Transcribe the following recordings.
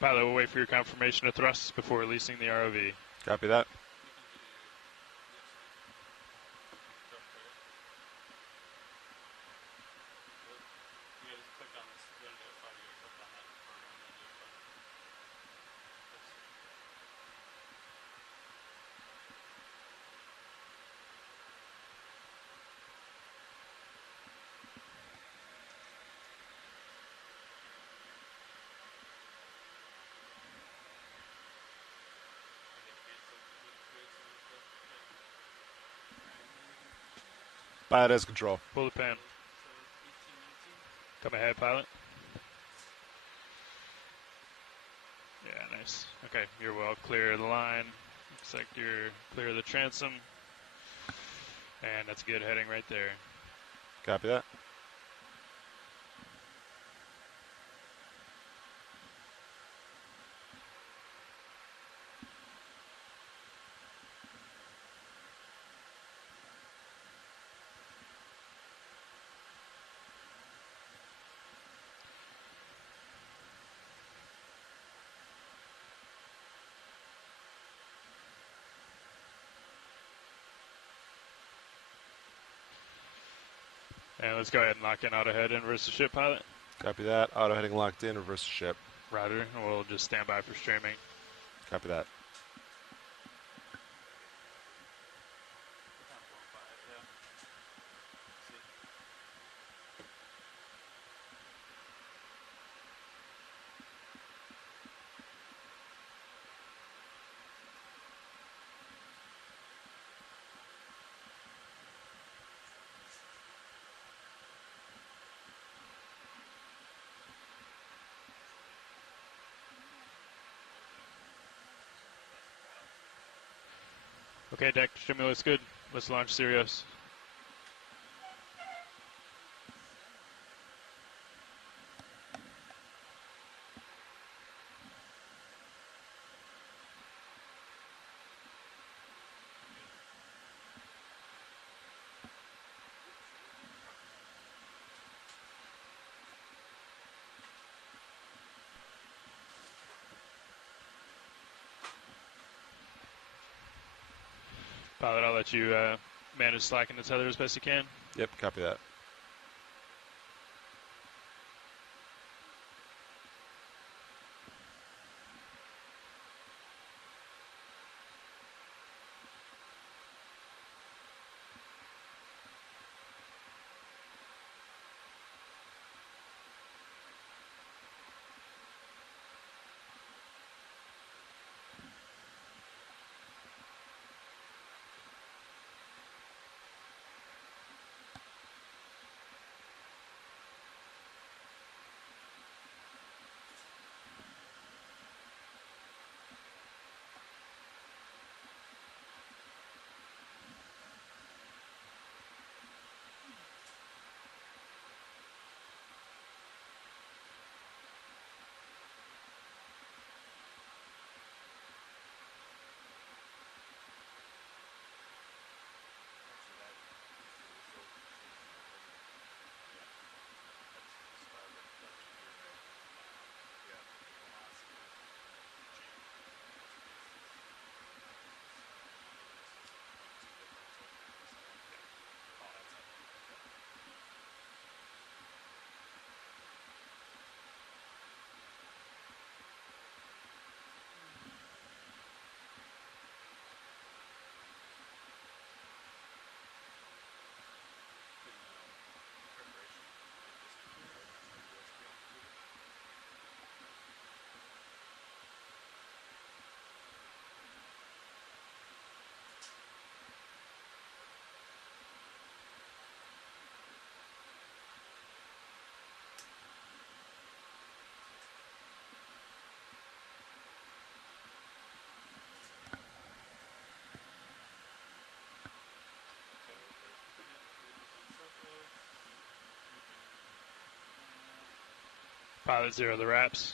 Pilot will wait for your confirmation of thrust before releasing the ROV. Copy that. Pilot has control. Pull the pin. Come ahead, pilot. Yeah, nice. Okay, you're well clear of the line. Looks like you're clear of the transom. And that's a good heading right there. Copy that. And let's go ahead and lock in auto head and reverse the ship, pilot. Copy that. Auto heading locked in. Reverse the ship. Roger. We'll just stand by for streaming. Copy that. Okay, deck stimulus good. Let's launch Sirius. Pilot, I'll let you manage slacking the tether as best you can. Yep, copy that. Pilot 0, the wraps.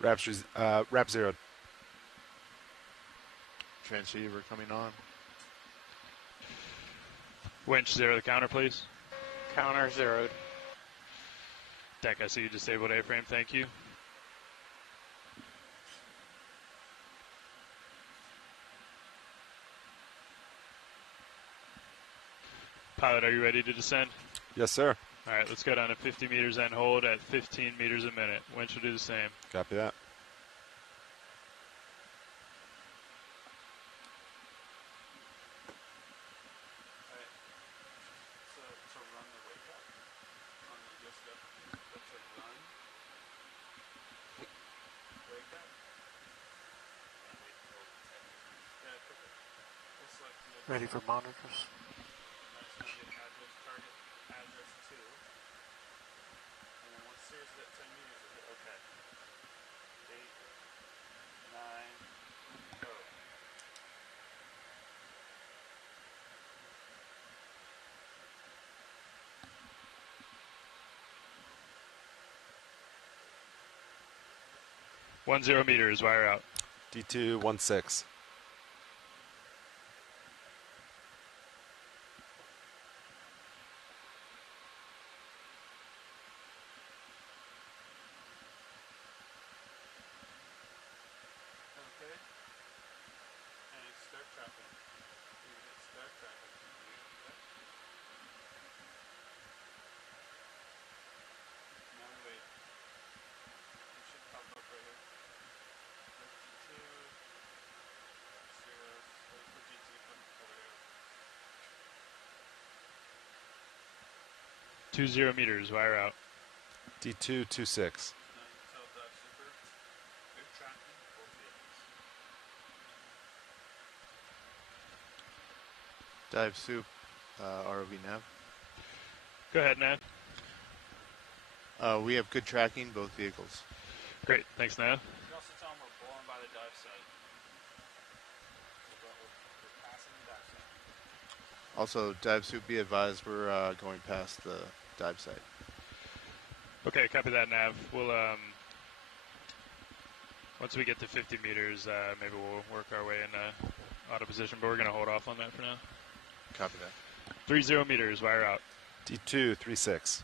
Wrap 0. Transceiver coming on. Winch 0, the counter, please. Counter zeroed. Deck, I see you disabled A-frame, thank you. Pilot, are you ready to descend? Yes, sir. All right, let's go down to 50 meters and hold at 15 meters a minute. Winch will do the same. Copy that. So run the wake up on the just up. That's a run. Wake up. And wait till 10 meters. Yeah, perfect. We'll select the Ready for monitors? That's going to get address target address 2. And then once Cirrus is at 10 meters, we'll hit OK. 8, 9, go. One 0 meters, wire out. D216. Okay. And start tracking. You hit start tracking. Okay. Now we wait. It should pop up right here. G2. 0. Wait for G2 to come over here. 20 meters, wire out. D226. Now you can tell Dive Super. Good tracking. Both vehicles. Dive Soup, ROV nav. Go ahead, Nav. We have good tracking, both vehicles. Great, thanks, Nav. You can also tell them we're blowing by the dive site. We're passing the dive site. Also, Dive Soup, be advised, we're going past the dive site. Okay, copy that, Nav. We'll, once we get to 50 meters, maybe we'll work our way in auto position, but we're going to hold off on that for now. Copy that. 30 meters, wire out. D236.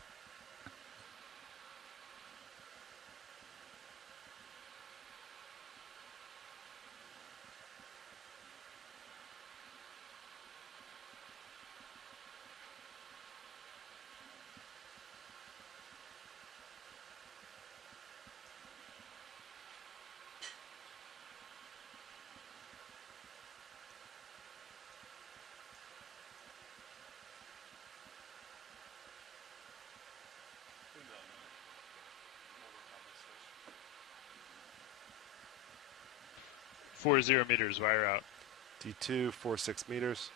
We'll work on this first. 40 meters, wire out. D246 meters.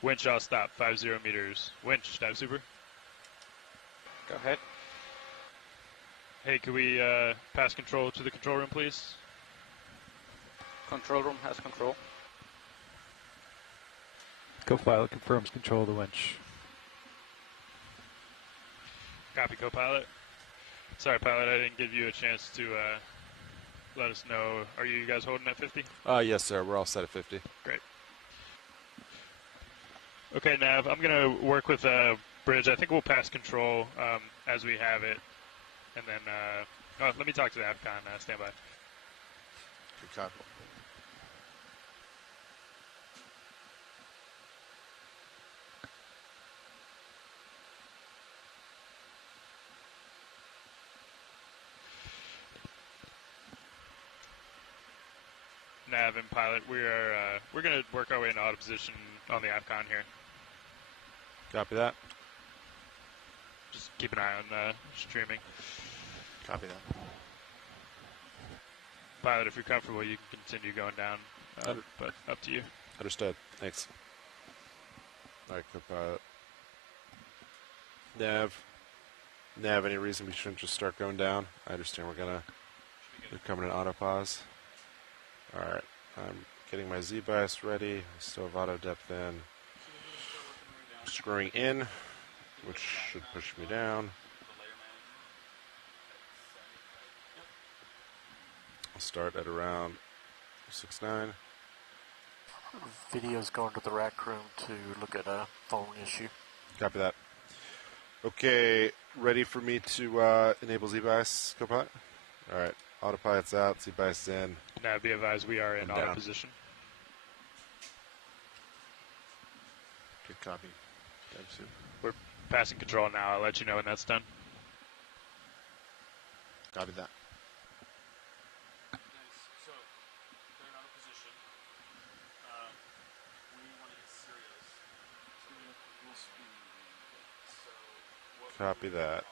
Winch, I'll stop. 50 meters. Winch, Dive Super. Go ahead. Hey, could we pass control to the control room, please? Control room has control. Co-pilot confirms control of the winch. Copy, co-pilot. Sorry, pilot, I didn't give you a chance to let us know. Are you guys holding at 50? Yes, sir. We're all set at 50. Great. Okay, Nav, I'm going to work with Bridge. I think we'll pass control as we have it. And then, let me talk to the AFCON. Stand by. Good copy. Nav and pilot, we're going to work our way into auto position on the AFCON here. Copy that. Just keep an eye on streaming. Copy that. Pilot, if you're comfortable, you can continue going down, but up to you. Understood. Thanks. All right, co-pilot. Nav, any reason we shouldn't just start going down? I understand we're coming in autopause. All right, I'm getting my Z-bias ready. I still have auto depth in. Screwing in, which should push me down. I'll start at around 6.9. Video's going to the rack room to look at a phone issue. Copy that. Okay, ready for me to enable Z-bias, co-pilot? All right, autopilot's out, Z-bias is in. Now, be advised, we are in I'm auto down. position. Good copy. Dive suit. We're passing control now. I'll let you know when that's done. Copy that. So, they're in auto position. We want to get serious. So, what Copy that.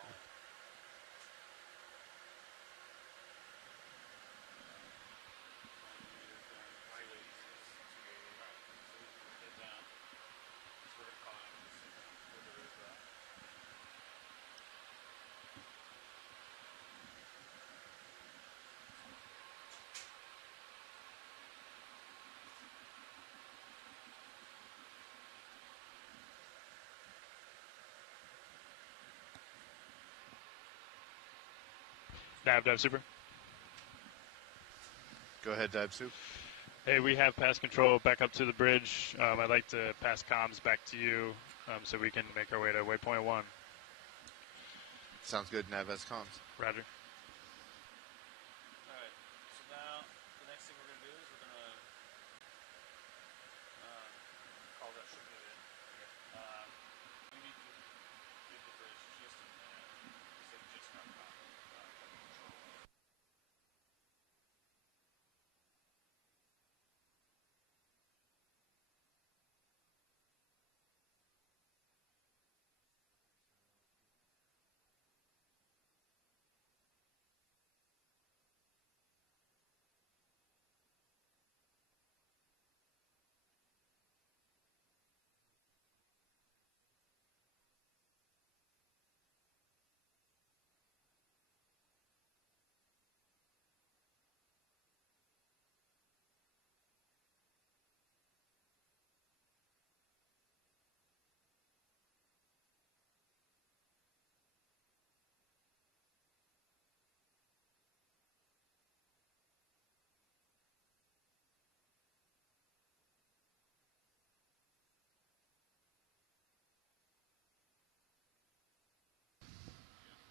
Nav, dive super. Go ahead, dive suit. Hey, we have pass control back up to the bridge. I'd like to pass comms back to you so we can make our way to waypoint 1. Sounds good. Nav as comms. Roger. Alright, so now the next thing we're going to do is we're going to call that ship move in. We need to give the bridge just a minute because they just got caught control.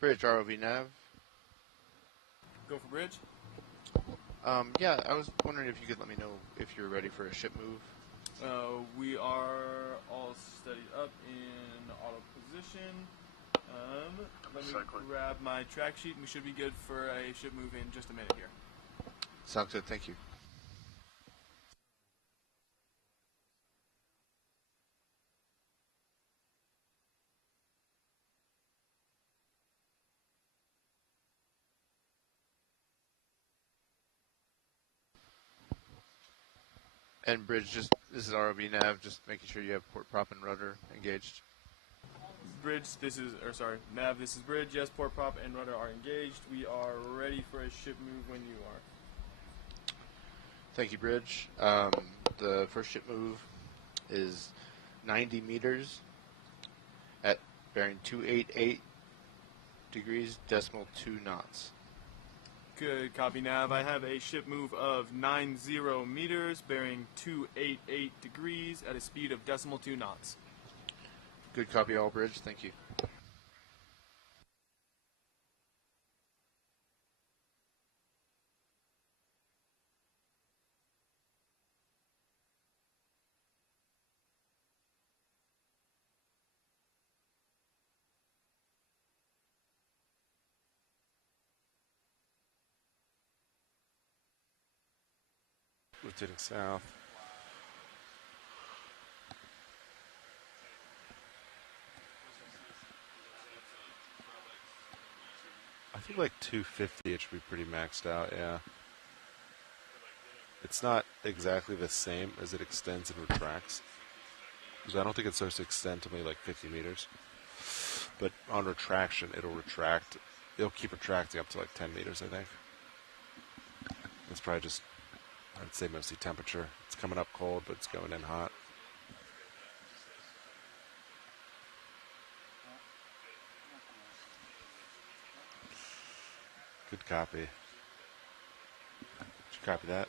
Bridge ROV nav. Go for bridge. Yeah, I was wondering if you could let me know if you're ready for a ship move. We are all steadied up in auto position. Let me grab my track sheet and we should be good for a ship move in just a minute here. Sounds good. Thank you. And bridge, this is ROV nav, just making sure you have port prop and rudder engaged. Bridge, Nav, this is bridge. Yes, port prop and rudder are engaged. We are ready for a ship move when you are. Thank you, bridge. The first ship move is 90 meters at bearing 288 degrees decimal 2 knots. Good copy, Nav. I have a ship move of 90 meters, bearing 288 degrees at a speed of decimal 2 knots. Good copy, all bridge. Thank you. Rotating south. I think like 250 it should be pretty maxed out, yeah. It's not exactly the same as it extends and retracts. Because I don't think it's supposed to extend to maybe like 50 meters. But on retraction, it'll retract. It'll keep retracting up to like 10 meters, I think. It's probably just, I'd say mostly temperature. It's coming up cold, but it's going in hot. Good copy. Did you copy that?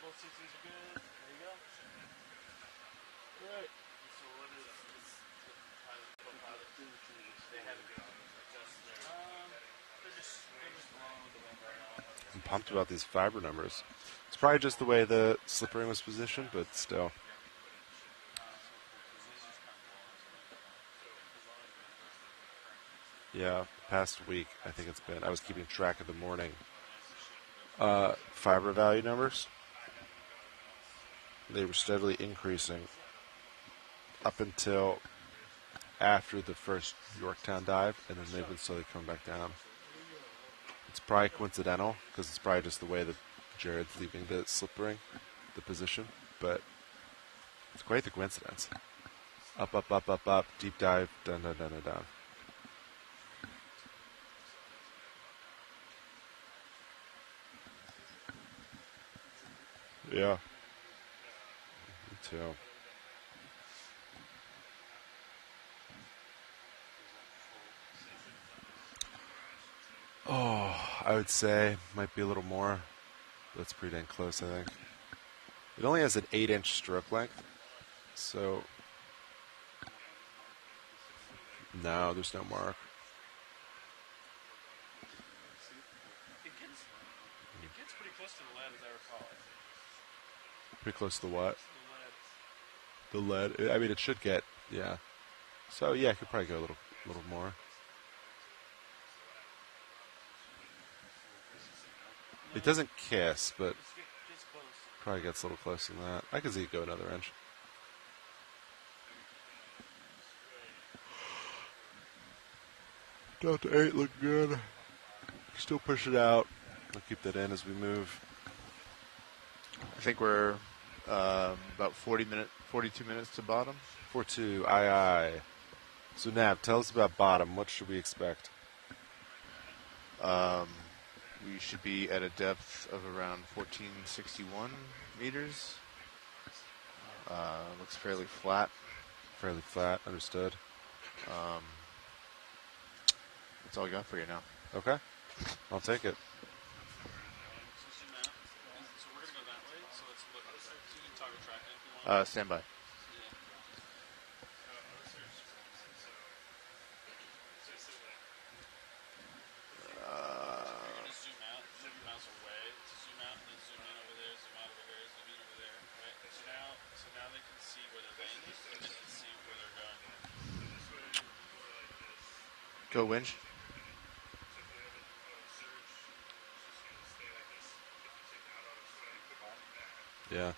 Both CTs are good. There you go. Right. So what is this? They haven't been adjusted their. They're just along with the wind right now. I'm pumped about these fiber numbers. It's probably just the way the slip ring was positioned, but still. Yeah, past week, I think it's been. I was keeping track of the morning fiber value numbers. They were steadily increasing up until after the first Yorktown dive, and then they've been slowly coming back down. It's probably coincidental, because it's probably just the way that Jared's leaving the slip ring, the position, but it's quite the coincidence. Up, up, up, up, up, deep dive, down, down, down, down, down. Yeah. Me too. Oh, I would say might be a little more. That's pretty dang close, I think. It only has an 8-inch stroke length, so no, there's no mark. It gets pretty close to the lead, as I recall. Pretty close to the what? The lead. The lead. I mean, it should get, yeah. So yeah, it could probably go a little more. It doesn't kiss, but It's close. probably gets a little closer than that. I could see it go another inch. Down to 8, look good. Still push it out. I'll keep that in as we move. I think we're about 42 minutes to bottom. 4-2, aye aye. So Nav, tell us about bottom. What should we expect? We should be at a depth of around 1461 meters. Looks fairly flat. Fairly flat, understood. That's all I got for you now. Okay, I'll take it. So we're going to go that way. So let's look at this. So you can toggle track in if you want. Stand by. You're going to zoom out. Move your mouse away to zoom out, and then zoom in over there, zoom out over here, zoom in over there. Right? So now they can see where they're landing, and they can see where they're going. Go winch. Yeah.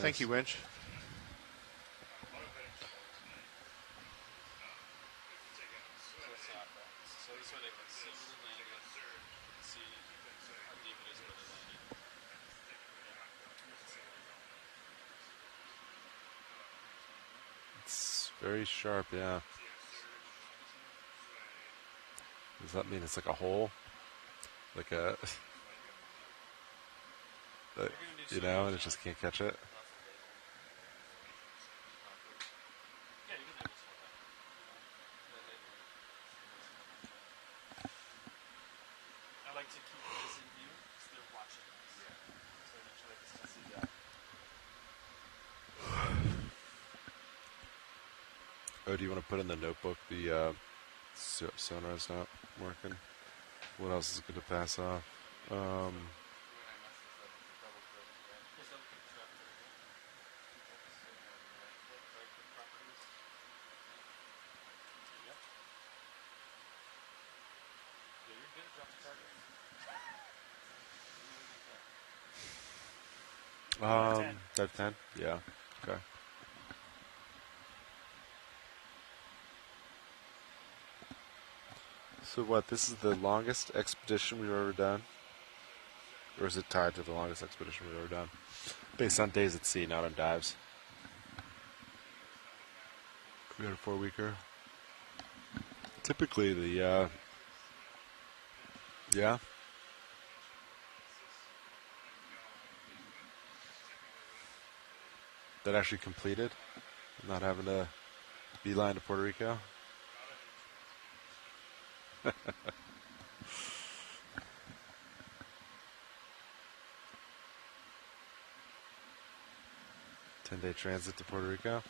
Thank you, winch. So this way they can see where they're landing, see how deep it is where they're landing. It's very sharp, yeah. Does that mean it's like a hole? Like a... you know, and it just can't catch it? Yeah, you can have this one. I like to keep this in view because they're watching us. So make sure they can still see that. Oh, do you want to put in the notebook the sonar's not working? What else is good to pass off? Dive 10? Yeah. Okay. So what, this is the longest expedition we've ever done? Or is it tied to the longest expedition we've ever done? Based on days at sea, not on dives. We had a 4-weeker. Typically the, yeah. That actually completed, not having to beeline to Puerto Rico. 10-day transit to Puerto Rico. When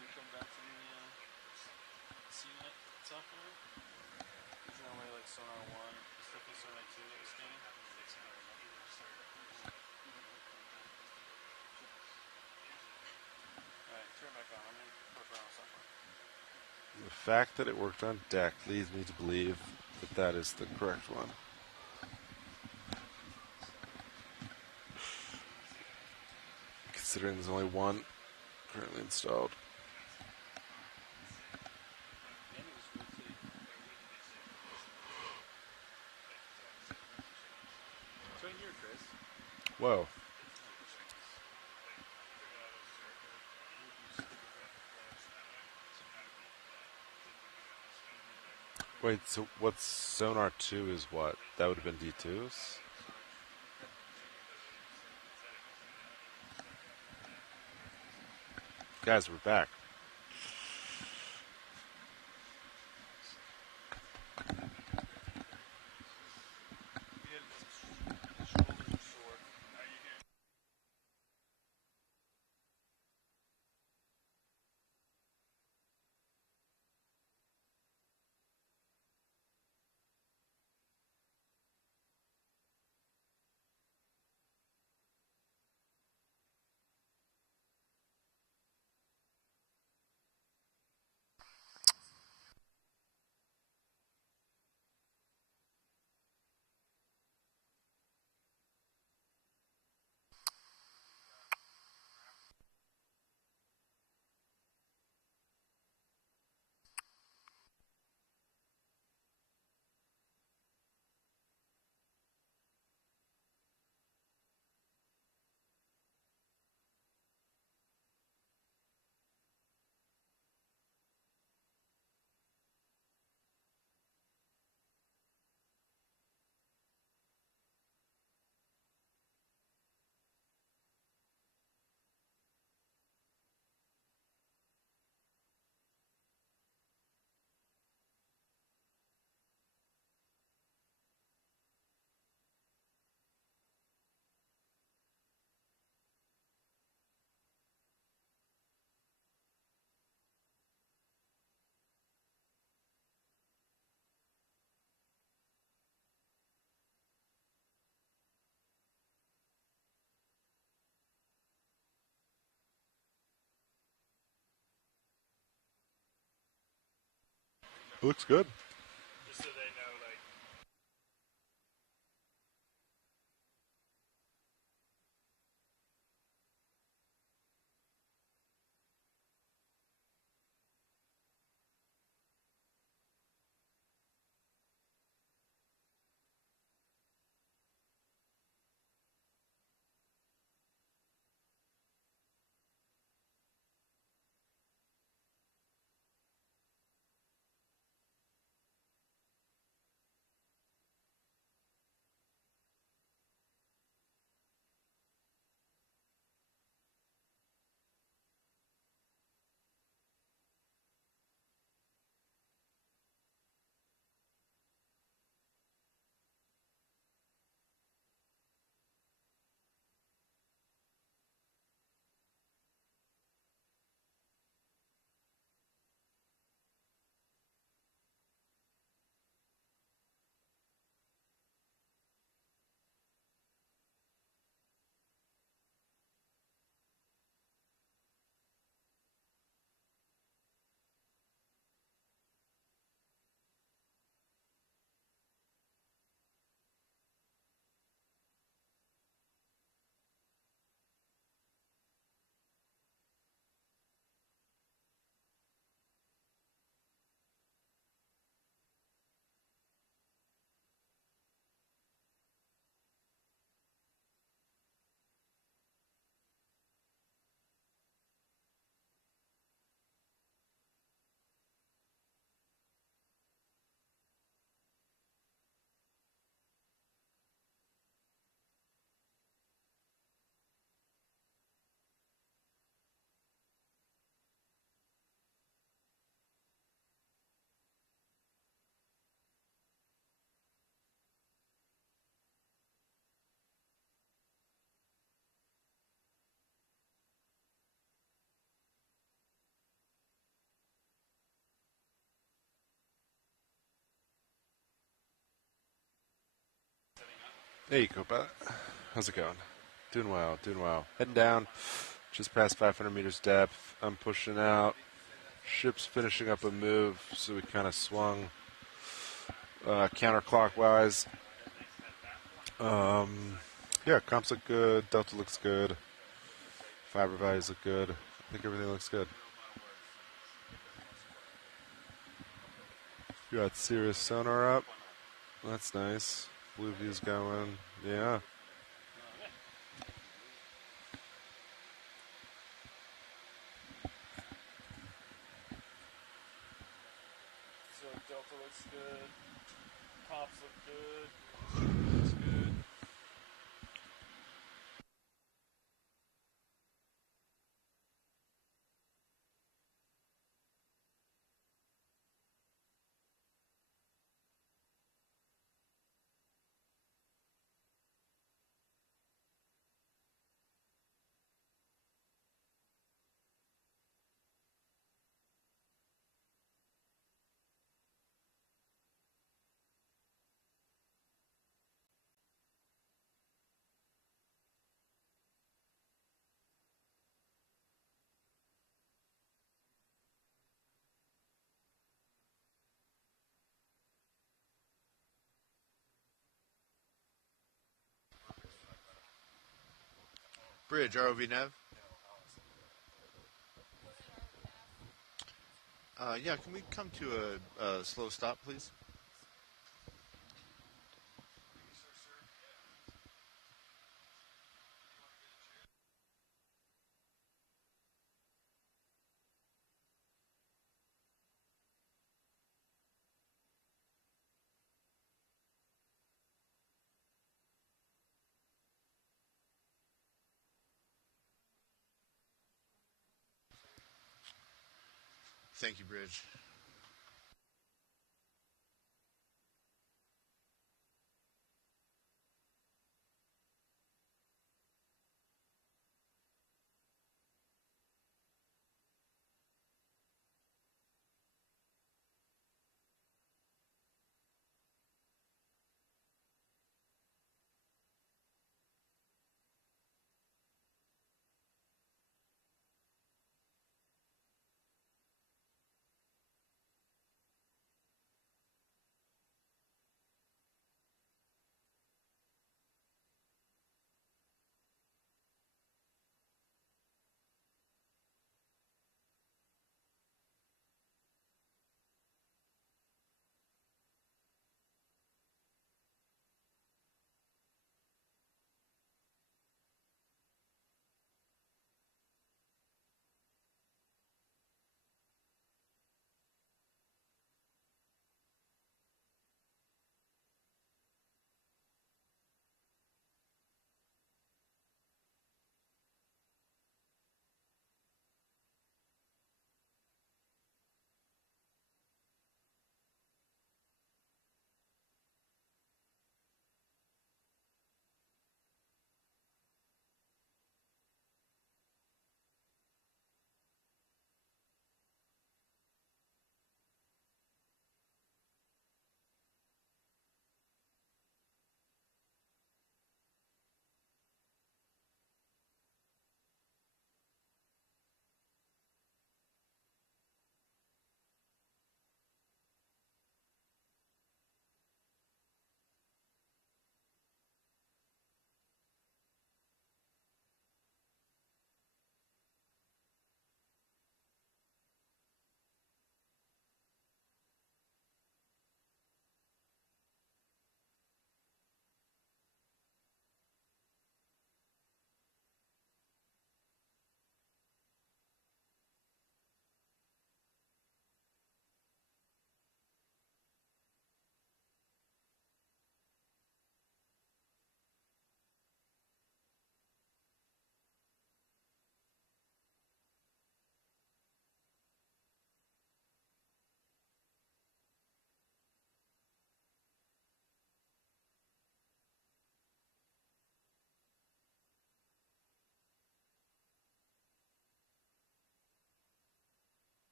we come back to the Seamount software, there's normally like sonar 1, it's definitely sonar 2 that was scanning. Alright, turn back on. I'm going to put it on software. The fact that it worked on deck leads me to believe that that is the correct one. Considering there's only one currently installed. It's right here, Chris. Whoa. Wait, so what's sonar 2 is what? That would have been D2s? Guys, we're back. His shoulders are sore. It looks good. Just so they know, like, Hey, Copa. How's it going? Doing well, doing well. Heading down, just past 500 meters depth. I'm pushing out. Ship's finishing up a move, so we kind of swung counterclockwise. Yeah, comps look good. Delta looks good. Fiber values look good. I think everything looks good. You got Sirius sonar up. That's nice. Blue view's going. Yeah. So Delta looks good. Comps look good. Looks good. Bridge, ROV nav. Yeah, can we come to a slow stop, please? Thank you, Bridge.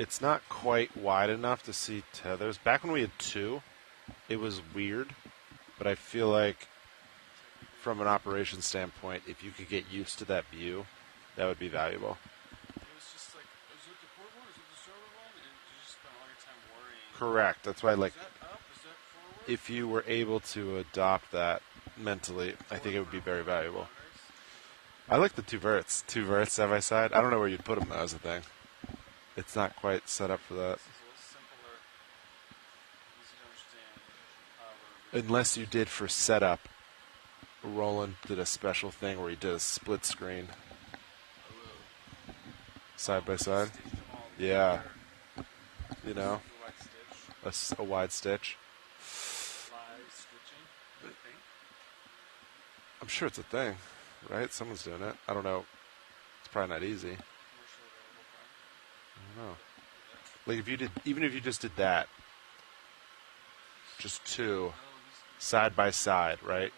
It's not quite wide enough to see tethers. Back when we had 2, it was weird, but I feel like from an operations standpoint, if you could get used to that view, that would be valuable. It was just like, is it the port one? Is it the starboard one? And you just spent all your time worrying. Correct. That's why, like, Is that up? Is that forward? if you were able to adopt that mentally, I think it would be very valuable. I like the 2 verts. 2 verts side by side. I don't know where you'd put them, though, is the thing. It's not quite set up for that. This is a little simpler. Easy to understand. Unless you did for setup, Roland did a special thing where he did a split screen. Side by side. Yeah. You know, a wide stitch. Live stitching. Good thing. I'm sure it's a thing, right? Someone's doing it. I don't know. It's probably not easy. Commercially available price. I don't know. Like if you did, even if you just did that, just 2 side by side, right?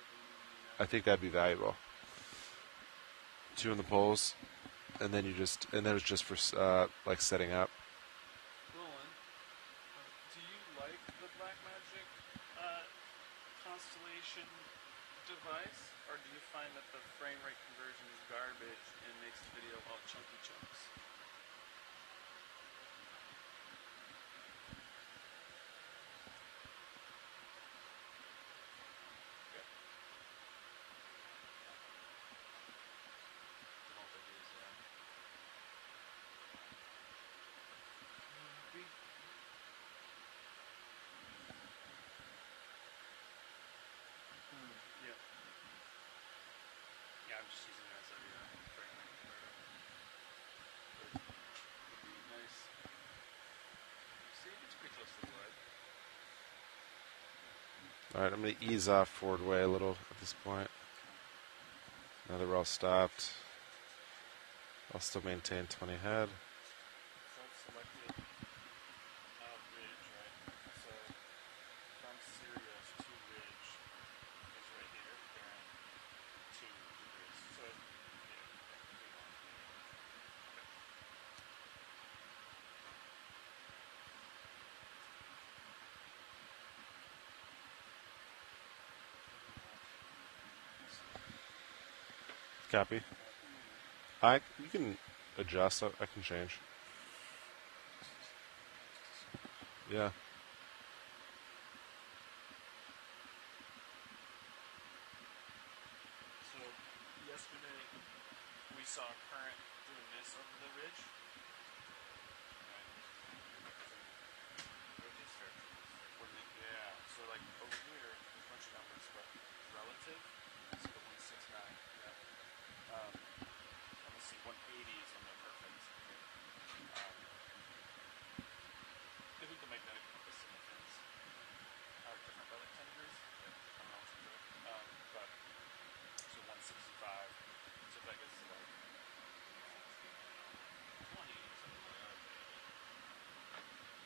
I think that'd be valuable. 2 in the poles, and then and then it's just for like setting up. Roland, do you like the Blackmagic Constellation device, or do you find that the frame rate conversion is garbage and makes the video all chunky chunks? Yeah, I'm just using it as a frame rate converter. Nice. See, it's pretty close to the light. All right, I'm going to ease off forward way a little at this point. Now that we're all stopped, I'll still maintain 20 head. So I've selected ridge, right? So from Sirius to ridge is right here, parent to degrees. So Copy. You can adjust. I can change. Yeah. So yesterday we saw a current doing this over the ridge. Yeah, so like over here, there's a bunch of numbers, but relative, so the 169, yeah. Let me see, 180 is when they're perfect. If we can make that a compass in the fins, are different by like 10 degrees. I don't know what's true. But, so 165, so that gets to like 20, something like that.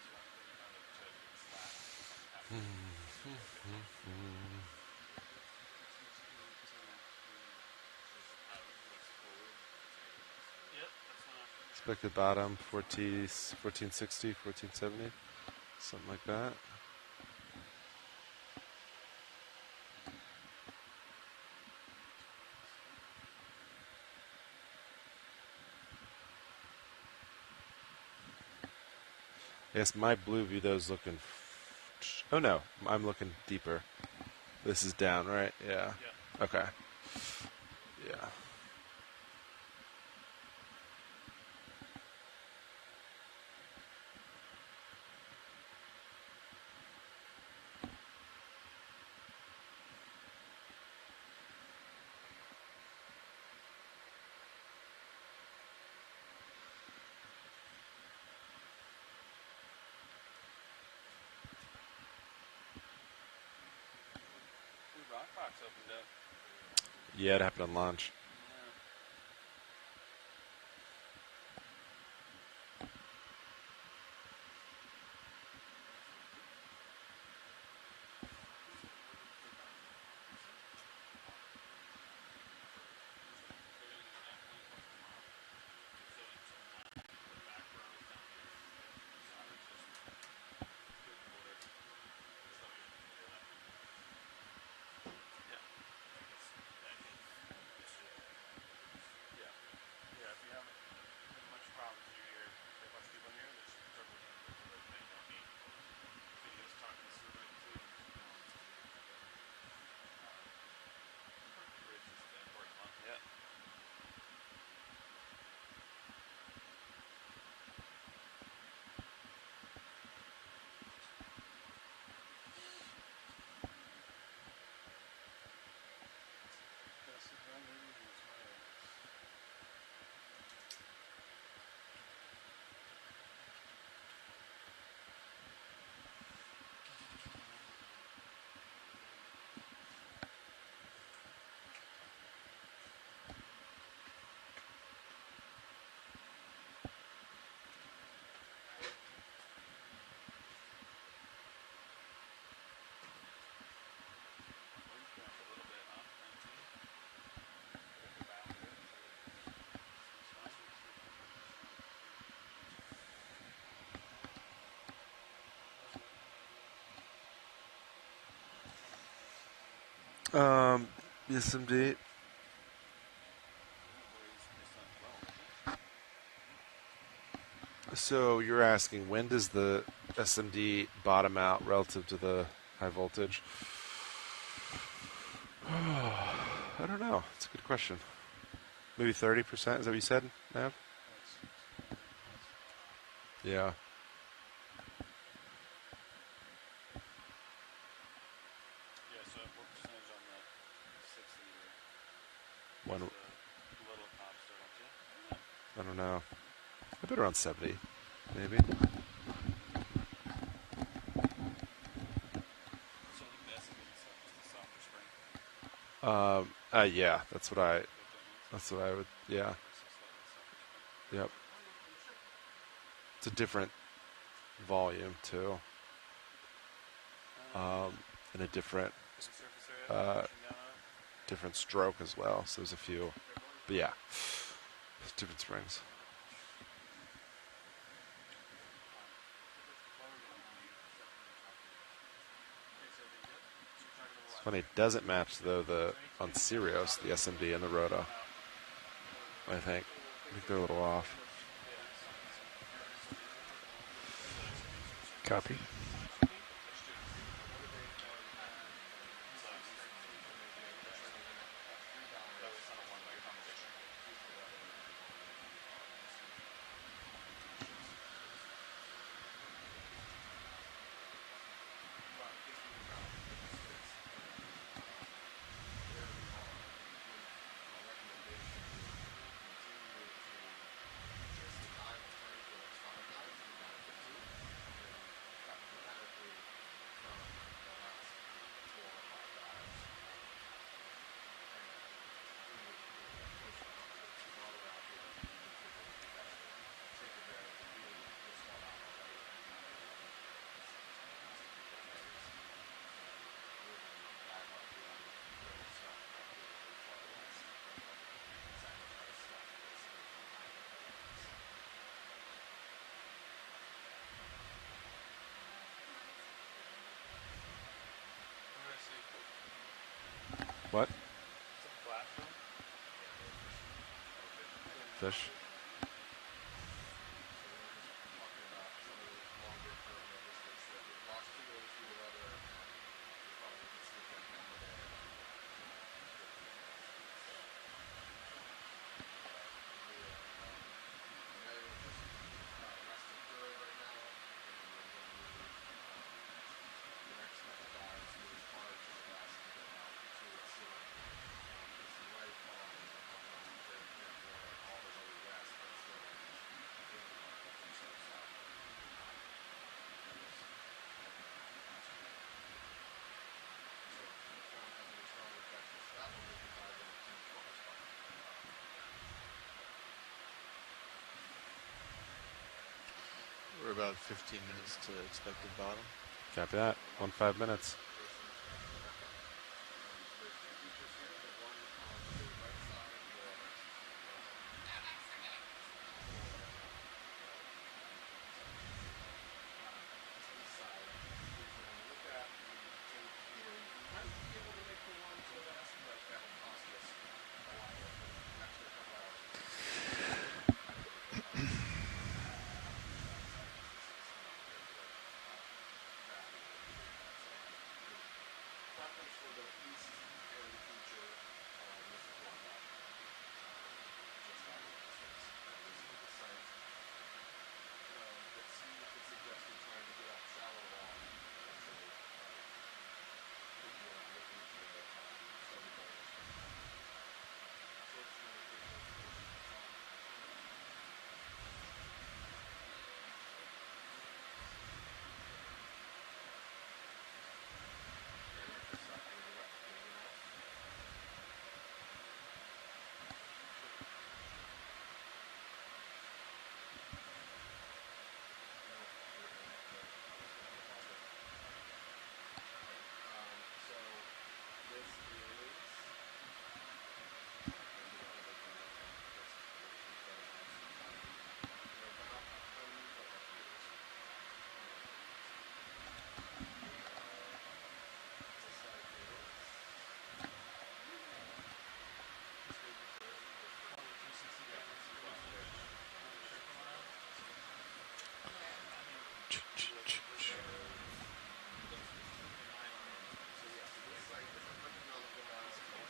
So I'm thinking of it to slack, something happens. Yep, that's not. Expected bottom 1460, 1470, something like that. Yes, my blue view though is looking. Oh no, I'm looking deeper. This is down, right? Yeah. Okay. Yeah. Rock box opened up. Yeah, it happened on launch. SMD. So you're asking, when does the SMD bottom out relative to the high voltage? I don't know. It's a good question. Maybe 30%? Is that what you said, Nav? Yeah. Yeah, so what percentage on the 6 One, the little comps don't you? I don't know. I bet around 70, maybe. So I think the SMB is just a softer spring. Yeah, that's what I would, yeah. Yep. It's a different volume, too. And a different, different stroke as well. So there's a few, but yeah, different springs. It's funny, it doesn't match though on Sirius, the SMD and the Roto. I think they're a little off. Copy. What? Fish. We're about 15 minutes to expected bottom. Copy that. 5 minutes.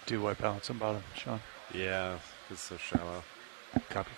Do white balance on bottom, Sean. Yeah, it's so shallow. Copy.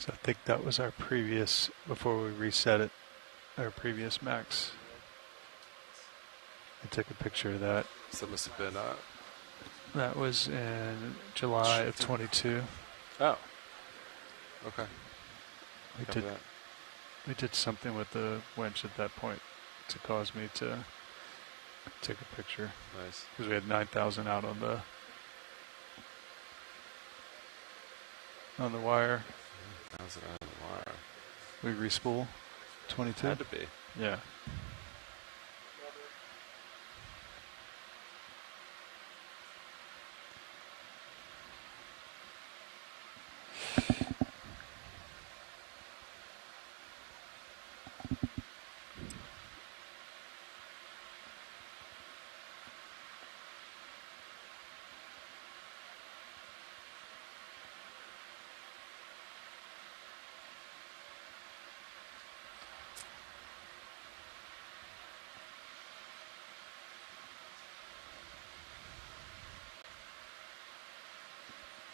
So I think that was our previous, before we reset it, our previous max. I took a picture of that. So it must have been, That was in July of 22. oh. Okay. We Copy did, that. we did something with the winch at that point to cause me to take a picture. Nice. Because we had 9,000 out on the wire. That was on the wire. We respool 22. Had to be. Yeah.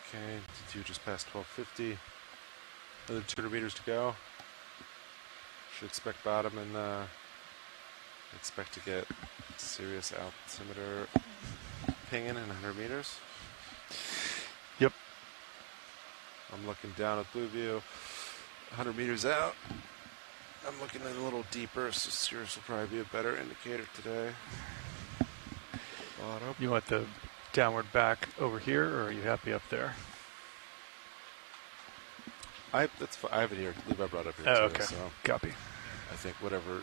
Okay, D2 just past 1250. Another 200 meters to go. Should expect bottom and expect to get serious altimeter pinging in 100 meters. Yep. I'm looking down at Blue View. 100 meters out. I'm looking in a little deeper, so Cirrus will probably be a better indicator today. Bottom. You want the downward back over here, or are you happy up there? I have it here. I believe I brought it up here Oh, too. okay. So Copy. I think whatever.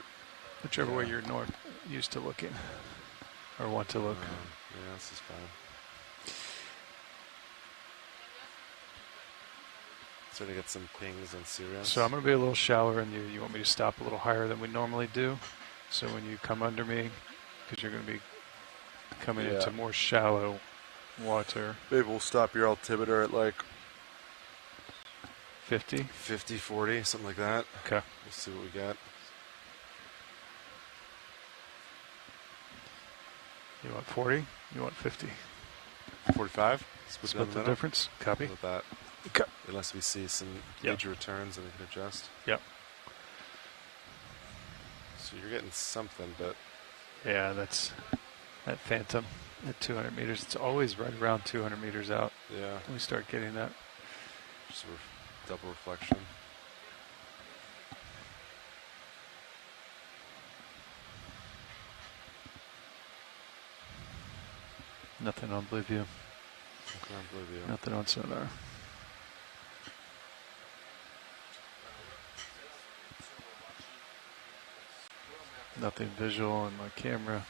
Whichever Yeah. way you're used to looking, or want to look. Yeah, this is fine. Starting to get some pings on Sirius. So I'm going to be a little shallower than you. You want me to stop a little higher than we normally do? So when you come under me, because you're going to be coming into more shallow water. Maybe we'll stop your altimeter at like 50? 50, 40, something like that. Okay. We'll see what we got. You want 40? You want 50? 45? Split the difference. Copy. With that. Okay. Unless we see some major returns and we can adjust. Yep. So you're getting something, but... Yeah, that's that phantom at 200 meters. It's always right around 200 meters out. Yeah. We start getting that. Just double reflection. Nothing on Blue View. Nothing on Blue View. Nothing on sonar. Nothing visual on my camera.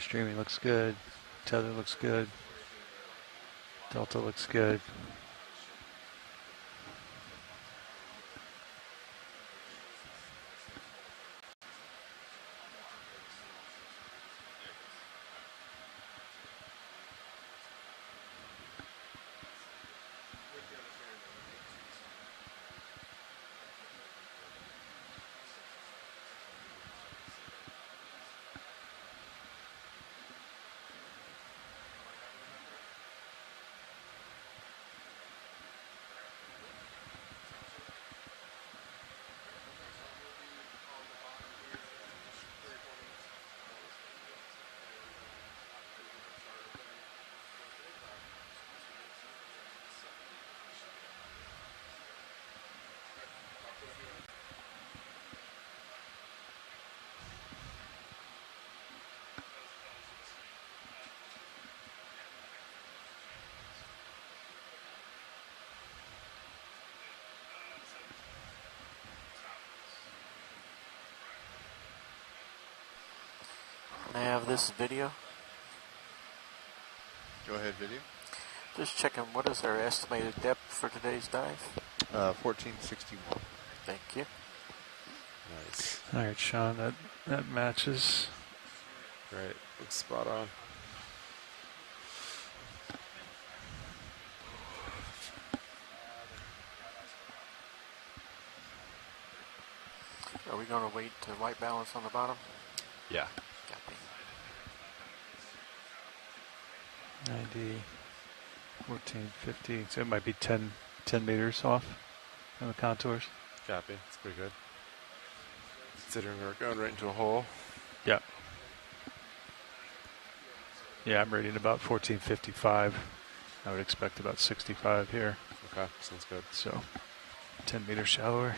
Streaming looks good. Tether looks good. Delta looks good. Can I have this video? Go ahead, video. Just checking, what is our estimated depth for today's dive? 1461. Thank you. Nice. All right, Sean, that matches. Great. Looks spot on. Are we going to wait to white balance on the bottom? Yeah. Copy. 90, 1450. So it might be 10 meters off on the contours. Copy. It's pretty good. Considering we're going right into a hole. Yeah. Yeah, I'm rating about 1455. I would expect about 65 here. Okay, sounds good. So 10 meters shallower.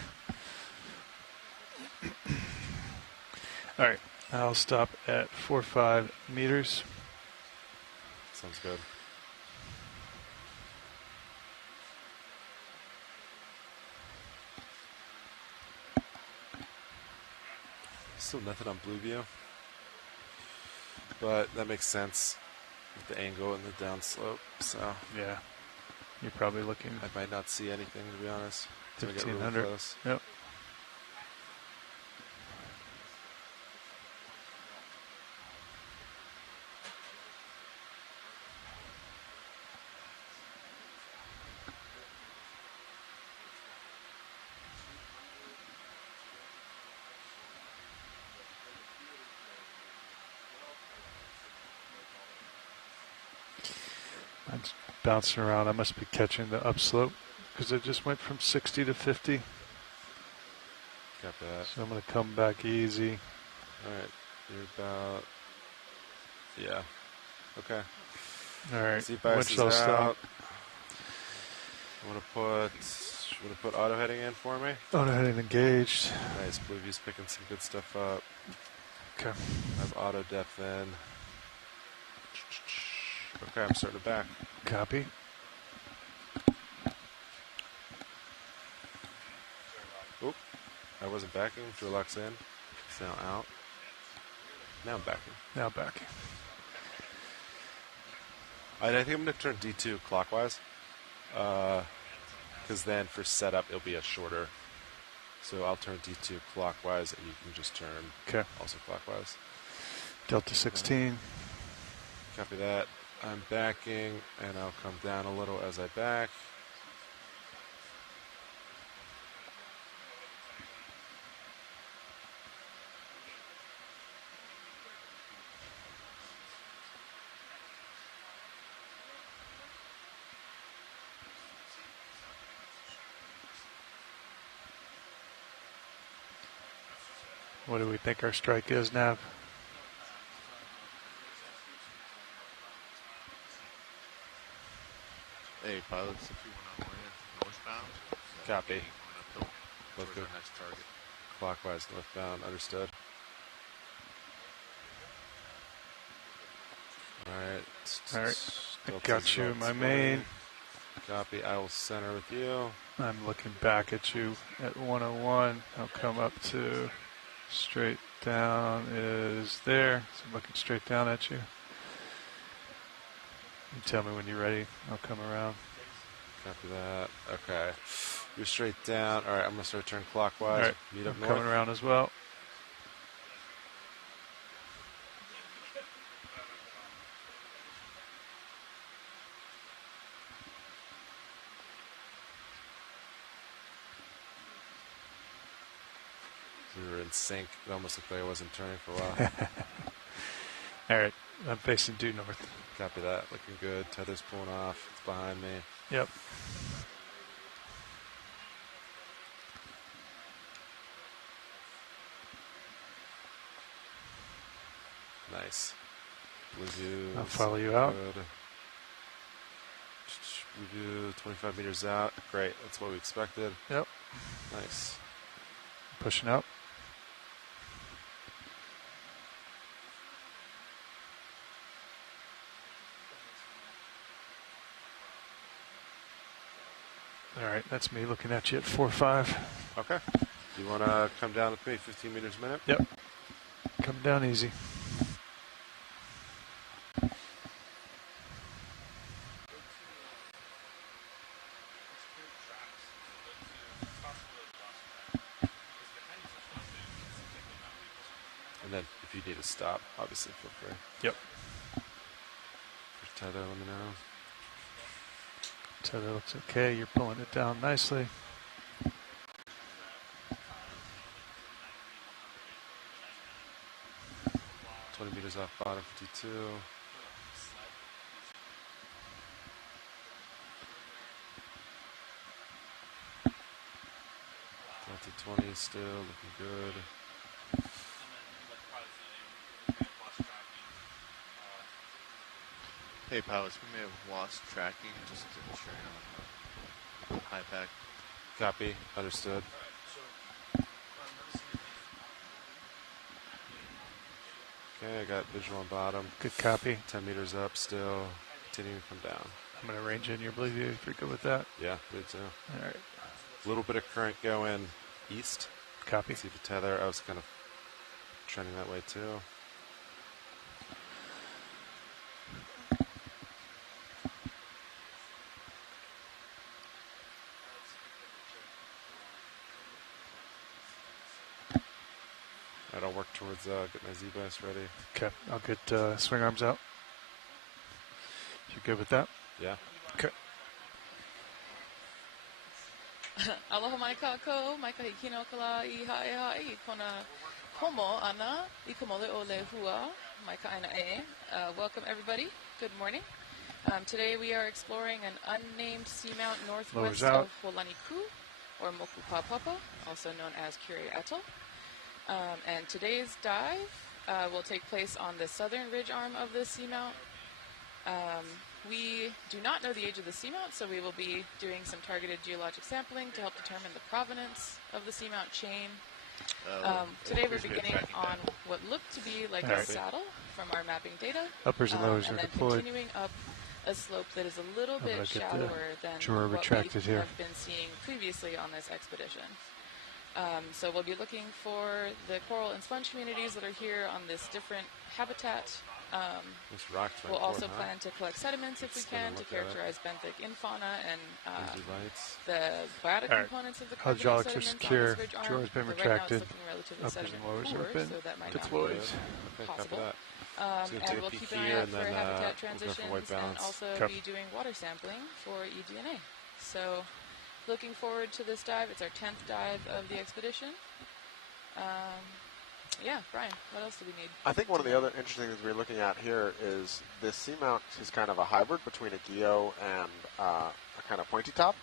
All right, I'll stop at 45 meters. Sounds good. Still nothing on Blue View, but that makes sense with the angle and the downslope. So Yeah, you're probably looking I might not see anything, to be honest. Until we get really 1500. close. Yep. Mine's bouncing around. I must be catching the upslope because it just went from 60 to 50. Got that. So I'm going to come back easy. Alright, you're about... Yeah. Okay. Alright, Z-bias is winch out. stop. You want to put auto heading in for me? Auto heading engaged. Nice. Blue View's picking some good stuff up. Okay. I have auto depth in. Okay, I'm starting to back. Copy. Oop. I wasn't backing. Geologics in. It's now out. Now I'm backing. Now backing. I think I'm going to turn D2 clockwise. Because then for setup, it'll be a shorter. So I'll turn D2 clockwise, and you can just turn also clockwise. Delta 16. Copy that. I'm backing, and I'll come down a little as I back. What do we think our strike is, Nav? Hey, pilots, if you want to orient northbound, Copy. going uphill Both towards good. our next target. Clockwise, northbound. Understood. Alright. I got you, my main. Copy. I will center with you. I'm looking back at you at 101. I'll come up to straight down is there. So I'm looking straight down at you. You tell me when you're ready. I'll come around. Copy that. Okay. You're straight down. Alright, I'm going to start turning clockwise. All right. Meet up I'm north. coming around as well. We were in sync. It almost looked like I wasn't turning for a while. All right. I'm facing due north. Copy that. Looking good. Tether's pulling off. It's behind me. Yep. Nice. Blue View. I'll follow you out. Good. Blue View, 25 meters out. Great. That's what we expected. Yep. Nice. Pushing up. All right, that's me looking at you at 4-5. Okay. You want to come down with me 15 meters a minute? Yep. Come down easy. And then if you need to stop, obviously feel free. Yep. For tether, let me know. Tether looks okay. You're pulling it down nicely. Meters off bottom 52. Delta 20 still looking good. Hey, pilots, we may have lost tracking just to ensure you're on high pack. Copy. Understood. Okay, I got visual on bottom. Good copy. 10 meters up still. Continuing to come down. I'm going to range in your blue view if you're good with that. Yeah, me too. All right. A little bit of current going east. Copy. See the tether. I was kind of trending that way too. I'll work towards get my Z-bias ready. Okay, I'll get swing arms out. You good with that? Yeah. Okay. Aloha mai kākou, mai ka hikino kala I hae I kona komo ana I ka mole o le hua, mai ka aina e. Welcome everybody. Good morning. Today we are exploring an unnamed seamount northwest Lowers out. of Holanikū, or Mokupapapa, also known as Kure Atoll. And today's dive will take place on the southern ridge arm of the seamount. We do not know the age of the seamount, so we will be doing some targeted geologic sampling to help determine the provenance of the seamount chain. Today we're beginning on what looked to be like a saddle from our mapping data, Uppers and lowers and are then deployed. continuing up a slope that is a little How about I bit get the shallower than drawer what we retracted here? have been seeing previously on this expedition. So we'll be looking for the coral and sponge communities that are here on this different habitat. This rock's We'll also important, plan to collect sediments if we Just gonna can to look at it. characterize benthic infauna and Easy lights. the biotic All right. components of the Hydraulics carbonate are sediments secure. on this ridge arm. Drawer's been But right now it's retracted. looking relatively Uppers and sediment lowers poor, have been so that might deployed. not be Okay, copy possible. that. So And take a we'll peek keep an here eye out and for then, habitat we'll go for transitions white and balance. also Cup. be doing water sampling for eDNA. So looking forward to this dive. It's our 10th dive of the expedition. Yeah, Brian, what else do we need? I think one of the other interesting things we're looking at here is this seamount is kind of a hybrid between a geo and a kind of pointy top.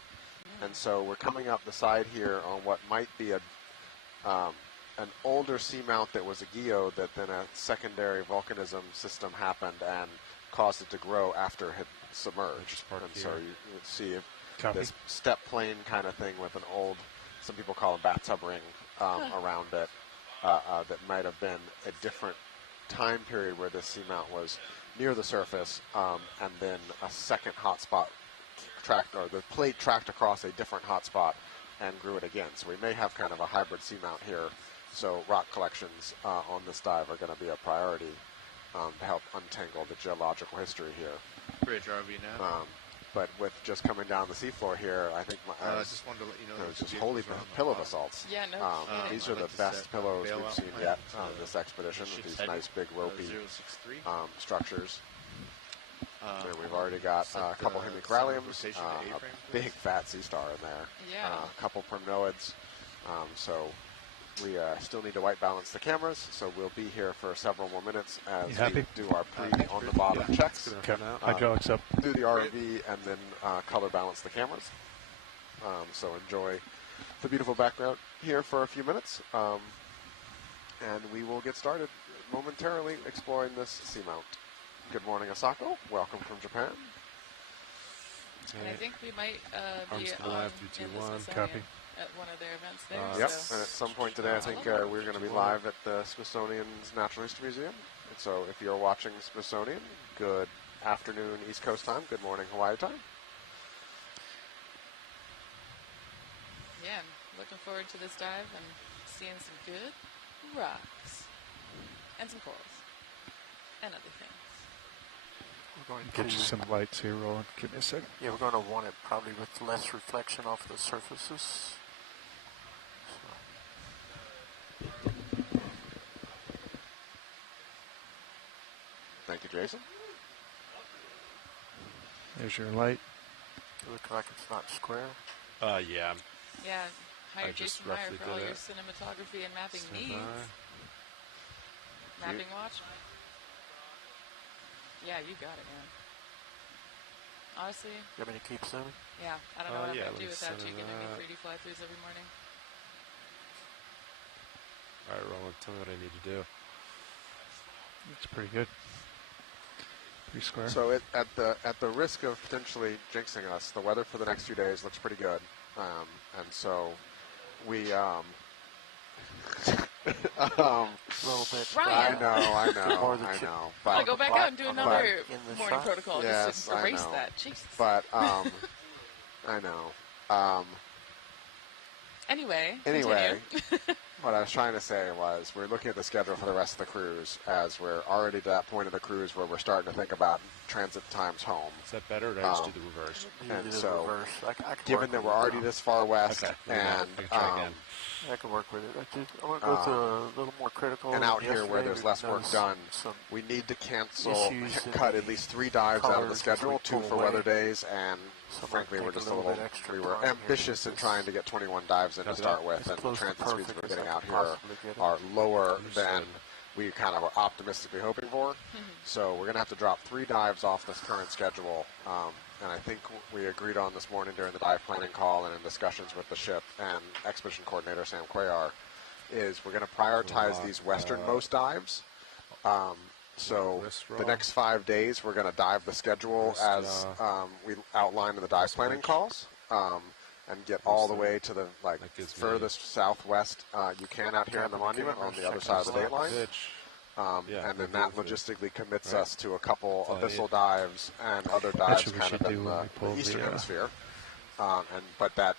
And so we're coming up the side here on what might be an older seamount that was a geo that then a secondary volcanism system happened and caused it to grow after it had submerged. And so you would see Copy. this step plane kind of thing with an old, some people call it bathtub ring around it. That might have been a different time period where this seamount was near the surface, and then a second hotspot tracked, or the plate tracked across a different hotspot and grew it again. So we may have kind of a hybrid seamount here. So rock collections on this dive are going to be a priority to help untangle the geological history here. Bridge RV now. But with just coming down the seafloor here, I think I just wanted to let you know it was there's just vehicles holy around the pillow bottom. basalts. Yeah, no kidding. These I are the like to best set pillows bailout we've seen plan yet to on this expedition with these ship's nice big ropey 063. structures. And we've already got a couple hemicraliums, rotation to a A-frame, big fat sea star in there, Yeah. a couple primnoids. So we still need to white balance the cameras, so we'll be here for several more minutes as You happy? we do our pre on the bottom checks. Okay. Hydraulics up. Do the RV and then color balance the cameras. So enjoy the beautiful background here for a few minutes, and we will get started momentarily exploring this seamount. Good morning, Asako. Welcome from Japan. And I think we might be Arms to the on left, in 3, 2, the 1. Smithsonian Copy. at one of their events there. Yep, so. and at some point today, I think we're going to be live at the Smithsonian's Natural History Museum. And so if you're watching Smithsonian, good afternoon East Coast time, good morning Hawaii time. Yeah, I'm looking forward to this dive and seeing some good rocks and some corals and other things. We're going Get to, you some lights here, Roland. Give me a second. yeah, we're going to want it probably with less reflection off the surfaces. Thank you, Jason. There's your light. Look like it's not square. Yeah. Yeah, hire I just Jason Meyer roughly for all did your it. cinematography and mapping Stand needs. by. Mapping watch? Yeah, you got it, man. Honestly, You want me to keep zooming? yeah, I don't know what I'm yeah, going to do let's without center you giving me that. 3D fly-throughs every morning. All right, Roland, tell me what I need to do. It's pretty good. Pretty square. So at the risk of potentially jinxing us, the weather for the next few days looks pretty good, and so we A little bit. Ryan! I Or the know. chip- But I'll go back out and do on another in the morning shot? protocol Yes, just to I erase know. that. Jesus. But I know. Anyway, Anyway, continue. what I was trying to say was we're looking at the schedule for the rest of the cruise as we're already to that point of the cruise where we're starting to think about transit times home. Is that better, or did I just do the reverse? You And do the so, reverse. I can Given work that with we're it already now. this far west, Okay, and I can try again. I can work with it. I want to go to a little more critical. and than out here where yesterday. there's We've less work noticed done, some we need to cancel, issues in cut at the least 3 dives out of the colors schedule, as we 2 pull for away. weather days, and So frankly, might we're take just a a little little, bit extra we were time here ambitious in because trying to get 21 dives in to Copy start that. with, as and the close to transit speeds perfect we're as I getting could out here possibly get it. are lower Understood. than we kind of were optimistically hoping for. So we're going to have to drop 3 dives off this current schedule. And I think we agreed on this morning during the dive planning call and in discussions with the ship and expedition coordinator Sam Cuellar is we're going to prioritize these westernmost dives. So the next 5 days we're going to dive the schedule as we outlined in the dive planning calls. And get all the way to the furthest southwest you can out here in the monument on the other side of the date line. And then that logistically commits us to a couple abyssal dives and other dives kind of in the eastern hemisphere. But the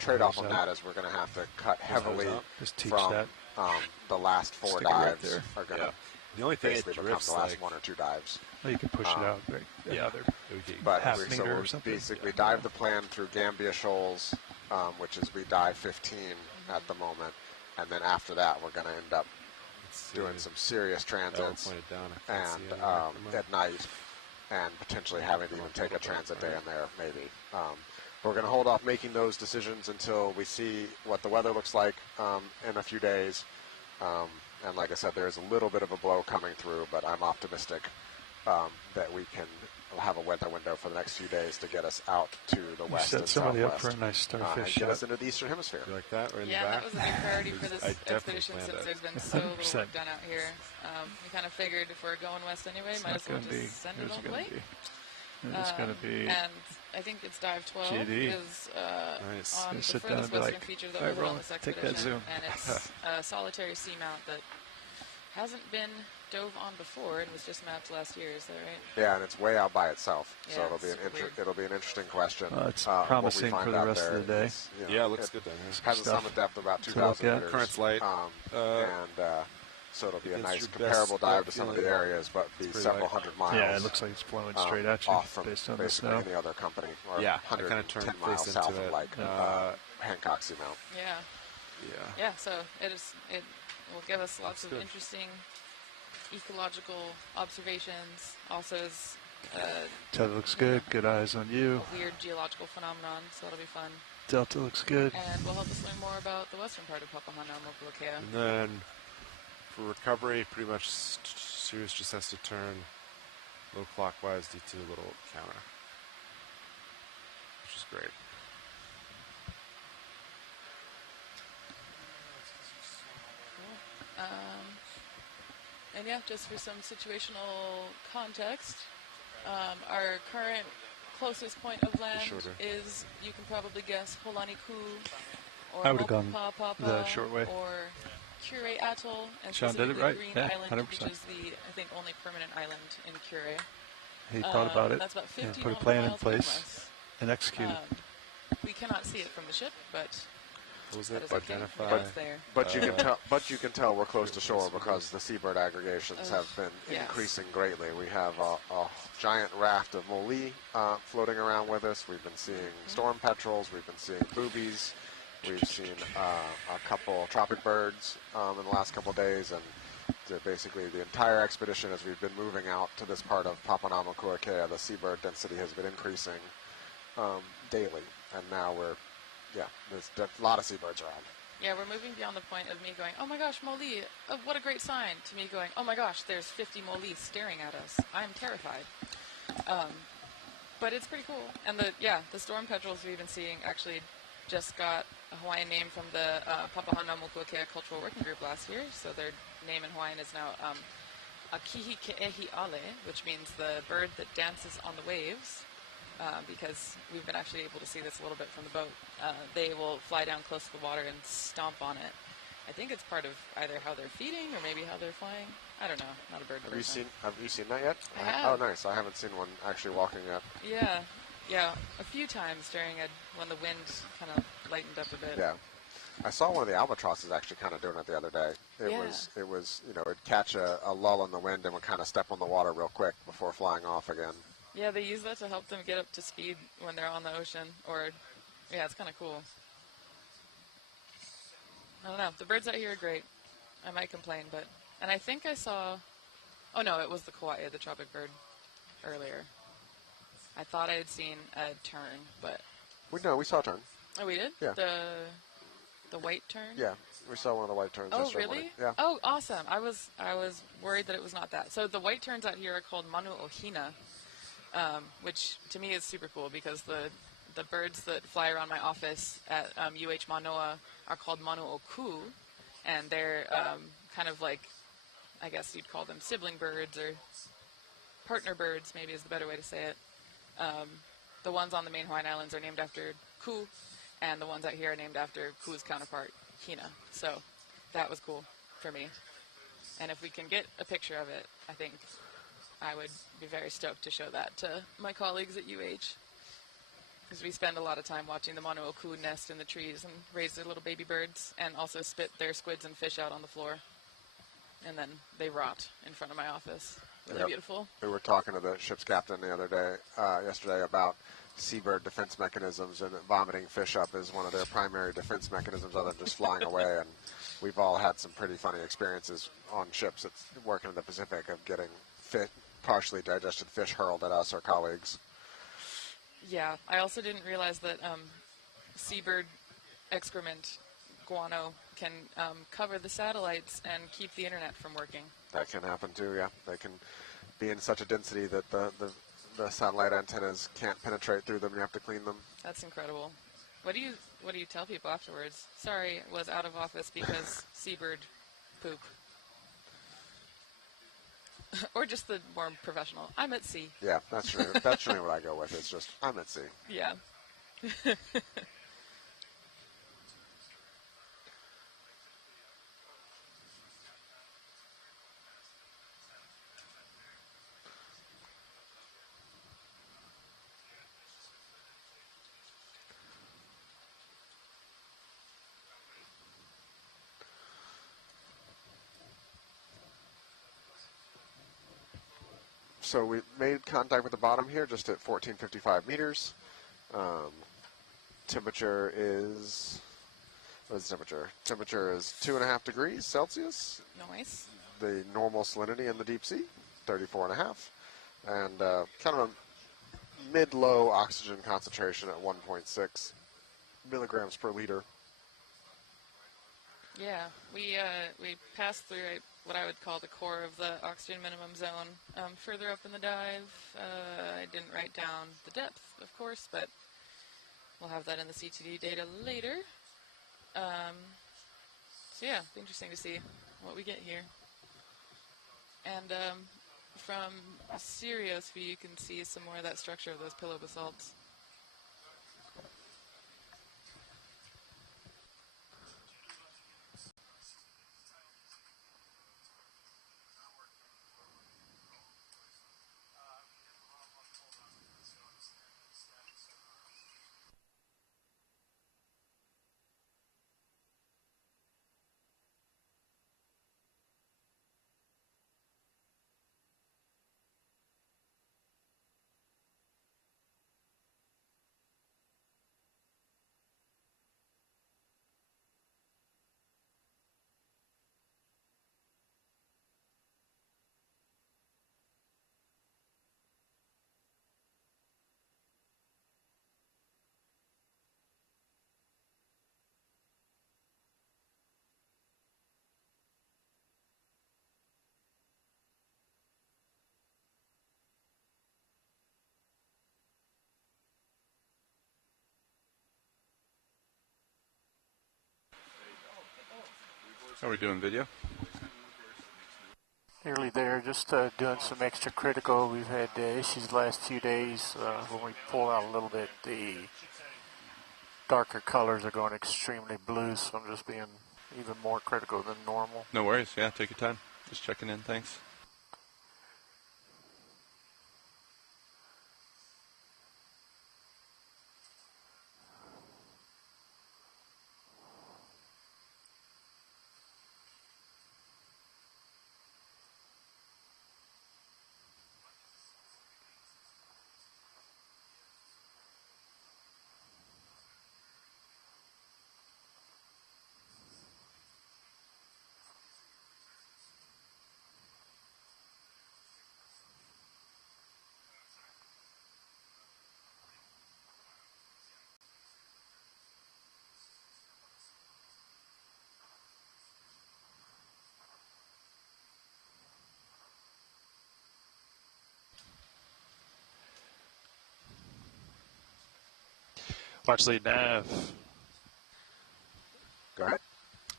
trade-off on that is we're going to have to cut heavily from the last 4 dives are going to the only thing basically become the last 1 or 2 dives. Well, you can push it out, right? But so we'll basically dive the plan through Gambia Shoals, which is we dive 15 at the moment, and then after that we're going to end up doing some serious transits and at night, and potentially having to even take a transit day in there maybe. We're going to hold off making those decisions until we see what the weather looks like in a few days. And like I said, there's a little bit of a blow coming through, but I'm optimistic that we can have a weather window for the next few days to get us out to the west and set somebody southwest. up for a nice starfish and get us into the eastern hemisphere. You like that? Right in the Yeah, back? that was a big priority for this expedition since there's been so little work done out here. We kind of figured if we're going west anyway, might as well just send it all the way. It's going to be... And I think it's dive 12 GD. is Nice. on the Sit down and furthest be western like, feature that "All right, we're on Ron, this take expedition. that zoom." And it's a solitary seamount that hasn't been dove on before and was just mapped last year. Is that right? Yeah, and it's way out by itself, Yeah, so it's it'll be an interesting question. It's promising for the rest of the day. Is, Yeah, it looks good down here. Has a summit depth of about 2,000 meters. Current's light. So it'll be a nice comparable dive to some of the areas, but be several hundred miles. Yeah, it looks like it's flowing straight at you off from based on the basically snow. any other company. Or Yeah, I 110 kinda turned miles face south into of it. Hancock Seamount. Yeah. Yeah, so it will give us lots of interesting ecological observations. Also is Delta looks good. Good eyes on you. a weird geological phenomenon, so that'll be fun. Delta looks good. And will help us learn more about the western part of Papahānaumoku Kure. And then for recovery, pretty much Sirius just has to turn a little clockwise due to a little counter, which is great. Cool. And yeah, just for some situational context, our current closest point of land is, you can probably guess, Holanikū or I would have gone Mopapapa the short way. or Kure Atoll, and Sean did it specifically right. Green Yeah, Island, 100%. which is the, I think, only permanent island in Kure. He thought about it, That's about 50 put a nautical plan in miles from place, us. and executed. We cannot see it from the ship, but What was that it? is okay. Identify. It's there. But you can tell we're close to shore because the seabird aggregations have been increasing greatly. We have a giant raft of moli floating around with us. We've been seeing storm petrels. We've been seeing boobies. We've seen a couple tropic birds in the last couple of days, and basically the entire expedition, as we've been moving out to this part of Papahānaumoku Kure, the seabird density has been increasing daily, and now there's a lot of seabirds around. Yeah, we're moving beyond the point of me going, oh my gosh, moli, what a great sign, to me going, oh my gosh, there's 50 moli staring at us. I'm terrified. But it's pretty cool. And the storm petrels we've been seeing actually just got a Hawaiian name from the Papahānaumoku Kure Cultural Working Group last year. So their name in Hawaiian is now Akihi Ke'ehi Ale, which means the bird that dances on the waves. Because we've been actually able to see this a little bit from the boat. They will fly down close to the water and stomp on it. I think it's part of either how they're feeding or maybe how they're flying. I don't know. Not a bird person. Have you seen that yet? I have. Oh, nice. I haven't seen one actually walking yet. Yeah, a few times when the wind kind of lightened up a bit. Yeah. I saw one of the albatrosses actually kind of doing it the other day. It was it'd catch a lull in the wind and would kind of step on the water real quick before flying off again. Yeah, they use that to help them get up to speed when they're on the ocean. It's kind of cool. I don't know. The birds out here are great. I might complain, and I think I saw, oh no, it was the kauai, the tropic bird, earlier. I thought I had seen a tern, but... We saw a tern. Oh, we did? Yeah. The white tern? Yeah. We saw one of the white terns Oh, yesterday really? morning. Yeah. Oh, awesome. I was worried that it was not that. So the white terns out here are called manu ohina, which to me is super cool because the birds that fly around my office at UH Manoa are called manu oku, and they're kind of like, I guess you'd call them sibling birds or partner birds, maybe is the better way to say it. The ones on the main Hawaiian Islands are named after ku, and the ones out here are named after ku's counterpart, hina. So that was cool for me. And if we can get a picture of it, I think I would be very stoked to show that to my colleagues at UH. Because we spend a lot of time watching the mono-oku nest in the trees and raise their little baby birds, and also spit their squids and fish out on the floor. And then they rot in front of my office. Really beautiful. We were talking to the ship's captain the other day, yesterday, about seabird defense mechanisms, and vomiting fish up is one of their primary defense mechanisms other than just flying away. And we've all had some pretty funny experiences on ships that's working in the Pacific of getting partially digested fish hurled at us, our colleagues. Yeah, I also didn't realize that seabird excrement, guano, can cover the satellites and keep the internet from working. That can happen too, yeah. They can be in such a density that the satellite antennas can't penetrate through them. You have to clean them. That's incredible. What do you tell people afterwards? Sorry, was out of office because seabird poop. Or just the more professional, I'm at sea. Yeah, that's really what I go with. It's just, I'm at sea. Yeah. So we made contact with the bottom here, just at 1455 meters. Temperature is, what is the temperature? Temperature is 2.5 degrees Celsius. Nice. The normal salinity in the deep sea, 34.5. And kind of a mid-low oxygen concentration at 1.6 milligrams per liter. Yeah, we passed through what I would call the core of the oxygen minimum zone. Further up in the dive, I didn't write down the depth, of course, but we'll have that in the CTD data later. So yeah, it'll be interesting to see what we get here. And from a Sirius view, you can see some more of that structure of those pillow basalts. Are we doing video? Nearly there, just doing some extra critical. We've had issues the last few days. When we pull out a little bit, the darker colors are going extremely blue, so I'm just being even more critical than normal. No worries. Yeah, take your time. Just checking in. Thanks. Watch lead nav. Go ahead.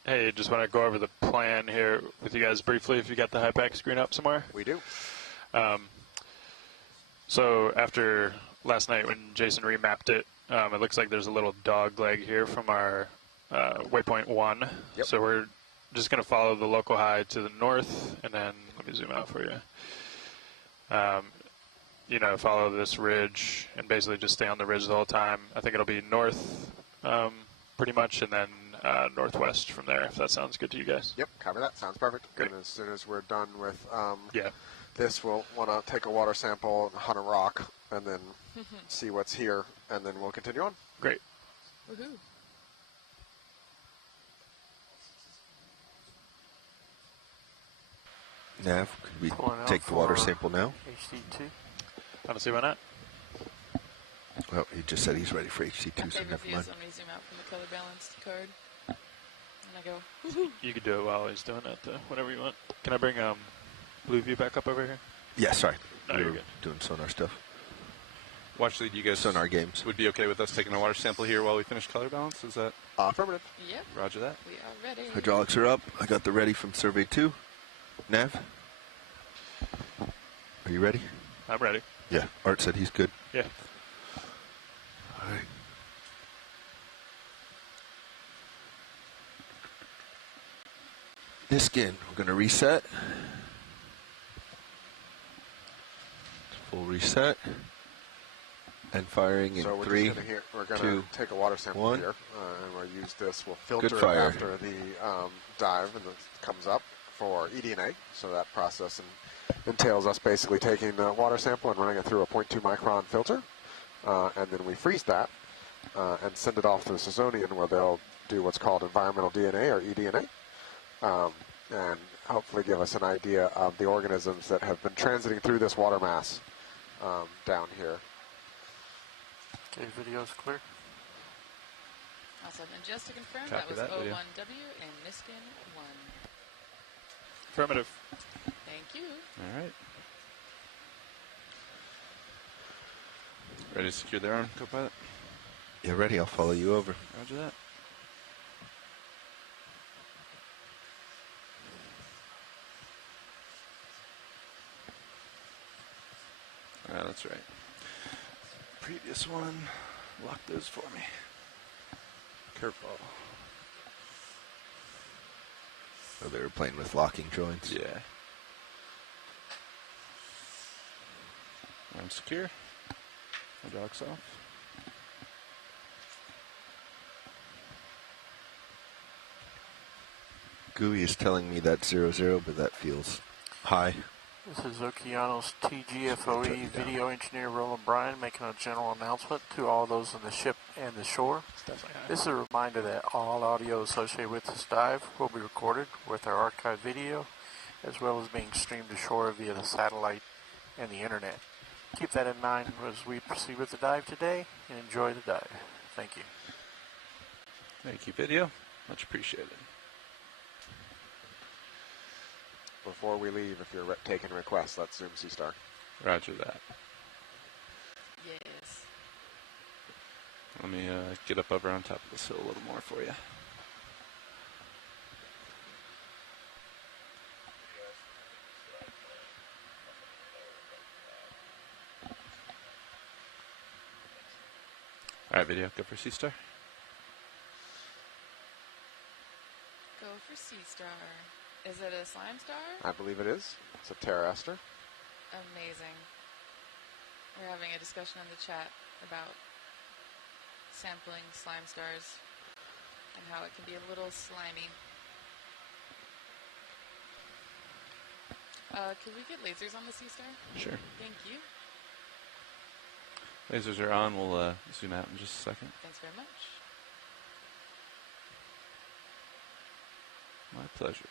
Hey, just want to go over the plan here with you guys briefly if you got the HIPAC screen up somewhere. We do. So after last night when Jason remapped it, it looks like there's a little dog leg here from our waypoint 1. Yep. So we're just going to follow the local high to the north, and then let me zoom out for you. You know, follow this ridge and basically just stay on the ridge the whole time. I think it'll be north pretty much, and then northwest from there, if that sounds good to you guys. Yep, copy that. Sounds perfect. Great. And as soon as we're done with Yeah. this, we'll want to take a water sample and hunt a rock and then see what's here, and then we'll continue on. Great. Woohoo. Nav, could we Pulling out take the water for sample now? HC2. I don't see why not. Well, he just said he's ready for HC2, My so favorite never view mind. is when we zoom out from the color balanced card. And I go, woohoo. You could do it while he's doing that, whatever you want. Can I bring blue view back up over here? Yeah, sorry. No, we you're were good. doing sonar stuff. Watch lead, you guys Sonar games. would be okay with us taking a water sample here while we finish color balance? Is that Affirmative. Yep, roger that? we are ready. Hydraulics are up. I got the ready from Survey 2. Nav? Are you ready? I'm ready. Yeah. Art said he's good. Yeah. All right. Disc in. We're going to reset. Full reset. And firing in So we're 3, just we're going 2, to take a water sample 1. here, and we'll use this. We'll filter Good it fire. after the dive and it comes up for EDNA. So that process entails us basically taking the water sample and running it through a 0.2 micron filter, and then we freeze that and send it off to the Smithsonian, where they'll do what's called environmental DNA or EDNA, and hopefully give us an idea of the organisms that have been transiting through this water mass down here. Okay, video's clear. Awesome. And just to confirm, Copy that was that video. O1W and Niskin 1. Affirmative. Thank you. All right. Ready to secure their arm, co-pilot? Yeah, ready. I'll follow you over. Roger that. That's right. Previous one, lock those for me. Curveball. So they were playing with locking joints. Yeah. Arm secure. Hydraulics off. GUI is telling me that's 00, but that feels high. This is Okeanos TGFOE video engineer Roland Bryan making a general announcement to all those on the ship and the shore. This is a reminder that all audio associated with this dive will be recorded with our archived video, as well as being streamed to shore via the satellite and the internet. Keep that in mind as we proceed with the dive today, and enjoy the dive. Thank you. Thank you, video. Much appreciated. Before we leave, if you're taking requests, let's zoom C-Star. Roger that. Yes. Let me get up over on top of this hill a little more for you. All right, video. Go for C-Star. Go for Sea Star. Is it a slime star? I believe it is. It's a Terrastor. Amazing. We're having a discussion in the chat about sampling slime stars and how it can be a little slimy. Can we get lasers on the Sea Star? Sure. Thank you. Lasers are on. We'll zoom out in just a second. Thanks very much. My pleasure.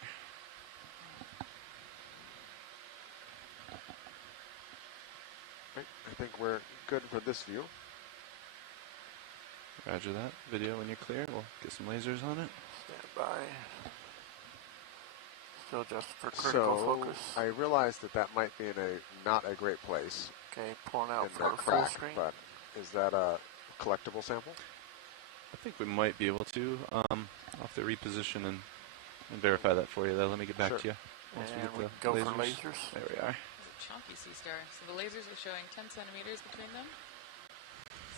Right. I think we're good for this view. Roger that. Video when you're clear. We'll get some lasers on it. Stand by. Still just for critical focus. I realize that might be in not a great place. Okay, pulling out in for that a full crack, screen. but is that a collectible sample? I think we might be able to. I'll have to reposition and verify that for you, though. Let me get back to you. Once And we we get the go lasers. for lasers. There we are. It's a chunky sea star. So the lasers are showing 10 centimeters between them.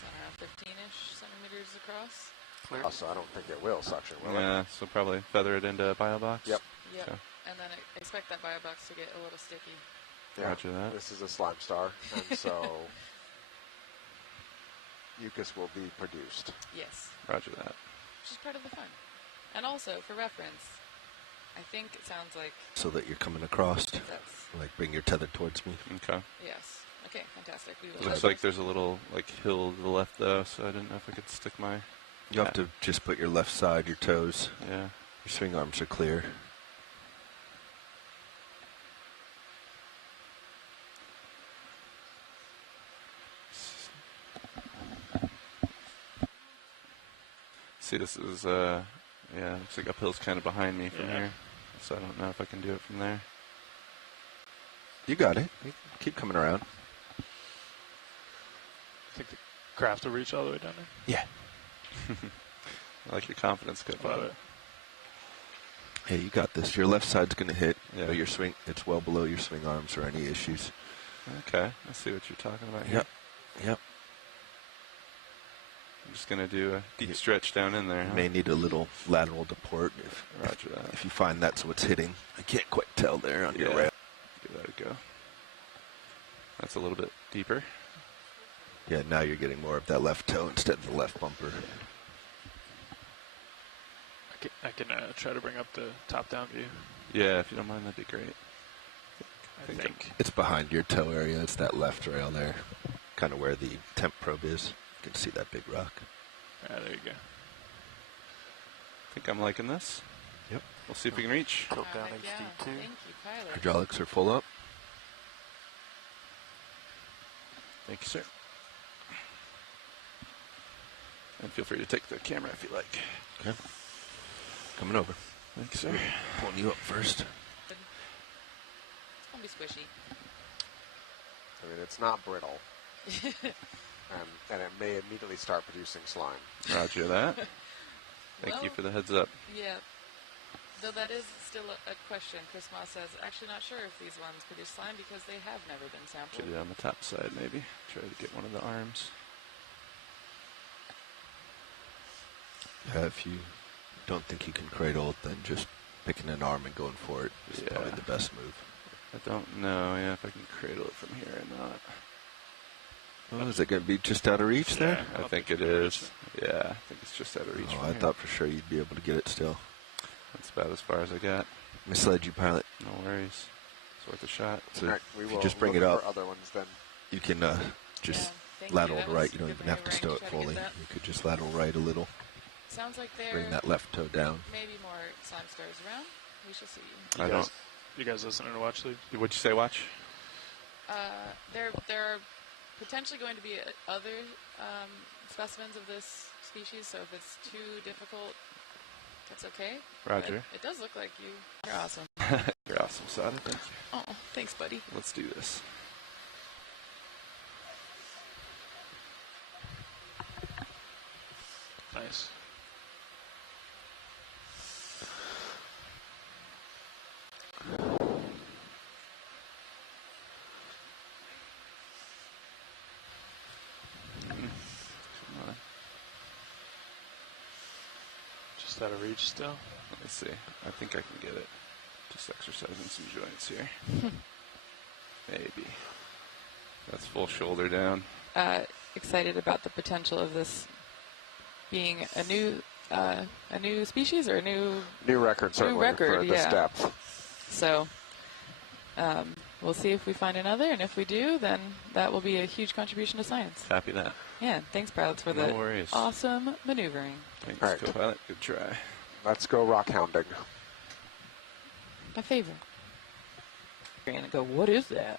So around 15-ish centimeters across. Oh, so I don't think it will suction, will it? Yeah, so probably feather it into a bio box. Yep. Yep. So. And then expect that bio box to get a little sticky. Yeah. Roger that. This is a slime star, and so mucus will be produced. Yes. Roger that. Which is part of the fun. And also, for reference, I think it sounds like... So that you're coming across. That's... Like bring your tether towards me. Okay. Yes. Okay, fantastic. We will Looks like there's a little hill to the left, though, so I didn't know if I could stick my... You have to just put your left side, your toes. Yeah. Your swing arms are clear. See, this is, looks like uphill's kind of behind me from here, so I don't know if I can do it from there. You got it. You keep coming around. I think the craft will reach all the way down there. Yeah. I like your confidence, good Love brother. it. Hey, you got this. Your left side's going to hit. Yeah. But your swing, it's well below your swing arms or any issues. Okay, I see what you're talking about here. Yep. I'm just going to do a deep stretch down in there. You may need a little lateral deport Roger that. if you find that's what's hitting. I can't quite tell there on your rail. Give that a go. That's a little bit deeper. Yeah, now you're getting more of that left toe instead of the left bumper. I can try to bring up the top-down view. Yeah, if you don't mind, that'd be great. I think. It's behind your toe area. It's that left rail there, kind of where the temp probe is. You can see that big rock. There you go. I think I'm liking this. Yep. We'll see if we can reach. Tilt down Yeah. HD2. Thank you, pilot. Hydraulics are full up. Thank you, sir. And feel free to take the camera if you like. Okay. Coming over. Thank you, sir. Pulling you up first. It's going to be squishy. I mean, it's not brittle, and it may immediately start producing slime. Roger that. Thank you for the heads up. Yeah. Though that is still a question. Chris Moss says, actually not sure if these ones produce slime because they have never been sampled. Should do it on the top side, maybe. Try to get one of the arms. Yeah, if you don't think you can cradle it, then just picking an arm and going for it is probably the best move. I don't know, if I can cradle it from here or not. Oh, is it going to be just out of reach there? I think it is. Yeah, I think it's just out of reach. Oh, I thought for sure you'd be able to get it still. That's about as far as I got. Misled you, pilot. No worries. It's worth a shot. So Right, we if will you just bring look it up, for other ones then. you can just thank you. lateral That right. was You don't good even have to maneuvering stow it to try to get fully. that. You could just lateral right a little. Sounds like there Bring that left toe down. may be more slime stars around. We shall see. I don't. You guys listening to Watch Lead? What'd you say, Watch? There are potentially going to be other specimens of this species, so if it's too difficult, that's okay. Roger. But it does look like you're awesome. You're awesome, Sada. Thank you. Oh, thanks, buddy. Let's do this. Nice. Come on. Just out of reach still. Let me see. I think I can get it. Just exercising some joints here. Maybe. That's full shoulder down. Excited about the potential of this being a new species or a new record certainly record, for this depth. So we'll see if we find another, and if we do, then that will be a huge contribution to science. Copy that. Yeah, thanks, pilots, for No the worries. awesome maneuvering. Thanks, All right. co-pilot. Good try. Let's go rock hounding. My favorite. And go, what is that?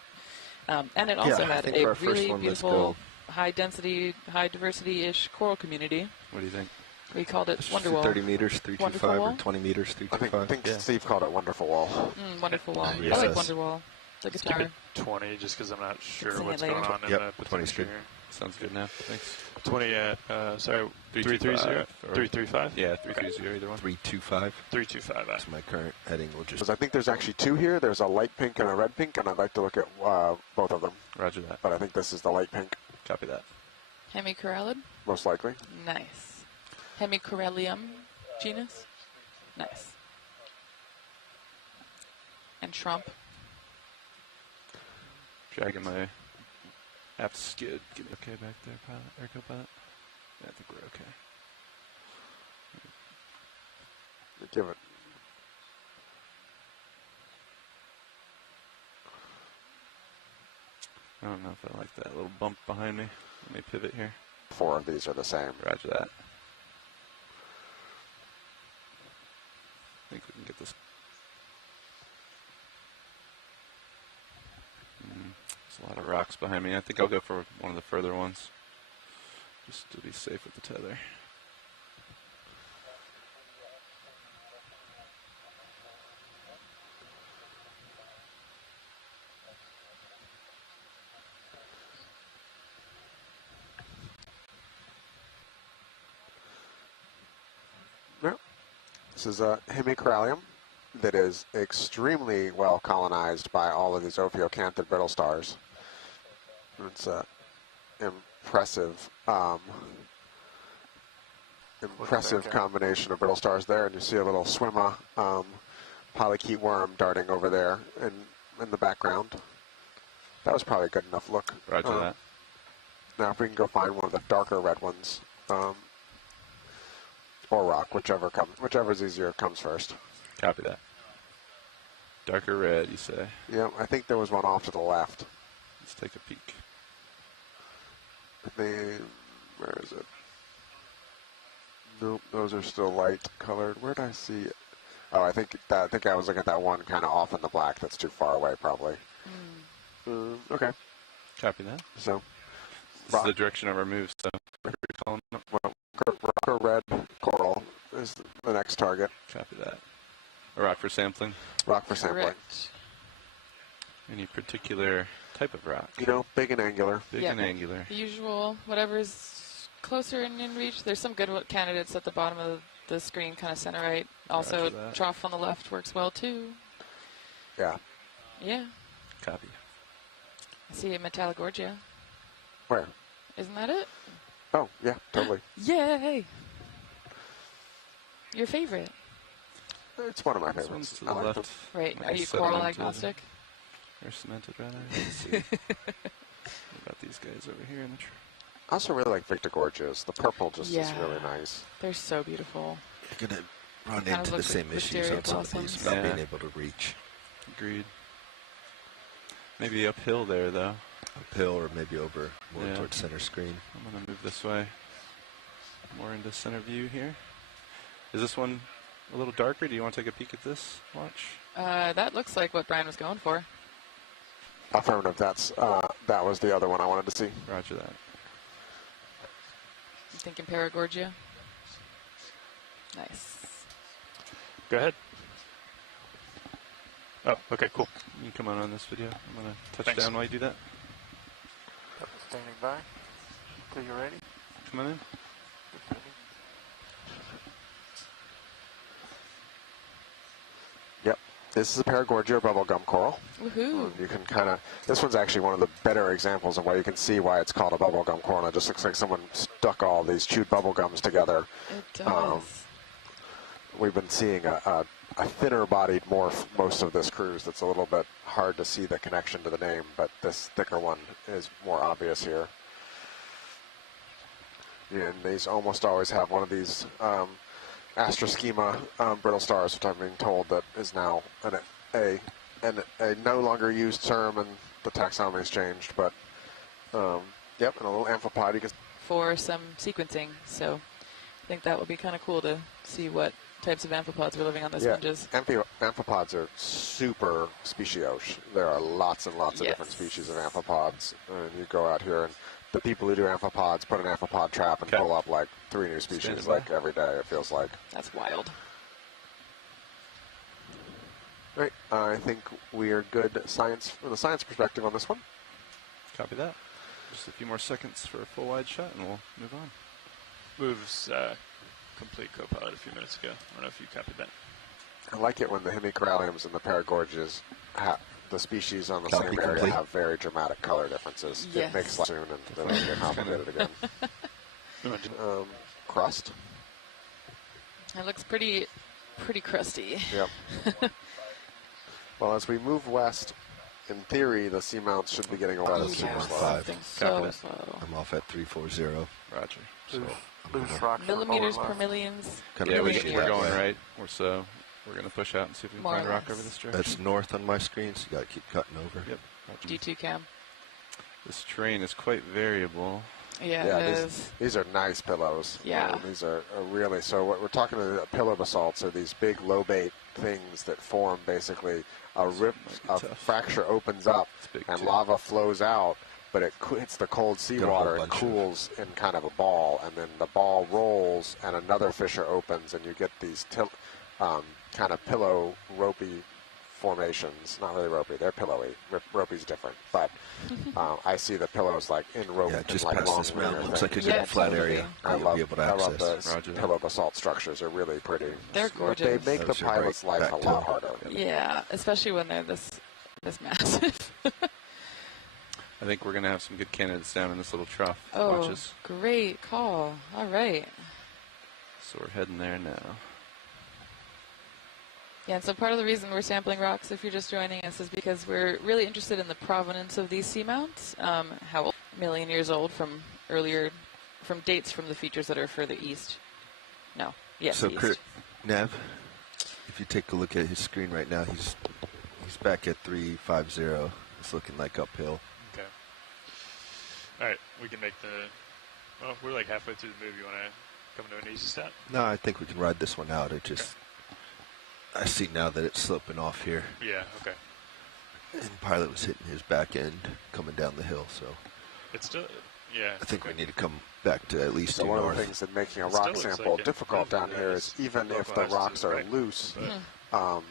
And it also Yeah, I had think a for our first really one, let's beautiful, high density, high diversity-ish coral community. What do you think? We called it It's Wonderwall. 30 meters, 325, Wonderful or 20 meters, I 325. think Steve called it Wonderful Wall. Wonderful Wall. Yes. I like Wonderwall. The Let's keep guitar. it 20 just because I'm not sure sing it what's later. going on in Yep, the 20's potential good. here. Sounds good now. Thanks. 20 at, sorry, 330? 335? Yeah, 330, either one. 325. 325. That's my current heading. We'll just. Because I think there's actually two here. There's a light pink and a red pink, and I'd like to look at both of them. Roger that. But I think this is the light pink. Copy that. Hemicorallid? Most likely. Nice. Hemicorallium genus? Nice. And Trump? Dragging my aft skid. Give me okay back there, pilot, or co-pilot. Yeah, I think we're okay. Give it. I don't know if I like that little bump behind me. Let me pivot here. 4 of these are the same. Roger that. I think we can get this. There's a lot of rocks behind me. I think I'll go for one of the further ones, just to be safe with the tether. This is a hemicorallium that is extremely well colonized by all of these ophiocanthed brittle stars. It's a impressive combination of brittle stars there, and you see a little swimmer polychaete worm darting over there in the background. That was probably a good enough look. Roger that. Now if we can go find one of the darker red ones, or rock, whichever's easier comes first. Copy that. Darker red, you say? Yeah, I think there was one off to the left. Let's take a peek. Where is it? Nope, those are still light colored. Where did I see it? Oh, I think I was looking at that one kind of off in the black. That's too far away, probably. Okay. Copy that. So, this is the direction of our move. So, well, rock or red coral is the next target. Copy that. A rock for sampling. Rock for sampling. Correct. Any particular type of rock? You know, big and angular. Big and angular. The usual, whatever's closer and in reach. There's some good candidates at the bottom of the screen, kind of center right. Also, trough on the left works well too. Yeah. Yeah. Copy. I see a Metallogorgia. Where? Isn't that it? Oh, yeah, totally. Yay! Your favorite? It's one of my favorites. To the left. Right. Are you coral agnostic? Or cemented, rather. Let's see. What about these guys over here in the tree? I also really like Victor Gorges. The purple just is really nice. They're so beautiful. You're going to run into the same issues on some of these, not being able to reach. Agreed. Maybe uphill there, though. Uphill or maybe over more towards center screen. I'm going to move this way. More into center view here. Is this one a little darker? Do you want to take a peek at this? Watch. That looks like what Brian was going for. Affirmative. That was the other one I wanted to see. Roger that. You thinking Paragorgia? Nice. Go ahead. Oh, okay, cool. You can come on this video. I'm going to touch down while you do that. Standing by. Till you're ready. Come on in. Yep. This is a Paragorgia bubblegum coral. Woohoo. You can kind of, this one's actually one of the better examples of why you can see why it's called a bubblegum coral. It just looks like someone stuck all these chewed bubblegums together. It does. We've been seeing a thinner bodied morph most of this cruise. That's a little bit hard to see the connection to the name, but this thicker one is more obvious here. And these almost always have one of these astroschema brittle stars, which I'm being told that is now a no longer used term, and the taxonomy has changed. But yep, and a little amphipod. You can for some sequencing, so I think that would be kind of cool to see what types of amphipods were living on the sponges. Amphipods are super speciose. There are lots and lots of different species of amphipods. And you go out here, and the people who do amphipods put an amphipod trap and pull up like 3 new species like every day, it feels like. That's wild. Right. I think we are good science from the science perspective on this one. Copy that. Just a few more seconds for a full wide shot, and we'll move on. Moves complete, co-pilot, a few minutes ago. I don't know if you copied that. I like it when the hemicoralliums and the paragorges, the species on the Copy same area complete. have very dramatic color differences. Yes. It makes life soon and then it'll get complicated again. Crust? It looks pretty crusty. Yep. Well, as we move west, in theory, the seamounts should be getting a lot of super slow. Five. So slow. I'm off at 340. Roger. So Loose rocks. Millimeters per millions. kind Yeah, of we're pushing going that way. right, or so. We're going to push out and see if we can More find or a rock less. over this direction. That's north on my screen, so you got to keep cutting over. Yep. Roger. D2 cam. This terrain is quite variable. Yeah, Yeah, it is. these are nice pillows. Yeah. These are really, so what we're talking about, pillow basalts are these big lobate things that form basically a rip, might be a tough. fracture opens up It's big and too. lava flows out, but it hits the cold seawater and bunch of- cools in kind of a ball, and then the ball rolls and another fissure opens, and you get these kind of pillow ropey formations. Not really ropey, they're pillowy. Ropey's different, but I see the pillows like in rope. Yeah, just like past long this mountain. linear Looks like a things. good Yeah, flat totally. area I that you'll love, be able to I love access. the Roger. pillow basalt structures. Are really pretty. They're But they gorgeous. make the Those are pilot's great life a back lot to- harder. Yeah, especially when they're this massive. I think we're going to have some good candidates down in this little trough. Oh, Watch us. great call. All right. So we're heading there now. Yeah, and so part of the reason we're sampling rocks, if you're just joining us, is because we're really interested in the provenance of these seamounts, how million years old from dates from the features that are further east. No, yes, So, east. Kurt, Nav, if you take a look at his screen right now, he's back at 350. It's looking like uphill. Okay. All right, we can make the. Well, we're like halfway through the move. You want to come to an easy stop? No, I think we can ride this one out. I see now that it's sloping off here. Yeah. Okay. And Pilot was hitting his back end coming down the hill, so It's still. Yeah. I think okay. we need to come back to at least So due one north. of the things that making a It still rock looks sample like it. difficult down here is even if the localized to rocks the are right, loose, but,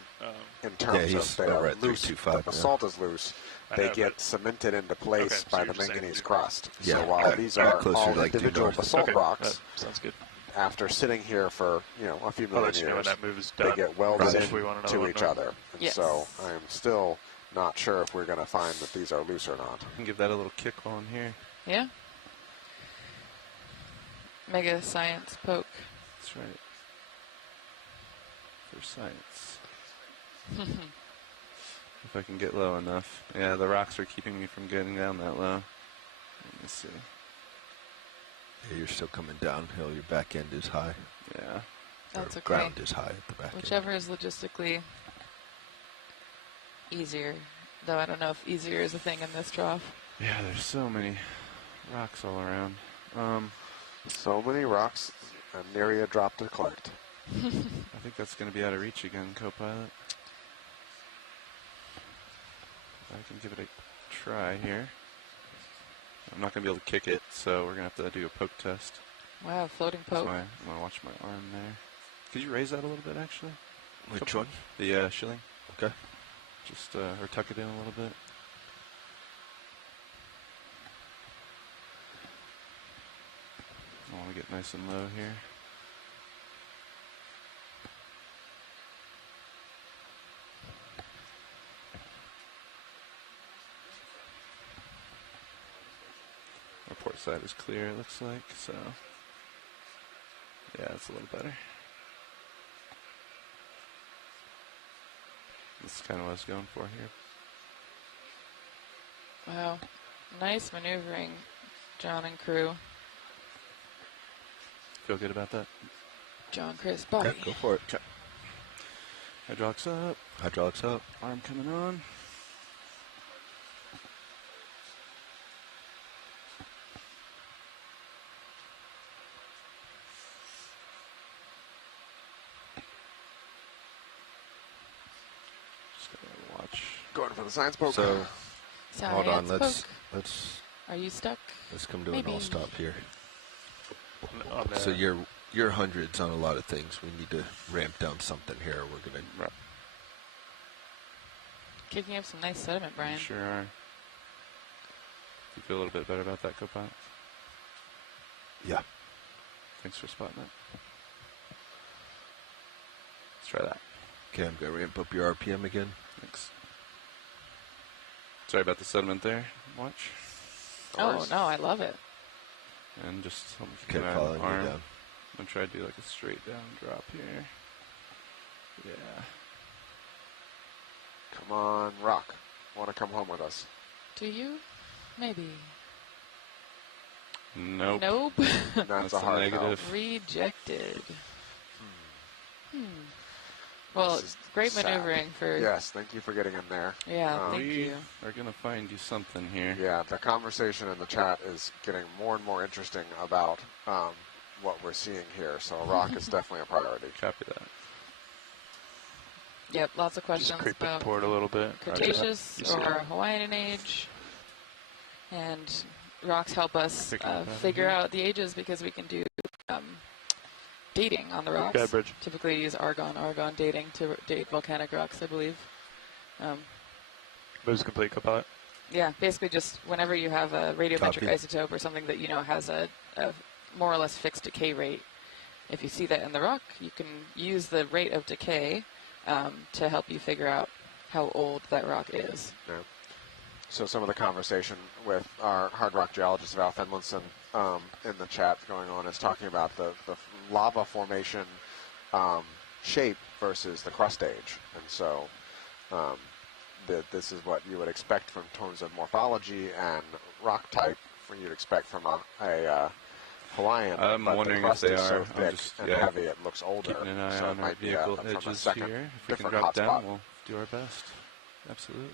in terms he's of they over are at loose, 325 the now. basalt is loose, I they know, get but- cemented into place Okay, so by you're the just saying manganese due- crust. Yeah, So while these are closer all to, like, due individual north. basalt Okay, rocks, that sounds good. after sitting here for a few I'll million let you know when years, that move is they done. get welded If we want another to one each north. other. And Yes. so I'm still not sure if we're going to find that these are loose or not. We can give that a little kick while I'm here. Yeah. Mega science poke. That's right. For science. If I can get low enough. Yeah, the rocks are keeping me from getting down that low. Let me see. Yeah, you're still coming downhill. Your back end is high. Yeah. That's Or okay. ground is high at the back Whichever is logistically easier. Though I don't know if easier is a thing in this trough. Yeah, there's so many rocks all around. So many rocks, and nearly a drop to collect. I think that's going to be out of reach again, co-pilot. I can give it a try here. I'm not going to be able to kick it, so we're going to have to do a poke test. Wow, floating That's poke. why I'm going to watch my arm there. Could you raise that a little bit, actually? Which Couple- one? The shilling. Okay. Just, or tuck it in a little bit. I want to get nice and low here. Our port side is clear, it looks like, so yeah, it's a little better. This is kind of what I was going for here. Wow. Nice maneuvering, John and crew. Feel good about that? John, Chris, Bobby. Okay, go for it. Okay. Hydraulics up. Hydraulics up. Arm coming on. Just gotta watch. Going for the science poke. So hold on. Science Let's poke. Are you stuck? come to Maybe. an all stop here. On the, So you're hundreds on a lot of things. We need to ramp down something here. We're gonna. Kicking up some nice sediment, Brian. Sure are. you feel a little bit better about that, Copilot? Yeah. Thanks for spotting that. Let's try that. Okay, I'm going to ramp up your RPM again. Thanks. Sorry about the sediment there. Watch. Oh, no, I love it. And just help me Okay, keep my following you arm. down. I'm going to try to do like a straight down drop here. Yeah. Come on, rock. Want to come home with us? Do you? Maybe. Nope. Nope. That's a hard negative. no. Rejected. Well, This is great sad. maneuvering for... Yes, thank you for getting in there. Yeah, thank We you. are going to find you something here. Yeah, the conversation in the chat is getting more and more interesting about what we're seeing here. So a rock is definitely a priority. Copy that. Yep, lots of Just questions creep it about forward a little bit. Cretaceous You see or that? Hawaiian age. And rocks help us Picking up that figure here. out the ages because we can do dating on the rocks. Bad bridge. Typically use argon dating to date volcanic rocks, I believe. Moves complete, Copilot. Yeah, basically just whenever you have a radiometric Copy. isotope or something that you know has a more or less fixed decay rate, if you see that in the rock, you can use the rate of decay to help you figure out how old that rock is. Yeah. So some of the conversation with our hard rock geologist, Val Finlinson, in the chat going on is talking about the lava formation shape versus the crust age. And so this is what you would expect from terms of morphology and rock type, what you'd expect from a Hawaiian. I'm but wondering the crust if they is so are. I'm thick just and heavy, it looks older. keeping an eye so on it our might be vehicle from a edges second, here. If we can different drop down, hotspot. we'll do our best. Absolutely.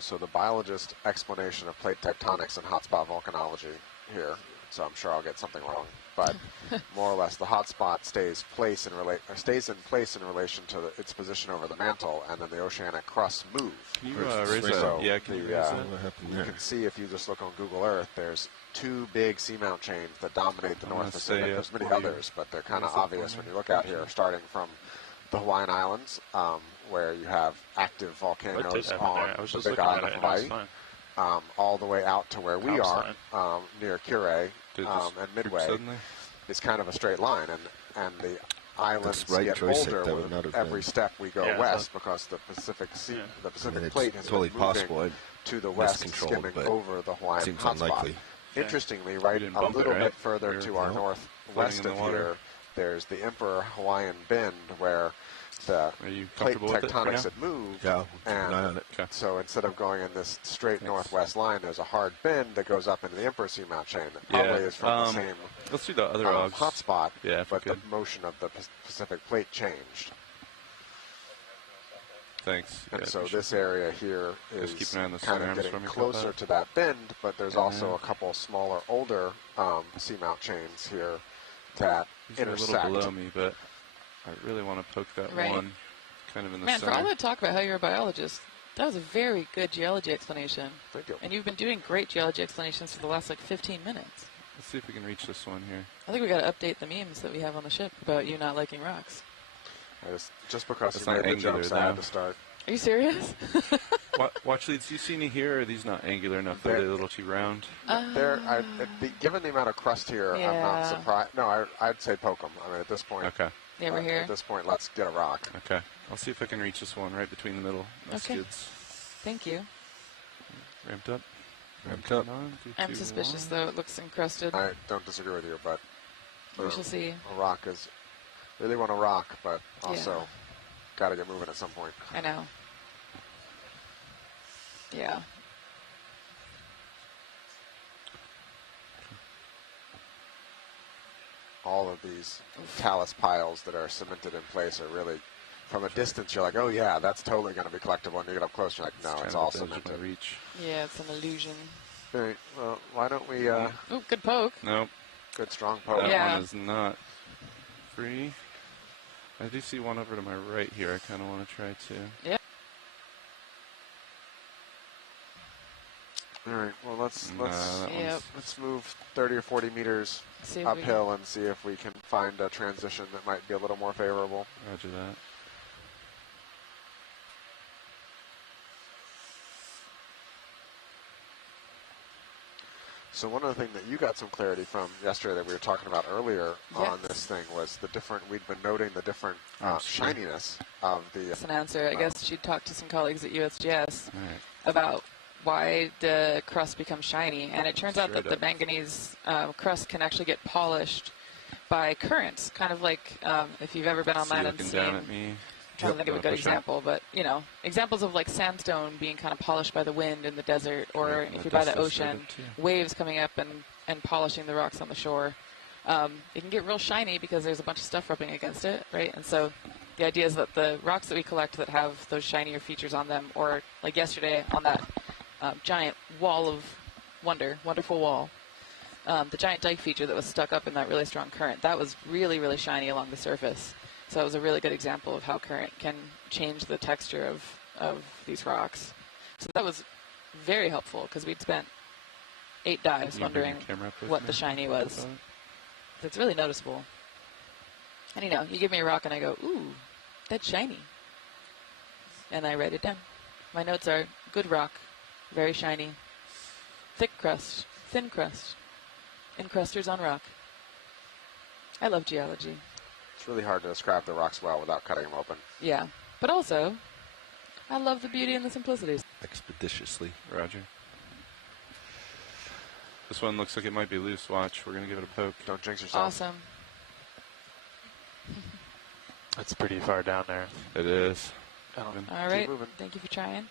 So the biologist explanation of plate tectonics and hotspot volcanology here, so I'm sure I'll get something wrong, but more or less the hotspot stays in place in relation to its position over the mantle, and then the oceanic crusts move. Can you Where's raise the that? So Yeah, can you the, raise that? What happened You there? can see if you just look on Google Earth, there's two big seamount chains that dominate the I'm North gonna Pacific. say There's many for you. others, but they're kind of Raise that for obvious me. when you look out here, starting from the Hawaiian Islands, where you have active What did volcanoes happen on there? I was the just Big looking Island at of it and it was Hawaii, fine. all the way out to where we Comps are, near Kure Did it just and creep Midway. suddenly? It's kind of a straight line, and the islands right get joystick, older that would with not have every been- step we go Yeah, west because the Pacific Yeah. the I Pacific mean, it's plate has totally been moving possible. It to the west, miscontrolled, skimming but over the Hawaiian seems hotspot. unlikely. Interestingly, right didn't a bump it, little right? bit further You're to our floating northwest in the of water. here, there's the Emperor Hawaiian Bend, where the Are you plate comfortable with it for now? tectonics had moved. Yeah, we'll keep an eye on it. Okay. So instead of going in this straight Thanks. northwest line, there's a hard bend that goes up into the Emperor Seamount chain that Yeah, probably is from the same Let's do the other odds. hotspot, Yeah, if we but the could. motion of the Pacific plate changed. Thanks. And Yeah, so appreciate this it. area here Just is keep an eye on the kind of surrounds getting from your closer profile. to that bend, but there's Yeah. also a couple smaller, older seamount chains here that These are a little intersect. below me, but I really want to poke that Right. one kind of in the Man, for center. all that talk about how you're a biologist, that was a very good geology explanation. Thank you. And you've been doing great geology explanations for the last, 15 minutes. Let's see if we can reach this one here. I think we got to update the memes that we have on the ship about you not liking rocks. Just because That's you not made the angular, jumps, I had though. to start. Are you serious? Watch these. Do you see any here? Or are these not angular enough? Are they a little too round? Given the amount of crust here, I'm not Yeah. surprised. No, I'd say poke them. I mean, at this point, Okay. Yeah, we're here. At this point, let's get a rock. Okay. I'll see if I can reach this one right between the middle. My Okay. skids. Thank you. Ramped up. Ramped up. On, three, I'm two, suspicious, one. though. It looks encrusted. I don't disagree with you, but We shall see. a rock is really want to rock, but also got to get moving at some point. I know. Yeah. All of these talus piles that are cemented in place are really, from a distance, you're like, oh yeah, that's totally going to be collectible. And you get up close, you're like, no, Kind it's of all at the edge of my cemented. reach. Yeah, it's an illusion. All right, well, why don't we, Oh, good poke. Nope. good strong poke. That Yeah. one is not free. I do see one over to my right here. I kind of want to try to. Yeah. All right. Well, let's Yep. let's move 30 or 40 meters See if uphill and see if we can find a transition that might be a little more favorable. Roger that. So one of the things that you got some clarity from yesterday that we were talking about earlier on this thing was the different, we'd been noting the different shininess of the... That's an answer. I guess she talked to some colleagues at USGS about why the crust becomes shiny. And it turns out that the manganese crust can actually get polished by currents, kind of like if you've ever been on land and seen... down at me. I'm trying to think of a good example, but, you know, examples of like sandstone being kind of polished by the wind in the desert, or if you're by the ocean, waves coming up and polishing the rocks on the shore. It can get real shiny because there's a bunch of stuff rubbing against it, right? And so the idea is that the rocks that we collect that have those shinier features on them, or like yesterday on that giant wall of wonderful wall, the giant dike feature that was stuck up in that really strong current, that was really, really shiny along the surface. So it was a really good example of how current can change the texture of these rocks. So that was very helpful because we'd spent 8 dives wondering what the shiny was. It's really noticeable. And you know, you give me a rock and I go, ooh, that's shiny. And I write it down. My notes are good rock, very shiny, thick crust, thin crust, encrusters on rock. I love geology. It's really hard to describe the rocks well without cutting them open. Yeah, but also, I love the beauty and the simplicities. Expeditiously. Roger. This one looks like it might be loose. Watch. We're going to give it a poke. Don't jinx yourself. Awesome. That's pretty far down there. It is. All right. Thank you for trying.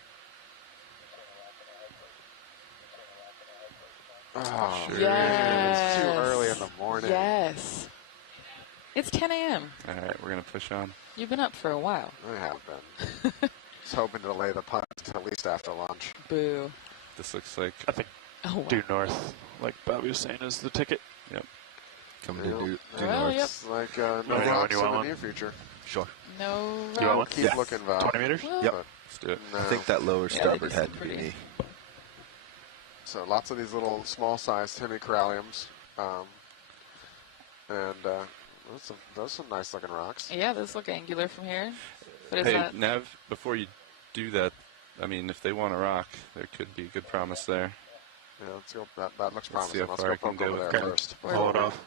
Oh, yes. It's too early in the morning. Yes. It's 10 a.m. All right, we're going to push on. You've been up for a while. I have been. Just hoping to delay the putt until at least after lunch. Boo. This looks like... I think due north, like Bobby was saying, is the ticket. Yep. Coming to due north. Yep. Like no rocks in the near future. Sure. No rocks. You want one? Keep looking, Val. 20 meters? Yep. Let's do it. No. I think that lower starboard had to be me. So lots of these little small-sized hemicoralliums. And... those are some nice-looking rocks. Yeah, those look angular from here. But is hey, that... Nev, before you do that, I mean, if they want a rock, there could be good promise there. Yeah, let's go. That looks promising. See how Let's far go I can poke go over with there current. first. Pull it off.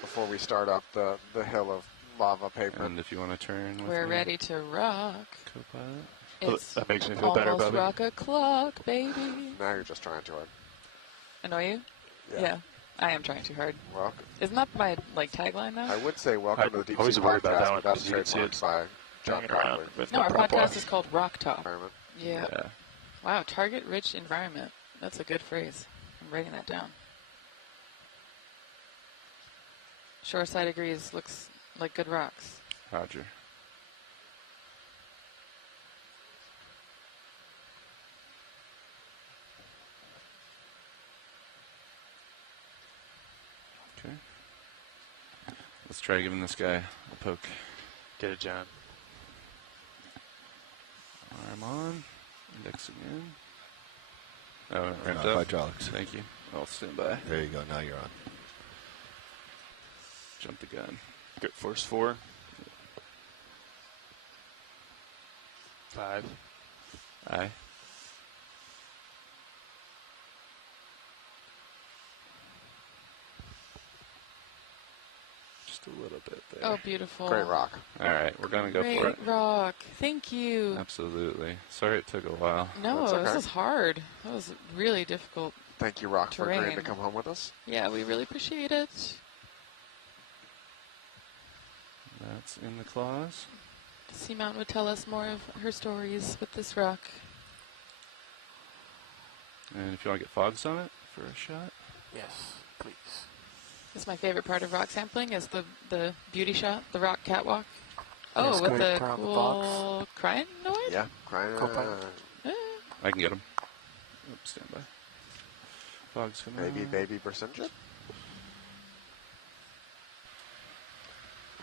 Before we start up the hill of lava paper. And if you want to turn with We're me, ready to rock. Co-pilot. It's that makes me feel better, almost Bobby. rock o'clock, baby. Now you're just trying too hard. Annoy you? Yeah. I am trying too hard. Welcome. Isn't that my tagline now? I would say welcome to the Deep always Sea worry about Podcast, that one but that's because you can see trademarked it's by John hanging around Conway. with No, our prop podcast off. is called Rock Talk. Environment. Yeah. Wow, target-rich environment. That's a good phrase. I'm writing that down. Shoreside agrees. Looks like good rocks. Roger. Okay. Let's try giving this guy a poke. Get it, John. Arm on. Index again. Oh, ramped No, up. hydraulics. Thank you. I'll stand by. There you go. Now you're on. Jump the gun. Good force 4. 5. Aye. Just a little bit there. Oh, beautiful. Great rock. All right, we're going to go for it. Great rock. Thank you. Absolutely. Sorry it took a while. No, That's okay. this is hard. That was really difficult. Thank you, Rock, for agreeing to Terrain. come home with us. Yeah, we really appreciate it. That's in the claws. Seamount would tell us more of her stories with this rock. And if you want to get fogs on it for a shot. Yes, please. This is my favorite part of rock sampling is the beauty shot, the rock catwalk. Oh, Yes, with go the ahead, turn on the box. cool crying noise? Yeah, crying. Co-pilot. I can get them. Oops, stand by. Fogs coming on. Baby Bersinja?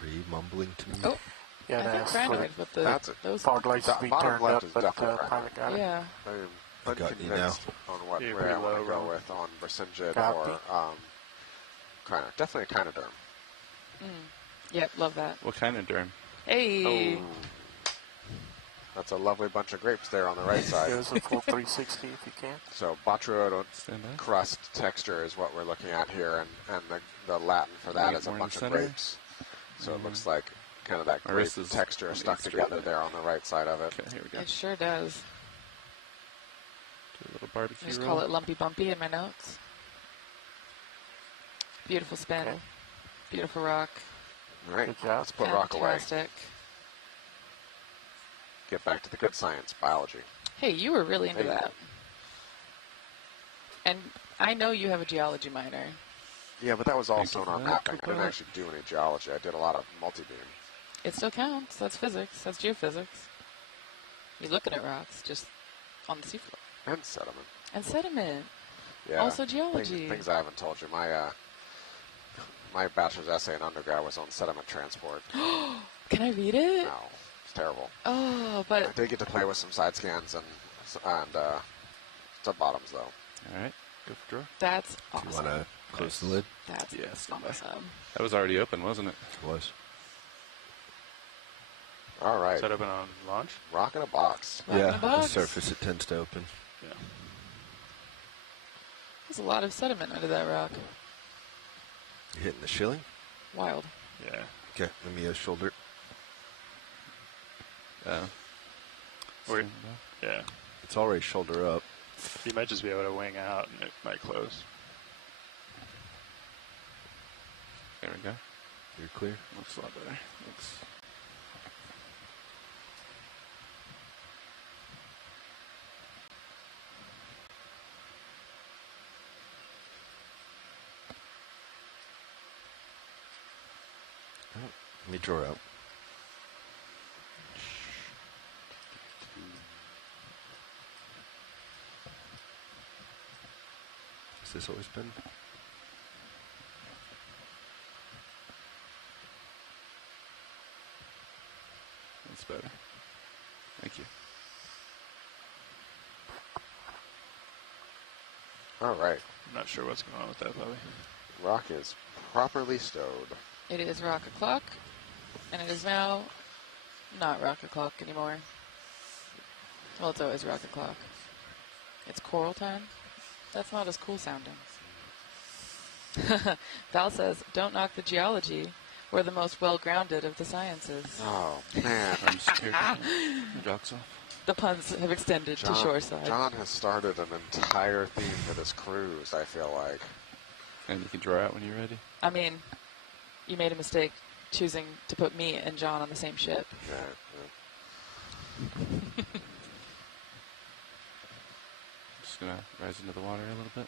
Were you mumbling to me? Oh, Yeah, I thought that's crying for noise with the That's it. those fog lights to be Bottom turned left up, is but definitely right. pilot got it. Yeah. unconvinced on what Yeah, ray I pretty want to low, go Ron. with on Brisingid Copy. or definitely a Kynoderm. Yep, love that. What kind of derm? Hey. Oh. That's a lovely bunch of grapes there on the right side. Give us a full 360 if you can. So Botrytis Stand by. crust texture is what we're looking at here, and the Latin for that is a More in the bunch of center? grapes. So it looks like kind of that Or grape this is texture stuck together there on the right side of it. Okay, here we go. It sure does. Do a little barbecue Just roll. call it lumpy bumpy in my notes. Beautiful spin. Okay. Beautiful rock. All right, Good job. let's put rock away. Fantastic. Get back to the good science, biology. Hey, you were really into Hey. that. And I know you have a geology minor. Yeah, but that was all Thank you sonar for that. mapping. I didn't actually do any geology. I did a lot of multi-beam. It still counts. That's physics. That's geophysics. You're looking at rocks just on the seafloor. And sediment. And sediment. Yeah. Also geology. Things I haven't told you. My bachelor's essay in undergrad was on sediment transport. Can I read it? No, it's terrible. Oh, I but did get to play with some side scans and sub bottoms though. All right, go for draw. that's Do you awesome. want to close the lid? That's Yeah, stand by. awesome. That was already open, wasn't it? It was. All right, Is that open on launch? rock in a box. Rock in Yeah, a the box. surface it tends to open. Yeah. There's a lot of sediment under that rock. You hitting the shilling? Wild. Yeah. Okay, let me shoulder. Wait. Yeah. It's already shoulder up. You might just be able to wing out and it might close. There we go. You're clear. Looks a lot better. Looks. Let me draw out. Has this always been? That's better. Thank you. All right, I'm not sure what's going on with that, Bobby. rock is properly stowed. It is rock o'clock, and it is now not rock o'clock anymore. Well, it's always rock o'clock. It's coral time. That's not as cool sounding. Val says, don't knock the geology. We're the most well-grounded of the sciences. Oh man, I'm scared. Rocks off. The puns have extended to shoreside. John has started an entire theme for this cruise. I feel like. And you can draw out when you're ready. I mean, you made a mistake choosing to put me and John on the same ship. Yeah, Just gonna rise into the water a little bit.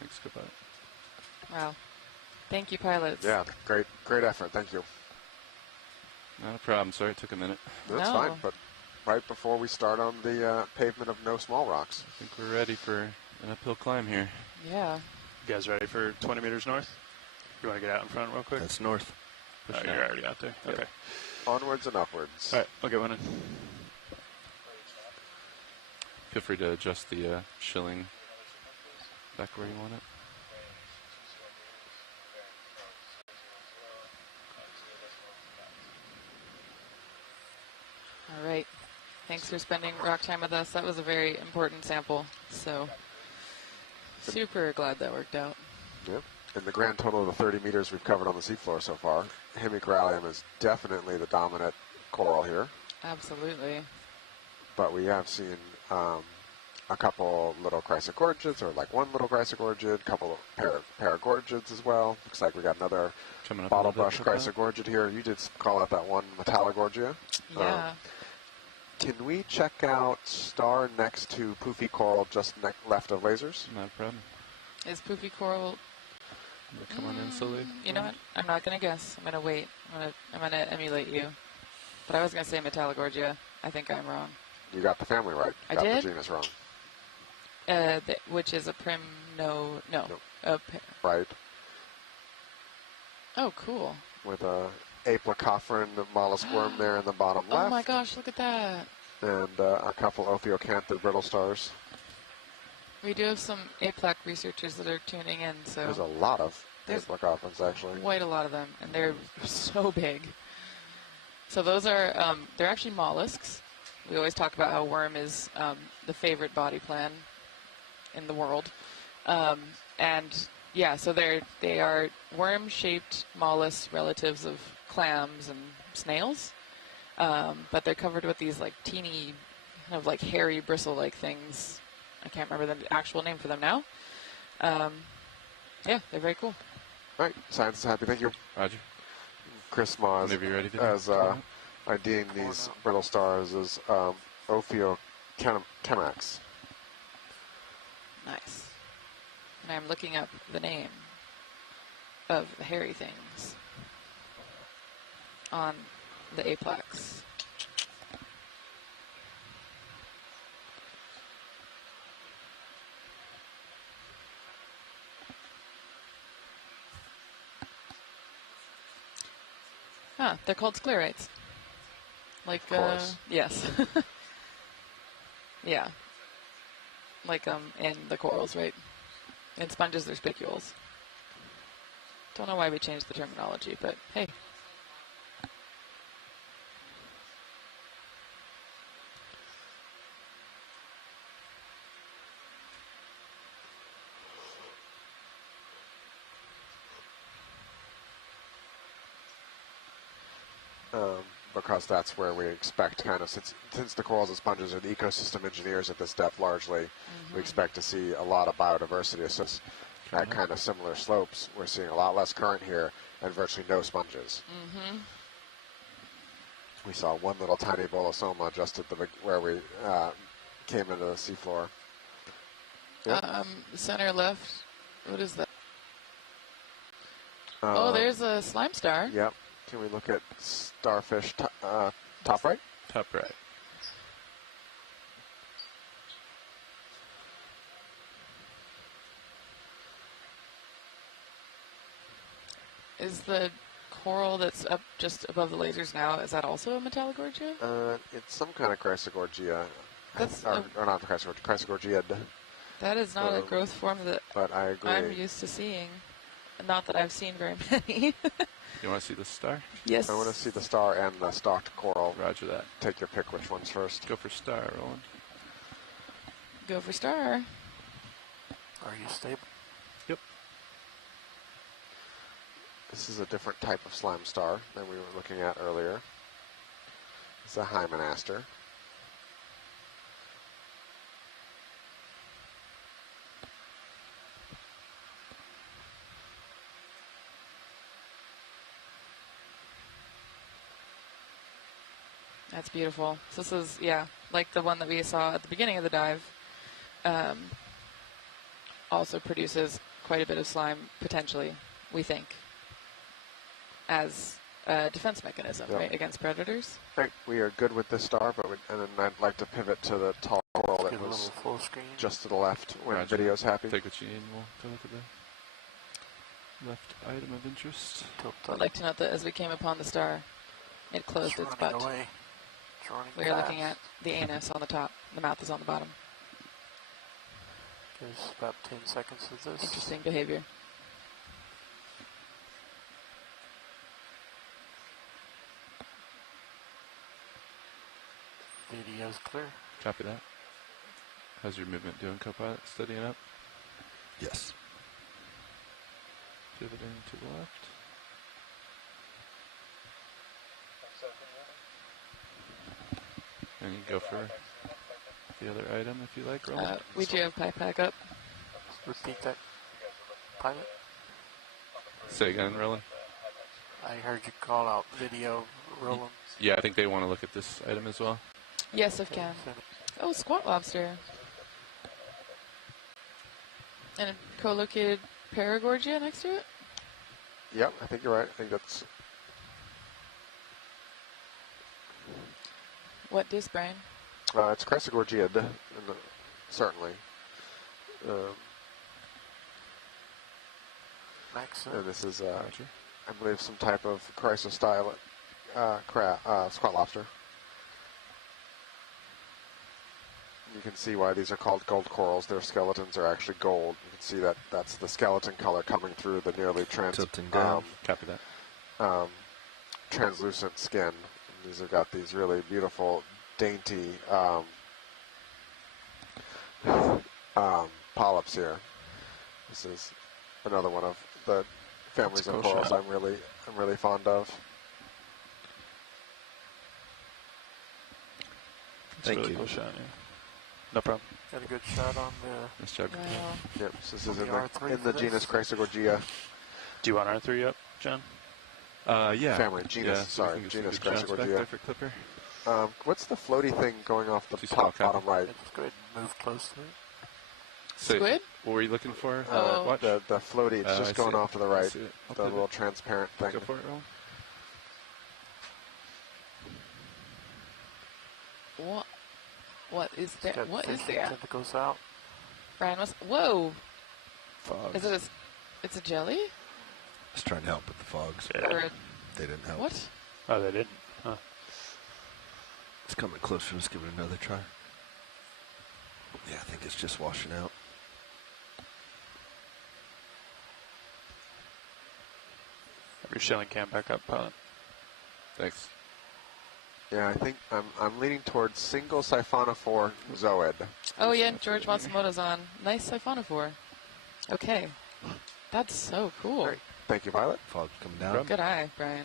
Thanks, goodbye. Wow. Thank you, pilots. yeah, great effort. Thank you. Not a problem. Sorry it took a minute. That's No. fine, but right before we start on the pavement of no small rocks. I think we're ready for an uphill climb here. Yeah. You guys ready for 20 meters north? You want to get out in front real quick? That's north. Oh, Push it you're out. already out there. Yep. Okay. Onwards and upwards. All right, I'll get one in. Feel free to adjust the shilling back where you want it. All right. Thanks for spending rock time with us. That was a very important sample. So, super glad that worked out. Yep. In the grand total of the 30 meters we've covered on the seafloor so far, Hemicorallium is definitely the dominant coral here, Absolutely. but we have seen a couple little chrysogorgids, or like one little chrysogorgid, a couple of paragorgids as well. Looks like we got another Coming up bottle a little brush bit. Put that. chrysogorgid here. You did call out that one Metallogorgia. Yeah. Can we check out star next to poofy coral just left of lasers? Not a problem. Is poofy coral? Come on in slowly. You know what? I'm not gonna guess. I'm gonna wait. I'm gonna emulate you. But I was gonna say Metallogorgia. I think I'm wrong. You got the family right. I got did? the genus wrong. Which is a no. Nope. A Right. Oh, cool. With a aplecopheran mollusk worm there in the bottom Oh left. my gosh, look at that. and a couple Okeanos brittle stars. We do have some APLAC researchers that are tuning in, so There's a lot of there's Okeanos actually. quite a lot of them, and they're so big. So those are, they're actually mollusks. We always talk about how worm is the favorite body plan in the world. And yeah, so they are worm-shaped mollusks, relatives of clams and snails. But they're covered with these like teeny, kind of like hairy bristle-like things. I can't remember the actual name for them now. Yeah, they're very cool. All right, science is happy. Thank you. Roger. Chris Moz Whenever you're ready to as IDing these brittle stars as Okeanos. Nice. And I'm looking up the name of the hairy things on the APLAX. Huh, they're called sclerites. Like, yes. Yeah. Like, in the corals, right? In sponges, they're spicules. Don't know why we changed the terminology, but hey. Because that's where we expect kind of, since the corals and sponges are the ecosystem engineers at this depth largely, we expect to see a lot of biodiversity assist at kind of similar slopes. We're seeing a lot less current here and virtually no sponges. We saw one little tiny bolosoma just at where we came into the seafloor. Yep. Center left, what is that? Oh, there's a slime star. Yep. Can we look at starfish top right? Top right. Is the coral that's up just above the lasers now, is that also a Metallogorgia? It's some kind of Chrysogorgia. That's or not Chrysogorgia, Chrysogorgiid. That is not a growth form that but I agree. I'm used to seeing. Not that I've seen very many. You want to see the star? Yes. I want to see the star and the stalked coral. Roger that. Take your pick which one's first. Go for star, Roland. Go for star. Are you stable? Yep. This is a different type of slime star than we were looking at earlier. It's a hymenaster. That's beautiful. So this is, yeah, like the one that we saw at the beginning of the dive. Also produces quite a bit of slime, potentially, we think, as a defense mechanism, right, against predators. Right, we are good with this star, but and then I'd like to pivot to the tall coral that was full screen. Just to the left when Roger. video's happy. Take what you need and we'll go look at the left item of interest. I'd like to note that as we came upon the star, it closed its butt. We are looking at the anus on the top. The mouth is on the bottom. There's about 10 seconds of this. Interesting behavior. Video's clear. Copy that. How's your movement doing, Copilot? Steadying up? Yes. Pivoting to the left. And you go for the other item if you like, Roland. We do have pipack up. Repeat that, pilot. Say again, Roland. I heard you call out video, Roland. Yeah, I think they want to look at this item as well. Yes, if can. Oh, squat lobster. And a co-located Paragorgia next to it? Yep, I think you're right. I think that's... What disc, Brian? It's Chrysogorgiid, certainly. And this is, I believe, some type of chrysostyle squat lobster. You can see why these are called gold corals. Their skeletons are actually gold. You can see that that's the skeleton color coming through the nearly Tilting down. Copy that. Translucent skin. And these have got these really beautiful, dainty polyps here. This is another one of the families of corals I'm really fond of. Thank you. Cool shot, yeah. No problem. Got a good shot on the... Nice job. Wow. Yep, so this is in the genus Chrysogorgia. Do you want R3 up, John? Yeah. Family, genus, Yeah, sorry, genus back Chrysogorgia. there for Clipper. What's the floaty thing going off the Too small, bottom right? Let's go ahead and move close to it. So, Squid? what were you looking for? Oh. The floaty, it's just going off to the right. The I'll little transparent thing. Go for it, Roll. What is there? What is there? Tentacles out. Brian, whoa! Fog. Is it it's a jelly? Just trying to help with the fogs. Yeah. Or They didn't help. what? Oh, they didn't? Huh. It's coming closer. Let's give it another try. Yeah, I think it's just washing out. Have your shelling cam back up, pilot. Thanks. Yeah, I think I'm leaning towards single siphonophore zoid. Oh yeah, George Matsumoto's on. Nice siphonophore. Okay. That's so cool. Great. Thank you, Violet. Fog's coming down. Good eye, Brian.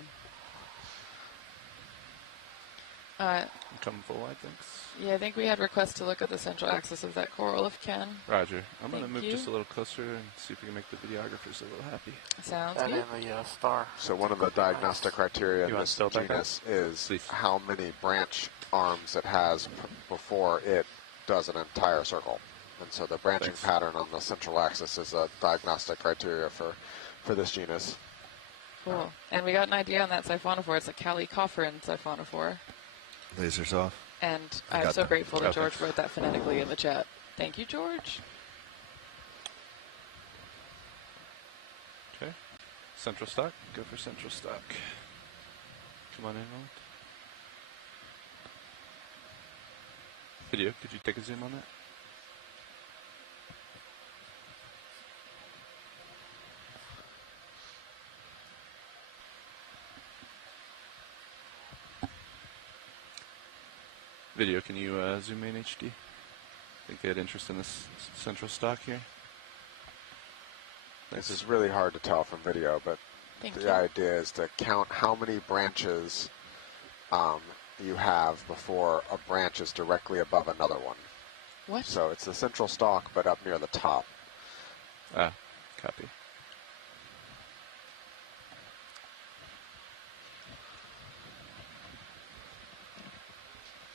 I'm coming full wide, thanks. Yeah, I think we had requests to look at the central axis of that coral if can. Roger. I'm going to Thank move you. just a little closer and see if we can make the videographers a little happy. Sounds And good. then the star. So one of the diagnostic criteria in You want this still back genus is Please. how many branch arms it has before it does an entire circle. And so the branching Thanks. pattern on the central axis is a diagnostic criteria for this genus. Cool. And we got an idea on that siphonophore. It's a Calicopheran siphonophore. Lasers off. And I I'm got so that. grateful that Okay. George wrote that phonetically in the chat. Thank you, George. Okay. Central stock. Go for central stock. Come on in, Roland. Video, could you take a zoom on that? Video, can you zoom in HD? Think they had interest in this central stock here? This is really hard to tell from video, but Thank the you. idea is to count how many branches you have before a branch is directly above another one. What? So it's the central stalk, but up near the top. Ah, copy.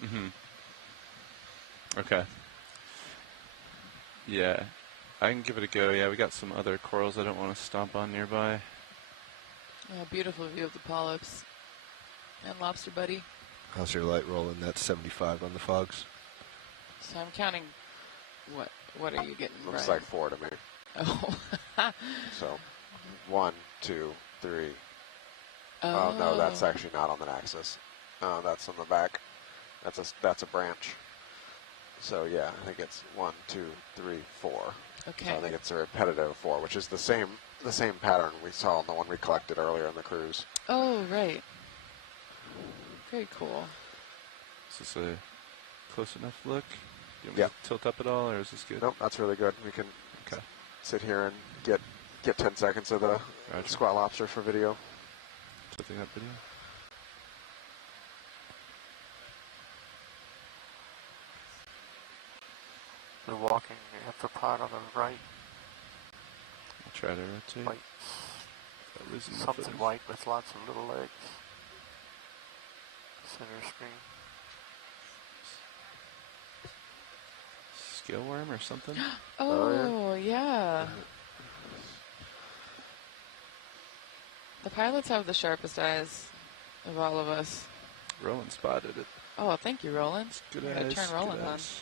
Mm-hmm. Okay. Yeah, I can give it a go. Yeah, we got some other corals I don't want to stomp on nearby. Oh, beautiful view of the polyps. And lobster buddy. How's your light rolling? That's 75 on the fogs. So I'm counting, what are you getting, Looks Brian? like 4 to me. Oh. So 1, 2, 3. Oh no, that's actually not on the axis. That's on the back. That's a branch. So yeah, I think it's 1, 2, 3, 4. Okay. So I think it's a repetitive 4, which is the same pattern we saw in the one we collected earlier in the cruise. Oh, right. Very cool. Is this a close enough look? Do you want me Yeah. to tilt up at all, or is this good? Nope, that's really good. We can Okay. sit here and get 10 seconds of the Roger. squat lobster for video. Tilting up video. We're walking arthropod on the right. I'll try to rotate. White. Losing my Something footing. white with lots of little legs. Center screen. Scale worm or something? Oh, yeah. The pilots have the sharpest eyes of all of us. Roland spotted it. Oh, thank you, Roland. Good I'm gonna eyes. turn Roland good on. eyes.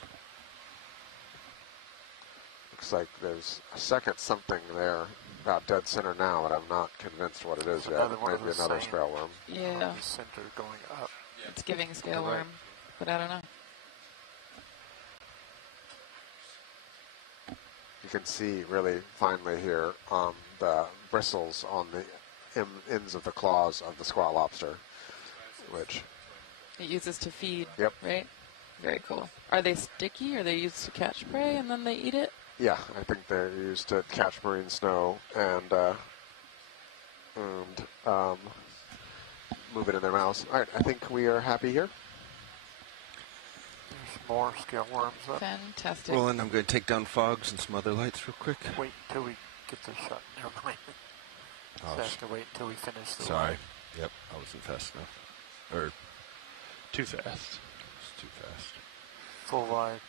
Looks like there's a second something there about dead center now, but I'm not convinced what it is yet. Another It one might of be the another same. scale worm. Yeah, The center going up. it's giving scale Right. worm, but I don't know. You can see really finely here the bristles on the ends of the claws of the squat lobster, which it uses to feed, Yep. right? Very cool. Are they sticky? Are they used to catch prey and then they eat it? yeah, I think they're used to catch marine snow and move it in their mouths. All right, I think we are happy here. There's more scale worms up. Fantastic. Well, and I'm going to take down fogs and some other lights real quick. Wait until we get this shot. Never mind. Oh, So I have to wait until we finish the sorry. line. Yep, I wasn't fast enough. Or Too fast. it's too fast. Full line.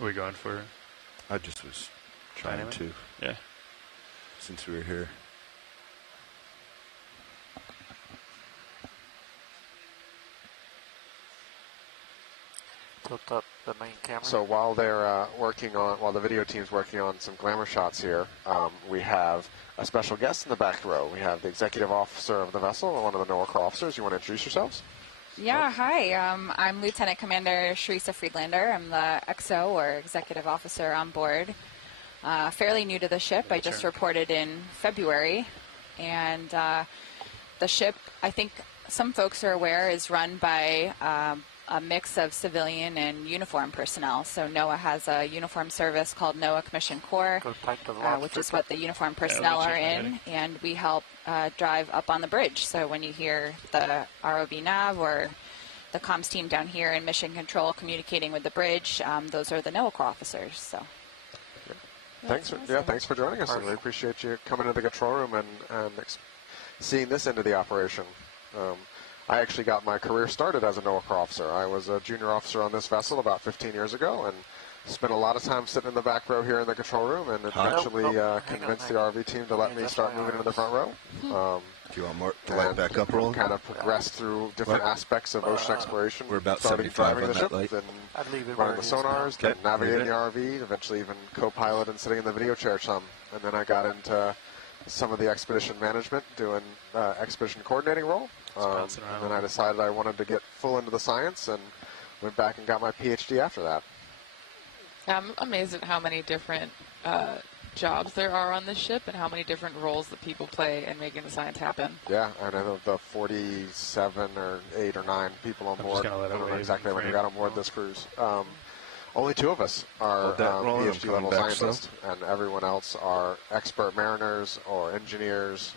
Are we going for I just was trying dynamite? to, Yeah. since we were here. Tilt up the main camera. So while they're while the video team's working on some glamour shots here, we have a special guest in the back row. We have the executive officer of the vessel, one of the NOAA officers. You want to introduce yourselves? Yeah, hi. I'm Lieutenant Commander Sharissa Friedlander. I'm the XO, or Executive Officer, on board. Fairly new to the ship. I just reported in February. And the ship, I think some folks are aware, is run by a mix of civilian and uniform personnel. So NOAA has a uniform service called NOAA Commission Corps, which is what the uniform personnel are in, and we help drive up on the bridge. So when you hear the ROV nav or the comms team down here in mission control communicating with the bridge, those are the NOAA Corps officers. So. Thanks for joining us, and we appreciate you coming to the control room and seeing this end of the operation. I actually got my career started as a NOAA Corps officer. I was a junior officer on this vessel about 15 years ago, and spent a lot of time sitting in the back row here in the control room, and eventually convinced the RV team to let me start moving into the front row. Do you want more to light back up, roll? Kind of progressed through different aspects of ocean exploration. We're about starting 75 driving on the that ship, light. then I'd leave it running where the it is sonars, now. then navigating the RV, eventually even co-pilot and sitting in the video chair some. And then I got into some of the expedition management, doing expedition coordinating role. And then I decided I wanted to get full into the science and went back and got my PhD after that. I'm amazed at how many different jobs there are on this ship and how many different roles that people play in making the science happen. Yeah, and I know the 47 or 8 or 9 people on board. I don't know exactly when we got on board this cruise. Only 2 of us are PhD level scientists, and everyone else are expert mariners or engineers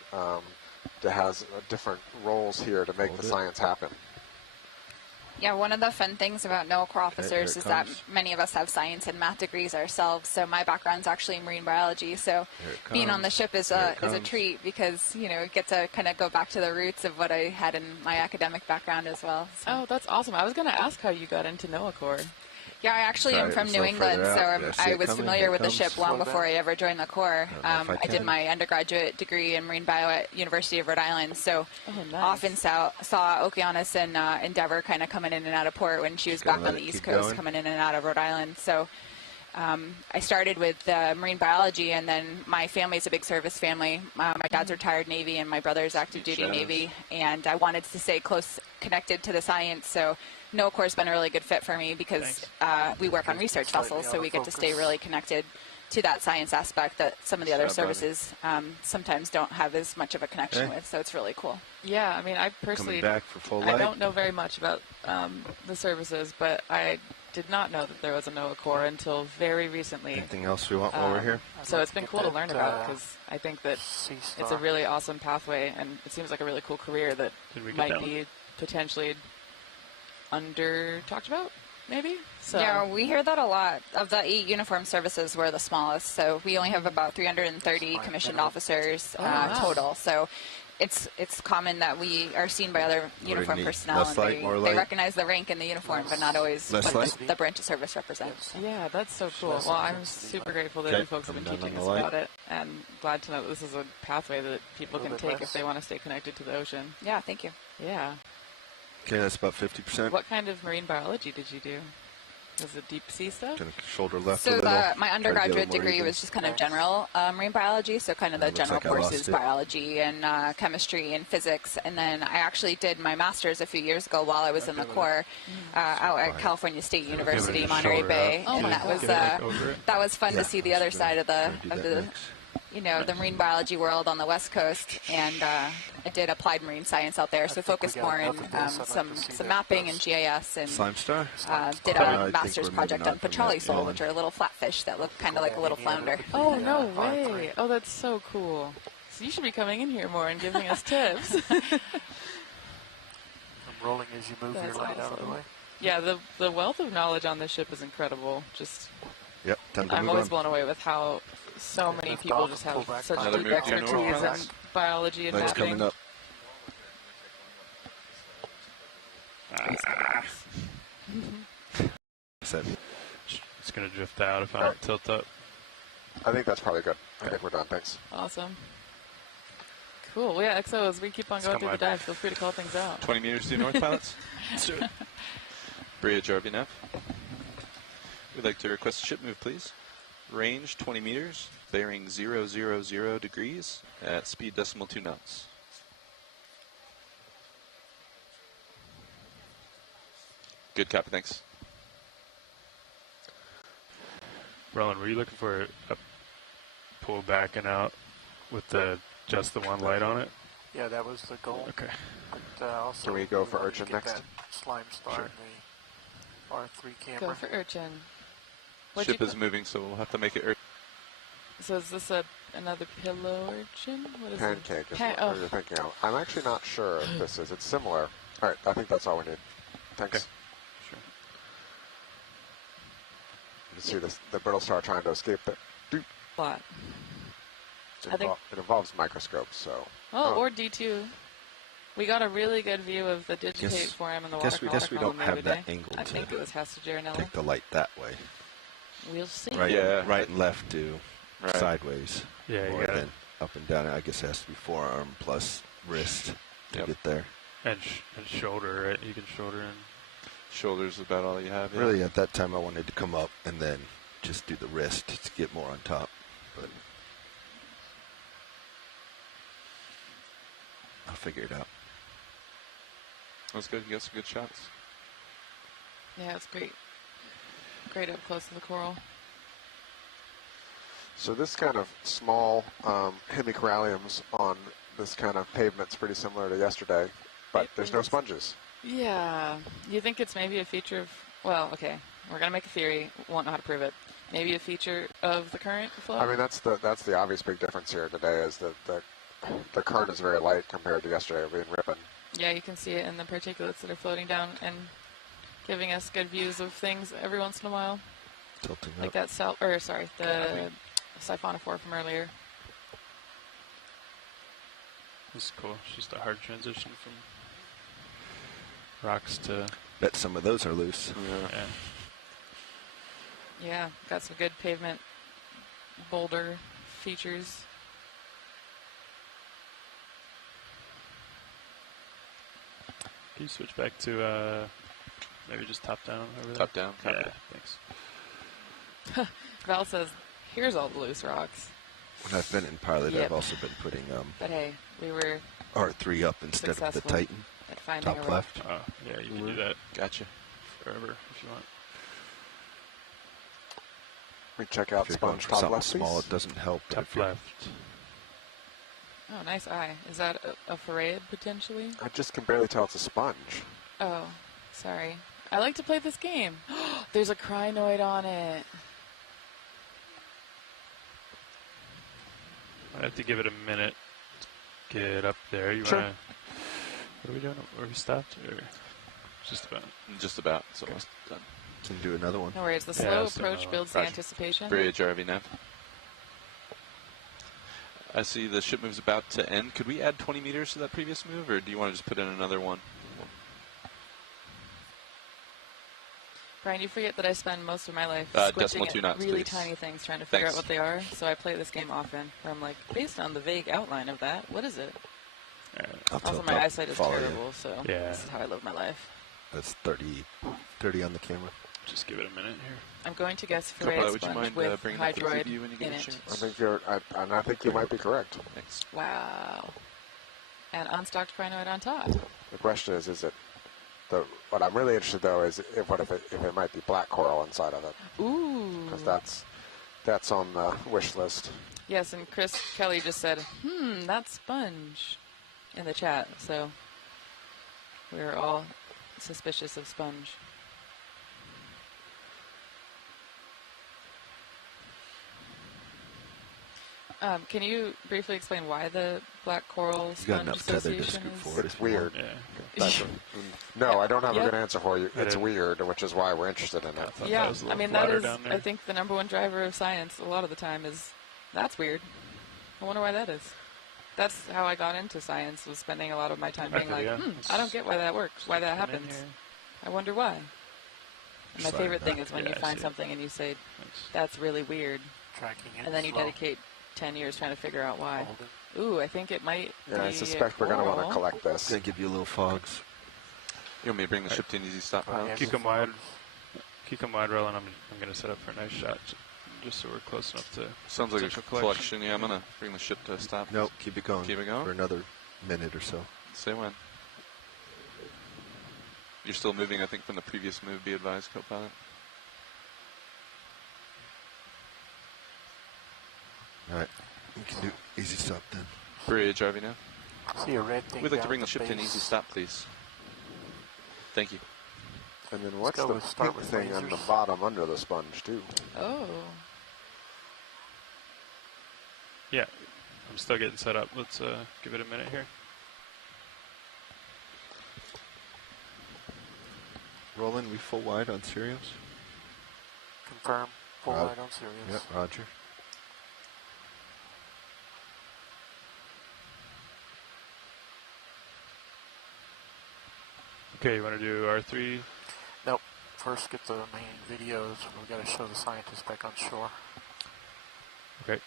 that has different roles here to make the science happen. Yeah, one of the fun things about NOAA Corps officers is that many of us have science and math degrees ourselves. So my background's actually in marine biology. So being on the ship is a treat because, you know, get to kind of go back to the roots of what I had in my academic background as well. So. Oh, that's awesome. I was going to ask how you got into NOAA Corps. Yeah, I actually am from New England, so I was familiar with the ship long before I ever joined the Corps. I did my undergraduate degree in marine bio at University of Rhode Island, so often saw Okeanos and Endeavour kind of coming in and out of port when she was back on the East Coast, coming in and out of Rhode Island. So I started with marine biology, and then my family's a big service family. My dad's retired Navy, and my brother's active duty Navy, and I wanted to stay close connected to the science, so NOAA Corps has been a really good fit for me because we work on research vessels, so we get to stay really connected to that science aspect that some of the other services sometimes don't have as much of a connection with, so it's really cool. Yeah, I mean, I personally, I don't know very much about the services, but I did not know that there was a NOAA Corps until very recently. Anything else we want while we're here? So it's been cool to learn about because I think that it's a really awesome pathway, and it seems like a really cool career that might be potentially under talked about, maybe? So. Yeah, we hear that a lot. Of the 8 uniform services, we're the smallest, so we only have about 330 commissioned officers total. So it's common that we are seen by other uniform personnel, and they recognize the rank and the uniform, but not always what the branch of service represents. Yeah, that's so cool. Well, I'm super grateful that you folks have been teaching us about it, and glad to know that this is a pathway that people can take if they want to stay connected to the ocean. Yeah, thank you. Yeah. Okay, that's about 50%. What kind of marine biology did you do? Was it deep sea stuff? Kind of shoulder left So a little. my undergraduate degree was just kind of general marine biology, so kind of the general courses, biology and chemistry and physics. And then I actually did my master's a few years ago while I was in the Corps out at California State University, Monterey Bay, and that was fun to see the other side of the the marine biology world on the West Coast, and I did applied marine science out there, so focused more in some mapping and GIS, and did a master's project on petrale sole, which are little flatfish that look kind of like a little flounder. Oh, no way. Oh, that's so cool. So you should be coming in here more and giving us tips. I'm rolling as you move your light out of the way. Yeah, the wealth of knowledge on this ship is incredible. Just, yep, I'm always blown away with how so many people just have such deep expertise in biology and mapping. Coming up. It's going to drift out if I don't tilt up. I think that's probably good. I think we're done. Thanks. Awesome. Cool. Well, yeah, XO, as we keep on going through the dive, feel free to call things out. 20 meters due north, pilots. Bridge RVNF. We'd like to request a ship move, please. Range 20 meters, bearing 000 degrees at speed decimal 2 knots. Good copy, thanks. Roland, were you looking for a pull back and out with just the one light on it? Yeah, that was the goal. Okay. But, also can we go for Urchin next? That slime star in the R3 camera. Go for Urchin. Ship is moving, so we'll have to make it Urchin. So is this another pillow urchin? What is Pancake is what you're thinking of. I'm actually not sure if this is. It's similar. All right, I think that's all we need. Thanks. Okay. Sure. You can see the brittle star trying to escape the... Lot. It involves microscopes, so... Or D2. We got a really good view of the digitate for him in the water. Guess we don't have that angle I think it was Hastagiranella. Take the light that way. We'll see. Right, right and left do sideways. Yeah, or then up and down. I guess it has to be forearm plus wrist to get there. And shoulder, right? You can shoulder in. Shoulder's about all you have. Yeah. Really, at that time, I wanted to come up and then just do the wrist to get more on top. But I'll figure it out. That's good. You got some good shots. Yeah, it's great. Great up close to the coral. So this kind of small hemicoralliums on this kind of pavement's pretty similar to yesterday, but there's no sponges. Yeah. You think it's maybe a feature of, well, okay, we're going to make a theory, won't know how to prove it. Maybe a feature of the current flow? I mean, that's the obvious big difference here today is that the current is very light compared to yesterday being ripping. Yeah, you can see it in the particulates that are floating down and giving us good views of things every once in a while. Tilting like up. The siphonophore from earlier. This is cool. It's just a hard transition from rocks to... Bet some of those are loose. Yeah, got some good pavement boulder features. Can you switch back to maybe just top down over there? Top down. Yeah, thanks. Val says, here's all the loose rocks. When I've been in pilot, I've also been putting but hey, we were R3 up instead of the Titan. At finding top left. Oh, yeah, you can do that. Gotcha. Forever if you want. We check out sponge top something left, small. please. It doesn't help. Top left. Oh, nice eye. Is that a farade potentially? I just can barely tell it's a sponge. Oh, sorry. I like to play this game. There's a crinoid on it. I have to give it a minute to get up there. You Sure. wanna? What are we doing? Are we stopped? Or just about? Just about. It's almost done. Can do another one. No worries. The slow approach builds the anticipation. Bridge RVNF. I see the ship move's about to end. Could we add 20 meters to that previous move, or do you want to just put in another one? Brian, you forget that I spend most of my life decimal 2 squinting knots, at really please. tiny things trying to figure out what they are. So I play this game often, where I'm like, based on the vague outline of that, what is it? Also, my eyesight is terrible, so this is how I live my life. That's 30 on the camera. Just give it a minute here. I'm going to guess for a would you mind with bringing up the hydroid preview when you get in a it. chance? I think you might be correct. Thanks. Wow. And unstocked crinoid on top. The question is it what I'm really interested though is if it might be black coral inside of it. Ooh. Because that's on the wish list. Yes, and Chris Kelly just said, that's sponge in the chat. So we're all suspicious of sponge. Can you briefly explain why the black coral sponge association is? It's weird. Yeah. No, I don't have a good answer for you. It's weird, which is why we're interested in it. Yeah, I mean, that is, I think, the #1 driver of science a lot of the time is, that's weird. I wonder why that is. That's how I got into science, was spending a lot of my time being like, I don't get why that works, why that happens. I wonder why. And my favorite thing is when you find something and you say, that's really weird. And then you dedicate 10 years trying to figure out why. Ooh, I think it might be I suspect we're going to want to collect this. Going to give you a little fogs. You want me to bring the ship to an easy stop? Keep them wide. Keep them wide, Roland. I'm going to set up for a nice shot, just so we're close enough to. Sounds like a collection. Yeah, I'm going to bring the ship to a stop. Nope, keep it going. Keep it going? For another minute or so. Say when. You're still moving, I think, from the previous move, be advised, co-pilot. All right, we can do easy stop then. Bridge, RV now. See a red thing. We'd like to bring the ship to an easy stop, please. Thank you. And then what's the pink thing on the bottom under the sponge, too? Oh. Yeah, I'm still getting set up. Let's give it a minute here. Roland, we full wide on Sirius? Confirm. Full wide on Sirius. Yep, roger. Okay, you want to do R3? Nope. First get the main videos. We've got to show the scientists back on shore. Okay.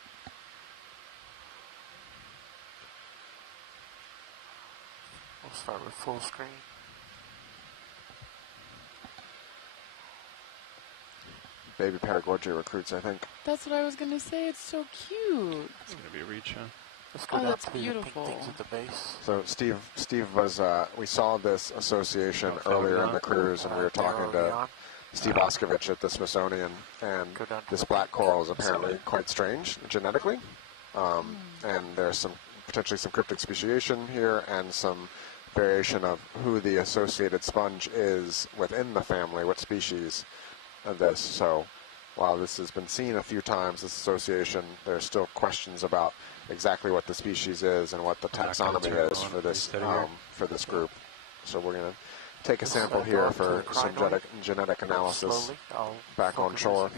We'll start with full screen. Baby Paragorgia recruits, I think. That's what I was going to say. It's so cute. It's going to be a reach, huh? Oh, that's beautiful. Things at the base. So Steve was, we saw this association earlier in the cruise, and we were talking to Steve Oskovich at the Smithsonian, and this black coral is apparently quite strange genetically, and there's potentially some cryptic speciation here, and some variation of who the associated sponge is within the family, what species of this. So while this has been seen a few times, this association, there's still questions about exactly what the species is and what the taxonomy is for this group. So we're going to take a sample here for some genetic analysis back on shore.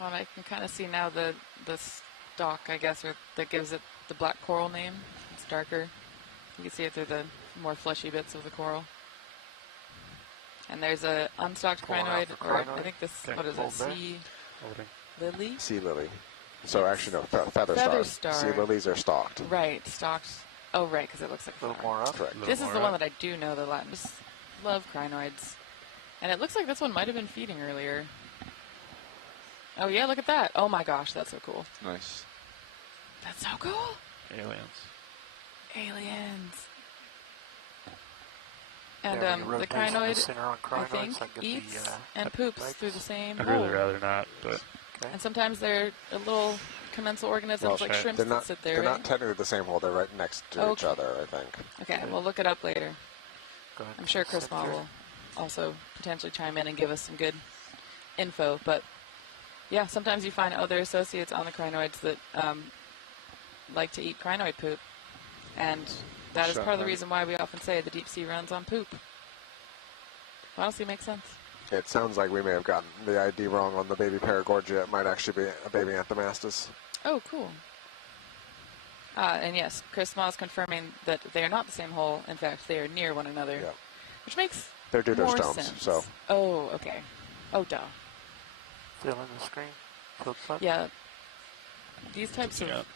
Well, I can kind of see now the stalk, I guess, or that gives it the black coral name. It's darker. You can see it through the more fleshy bits of the coral. And there's a unstocked crinoid, or I think this, what is it, sea lily? Sea lily. So actually, no, feather star. Sea lilies are stalked. Right, stalked. Oh, right, because it looks like a little more up. Correct. This is the one that I do know the Latin. Just love crinoids. And it looks like this one might have been feeding earlier. Oh, yeah, look at that. Oh, my gosh, that's so cool. Nice. That's so cool. Aliens. And the crinoid, I think, eats and poops through the same I'd hole. really rather not, but... And sometimes they're a little commensal organisms like shrimps that sit there, They're not technically the same hole. They're right next to each other, I think. Okay, we'll look it up later. I'm sure Chris Ma will also potentially chime in and give us some good info. But, yeah, sometimes you find other associates on the crinoids that like to eat crinoid poop. And that is part of the reason why we often say the deep sea runs on poop. Honestly, makes sense. It sounds like we may have gotten the ID wrong on the baby Paragorgia. It might actually be a baby Anthomastus. Oh, cool. And yes, Chris Ma is confirming that they are not the same hole. In fact, they are near one another, which makes they're more stones, sense. So. Oh, okay. Oh, duh. Fill in the screen. Yeah. These types of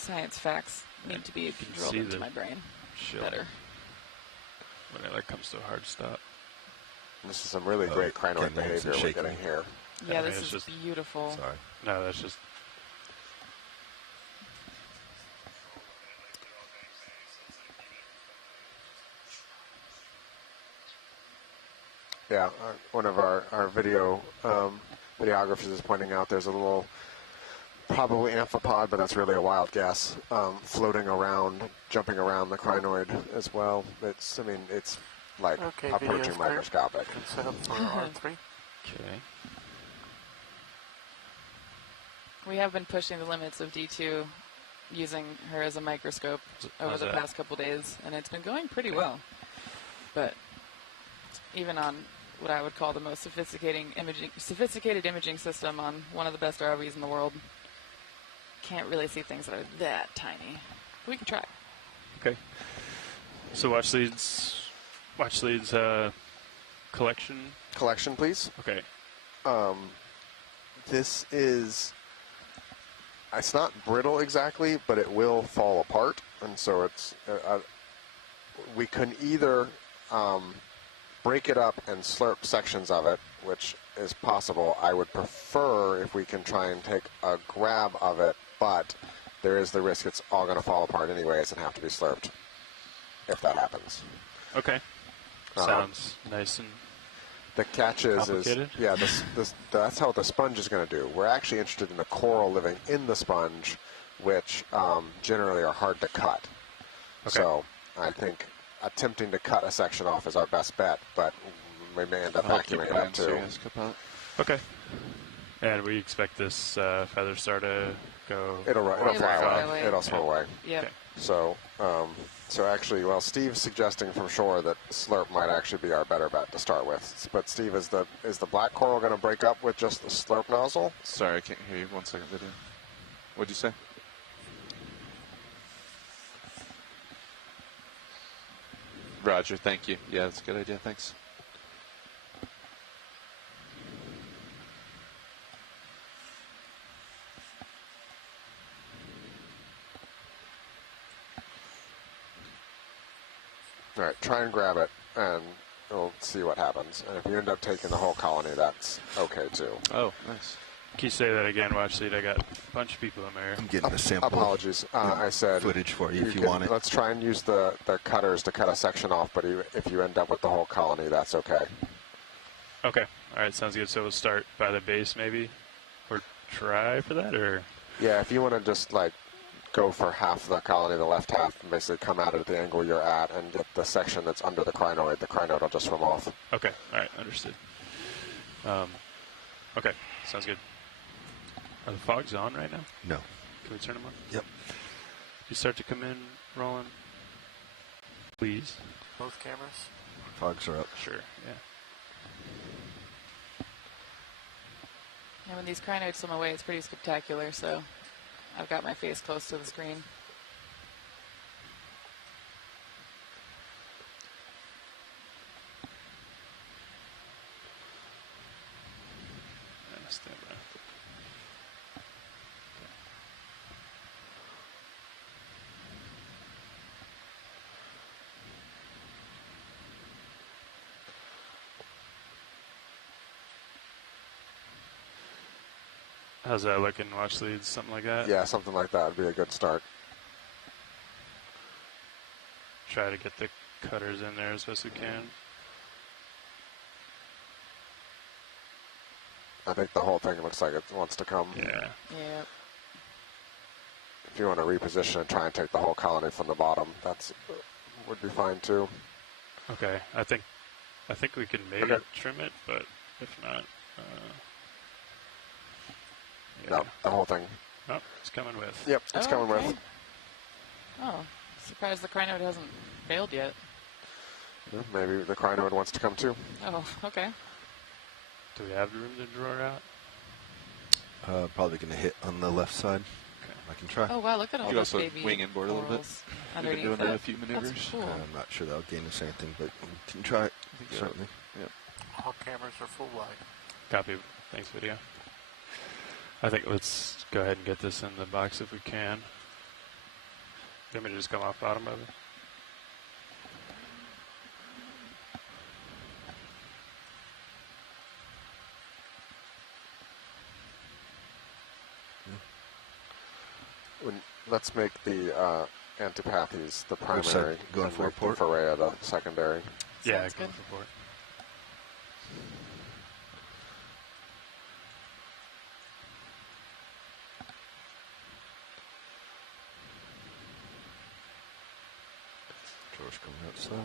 science facts need to be drilled into my brain better. When it comes to a hard stop. This is some really great crinoid behavior we're getting here. Yeah, this is just beautiful. Sorry. No, that's just... Yeah, one of our videographers is pointing out there's a little, probably amphipod, but that's really a wild guess, floating around, jumping around the crinoid as well. It's like approaching microscopic. Set up for R3. Okay. We have been pushing the limits of D2 using her as a microscope over the past couple days, and it's been going pretty well. But even on what I would call the most sophisticated imaging system on one of the best ROVs in the world, can't really see things that are that tiny. But we can try. Okay. So watch leads, collection. Collection, please. Okay. This is, it's not brittle exactly, but it will fall apart, and so it's, we can either break it up and slurp sections of it, which is possible. I would prefer if we can try and take a grab of it, but there is the risk it's all going to fall apart anyways and have to be slurped if that happens. Okay. Sounds nice and the catch is yeah, that's how the sponge is going to do. We're actually interested in the coral living in the sponge, which generally are hard to cut. Okay. So I think attempting to cut a section off is our best bet, but we may end up vacuuming it up too. Okay. And we expect this feather star to go... It'll fly away. It'll swim away. Yep. Okay. So, so actually, well, Steve's suggesting from shore that slurp might actually be our better bet to start with. But Steve, is the black coral going to break up with just the slurp nozzle? Sorry, I can't hear you. 1 second, video. What'd you say? Roger, thank you. Yeah, that's a good idea. Thanks. All right, try and grab it, and we'll see what happens. And if you end up taking the whole colony, that's okay, too. Oh, nice. Can you say that again, Watch Lead? I got a bunch of people in there. I'm getting a sample. Apologies. I said footage for you if you want it. Let's try and use the cutters to cut a section off, but if you end up with the whole colony, that's okay. Okay. All right, sounds good. So we'll start by the base maybe? Or try for that? Or yeah, if you want to just, like, go for half the colony, the left half, and basically come at it at the angle you're at and get the section that's under the crinoid will just swim off. Okay. All right, understood. Okay, sounds good. Are the fogs on right now? No. Can we turn them on? Yep. You start to come in, Roland? Please. Both cameras? Fogs are up. Sure, yeah. And when these crinoids swim away, it's pretty spectacular, so I've got my face close to the screen. Stand by. How's that looking, Watch Leads, something like that? Yeah, something like that would be a good start. Try to get the cutters in there as best we can. I think the whole thing looks like it wants to come. Yeah. Yep. If you want to reposition and try and take the whole colony from the bottom, that's would be fine too. Okay, I think we can maybe trim it, but if not, yeah. No, the whole thing. Oh, it's coming with. Yep, it's coming with. Oh, surprised the crinoid hasn't failed yet. Yeah, maybe the crinoid wants to come too. Oh, okay. Do we have room to draw her out? Probably going to hit on the left side. Okay. I can try. Oh, wow, look at all those baby also wing inboard a little bit. We've been doing that a few maneuvers. That's cool. I'm not sure that'll gain us anything, but we can try it, certainly. Yep. All cameras are full wide. Copy. Thanks, video. I think let's go ahead and get this in the box if we can. You want me to just come off bottom of it? Let's make the antipathies the primary. side? Going and for make the report? Phorea the secondary. Yeah, Sounds go good. for port. George coming out slow.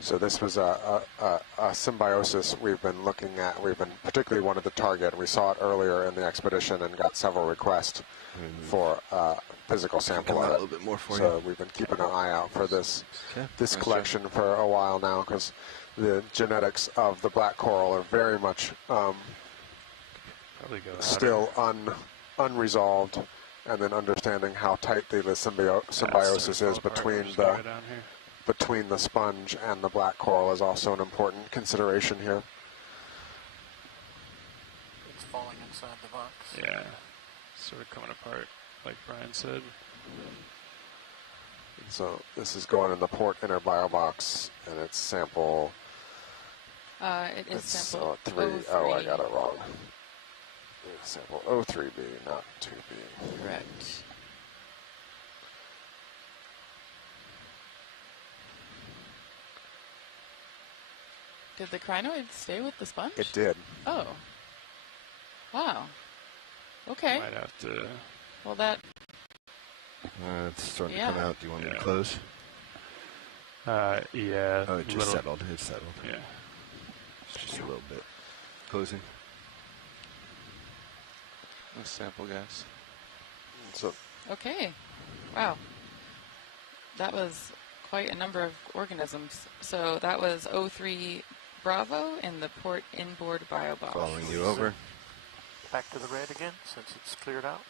So this was a symbiosis we've been looking at. We've been particularly wanted to target. We saw it earlier in the expedition and got several requests for physical sample Come out of a it. little bit more for So you. we've been keeping an eye out for this Okay. this Nice collection for a while now, because the genetics of the black coral are very much Probably go outer. still unresolved, and then understanding how tight the symbiosis is between the sponge and the black coral is also an important consideration here. It's falling inside the box. Yeah, sort of coming apart, like Brian said. So this is going in the port inner bio box, and it's sample. It is It's sample 3. 03. Oh, I got it wrong. It's sample 03B, not 2B. Correct. Did the crinoid stay with the sponge? It did. Oh. Wow. Okay. Might have to. Well, that. It's starting Yeah. to come out. Do you want me to close? Yeah. Oh, it just settled. It settled. Yeah. It's just a little bit. Closing. No sample gas. So Okay. Wow. That was quite a number of organisms. So that was 03 Bravo in the port inboard bio box. Following you over. Back to the red again, since it's cleared out.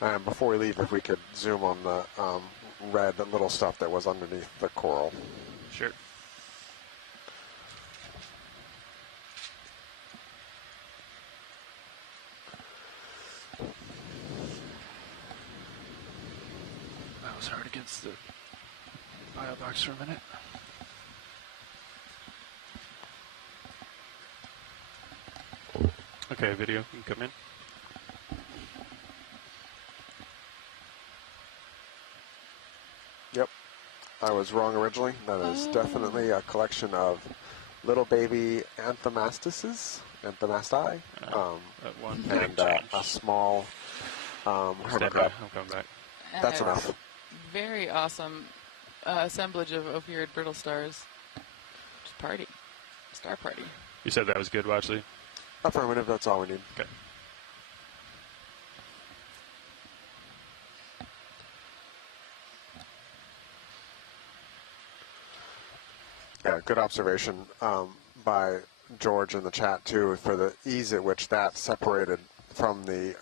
And before we leave, if we could zoom on the red little stuff that was underneath the coral. Sure. That was hard against the bio box for a minute. Okay, video, you can come in. Yep, I was wrong originally. That is definitely a collection of little baby anthomastices, anthomastii, one and a small hermit crab. I'm coming back. And That's a enough. Very awesome assemblage of opioid brittle stars. Just party. Star party. You said that was good, Watchley? Affirmative, that's all we need. Okay. Yeah, good observation by George in the chat too, for the ease at which that separated from the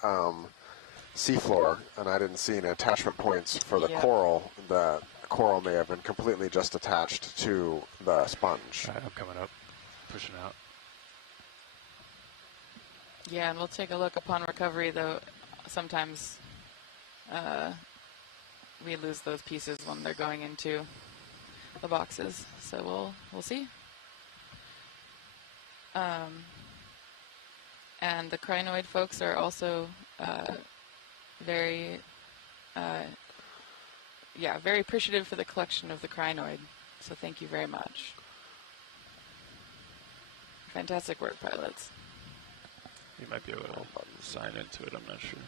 seafloor, and I didn't see any attachment points for the coral. The coral may have been completely just attached to the sponge. All right, I'm coming up, pushing out. Yeah, and we'll take a look upon recovery, though sometimes we lose those pieces when they're going into the boxes. So we'll see. And the crinoid folks are also very appreciative for the collection of the crinoid. So thank you very much. Fantastic work, pilots. You might be able to sign into it, I'm not sure.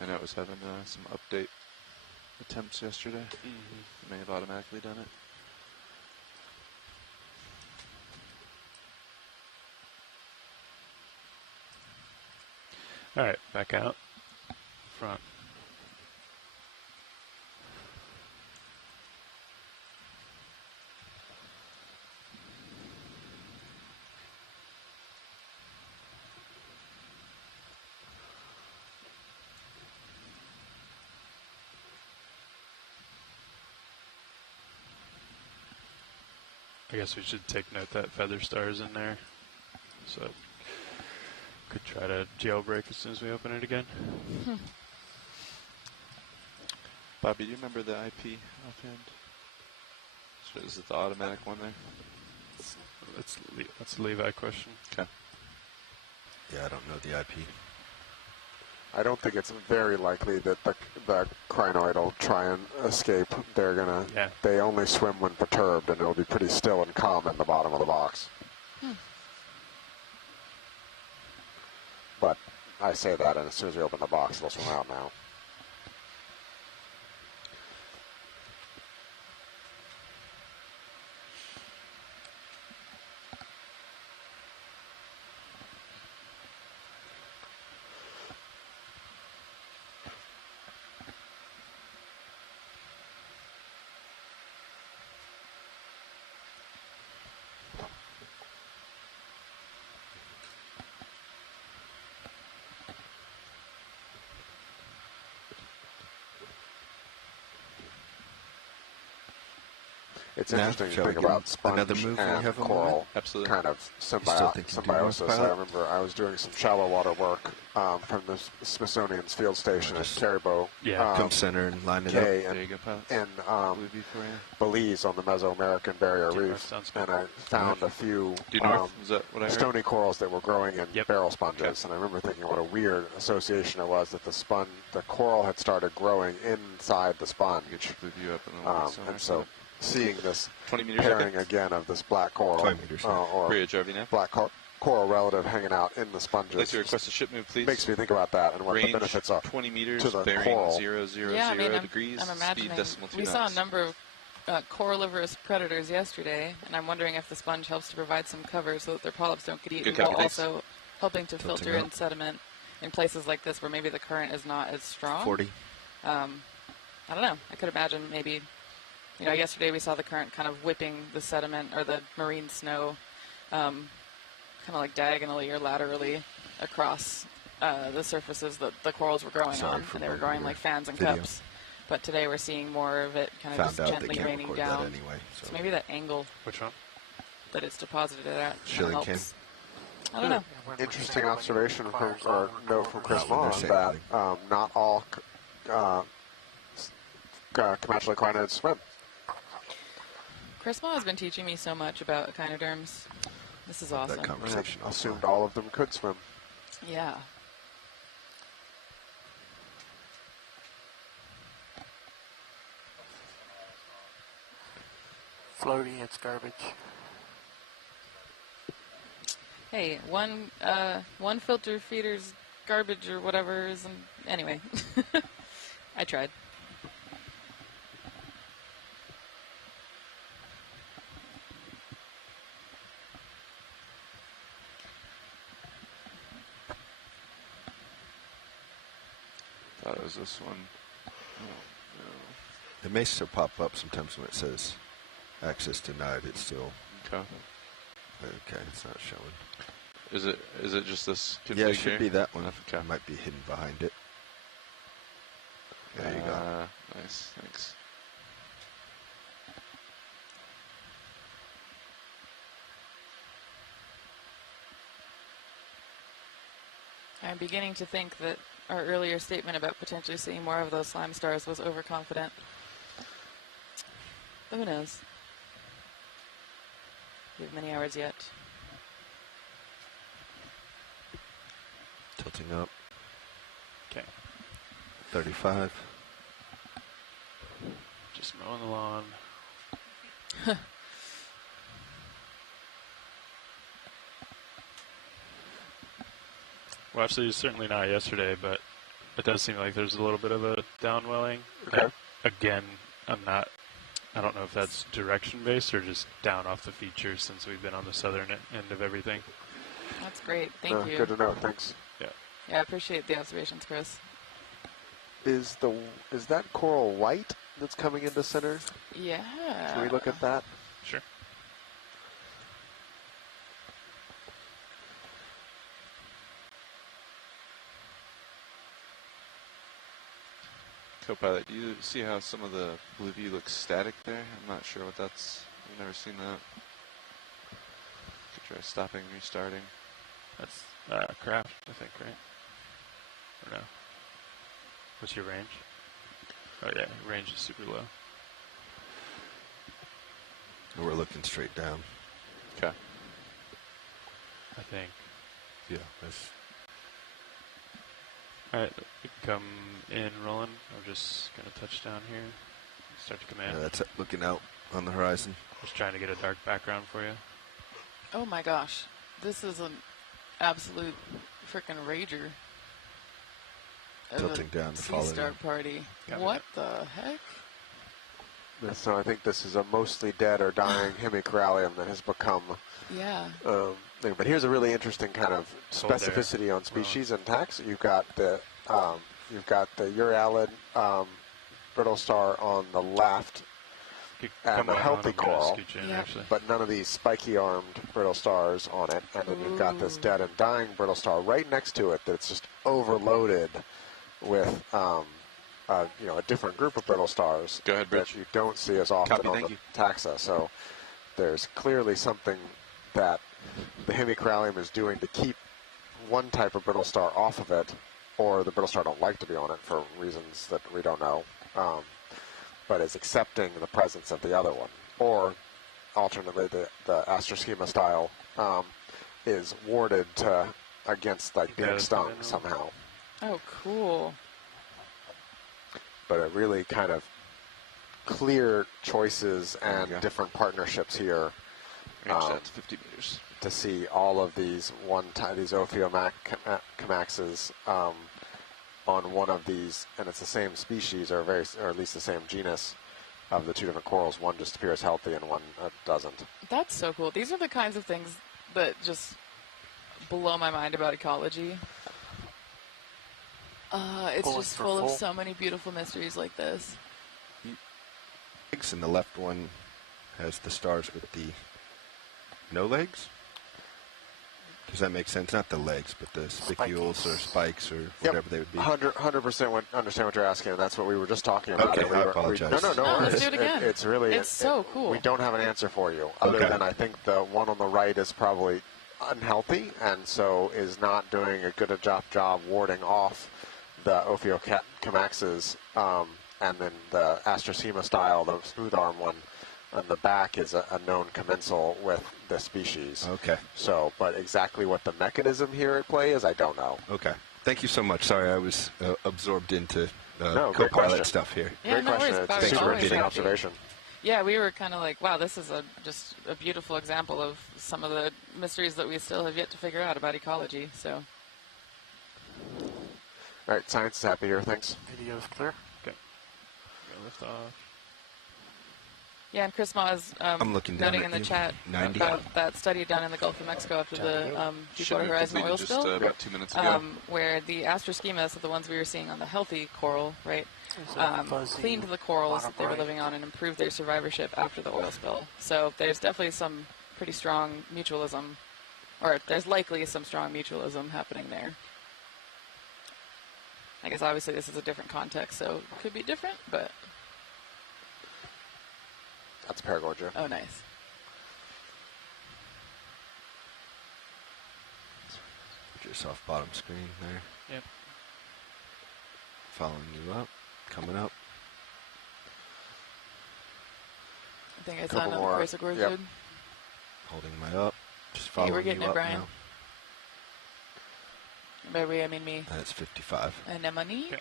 I know it was having some update attempts yesterday. It may have automatically done it. All right, back out. Front. I guess we should take note that feather star's in there. So could try to jailbreak as soon as we open it again. Bobby, do you remember the IP offhand? So is it the automatic one there? That's a Levi question. Okay. Yeah, I don't know the IP. I don't think it's very likely that the crinoid will try and escape. They're gonna. Yeah. They only swim when perturbed, and it'll be pretty still and calm in the bottom of the box. But I say that, and as soon as we open the box, they'll swim out now. It's interesting to think about sponge and coral kind of symbiosis. I remember I was doing some shallow water work from the Smithsonian's field station at Caribou. Come center and line it up. There you go, Pilot. In Belize on the Mesoamerican Barrier Reef. And I found a few stony corals that were growing in barrel sponges. And I remember thinking what a weird association it was that the coral had started growing inside the sponge. And so seeing this pairing again of this black coral or black coral relative hanging out in the sponges. I'd like to request a ship move, please. Makes me think about that and what Range, the benefits are 20 meters, to the bearing coral. 000 degrees, I'm imagining speed decimal 2 we knots. saw a number of coralivorous predators yesterday, and I'm wondering if the sponge helps to provide some cover so that their polyps don't get eaten, while also helping to filter in sediment in places like this where maybe the current is not as strong. 40. I don't know. I could imagine maybe, yesterday we saw the current kind of whipping the sediment or the marine snow kind of like diagonally or laterally across the surfaces that the corals were growing on, and they were growing like fans and cups. But today we're seeing more of it kind of just gently raining down. Anyway, so maybe that angle. Which one? That it's deposited at Shilling helps. I don't know. Interesting observation or note from Chris Moss that not all Comanche crinoids swim. Chris Ma has been teaching me so much about echinoderms. This is awesome. That conversation. I assumed all of them could swim. Yeah. Floaty, it's garbage. Hey, one filter feeder's garbage or whatever isn't. Anyway, I tried. Thought it was this one. Oh, no. It may still pop up sometimes when it says access denied. It's still okay. It's not showing. Is it just this config Yeah, it should here? be that one. Okay. It might be hidden behind it. There you go. Nice, thanks. I'm beginning to think that our earlier statement about potentially seeing more of those slime stars was overconfident. But who knows? We have many hours yet. Tilting up. Okay. 35. Just mowing the lawn. Well, actually, certainly not yesterday, but it does seem like there's a little bit of a downwelling. Okay. Again, I don't know if that's direction-based or just down off the feature since we've been on the southern end of everything. That's great. Thank you. Good to know. Thanks. Yeah. Yeah, I appreciate the observations, Chris. Is that coral white that's coming into center? Yeah. Can we look at that? Sure. Copilot, do you see how some of the blue view looks static there? I'm not sure what that's. I've never seen that. Try stopping, restarting. That's craft, I think, right? Or no? What's your range? Oh yeah, range is super low. We're looking straight down. Okay. I think. Yeah. That's Alright, we can come in rolling. I'm just going to touch down here. Start to command. yeah, that's it, looking out on the horizon. Just trying to get a dark background for you. Oh my gosh. This is an absolute freaking rager. Tilting down to sea follow star you. Party. What the heck? So I think this is a mostly dead or dying hemicorallium that has become. Yeah. But here's a really interesting kind of specificity on species and tax. You've got the Uralid brittle star on the left, and a healthy coral, but none of these spiky-armed brittle stars on it. And then you've got this dead and dying brittle star right next to it that's just overloaded with a different group of brittle stars that you don't see as often on the taxa. So there's clearly something that the hemicorallium is doing to keep one type of brittle star off of it, or the brittle star don't like to be on it for reasons that we don't know, but is accepting the presence of the other one. Or alternately, the astroschema style is warded against like being stung somehow. Oh, cool. But a really kind of clear choices and different partnerships here. That's 50 meters. To see all of these these Ophiomaxes on one of these, and it's the same species, or at least the same genus of the two different corals. One just appears healthy and one doesn't. That's so cool. These are the kinds of things that just blow my mind about ecology. It's just full of so many beautiful mysteries like this. And the left one has the stars with the no legs. Does that make sense? Not the legs, but the spicules or spikes or whatever they would be. 100% understand what you're asking, and that's what we were just talking about. Okay, I apologize. No, let's do it again. It's so cool. We don't have an answer for you, other than I think the one on the right is probably unhealthy, and so is not doing a good job warding off the Ophiomaxes, and then the Astrosema style, the smooth arm one, on the back is a known commensal with the species. Okay. So, but exactly what the mechanism here at play is, I don't know. Okay. Thank you so much. Sorry, I was absorbed into co-pilot stuff here. Yeah, great question. It's a super interesting observation. Yeah, we were kind of like, wow, this is just a beautiful example of some of the mysteries that we still have yet to figure out about ecology. So. All right, science is happy here. Thanks. Video's clear. Okay. Lift off. Yeah, and Chris Ma is noting in the chat about that study down in the Gulf of Mexico after the Deepwater Horizon oil spill, about 2 minutes ago. where the astroschema, so the ones we were seeing on the healthy coral, right, cleaned the corals that they were living on and improved their survivorship after the oil spill. So there's definitely some pretty strong mutualism, or there's likely some strong mutualism happening there. I guess obviously this is a different context, so it could be different, but... That's Paragorgia. Oh, nice. Just off bottom screen there. Yep. Following you up. Coming up. I think I signed on the Chris Agor good. Holding my up. Just following we're getting you it, up Brian. now. By we, I mean me. That's 55. Anemone. Okay.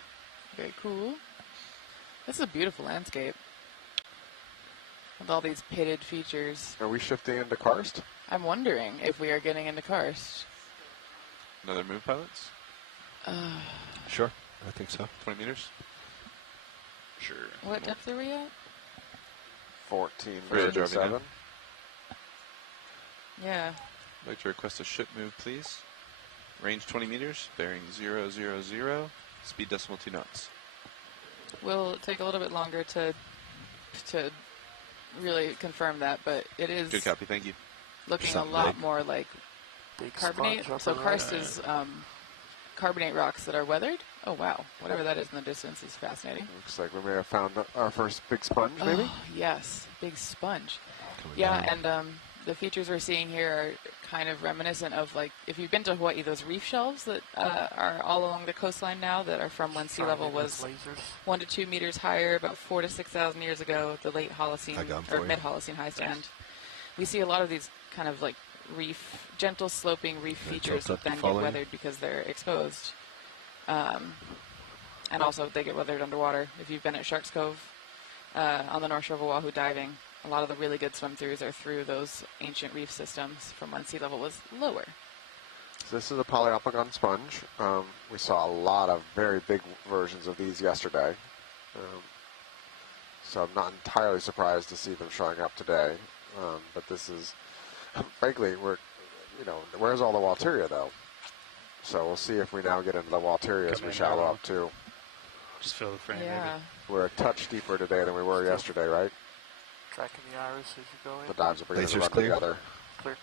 Very cool. This is a beautiful landscape. With all these pitted features. Are we shifting into karst? I'm wondering if we are getting into karst. Another move, pilots? Sure, I think so. 20 meters? Sure. What depth are we at? 14.7. Yeah. I'd like to request a ship move, please. Range 20 meters, bearing 000, speed decimal 2 knots. We'll take a little bit longer to really confirm that, but it is good copy. Thank you. Looking a lot more like carbonate. So karst is carbonate rocks that are weathered. Oh wow, whatever that is in the distance is fascinating. Looks like we may have found our first big sponge, maybe. Yes, big sponge. And the features we're seeing here are kind of reminiscent of, like, if you've been to Hawaii, those reef shelves that are all along the coastline now that are from when sea level was 1 to 2 meters higher about 4,000 to 6,000 years ago, the late Holocene or mid-Holocene high stand. We see a lot of these kind of like reef, gentle sloping reef features that then get weathered because they're exposed. And also they get weathered underwater. If you've been at Sharks Cove on the North Shore of Oahu diving, a lot of the really good swim-throughs are through those ancient reef systems from when sea level was lower. So this is a polyopogon sponge. We saw a lot of very big versions of these yesterday. So I'm not entirely surprised to see them showing up today. But this is, frankly, where's all the Walteria though? So we'll see if we now get into the Walteria as we shallow up too. Just fill the frame, yeah. maybe. We're a touch deeper today than we were yesterday, right? Tracking the iris as you go in. The dives are bringing us together. Clear.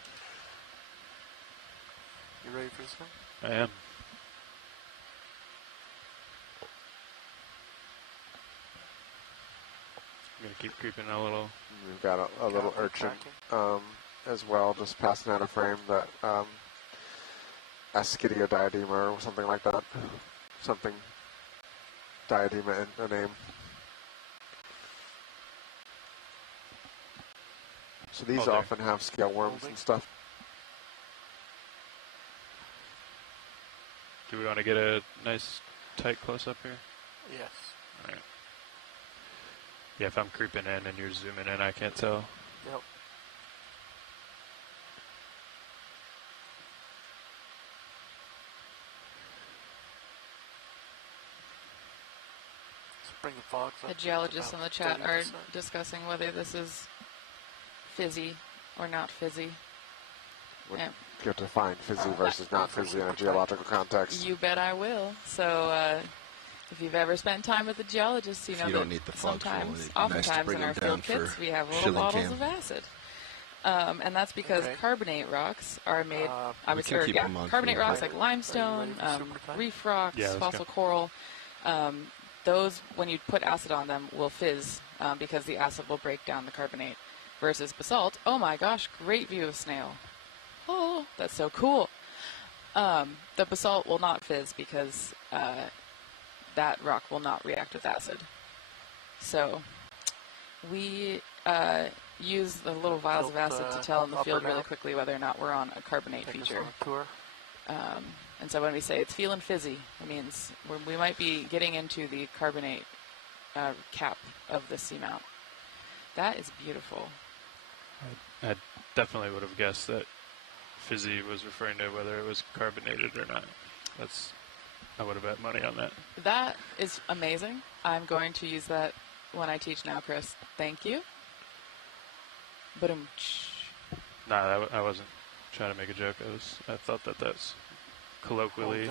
You ready for this one? I am. I'm going to keep creeping a little. We've got a little urchin as well, just passing out a frame that Ascidia diadema or something like that. Something diadema in a name. So these often have scale worms and stuff. Do we want to get a nice tight close-up here? Yes. All right. Yeah, if I'm creeping in and you're zooming in, I can't tell. Yep. Bring the fogs up. The geologists in the chat are discussing whether this is fizzy or not fizzy. You have to define fizzy versus not fizzy in a geological context. You bet I will. So if you've ever spent time with a geologist, you know you that don't need the fog oftentimes in our field kits, we have little bottles of acid. And that's because carbonate rocks are made, carbonate rocks like limestone, reef rocks, fossil coral, those, when you put acid on them, will fizz because the acid will break down the carbonate. Versus basalt, oh my gosh, great view of snail. Oh, that's so cool. The basalt will not fizz because that rock will not react with acid. So we use the little vials of acid to tell in the field really quickly whether or not we're on a carbonate feature. And so when we say it's feeling fizzy, it means we might be getting into the carbonate cap of the seamount. That is beautiful. I definitely would have guessed that fizzy was referring to whether it was carbonated or not. I would have bet money on that. That is amazing. I'm going to use that when I teach now, Chris. Thank you. Nah, I wasn't trying to make a joke. I thought that's colloquially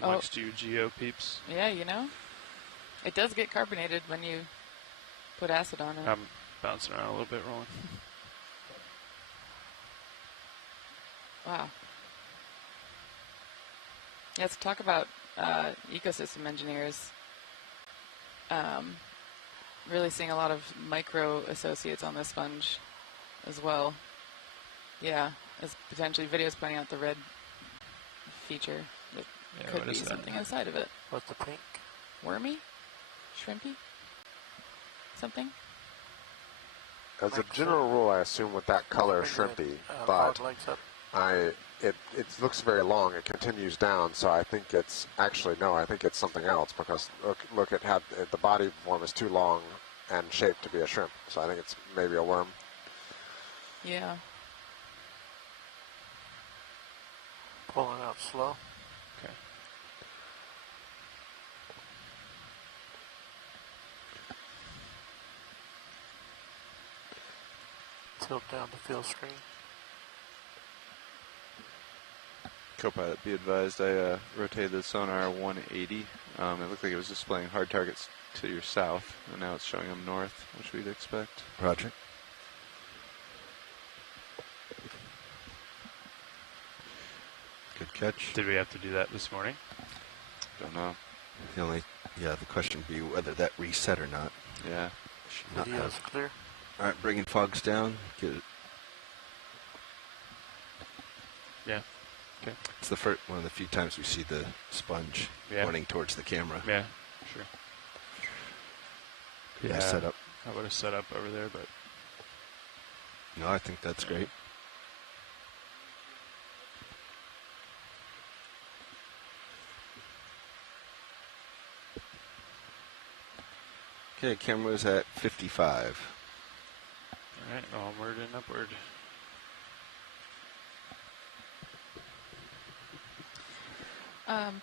amongst you geo peeps. Yeah, you know, it does get carbonated when you put acid on it. I'm bouncing around a little bit, Roland. Wow. Let's talk about ecosystem engineers. Really seeing a lot of micro associates on this sponge as well. Yeah, as potentially videos pointing out the red feature that could be something inside of it. What's the pink? Wormy? Shrimpy? Something? As a general rule, I assume with that color shrimpy, but it looks very long. It continues down, so I think it's actually I think it's something else because look at how the body form is too long and shaped to be a shrimp. So I think it's maybe a worm. Yeah. Pulling out slow. Okay. Tilt down the field screen. Co-pilot, be advised, I rotated the sonar 180. It looked like it was displaying hard targets to your south, and now it's showing them north, which we'd expect. Roger. Good catch. Did we have to do that this morning? Don't know. The question would be whether that reset or not. Yeah. Video's clear. All right, bringing fogs down. Get it. Yeah. Okay. It's one of the few times we see the sponge pointing towards the camera. Yeah, sure. Yeah, set up. I would have set up over there, but no, I think that's great. Okay, camera's at 55. All right, onward and upward.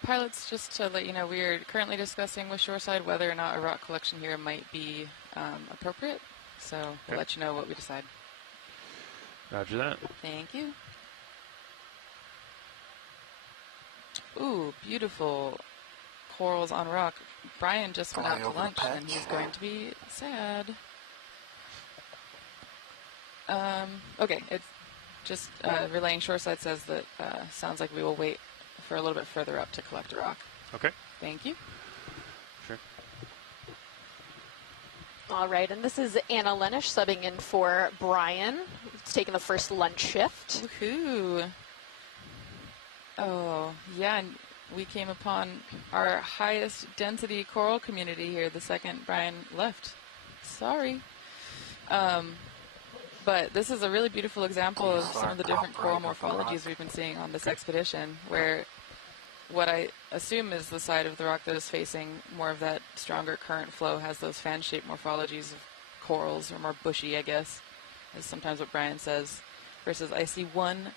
Pilots, just to let you know, we are currently discussing with Shoreside whether or not a rock collection here might be appropriate. So we'll let you know what we decide. Roger that. Thank you. Ooh, beautiful corals on rock. Brian just went out to lunch, and he's going to be sad. Okay, it's just relaying Shoreside says that sounds like we will wait for a little bit further up to collect a rock. Okay. Thank you. Sure. All right, and this is Anna Lenish subbing in for Brian. It's taking the first lunch shift. Woohoo! Oh, yeah, and we came upon our highest density coral community here the second Brian left. Sorry. But this is a really beautiful example of some of the different coral morphologies we've been seeing on this expedition, where what I assume is the side of the rock that is facing more of that stronger current flow has those fan-shaped morphologies of corals, or more bushy, I guess, is sometimes what Brian says, versus I see one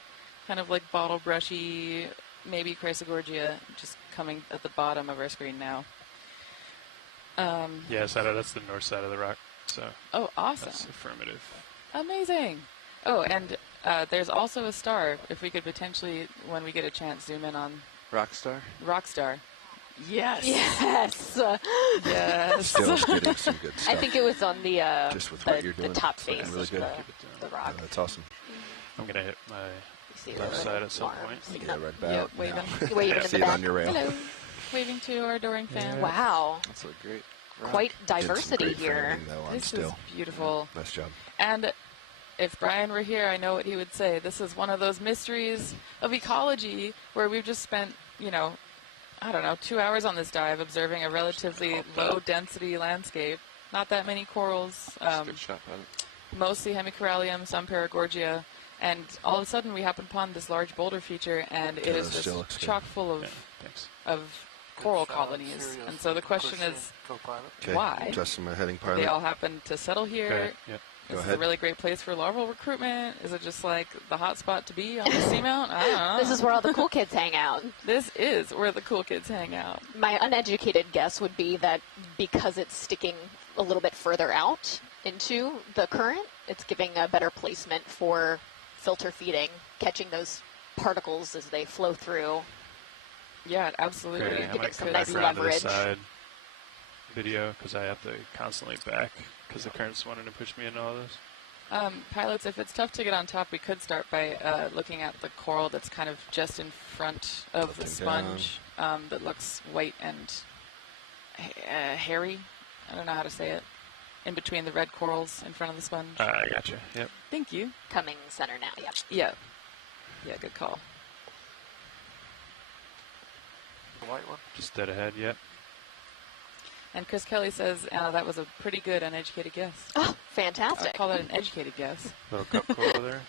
kind of like bottle brushy, maybe Chrysogorgia, just coming at the bottom of our screen now. Yeah, that's the north side of the rock. So. Oh, awesome. That's affirmative. Amazing. Oh, and there's also a star. If we could potentially, when we get a chance, zoom in on Rockstar. Rockstar. Yes. Yes. Yes. Still getting some good stuff. I think it was on the just with what you're doing, the top it's face really good. of the rock. That's awesome. I'm gonna hit my left side at some point. Yeah, right about. Yep, waving. Waving in see the it back. on your rail. Hello. Waving to our adoring fans. Wow. That's a great rock. Quite diversity Did some great here. framing, though, on This still. is beautiful. Nice job. And if Brian were here, I know what he would say. This is one of those mysteries of ecology where we've just spent, 2 hours on this dive observing a relatively low-density landscape. Not that many corals. Good shot, buddy. Mostly Hemicorallium, some Paragorgia. And all of a sudden, we happen upon this large boulder feature, and it is just chock full of coral colonies. And so the question is, why? Adjusting my heading They pilot. all happen to settle here. Okay. Yep. Is this a really great place for larval recruitment? Is it just like the hot spot to be on the seamount? I don't know. This is where all the cool kids hang out. This is where the cool kids hang out. My uneducated guess would be that because it's sticking a little bit further out into the current, it's giving a better placement for filter feeding, catching those particles as they flow through. Yeah, absolutely. Okay, I might some come nice around to the leverage. side video because I have to constantly back because the current's wanting to push me into all this. Pilots, if it's tough to get on top, we could start by looking at the coral that's kind of just in front of the sponge that looks white and hairy. I don't know how to say it. In between the red corals in front of the sponge. I gotcha. Yep. Thank you. Coming center now, yep. Yeah. Yeah, good call. The white one? Just dead ahead, yep. And Chris Kelly says that was a pretty good uneducated guess. Oh, fantastic. I'd call that an educated guess. Little cup coral there.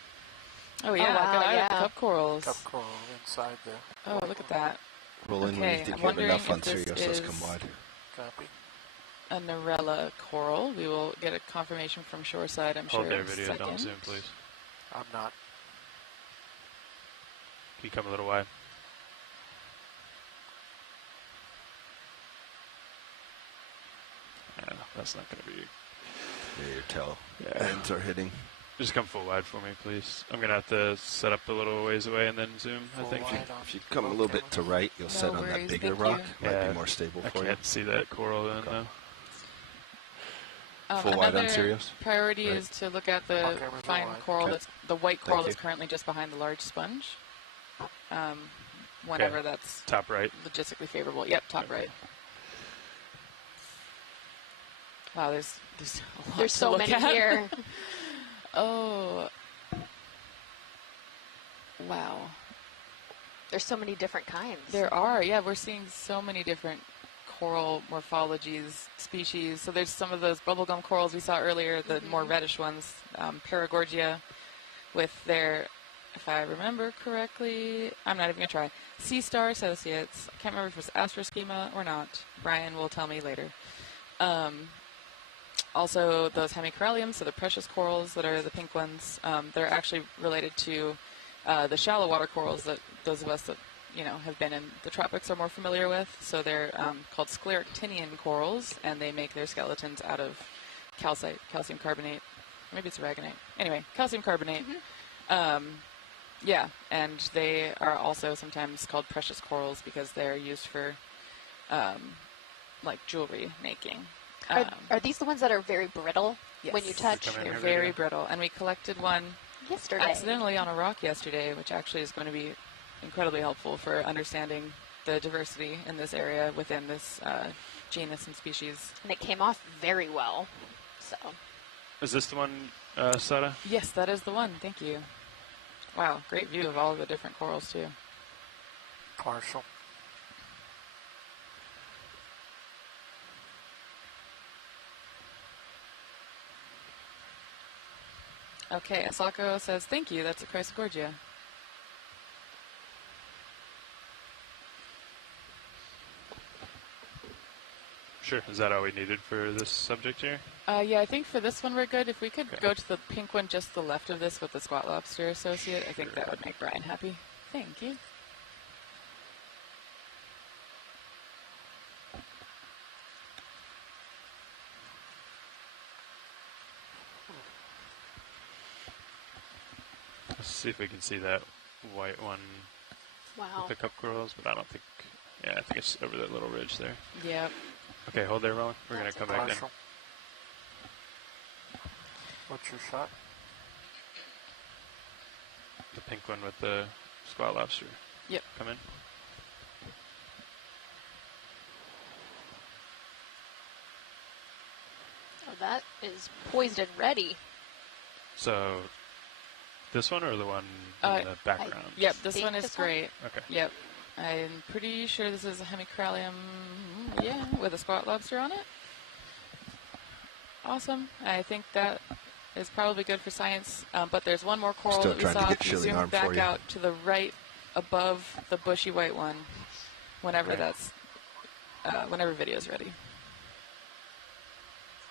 Oh, yeah. Oh, wow, good eye with the yeah. cup corals. Cup coral inside there. Oh, look at that. Roll in when Okay, you think I'm you have wondering enough on if this Sirius. Let's is- come wide. Copy. A Narella coral. We will get a confirmation from Shoreside, I'm Hold sure. there, in a video. second. Don't zoom, please. I'm not. Can you come a little wide? That's not going to be... Yeah, your tail Yeah. ends are hitting. Just come full wide for me, please. I'm going to have to set up a little ways away and then zoom, I think. If you come a little bit to right, you'll set on that worries, bigger thank rock. you. Might Yeah, be more stable I for you. can't see that coral then, though. Full wide on Another Sirius? priority Right. is to look at the Okay, we're fine full wide. coral. Okay. That's the white coral Thank that's currently just behind the large sponge. Whenever that's Top right. logistically favorable. Yep, top right. Wow, there's a lot There's to so look many at. here. Oh. Wow. There's so many different kinds. There are, yeah. We're seeing so many different coral morphologies, species. So there's some of those bubblegum corals we saw earlier, the more reddish ones, Paragorgia, with their, if I remember correctly, I'm not even going to try, sea star associates. I can't remember if it was astroschema or not. Brian will tell me later. Also, those hemicoralliums, so the precious corals that are the pink ones, they're actually related to the shallow water corals that those of us that have been in the tropics are more familiar with. So they're called scleractinian corals, and they make their skeletons out of calcium carbonate. Maybe it's aragonite. Anyway, calcium carbonate. Yeah, and they are also sometimes called precious corals because they're used for like jewelry making. Are these the ones that are very brittle when you touch? They're very brittle. And we collected one yesterday accidentally on a rock yesterday, which actually is going to be incredibly helpful for understanding the diversity in this area within this genus and species. And it came off very well. So. Is this the one, Sara? Yes, that is the one. Thank you. Wow, great view of all the different corals too. Partial. Okay, Asako says, thank you, that's a Chrysogorgia. Sure, is that all we needed for this subject here? Yeah, I think for this one we're good. If we could go to the pink one just to the left of this with the squat lobster associate, I think that would make Brian happy. Thank you. Let's see if we can see that white one with the cup corals, but I don't think, yeah, I think it's over that little ridge there. Yep. Okay, hold there, Roland. We're going to come back in. What's your shot? The pink one with the squat lobster. Yep. Come in. Oh, that is poised and ready. So, this one or the one in the background? Yep, this one is great. Okay. Yep. I'm pretty sure this is a hemicorallium, yeah, with a squat lobster on it. Awesome. I think that is probably good for science, but there's one more coral that we saw. If you zoom back out to the right above the bushy white one, whenever that's, whenever video's ready.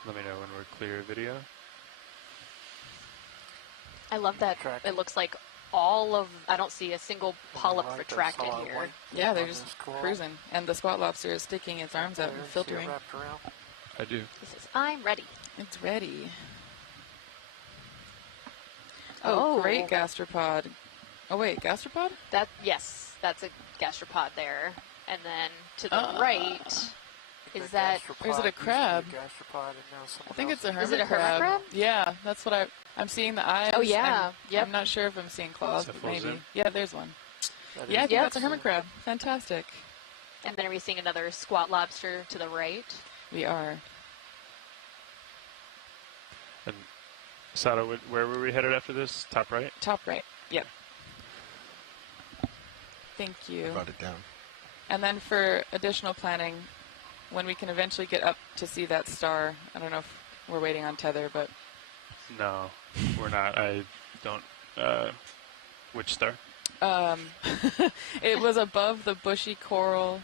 Let me know when we're clear video. I love that. It looks like all of, I don't see a single polyp retracted here. Yeah, they're just cruising. And the squat lobster is sticking its arms out and filtering. I do. This is, I'm ready. It's ready. Oh, great gastropod. Oh, wait, gastropod? Yes, that's a gastropod there. And then to the right, is that... Or is it a crab? I think it's a hermit crab. Is it a hermit crab? Yeah, that's what I'm seeing the eyes. Oh, yeah. I'm not sure if I'm seeing claws, but maybe. Yeah, there's one. Yeah, I think that's a hermit crab. Fantastic. And then are we seeing another squat lobster to the right? We are. And Sara, where were we headed after this? Top right? Top right, yep. Thank you. Brought it down. And then for additional planning, when we can eventually get up to see that star, I don't know if we're waiting on tether, but... No, we're not. I don't... which star? It was above the bushy coral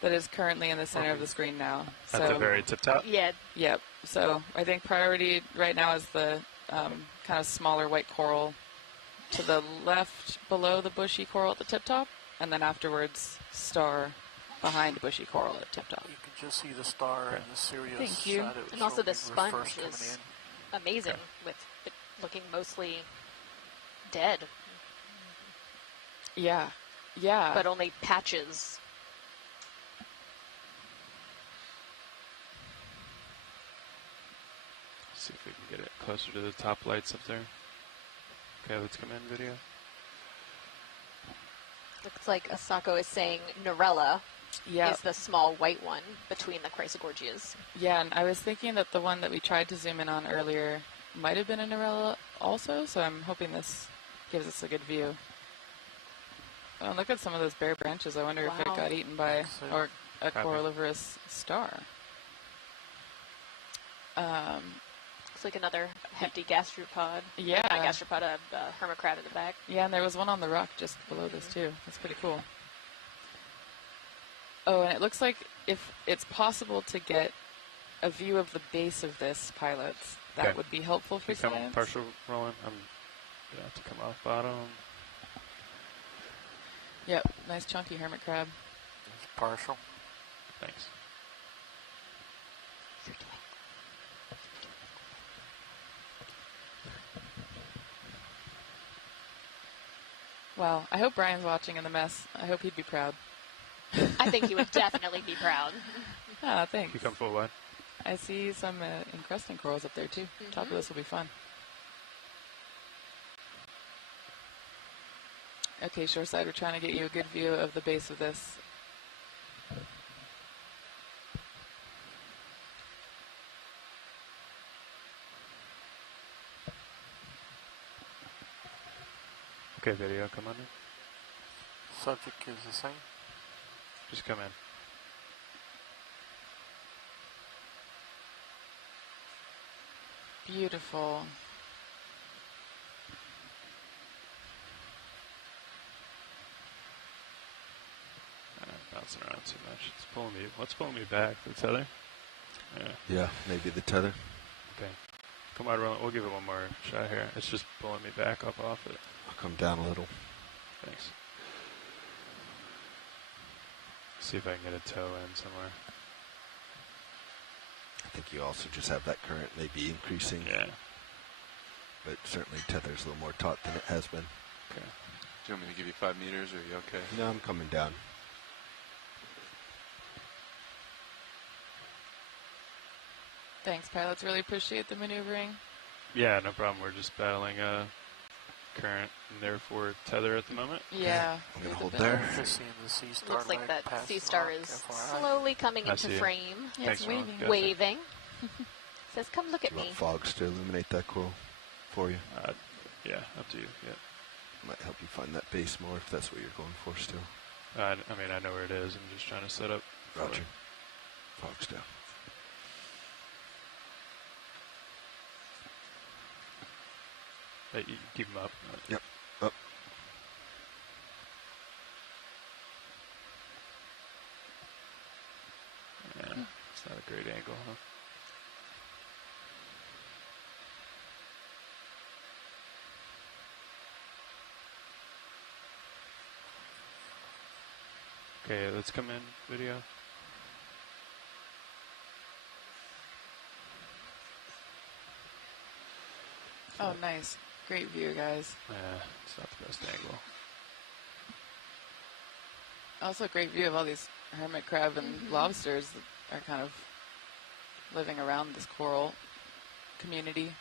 that is currently in the center of the screen now. At the very tip top? Yeah. Yep. So I think priority right now is the kind of smaller white coral to the left below the bushy coral at the tip top, and then afterwards star behind bushy coral at tip top. You can just see the star and the Sirius. Thank you. And also the sponge is amazing with it looking mostly dead. Yeah. Yeah. But only patches. Let's see if we can get it closer to the top lights up there. Okay, let's come in video. Looks like Asako is saying Narella is the small white one between the Chrysogorgias. Yeah, and I was thinking that the one that we tried to zoom in on earlier might have been a Narella also, so I'm hoping this gives us a good view Oh, look at some of those bare branches. I wonder if it got eaten by or a corallivorous star. Looks like another hefty gastropod. Yeah. Not gastropod, a hermit crab in the back. Yeah, and there was one on the rock just below this too. That's pretty cool. Oh, and it looks like if it's possible to get a view of the base of this pilot, that would be helpful for science. Partial rolling. I'm gonna have to come off bottom. Yep, nice chunky hermit crab. It's partial. Thanks. Wow, I hope Brian's watching in the mess. I hope he'd be proud. I think he would definitely be proud. Ah, thanks. You come full wide. I see some encrusting corals up there too. Top of this will be fun. Okay, shoreside, we're trying to get you a good view of the base of this. Okay, video, come on in. Subject is the same. Just come in. Beautiful. Bouncing around too much. It's pulling me. What's pulling me back? The tether? Yeah, maybe the tether. Okay. Come on, Roland. We'll give it one more shot here. It's just pulling me back up off it. I'll come down a little. Thanks. See if I can get a toe in somewhere. I think you also just have that current maybe increasing. Yeah. But certainly tether's a little more taut than it has been. Okay. Do you want me to give you 5 meters, or are you okay? No, I'm coming down. Thanks, pilots. Really appreciate the maneuvering. Yeah, no problem. We're just battling current and therefore tether at the moment. Yeah. I'm going to hold there. Just seeing the sea star. Looks like that sea star is slowly coming into frame. It's waving. Waving. Says, come look at me. Fogs to illuminate that coral for you. Yeah, up to you. Yeah. Might help you find that base more if that's what you're going for still. I mean, I know where it is. I'm just trying to set up. Roger. Fogs down. Hey, you keep them up. Yep, up. Yeah, it's not a great angle, huh? Okay, let's come in, video. Oh, nice. Great view, guys. Yeah, it's not the best angle. Also, great view of all these hermit crab and lobsters that are kind of living around this coral community.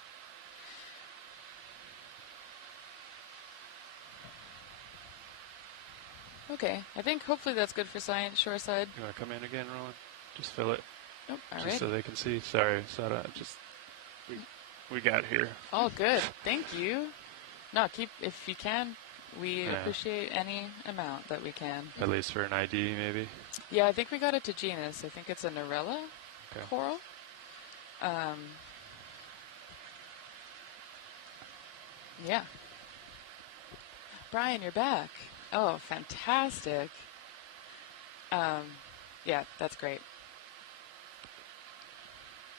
Okay, I think hopefully that's good for science, shoreside. You want to come in again, Roland? Just fill it. Oh, all just right. so they can see. Sorry, Sada. Just we got here. All good. Thank you. No, keep if you can. We appreciate any amount that we can. At least for an ID, maybe. Yeah, I think we got it to genus. I think it's a Narella coral. Yeah. Brian, you're back. Oh, fantastic. Yeah, that's great.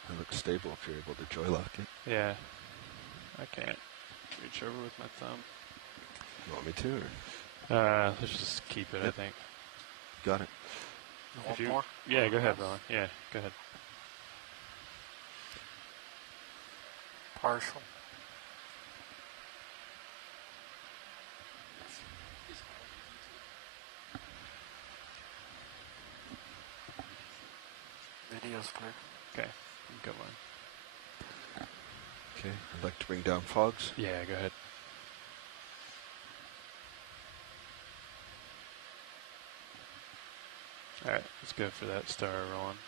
It looks stable if you're able to joy lock it. Yeah. I can't reach over with my thumb. You want me to? Or? Let's just keep it, I think. Got it. If you, more? Yeah, go ahead, Roland. Yeah, go ahead. Partial. Video's clear. Okay, come on. Okay, I'd like to bring down fogs. Yeah, go ahead. All right, let's go for that star, Roland.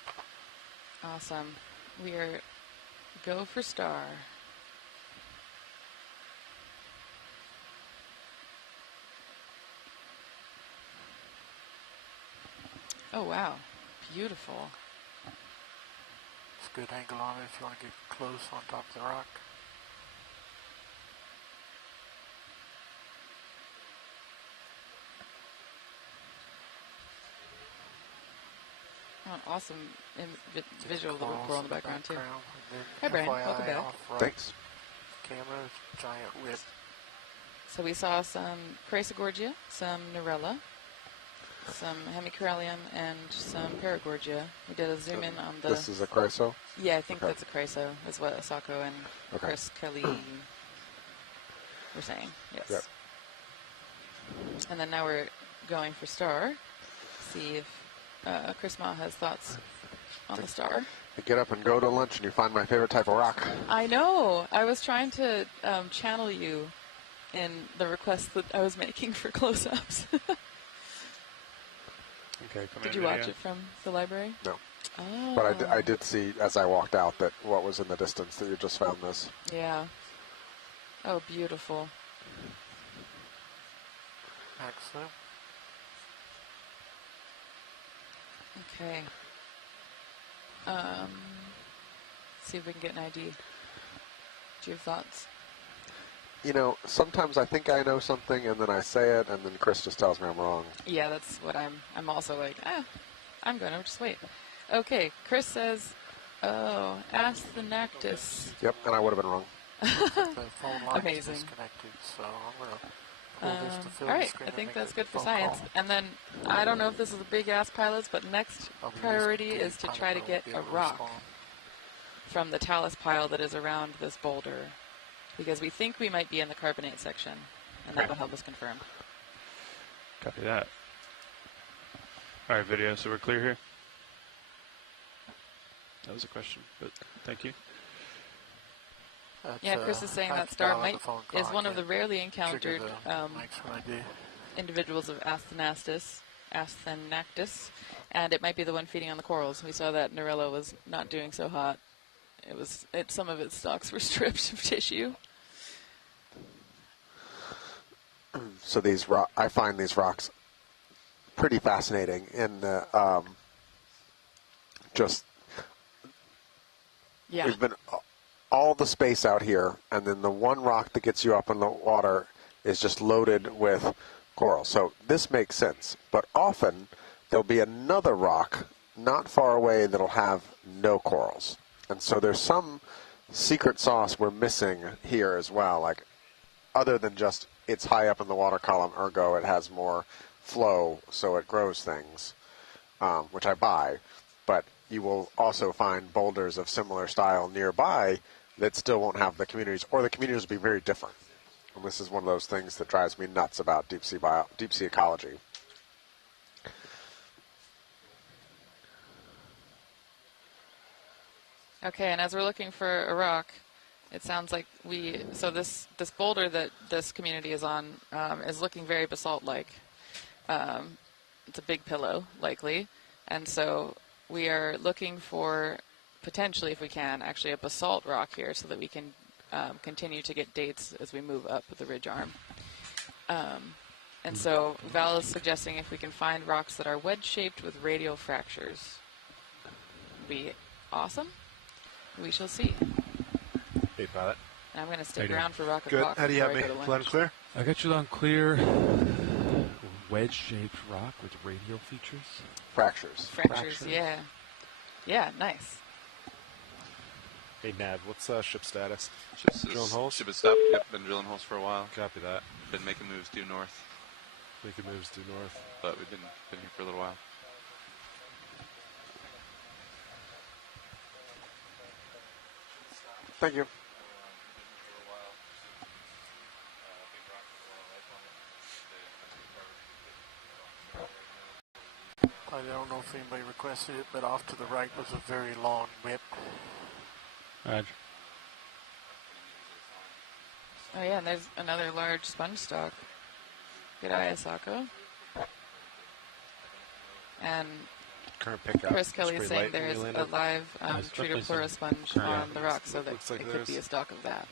Awesome. We are go for star. Oh, wow. Beautiful. It's a good angle on it if you want to get close on top of the rock. Oh, awesome visual of the coral in the background, too. Hi, Hey, Brian. Welcome back. Right. Thanks. Camera, giant rip. So we saw some Chrysogorgia, some Narella, some Hemicorallium, and some Paragorgia. We did a zoom in on the... This is a chryso? Yeah, I think that's a chryso, is what Asako and Chris Kelly were saying. Yes. Yep. And then now we're going for star. See if Chris Ma has thoughts on the star. You get up and go to lunch and you find my favorite type of rock. I know. I was trying to channel you in the request that I was making for close-ups. Okay, did you watch it from the library? No. Oh. But I did see, as I walked out, that what was in the distance, that you just found this. Yeah. Oh, beautiful. Excellent. Okay. See if we can get an ID. Do you have thoughts? You know, sometimes I think I know something, and then I say it, and then Chris just tells me I'm wrong. Yeah, that's what I'm also like, I'm going to just wait. Okay, Chris says, oh, Asthenactus. Yep, and I would have been wrong. The phone line is Amazing. disconnected, so I'm going to pull this to fill all the right, screen I and think make that's a good for phone science. call. And then, I don't know if this is a big ass pilots, but next priority is to try to get a rock from the talus pile that is around this boulder, because we think we might be in the carbonate section, and that will help us confirm. Copy that. All right, video, so we're clear here? That was a question, but thank you. Yeah, Chris is saying that star is one of the rarely encountered individuals of Asthenactus, and it might be the one feeding on the corals. We saw that Narella was not doing so hot. Some of its stalks were stripped of tissue. So I find these rocks pretty fascinating in the we've been all the space out here, and then the one rock that gets you up in the water is just loaded with coral. So this makes sense, but often there'll be another rock not far away that'll have no corals, and so there's some secret sauce we're missing here as well, like other than just it's high up in the water column, ergo it has more flow, so it grows things, which I buy. But you will also find boulders of similar style nearby that still won't have the communities, or the communities will be very different. And this is one of those things that drives me nuts about deep sea ecology. Okay, and as we're looking for a rock, it sounds like this boulder that this community is on is looking very basalt-like. It's a big pillow, likely, and so we are looking for, potentially, if we can, actually a basalt rock here so that we can continue to get dates as we move up the ridge arm. And so Val is suggesting if we can find rocks that are wedge-shaped with radial fractures. Would be awesome. We shall see. Hey, pilot. And I'm going to stick around for rocket Good. rock. How do you have me? Loud and clear? I got you loud and clear. Wedge-shaped rock with radial features. Fractures. Fractures, yeah. Yeah, nice. Hey, Nav, what's ship status? Drilling holes? Ship is stopped. Yep, been drilling holes for a while. Copy that. Been making moves due north. Making moves due north. But we've been here for a little while. Thank you. I don't know if anybody requested it, but off to the right was a very long whip. Roger. Oh yeah, and there's another large sponge stalk. Good eye, Asako. And current pickup. Chris Kelly is saying there is a live Tritopleura sponge on the rock, so that like it could be a stalk of that.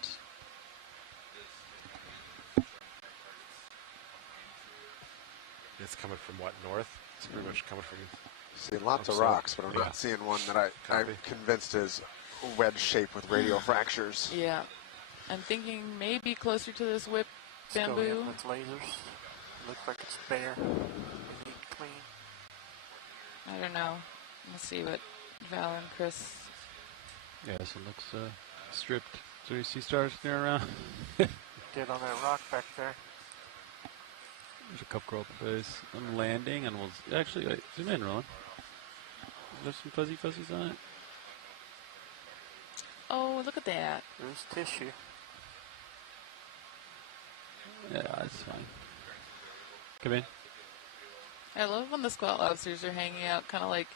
It's coming from what, north? It's pretty much coming from See lots of rocks, but I'm not seeing one that I'm convinced is wedge shape with radial fractures. Yeah. I'm thinking maybe closer to this whip bamboo. Let's go in with lasers. Looks like it's bare. Neat and clean. I don't know. Let's see what Val and Chris. Yeah, this one looks stripped. So you see stars there around? Get on that rock back there. There's a cup crawl at the base. I'm landing, and we'll actually wait, zoom in, Roland. There's some fuzzy fuzzies on it. Oh, look at that. There's tissue. Yeah, that's fine. Come in. I love when the squat lobsters are hanging out, kind of like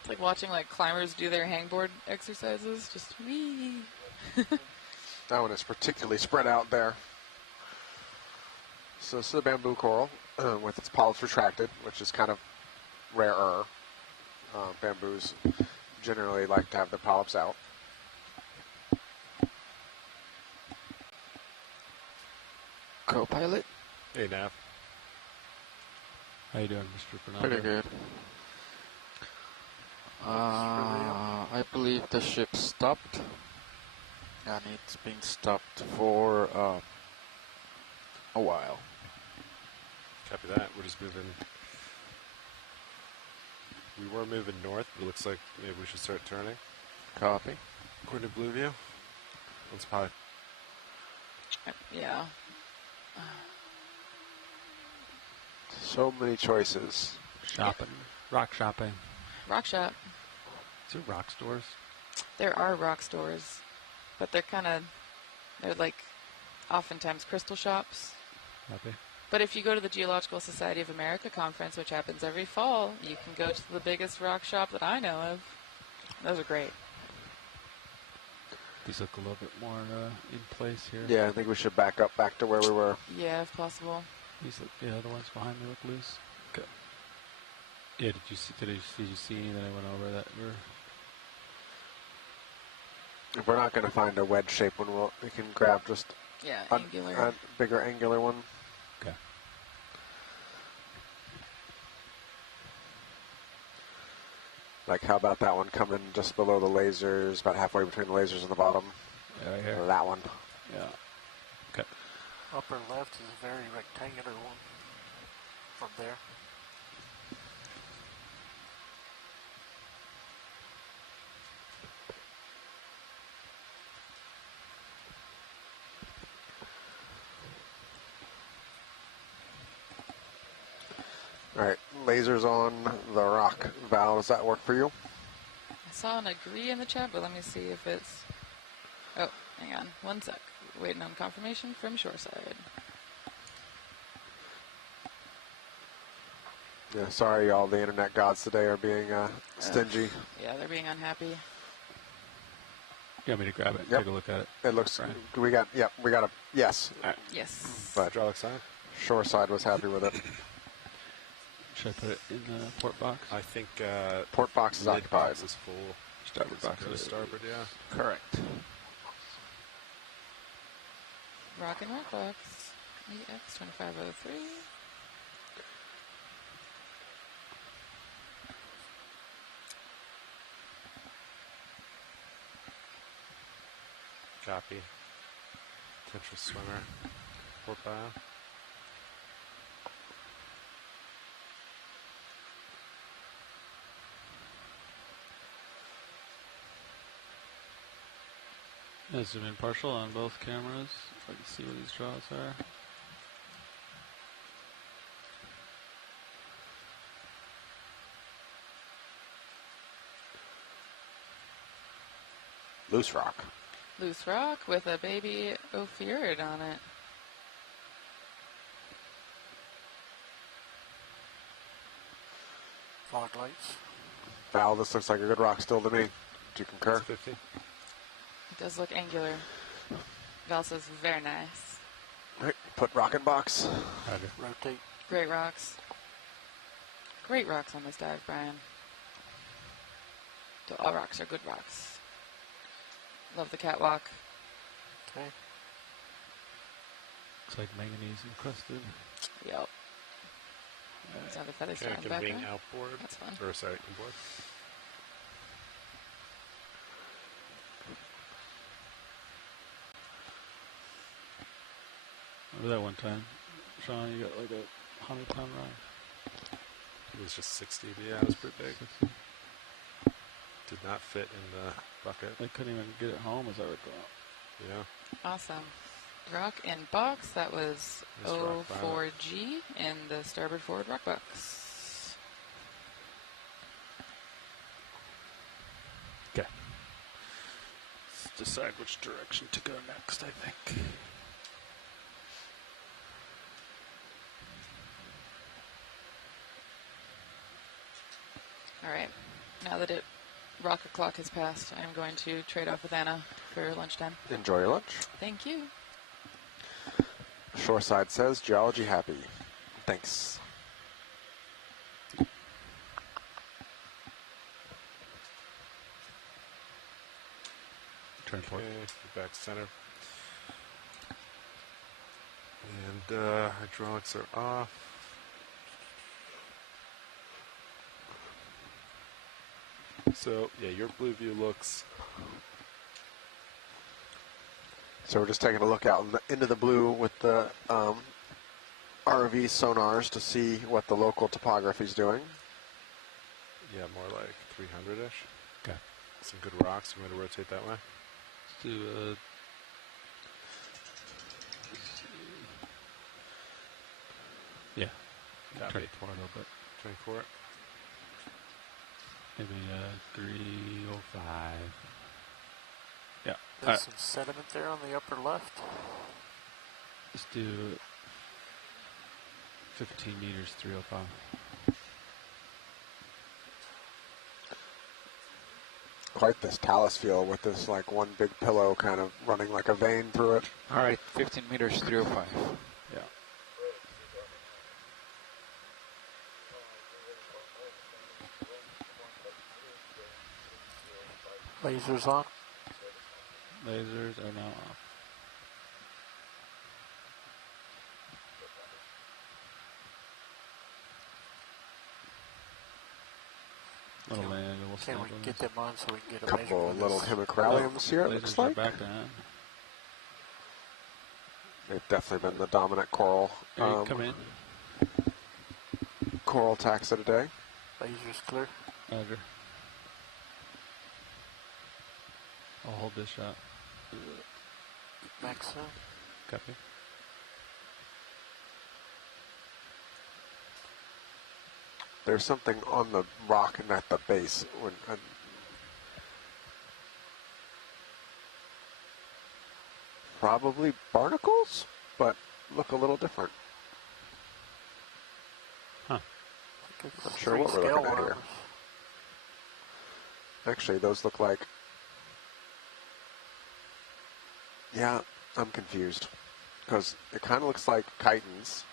it's like watching like climbers do their hangboard exercises. Just wee. That one is particularly spread out there. So this is a bamboo coral with its polyps retracted, which is kind of rarer. Bamboos generally like to have the polyps out. Co-pilot. Hey, Nav. How you doing, Mr. Fernando? Pretty good. I believe the ship stopped, and it's been stopped for a while. Copy that. We're just moving. We were moving north, but it looks like maybe we should start turning. Copy. According to Blueview. Let's probably. Yeah. So many choices. Shopping. Rock shopping. Rock shop. Is there rock stores? There are rock stores, but they're like oftentimes crystal shops. Copy. But if you go to the Geological Society of America conference, which happens every fall, you can go to the biggest rock shop that I know of. Those are great. These look a little bit more in place here. Yeah, I think we should back to where we were. Yeah, if possible. These look, the other ones behind me look loose. Okay. Yeah, did you see any that I went over that were? If we're not going to find a wedge shape one, we can grab just angular. A bigger angular one. Okay. Like, how about that one coming just below the lasers, about halfway between the lasers and the bottom? Yeah, right here. Or that one. Yeah. Okay. Upper left is a very rectangular one from there. All right, lasers on the rock. Val, does that work for you? I saw an agree in the chat, but let me see if it's... Oh, hang on. One sec. Waiting on confirmation from shoreside. Yeah, sorry, all the internet gods today are being stingy. Yeah, they're being unhappy. You want me to grab it? Yep. Take a look at it. It looks. Right. We got a yes. All right. Yes. But Hydraulic sign? shoreside was happy with it. Should I put it in the port box? I think port box is mid occupied. box is full. Starboard box. Go to starboard, yeah. Correct. Rock and Rock Box. EX2503. Choppy. Potential swimmer. Port bow. Yeah, zoom in partial on both cameras so I can see what these draws are. Loose rock. Loose rock with a baby ophiurid on it. Fog lights. Val, this looks like a good rock still to me. Do you concur? 50. It does look angular. Val says very nice. All right, put rocket box. Rotate. Great rocks. Great rocks on this dive, Brian. All rocks are good rocks. Love the catwalk. Okay. Looks like manganese encrusted. Yep. Those are the feathers Okay, in the convene background. outboard. That's fun. Or sorry, inboard. Remember that one time, Sean, you got like a 100-pound rod? It was just 60, but yeah, it was pretty big. Did not fit in the bucket. They couldn't even get it home, as I recall. Yeah. Awesome. Rock in box. That was Nice rock pilot. O4G in the starboard forward rock box. Okay. Let's decide which direction to go next, I think. All right. Now that rocket clock has passed, I'm going to trade off with Anna for lunchtime. Enjoy your lunch. Thank you. Shoreside says, geology happy. Thanks. Turn port. Okay, back center. And hydraulics are off. So, yeah, your blue view looks... So we're just taking a look out into the blue with the ROV sonars to see what the local topography is doing. Yeah, more like 300-ish. Okay. Some good rocks. You want to rotate that way? Let's do yeah. Copy. Turn it toward a little bit. 24. Maybe 305. Yeah. There's some sediment there on the upper left. Let's do 15 meters, 305. Quite this talus field with this like one big pillow kind of running like a vein through it. All right, 15 meters, 305. Yeah. Lasers on. Lasers are now off. Little land, we'll Can we snap get them on so we can get a Couple measurement? little hemicraniums here, it looks Lasers are like. back on. They've definitely been the dominant coral Come in. coral taxa today. Lasers clear. Roger. I'll hold this shot. Max in. Copy. There's something on the rock and at the base. Probably barnacles, but look a little different. Huh. Not sure what we're looking at here. Actually, those look like... Yeah, I'm confused. Because it kind of looks like chitons,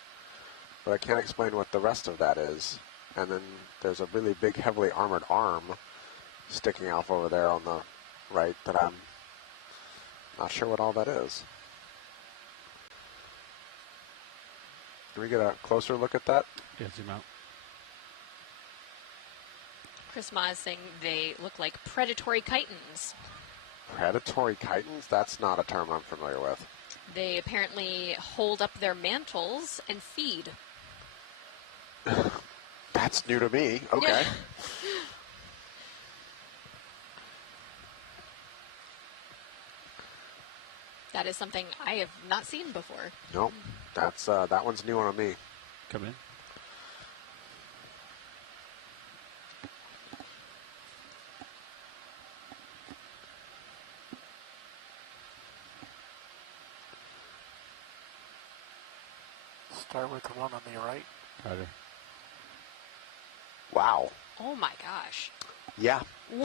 but I can't explain what the rest of that is. And then there's a really big, heavily armored arm sticking off over there on the right that I'm not sure what all that is. Can we get a closer look at that? Yeah, zoom out. Chris Ma is saying they look like predatory chitons. Predatory chitons? That's not a term I'm familiar with. They apparently hold up their mantles and feed. That's new to me. Okay. Yeah. That is something I have not seen before. Nope. That's that one's new on me. Come in. Start with the one on the right. Roger. Wow. Oh my gosh. Yeah. Whoa.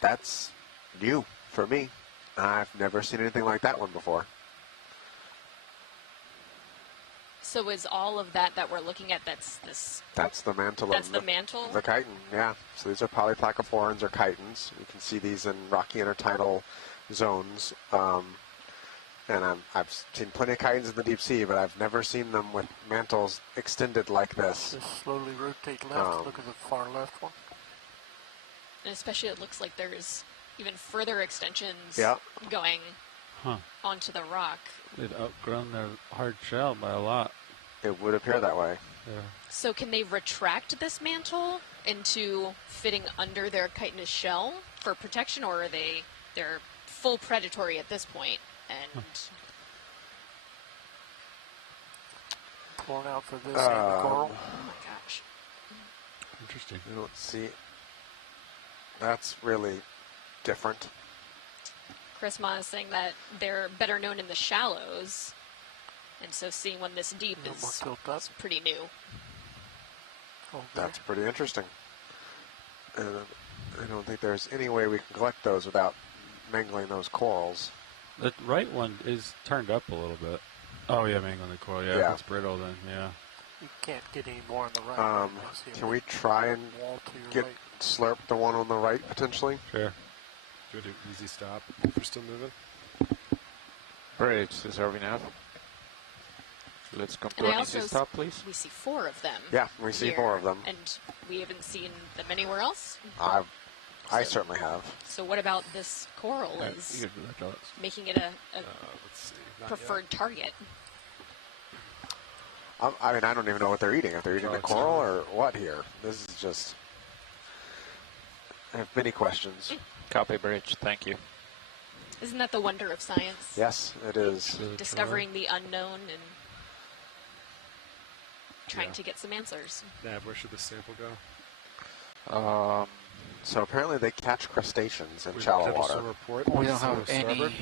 That's new for me. I've never seen anything like that one before. So is all of that we're looking at, that's this? That's the mantle That's of the mantle? The chitin, yeah. So these are polyplacophorans or chitons. You can see these in rocky intertidal zones. and I've seen plenty of chitons in the deep sea, but I've never seen them with mantles extended like this. Just slowly rotate left. Look at the far left one. And especially it looks like there's even further extensions going onto the rock. They've outgrown their hard shell by a lot. It would appear that way. Yeah. So can they retract this mantle into fitting under their chitinous shell for protection, or are they're full predatory at this point and pulling out for this coral? Oh my gosh. Interesting. I don't see. That's really different. Chris Ma is saying that they're better known in the shallows, and so seeing one this deep is pretty new. That's pretty interesting. And I don't think there's any way we can collect those without mangling those corals. The right one is turned up a little bit. Oh yeah, mangling the coral. Yeah, if it's brittle then, yeah. You can't get any more on the right. Can we try and slurp the one on the right potentially? Sure. Do an easy stop if we're still moving. Bridge is serving up. Let's come to an easy stop, please. We see 4 of them. Yeah, we see 4 of them. And we haven't seen them anywhere else? I certainly have. So what about this coral is making it a preferred target? I mean, I don't even know what they're eating. If they're eating the coral or what here. This is just... I have many questions. Copy, Bridge. Thank you. Isn't that the wonder of science? Yes, it is. Discovering the unknown and trying to get some answers. Yeah, where should the sample go? So apparently they catch crustaceans in shallow water. We don't have any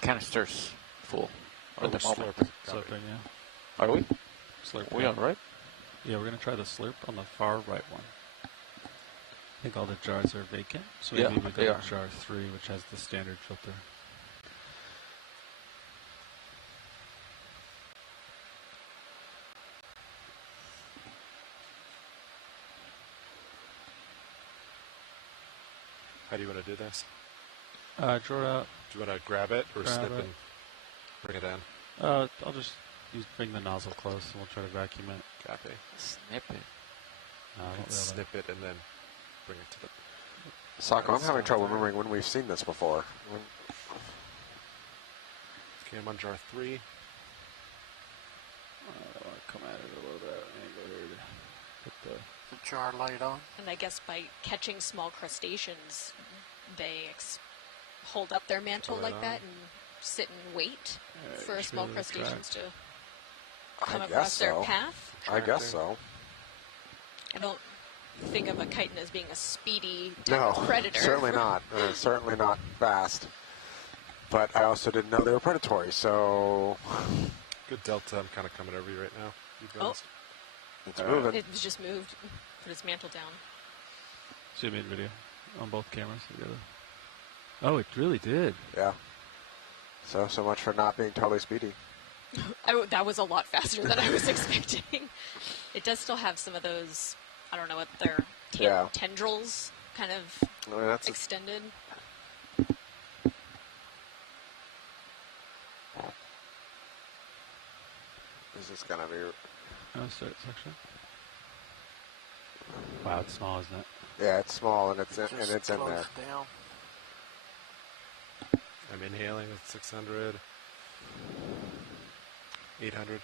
canisters full at the moment. Slurping, yeah. Are we? Slurp. We all right? Yeah, we're going to try the slurp on the far right one. I think all the jars are vacant, so maybe we go to jar 3, which has the standard filter. How do you want to do this? Draw it out. Do you want to grab it or snip and bring it in? I'll just bring the nozzle close and we'll try to vacuum it. Copy. Snip it. Snip it and then bring it to the... Sako, I'm having trouble remembering when we've seen this before. Okay, I'm on jar 3. I want to come at it a little bit. Go here to put the jar light on. And I guess by catching small crustaceans, they hold up their mantle like that and sit and wait for small crustaceans to come across their path. I guess so. I don't think of a chitin as being a speedy type of predator. Certainly not. Certainly not fast. But I also didn't know they were predatory, so... Good delta. I'm kind of coming over you right now. It's moving. It was just moved. Put its mantle down. So you made a video on both cameras together. Oh, it really did. Yeah. So much for not being totally speedy. That was a lot faster than I was expecting. It does still have some of those, I don't know what they're, tendrils kind of extended. Is this going to be... section? Wow, it's small, isn't it? Yeah, it's small and it's in there. Down. I'm inhaling at 600, 800.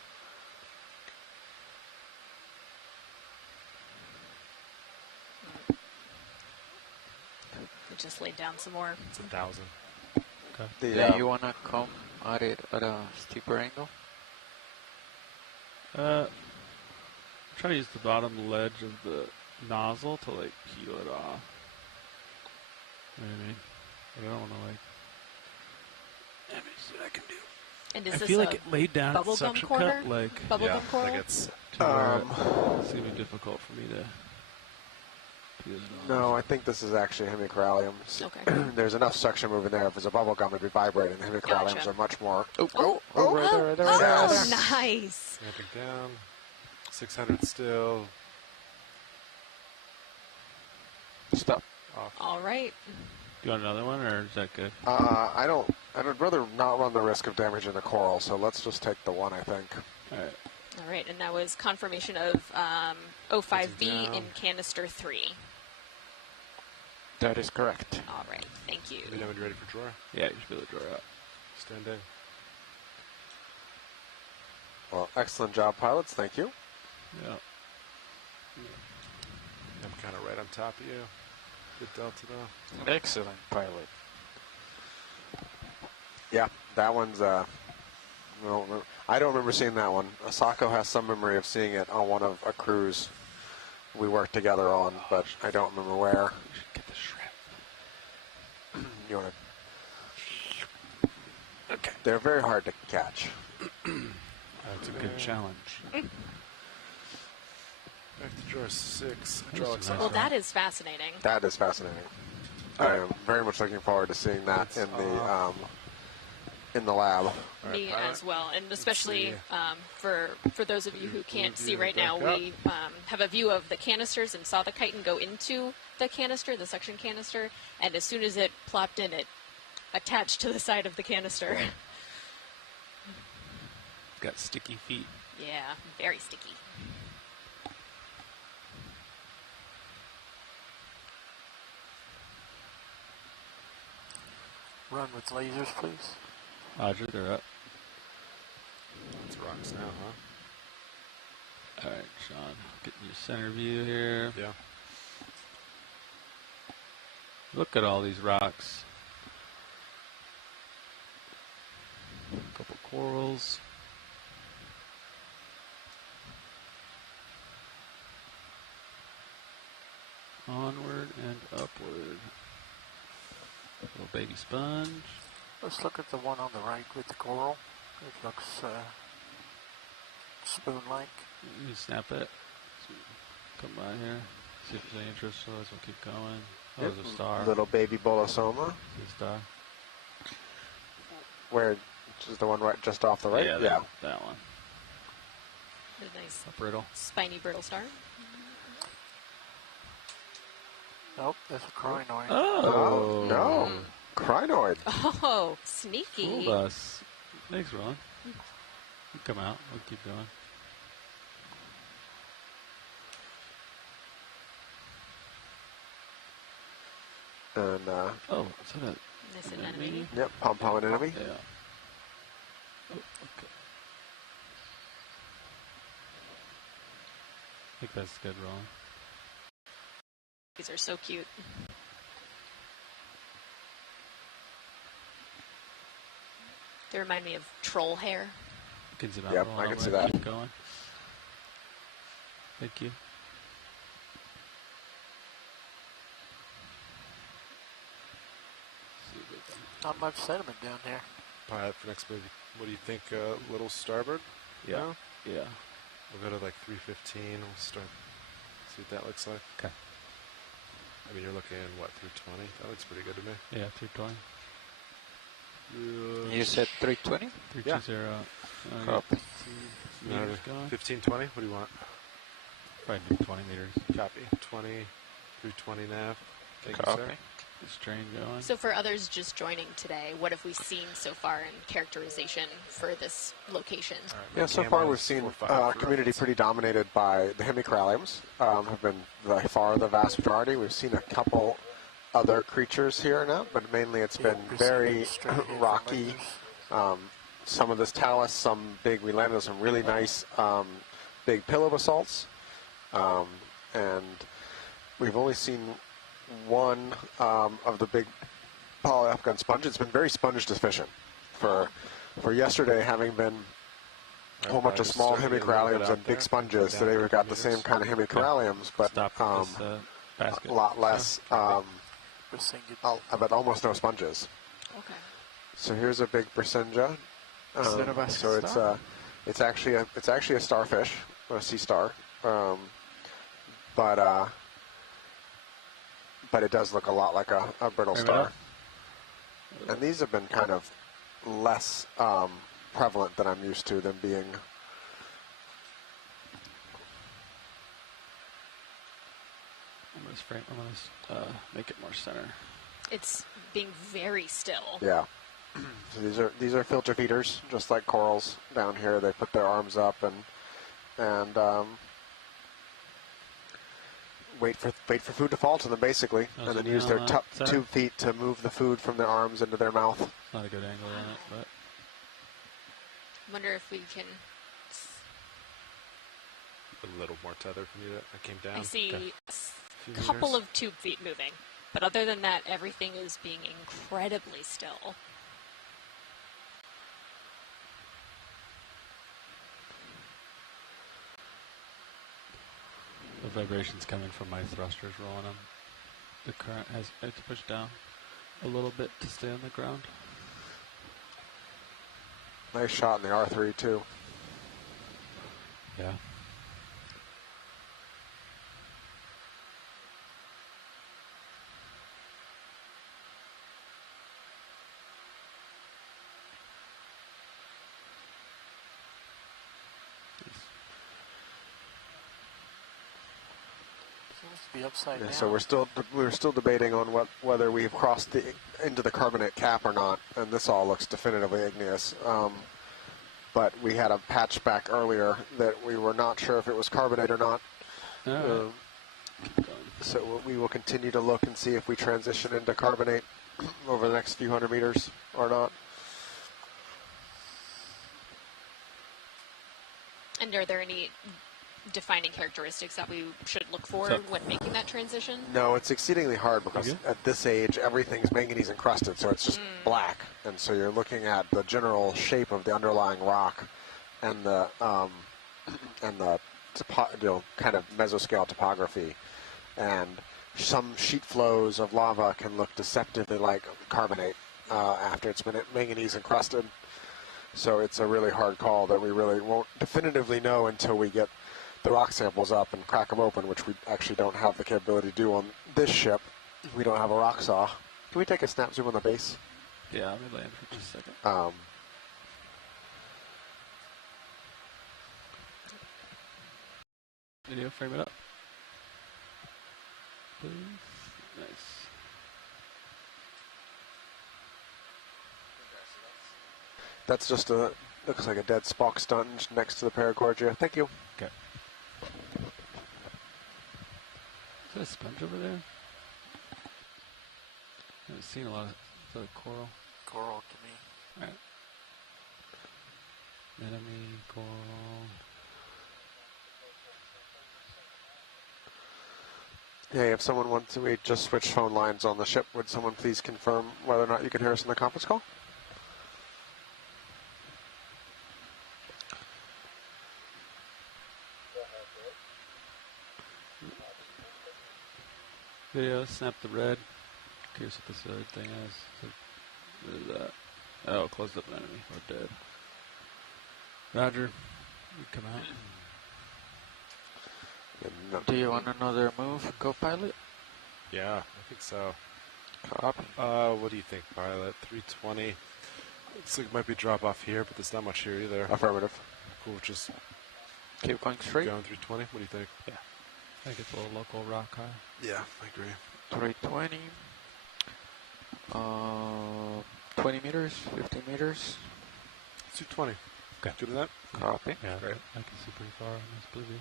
It just laid down some more. It's 1,000. Okay. Do you want to come at it at a steeper angle? Try to use the bottom ledge of the nozzle to like peel it off. You know what I mean? I don't want to like. Let me see what I can do. And is I this feel like it laid down bubblegum suction corner? cup, like Bubblegum coral? Like it's it's gonna be difficult for me to peel it off. No, I think this is actually hemicorallium. Okay. There's enough suction moving there. If it's a bubble gum, it'd be vibrating. Hemicoralliums are much more... Right there. Nice. Ramping down. 600 still. Stop. Off. All right. Do you want another one, or is that good? I don't. I'd rather not run the risk of damaging the coral, so let's just take the one, I think. All right. All right, and that was confirmation of 05B in canister 3. That is correct. All right, thank you. You know when you're ready for draw? Yeah, you should be able to draw out. Stand in. Well, excellent job, pilots. Thank you. Yeah. I'm kind of right on top of you. Good delta, though. Excellent pilot. Yeah, that one's, I don't remember seeing that one. Asako has some memory of seeing it on one of a cruise we worked together on, but I don't remember where. You should get the shrimp. You want to... Okay. They're very hard to catch. That's a good challenge. Back to draw 6. Well, that is fascinating. That is fascinating. I am very much looking forward to seeing that in the lab. Me as well, and especially for those of you who can't see right now, we have a view of the canisters and saw the chitin go into the canister, the suction canister, and as soon as it plopped in, it attached to the side of the canister. It's got sticky feet. Yeah, very sticky. Run with lasers, please. Roger, they're up. It's rocks now, huh? All right, Sean, getting your center view here. Yeah. Look at all these rocks. A couple corals. Onward and upward. Little baby sponge. Let's look at the one on the right with the coral. It looks spoon-like. You snap it. So come by here. See if there's any interest. Otherwise, we'll keep going. Oh, there's a star. Little baby bolosoma. There's a star. Where is the one right just off the right? Yeah, that one. A nice brittle. Spiny brittle star. Nope, that's a crinoid. Oh, no. Crinoid. Oh, sneaky. Fooled us. Thanks, Ron. You come out. We'll keep going. And, oh, is that a... Nice anemone. Yep, pom-pom anemone. Yeah. Oh, okay. I think that's good, Ron. These are so cute. They remind me of troll hair. Yep, I can see that. Keep going. Thank you. Not much sediment down there. Pilot for next movie. What do you think, little starboard? Yeah. No? Yeah. We'll go to like 315. We'll start. See what that looks like. Okay. I mean, you're looking, what, 320? That looks pretty good to me. Yeah, 320. You said 320? 320. Copy. Meters going. 1520? What do you want? Probably do 20 meters. Copy. 20, 320 nav. Thank you, Copy. sir. This train going. So for others just joining today, what have we seen so far in characterization for this location? Yeah, so far we've seen a community pretty dominated by the hemicoralliums, have been by far the vast majority. We've seen a couple other creatures here now, but mainly it's been very rocky. Some of this talus, we landed some really nice big pillow basalts, and we've only seen one of the big polyafghan sponges. It's been very sponge deficient for yesterday, having been a whole bunch of small hemicoralliums and big sponges. Today we've got the same kind of hemicoralliums, but a lot less, but almost no sponges. Okay. So here's a big Brisinga. So it's actually a starfish, or a sea star, but it does look a lot like a brittle star. And these have been kind of less prevalent than I'm used to them being. I'm gonna make it more center. It's being very still. Yeah. So these are filter feeders, just like corals down here. They put their arms up and wait for food to fall to them, basically, and then use their tube feet to move the food from their arms into their mouth. It's not a good angle on it, but wonder if we can. A little more tether from you. I came down. I see a couple of tube feet moving, but other than that, everything is being incredibly still. the vibration's coming from my thrusters rolling them. The current it's pushed down a little bit to stay on the ground. Nice shot in the R3 too. Yeah. Be upside down. So we're still debating on whether we've crossed into the carbonate cap or not, and this all looks definitively igneous. But we had a patch back earlier that we were not sure if it was carbonate or not. So we will continue to look and see if we transition into carbonate over the next few hundred meters or not. And are there any defining characteristics that we should look for when making that transition? No, it's exceedingly hard because at this age everything's manganese encrusted, so it's just black, and so you're looking at the general shape of the underlying rock and the kind of mesoscale topography, and some sheet flows of lava can look deceptively like carbonate after it's been manganese encrusted. So it's a really hard call that we really won't definitively know until we get the rock samples up and crack them open, which we actually don't have the capability to do on this ship. We don't have a rock saw. Can we take a snap zoom on the base? Yeah, let me land for just a second. Video, frame it up. Please. Nice. That's just looks like a dead Spock sponge next to the Paragorgia. Thank you. Okay. Is that a sponge over there? I haven't seen a lot of. Is that a coral? Coral to me. Alright. Enemy coral. Hey, if someone wants to, we just switched phone lines on the ship. Would someone please confirm whether or not you can hear us in the conference call? Video, snap the red. Curious what this other thing is. So, what is that? Oh, closed up enemy. We're dead. Roger. You come out. Do you want another move, co-pilot? Yeah, I think so. Copy. What do you think, pilot? 320. Looks like it might be drop off here, but there's not much here either. Affirmative. Cool, just keep going straight. Going 320. What do you think? Yeah. I think it's a little local rock high. Yeah, I agree. 320. 20 meters, 15 meters. 220. Okay. Do that? Copy. Yeah, great. I can see pretty far on this blue view.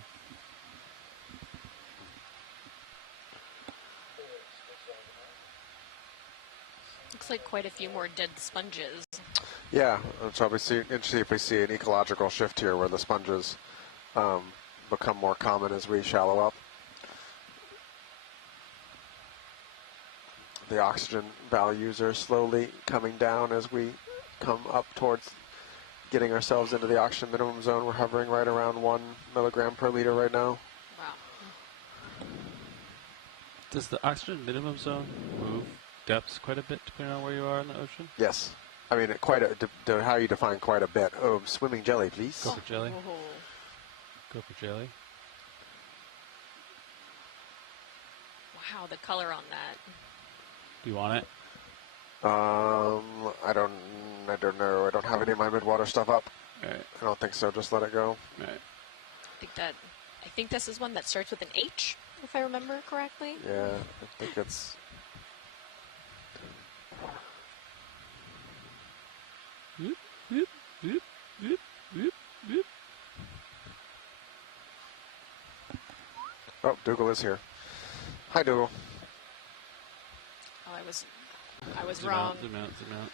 Looks like quite a few more dead sponges. Yeah, it's obviously interesting if we see an ecological shift here where the sponges become more common as we shallow up. The oxygen values are slowly coming down as we come up towards getting ourselves into the oxygen minimum zone. We're hovering right around 1 milligram per liter right now. Wow. Does the oxygen minimum zone move depths quite a bit depending on where you are in the ocean? Yes. I mean, how you define quite a bit. Oh, swimming jelly, please. Go for jelly. Go for jelly. Wow, the color on that. Do you want it? I don't know. I don't have any of my midwater stuff up. Right. I don't think so. Just let it go. Right. I think this is one that starts with an H, if I remember correctly. Yeah, I think it's. Oh, Dougal is here. Hi, Dougal. Oh, I was Zoom wrong. out, zoom out, zoom out.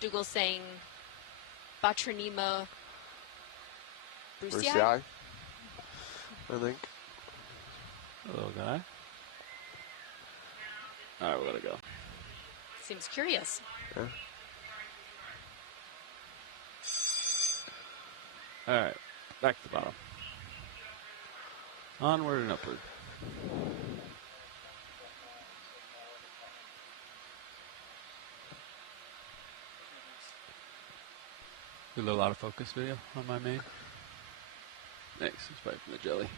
Dougal's saying Botryonema brucei. I think. Hello, guy. All right, we gotta go. Seems curious. Yeah. All right, back to the bottom. Onward and upward. A little out of focus video on my main. Thanks, it's probably from the jelly.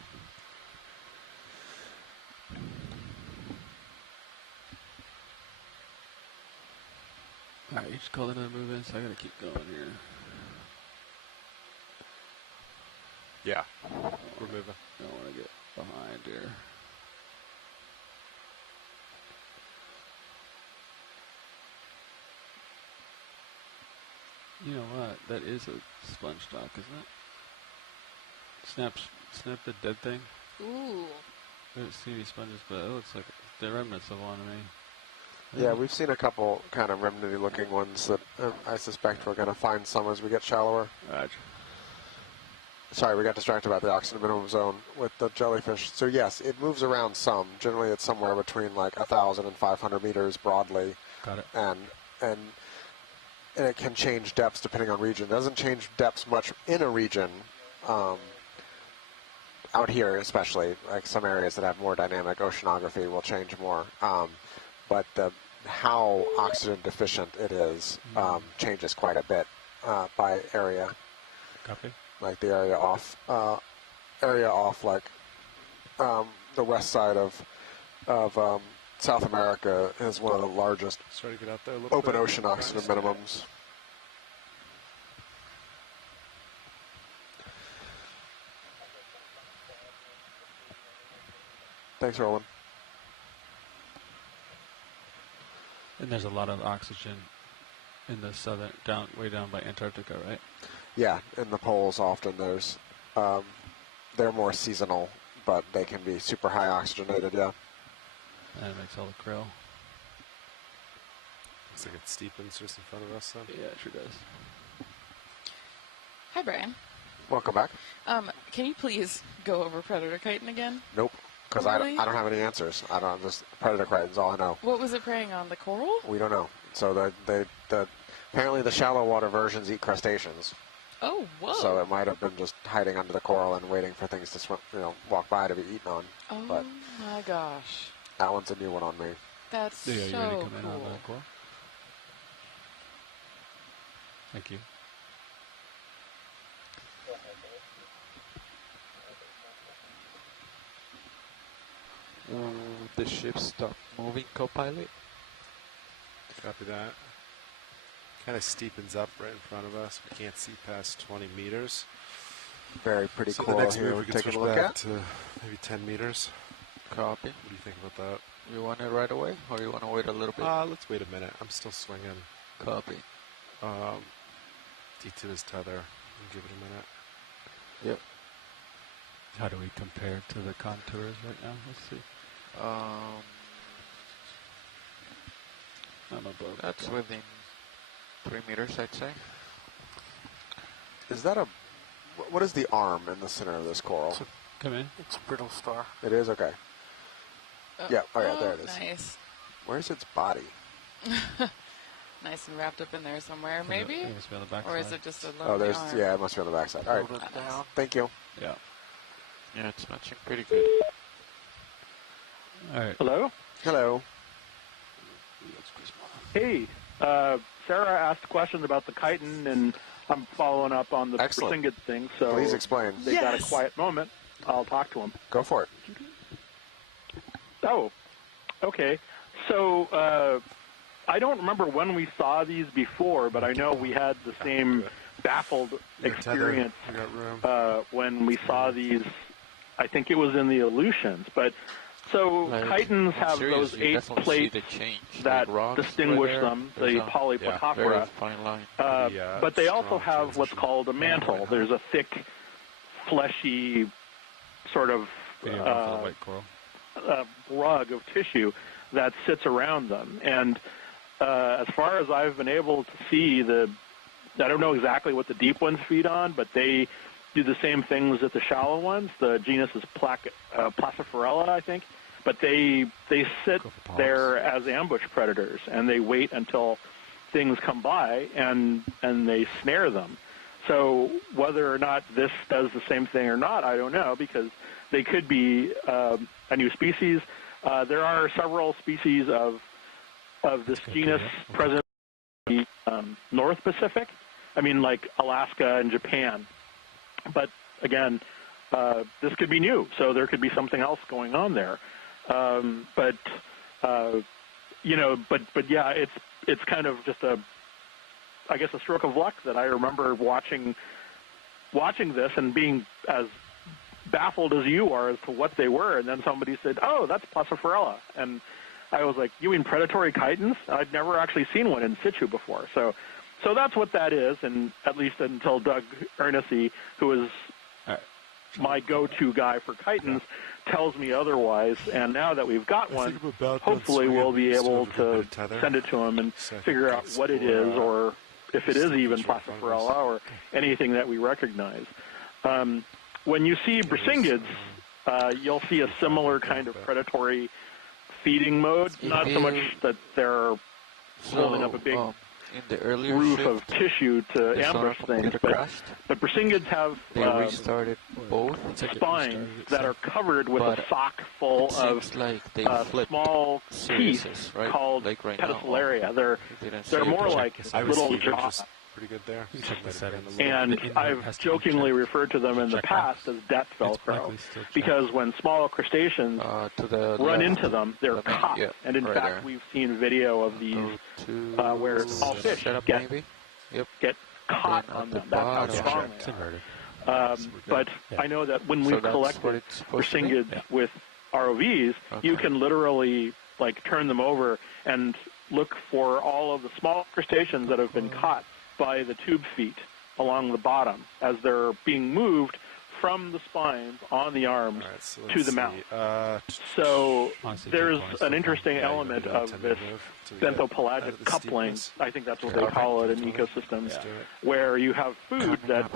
Alright, you just called another move in, so I gotta keep going here. Yeah, we're moving. Don't want to get behind here. You know what? That is a sponge stock, isn't it? Snap the dead thing. Ooh. I don't see any sponges, but it looks like the remnants of one to me. Yeah, we've seen a couple kind of remnanty looking ones that I suspect we're going to find some as we get shallower. Roger. Sorry, we got distracted by the oxygen minimum zone with the jellyfish. So yes, it moves around some. Generally, it's somewhere between like 1,000 and 500 meters broadly. Got it. And it can change depths depending on region. It doesn't change depths much in a region. Out here, especially, like some areas that have more dynamic oceanography will change more. But how oxygen deficient it is changes quite a bit by area. Copy. Like the area off like the west side of South America is one of the largest Sorry to get out there a little open bit. ocean oxygen minimums. Thanks, Roland. And there's a lot of oxygen in the southern, way down by Antarctica, right? Yeah, in the poles often there's, they're more seasonal, but they can be super high oxygenated, yeah. And it makes all the krill. Looks like it steepens just in front of us then. Yeah, it sure does. Hi, Brian. Welcome back. Can you please go over predator chitin again? Nope, because Really? I don't have any answers. I don't, just predator chitin's all I know. What was it preying on? The coral? We don't know. So apparently the shallow water versions eat crustaceans. Oh, whoa. So it might have been just hiding under the coral and waiting for things to swim, walk by to be eaten on. Oh But my gosh. that one's a new one on me. That's so you ready to come in on cool. the coral? Thank you. The ship stopped moving, co-pilot. Copy that. Kind of steepens up right in front of us. We can't see past 20 meters. Very pretty so cool the next here. move We're we can taking switch a look back at. to maybe 10 meters. Copy. What do you think about that? You want it right away, or you want to wait a little bit? Let's wait a minute. I'm still swinging. Copy. D2 is tether. We'll give it a minute. Yep. How do we compare to the contours right now? Let's see. I'm above. That's within 3 meters, I'd say. Is that a... What is the arm in the center of this coral? Come in. It's a brittle star. It is? Okay. Yeah, there it is. Nice. Where's its body? Nice and wrapped up in there somewhere, maybe? It must be on the back Or is side. it just a Oh, lovely there's... arm? Yeah, it must be on the backside. All right. Hold it down. Thank you. Yeah. Yeah, it's matching pretty good. All right. Hello? Hello. Hey, Sarah asked questions about the chitin, and I'm following up on the Excellent. Persingid thing. So Please explain. They got a quiet moment. I'll talk to them. Go for it. Oh, okay. So I don't remember when we saw these before, but I know we had the same baffled experience when we saw these. I think it was in the Aleutians, but So Like, chitons I'm have serious, those you 8 definitely see plates the change. that Like rocks distinguish right them, there. the There's a polypotopora. very fine line. But they also have what's called a mantle. There's a thick, fleshy sort of rug of tissue that sits around them. And as far as I've been able to see, I don't know exactly what the deep ones feed on, but they do the same things that the shallow ones. The genus is Placiforella, I think. But they sit there as ambush predators, and they wait until things come by, and they snare them. So whether or not this does the same thing or not, I don't know, because they could be a new species. There are several species of this genus present in the North Pacific. I mean, like Alaska and Japan. But again, this could be new, so there could be something else going on there. But yeah, it's kind of just a stroke of luck that I remember watching this and being as baffled as you are as to what they were, and then somebody said, "Oh, that's Placiforella," and I was like, "You mean predatory chitons?" I'd never actually seen one in situ before, so that's what that is, and at least until Doug Ernessy, who is my go-to guy for chitons, tells me otherwise, and now that we've got one, hopefully we'll be able to send it to him and figure out what it is, or if it is even Placiforella or anything that we recognize. When you see Brisinghids, you'll see a similar kind of predatory feeding mode, not so much that they're holding up a big roof of tissue to ambush things, but Brisinghids have spines that are covered with a sock full of small teeth called pedicelaria. They're more like little jaws. Pretty good there. And I've jokingly referred to them in the past as death velcro, because when small crustaceans run into them, they're caught. And in fact, we've seen video of these where all fish get caught on them. That's how strong they are. But I know that when we've collected Brisinghids with ROVs, you can literally turn them over and look for all of the small crustaceans that have been caught by the tube feet along the bottom as they're being moved from the spines on the arms to the mouth. So there's an interesting element of this benthopelagic coupling, I think that's what they call it in ecosystems, where you have food that,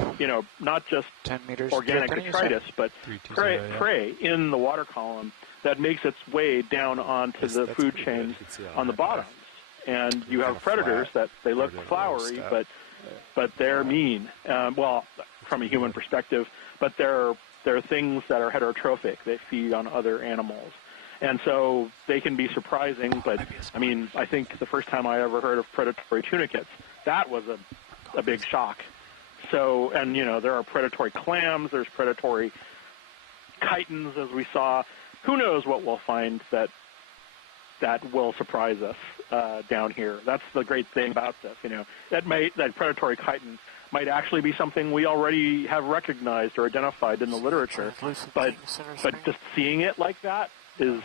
not just organic detritus, but prey in the water column that makes its way down onto the food chains on the bottom. And you have predators that they look flowery, but they're mean. Well, from a human perspective, but they're things that are heterotrophic. They feed on other animals, and so they can be surprising. But I mean, I think the first time I ever heard of predatory tunicates, that was a big shock. So, and there are predatory clams. There's predatory chitons, as we saw. Who knows what we'll find that will surprise us down here. That's the great thing about this. That predatory chiton might actually be something we already have recognized or identified in the literature, but just seeing it like that is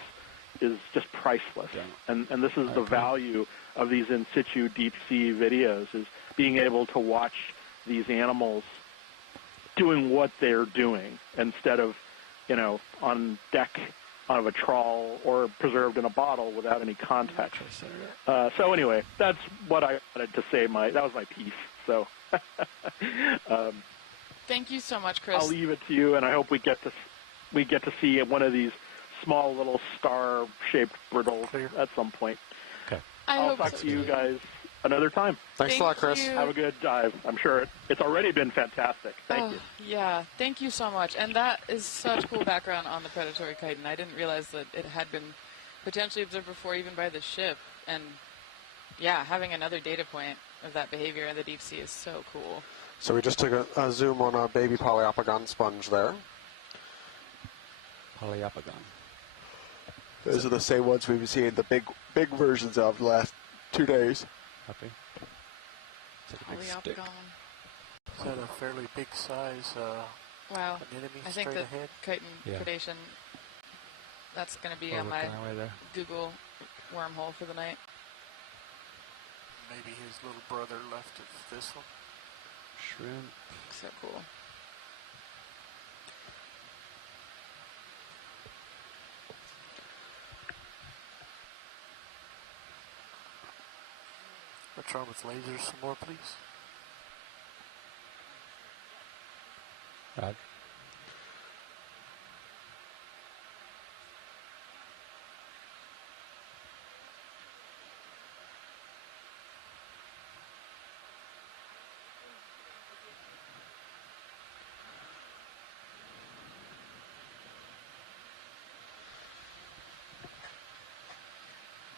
just priceless. And this is the value of these in situ deep sea videos, is being able to watch these animals doing what they're doing instead of on deck of a trawl or preserved in a bottle without any contact. So anyway, that's what I wanted to say. That was my piece. So thank you so much, Chris. I'll leave it to you, and I hope we get to see one of these small little star-shaped brittles at some point. Okay. I'll talk to you guys another time. Thanks a lot, Chris. Have a good dive. I'm sure it's already been fantastic. Thank you. Yeah, thank you so much. And that is such cool background on the predatory chiton. I didn't realize that it had been potentially observed before, even by the ship. And yeah, having another data point of that behavior in the deep sea is so cool. So we just took a zoom on a baby Poliopogon sponge there. Poliopogon. Those are the same ones we've been seeing the big versions of the last 2 days. Copy. Poliopogon. Is that a fairly big size wow. anemone I think straight that ahead? chiton predation That's going to be on my Google wormhole for the night. Maybe his little brother left it this one. Shrimp. So cool. Let's try with lasers some more, please. Rod.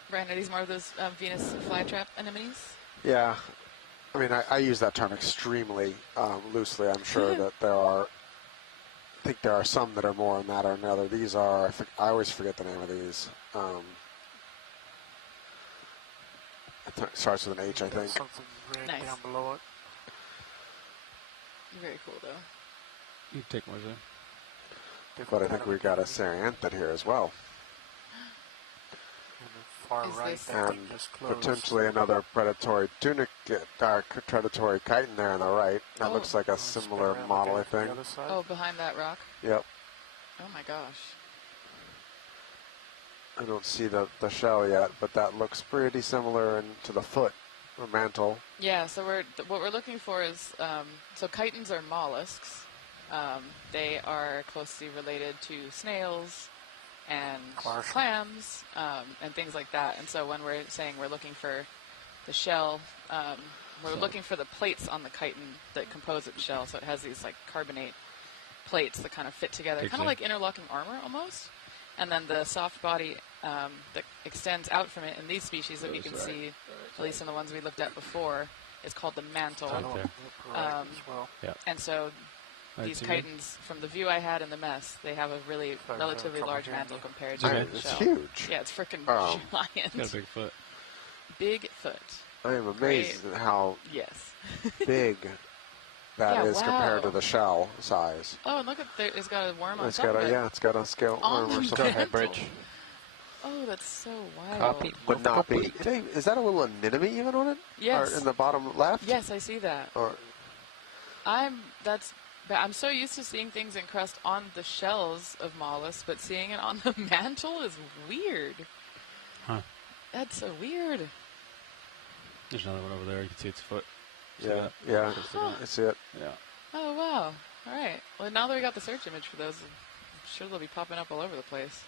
Brian, are these more of those Venus flytrap anemones? Yeah. I mean, I use that term extremely loosely. I'm sure that I think there are some that are more in that or another. These are, I always forget the name of these. It starts with an H, I think. Something red Nice. down below it. Very cool, though. You take more, Zoom. But I think we've got a Serianthid here as well. Far right, that thing And just closed. potentially another predatory predatory chitin there on the right. That looks like a similar model, I think. Oh, behind that rock? Yep. Oh my gosh. I don't see the shell yet, but that looks pretty similar to the foot or mantle. Yeah, so what we're looking for is, so chitins are mollusks. They are closely related to snails and clams and things like that. And so when we're saying we're looking for the shell, we're looking for the plates on the chitin that compose its shell. So it has these like carbonate plates that kind of fit together, kind of like interlocking armor almost. And then the soft body that extends out from it in these species that we can see, at least in the ones we looked at before, is called the mantle. And so these chitins, from the view I had in the mess, they have a really relatively large mantle compared to the It's shell. huge. Yeah, it's freaking giant. It's got a big foot. Big foot. I am amazed at how Yes. big that is compared to the shell size. Oh, and look at it's got a worm on It's top got of it. it's got a scale On worm or the something. mantle. Oh, that's so wild. Copy. Would not be. Dave, is that a little anemone even on it? Yes. Or in the bottom left? Yes, I see that. I'm so used to seeing things encrust on the shells of mollusks, but seeing it on the mantle is weird. Huh. That's so weird. There's another one over there. You can see its foot. See Yeah, that? yeah, I see it. Yeah. Oh, wow. All right. Well, now that we got the search image for those, I'm sure they'll be popping up all over the place.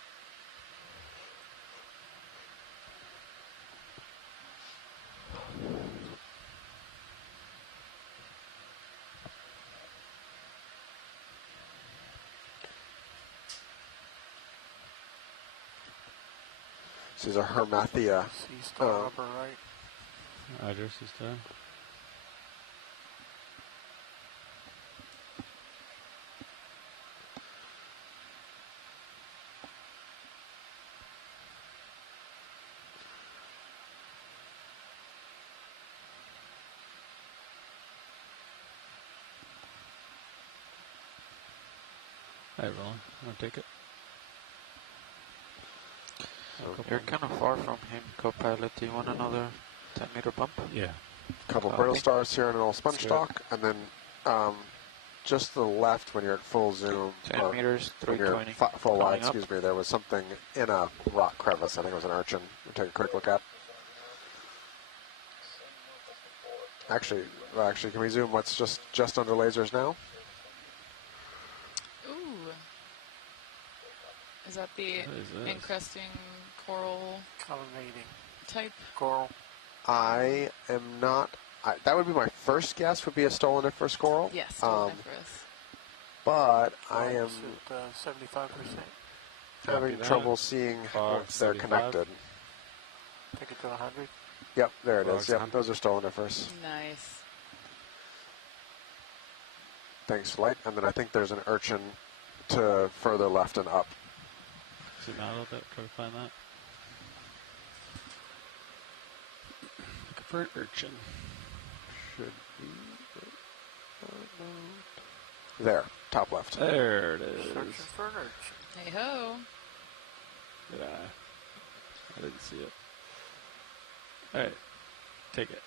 These are Hermathia. Upper right. Roger, sister. Hey, Roland, want to take it? You're kind of far from him, co-pilot. Do you want another 10-meter bump? Yeah. A couple brittle stars here and an old sponge stock, and then just to the left when you're at full zoom. 10 meters, 320. Full wide, Coming up. excuse me. There was something in a rock crevice. I think it was an urchin. We'll take a quick look at. Actually, can we zoom what's just under lasers now? Ooh. Is that the encrusting coral type? Coral. I am not. That would be my first guess. Would be a stoloniferous coral. Yes, stoloniferous. But I am 75%. having trouble seeing if they're connected. Take it to 100. Yep, there it is. Yep, those are stoloniferous. Nice. Thanks, Flight. And then I think there's an urchin to further left and up. Zoom out a little bit, try to find that. Looking for an urchin. Should be there, top left. There it is. Searching for an urchin. Hey ho. I didn't see it. All right, take it.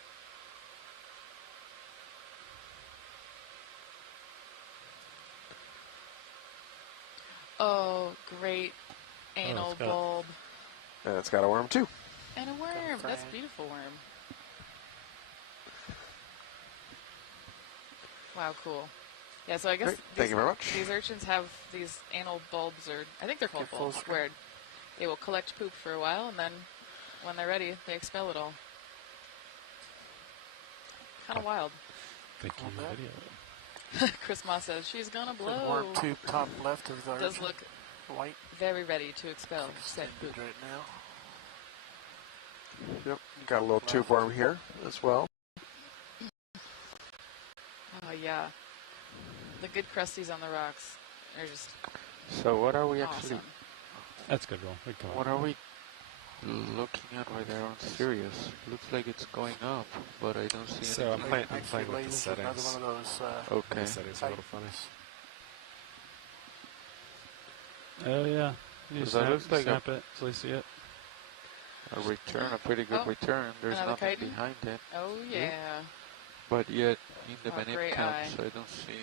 Oh, great anal bulb. And it's got a worm too. And a worm. That's a beautiful worm. Wow, cool. Yeah, so I guess thank you very much. These urchins have these anal bulbs, or I think they're called bulbs, where they will collect poop for a while, and then when they're ready, they expel it all. Kind of wild. Thank you. Video. Chris Moss says she's gonna blow. The worm tube top left of the does look white. Very ready to expel said poop right now. Yep, got a little tube worm here as well. Oh yeah, the good crusties on the rocks are just. So what are we awesome. actually? That's good, roll. What are we looking at right there on Sirius? Looks like it's going up, but I don't see. So I'm playing with the settings. Another one of those. Okay. The settings are a little funny. Oh yeah. You that looks like snap it so they see it. A return, a pretty good return. There's nothing behind it. Oh yeah. But yet, in the minute great counts, eye. I don't see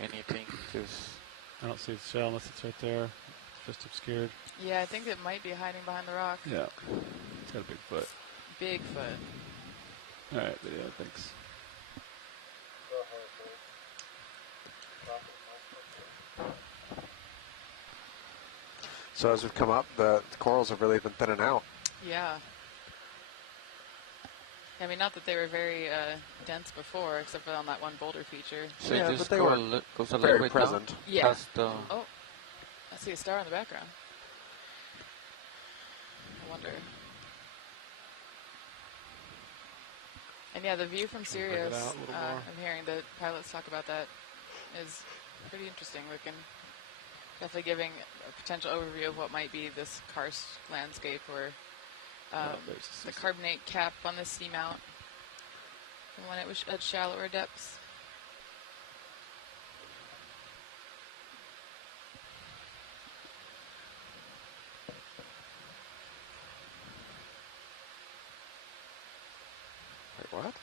anything. Just I don't see its shell unless it's right there. It's just obscured. Yeah, I think it might be hiding behind the rock. Yeah. It's got a big foot. Big foot. All right, video. Thanks. So as we've come up, the corals have really been thinning out. Yeah. I mean, not that they were very dense before, except for on that one boulder feature. so Yeah, just but they go were a goes a very little bit present. down. Yeah. Past the Oh, I see a star in the background. I wonder. And yeah, the view from Sirius, I'm hearing the pilots talk about that, is pretty interesting looking. Definitely giving a potential overview of what might be this karst landscape, or the carbonate cap on the seamount from when it was at shallower depths. Wait, what?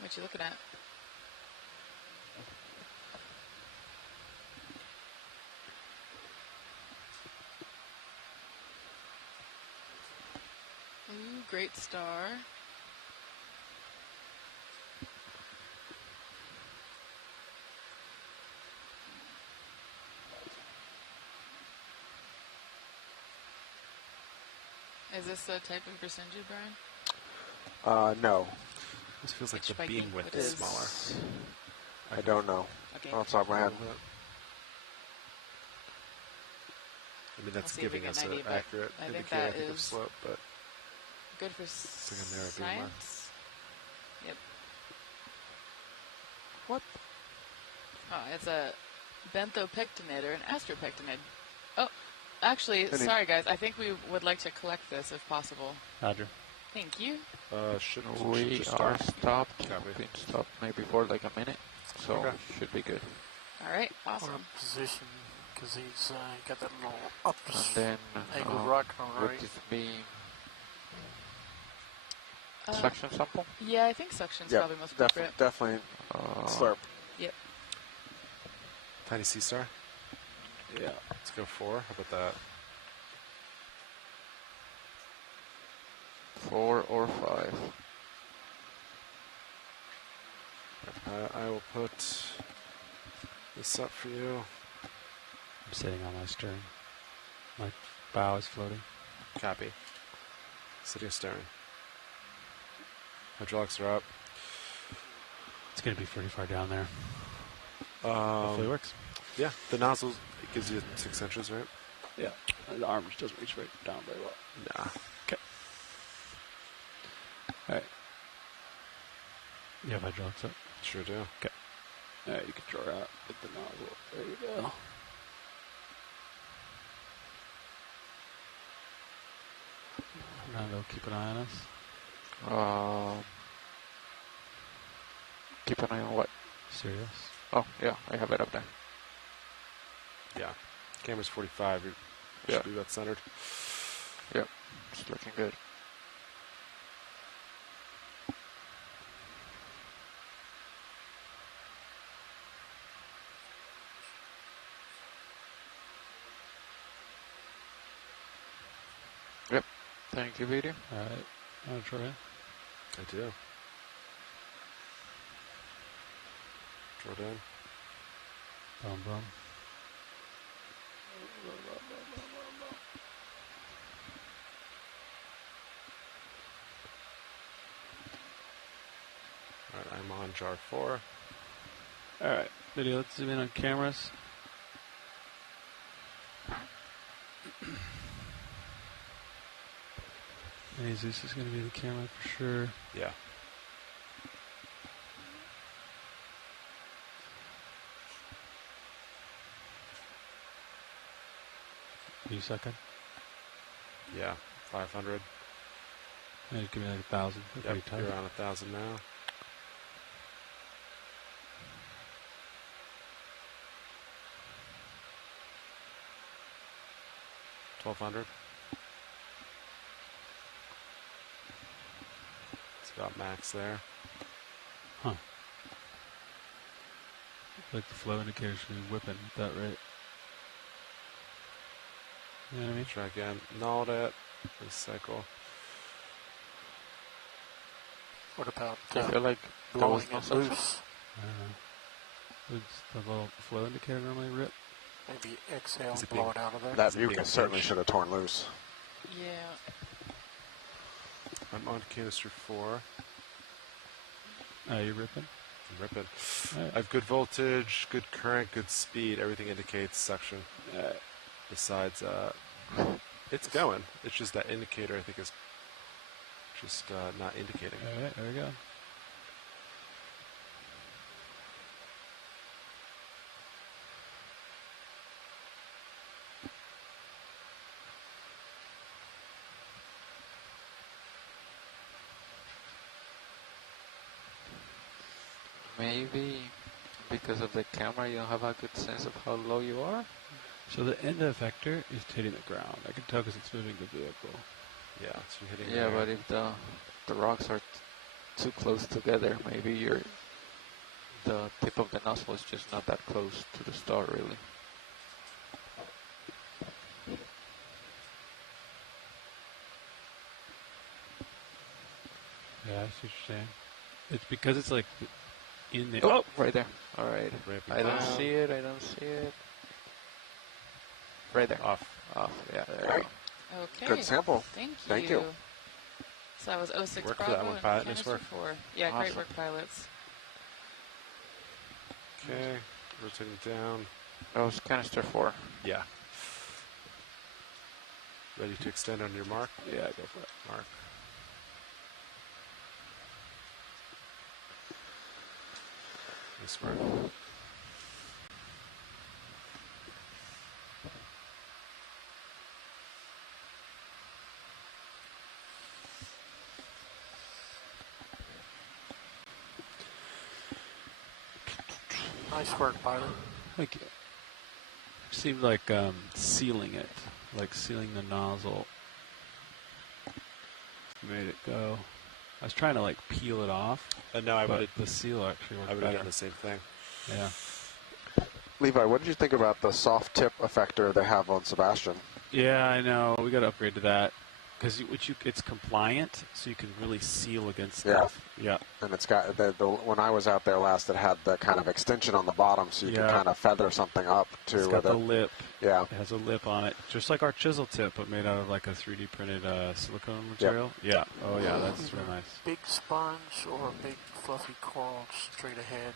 What you looking at? Ooh, great star. Is this a type of Bersenju, Brian? No. This feels like the Which beam width is smaller. I don't know. Okay. Off the top of my head. I mean, that's see if we giving get us an an idea, but accurate I think indicator that of is slope, but good for it's like a narrow beam left. science. Yep. What? Oh, it's a benthopectinid or an astropectinid. Oh, actually, sorry guys, I think we would like to collect this if possible. Roger. Thank you. we are stopped. Been stopped maybe for like a minute, so should be good. All right, awesome. Position, because he's got that little up And then angled rock on the would right. this be suction sample? Yeah, I think suction's Yeah, probably most appropriate. definitely slurp. Yep. Tiny sea star. Yeah. Let's go 4. How about that? 4 or 5. I will put this up for you. I'm sitting on my stern. My bow is floating. Copy. Sitting stern. Hydraulics are up. It's going to be pretty far down there. Hopefully it works. Yeah, the nozzle gives you 6 inches, right? Yeah. The arm just doesn't reach right down very well. Nah. Okay. All right. You have hydraulics up? Sure do. Okay. All right, you can draw out with the nozzle. There you go. Fernando, keep an eye on us. Keep an eye on what? Serious? Oh, yeah, I have it up there. Yeah. Camera's 45. You should be about centered. Yep, it's looking good. Yep, thank you, video. All right, want to try it? I do. Jordan. Boom, boom. Alright, I'm on jar 4. Alright, video, let's zoom in on cameras. Jesus is going to be the camera for sure. Yeah. You second? Yeah, 500. Yeah, give me like 1,000. Yep, you're on 1,000 now. $1,200. It's about max there. Huh. Like the flow indicator should be whipping at that rate. You know what I mean? Try again. Nulled it. Recycle. What about I feel like blowing it loose? I don't know. Would the little flow indicator normally rip? Maybe exhale and blow it out of there? That mucus certainly should have torn loose. Yeah. I'm on canister 4. You ripping? I'm ripping. Right. I have good voltage, good current, good speed. Everything indicates suction. Besides, it's going. It's just that indicator, I think, is just not indicating. All right, there we go. Maybe because of the camera you don't have a good sense of how low you are? So the end effector is hitting the ground. I can tell because it's moving the vehicle. Yeah, so you're hitting. Yeah, but if the rocks are too close together, maybe the tip of the nozzle is just not that close to the star, really. Yeah, I see what you're saying. It's because it's like in the... Oh, right there. All right. Ramping I don't down. see it. I don't see it. Right there. Off. Off. Yeah, there we go. Okay. Good sample. Thank you. So that was 06 Work for Bravo that one, and pilot. Nice canister work. 4. Yeah, great Awesome. work, pilots. Okay, rotating down. That was canister 4. Yeah. Ready to extend on your mark? Yeah, go for it. Mark. Nice work. Nice work, pilot. Like, seemed like sealing it, like sealing the nozzle. Made it go. I was trying to like peel it off. No, I would. The seal actually worked I would have better. done the same thing. Yeah. Levi, what did you think about the soft tip effector they have on Sebastian? Yeah, I know. We got to upgrade to that because it's compliant, so you can really seal against stuff. Yeah. And it's got when I was out there last, it had the kind of extension on the bottom, so you can kind of feather something up to. It's got the lip. Yeah. It has a lip on it, just like our chisel tip, but made out of like a 3D printed silicone material. Yep. Yeah. Oh yeah, that's real nice. Big sponge or a big fluffy coral straight ahead.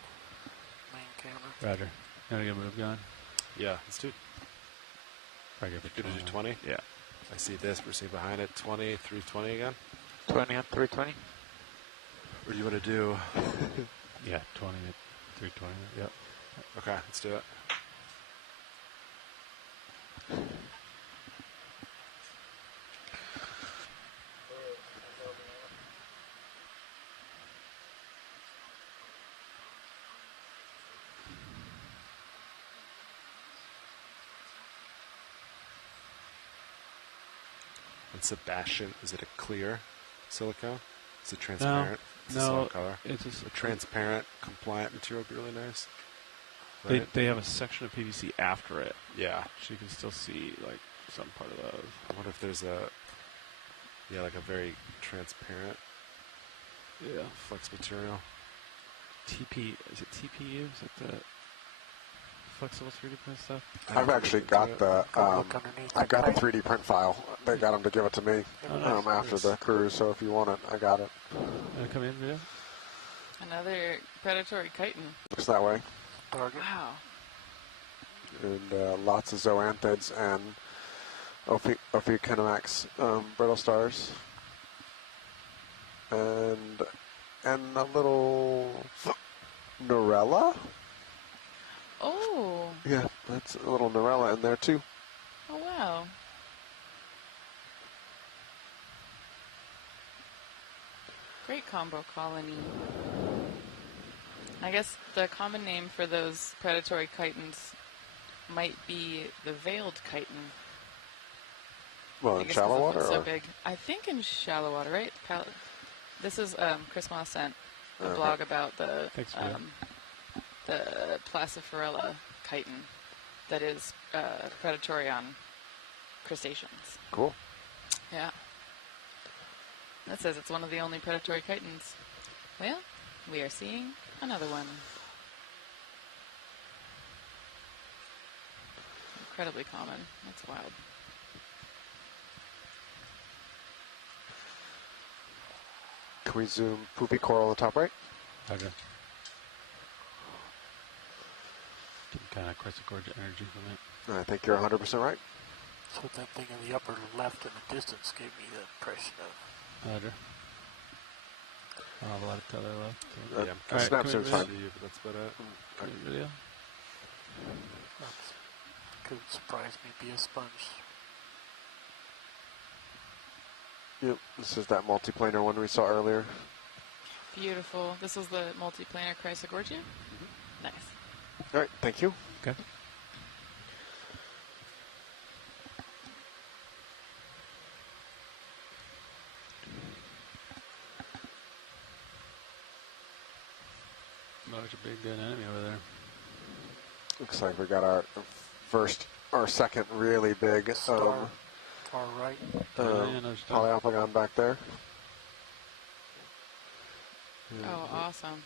Main camera. Roger. You want to get a move going? Yeah, let's do. Probably go for Good to do 20? Yeah. I see this. We're seeing behind it 20, 320 again. 20 and 320. Or do you want to do? Yeah, 20 at 320. Yep. Okay, let's do it. And Sebastian, is it a clear silicone? Is it transparent? It's no, color. It's just a transparent, compliant material would be really nice. Right? They have a section of PVC after it. Yeah. So you can still see, like, some part of those. I wonder if there's like a very transparent flex material. TP, is it TPU? Is it the flexible 3D print stuff? I've actually got the I got the 3D print file. They got them to give it to me after the cruise. So if you want it, I got it. Come in, video. Another predatory chitin. Looks that way. Wow. And lots of zoanthids and Okeanos brittle stars. And a little Norella. Oh. Yeah, that's a little Norella in there too. Oh, wow. Great combo colony. I guess the common name for those predatory chitins might be the veiled chitin. Well, in shallow water? So big. I think in shallow water, right? This is Chris Moss sent a blog about the Placiforella chitin that is predatory on crustaceans. Cool. Yeah. That says it's one of the only predatory chitins. Well, we are seeing another one. Incredibly common. That's wild. Can we zoom poopy coral on the top right? Okay. Getting kind of chrysogorgia energy from it. I think you're 100% right. So that thing in the upper left in the distance gave me the impression of... Roger. I don't have a lot of color left. So yeah, snaps are fine. That's about it. Video. Could surprise me, be a sponge. Yep, this is that multiplanar one we saw earlier. Beautiful. This is the multiplanar chrysogorgia? Nice. All right, thank you. Okay. Large big enemy over there. Looks like we got our second really big far right. Polyopogon back there. Oh, awesome.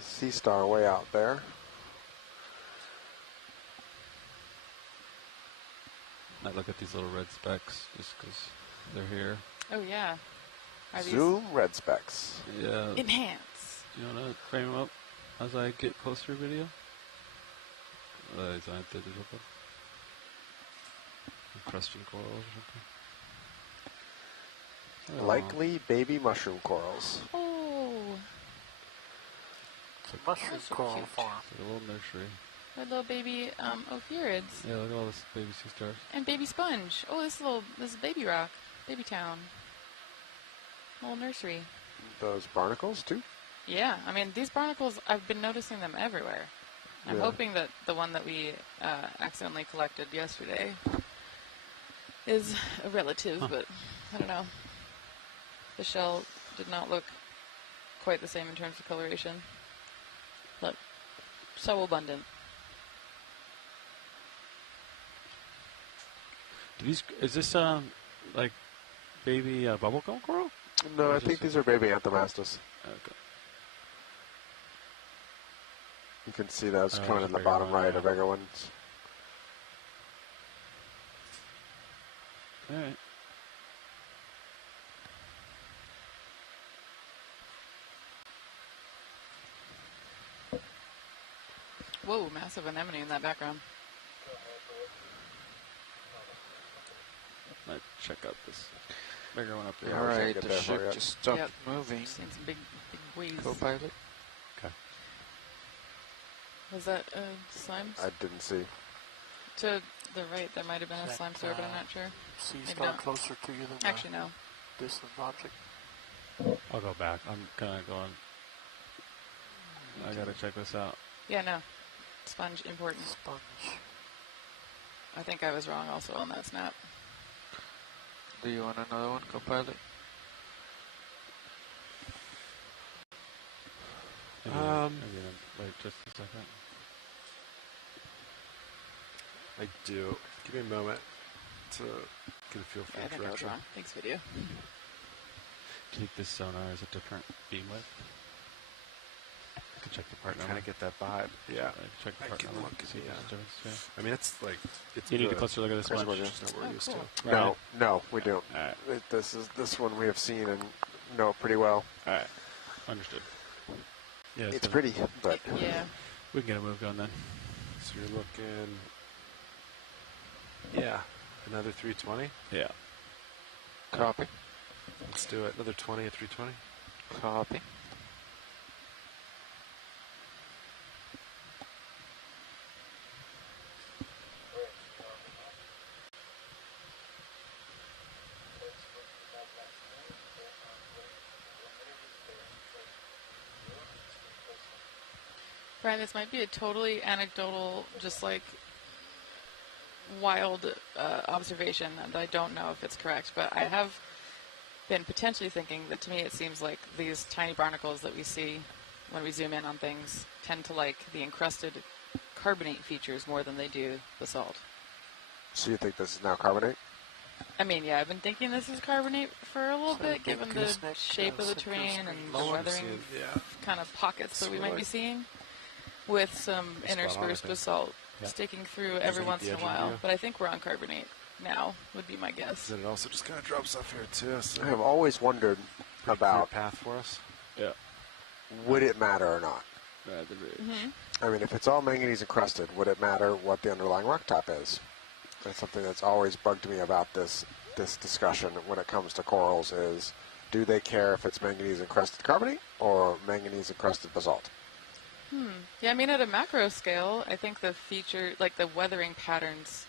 Sea star way out there. Might look at these little red specks just because they're here. Oh, yeah. Are Zoom red specks. Yeah. Enhance. You want to frame them up as I get closer video? These aren't the digital. Crustacean corals or something. Likely baby mushroom corals. Oh. It's a mushroom coral farm. It's like a little nursery. With little baby ophiurids. Yeah, look at all this baby sea stars. And baby sponge. Oh, this is baby rock. Baby town. Little nursery. Those barnacles too? Yeah, I mean, these barnacles, I've been noticing them everywhere. I'm hoping that the one that we accidentally collected yesterday is a relative, but I don't know. The shell did not look quite the same in terms of coloration. Look, so abundant. Is this like baby bubblegum coral? No, I think these are baby Anthomastus. Okay. You can see those coming in the bottom right, the bigger ones. All right. Whoa, massive anemone in that background. Might check out this bigger one up there. All right, the ship just stopped moving. Seen some big waves. Co-pilot. Okay. Was that slime? I didn't see. To the right, there might have been a slime store, but I'm not sure. Sea Maybe star not. closer to you than Actually, no. distant object. I'll go back. I'm kind of going. I gotta check this out. Yeah, no. Sponge important. Sponge. I think I was wrong also on that snap. Do you want another one, co-pilot? Wait just a second. I do. Give me a moment to get a feel for the direction. Thanks, video. Do you think this sonar is a different beam width? I can check the part number. Kind of get that vibe. Yeah. I can check the part number. Look and see the difference, yeah. I mean, it's like it's. You need a closer look at this one. Just not what we're used to. No, no, we don't. All right. This one we have seen and know pretty well. All right. Understood. Yeah, it's pretty, but yeah, we can get a move going then. So you're looking. Yeah, another 320. Yeah. Copy. Let's do it. Another 20 at 320. Copy. Brian, this might be a totally anecdotal, just like wild observation, and I don't know if it's correct, but I have been potentially thinking that to me it seems like these tiny barnacles that we see when we zoom in on things tend to like the encrusted carbonate features more than they do basalt. So you think this is now carbonate? I mean, yeah, I've been thinking this is carbonate for a little bit, given the shape of the terrain and the weathering kind of pockets that we might be seeing, with some interspersed basalt sticking through every once in a while. But I think we're on carbonate now, would be my guess. And it also just kind of drops off here, too. So I have always wondered about path for us. Yeah. Would it matter or not? Mm-hmm. I mean, if it's all manganese encrusted, would it matter what the underlying rock type is? That's something that's always bugged me about this discussion when it comes to corals is, do they care if it's manganese encrusted carbonate or manganese encrusted basalt? Yeah, I mean, at a macro scale, I think the feature, like the weathering patterns,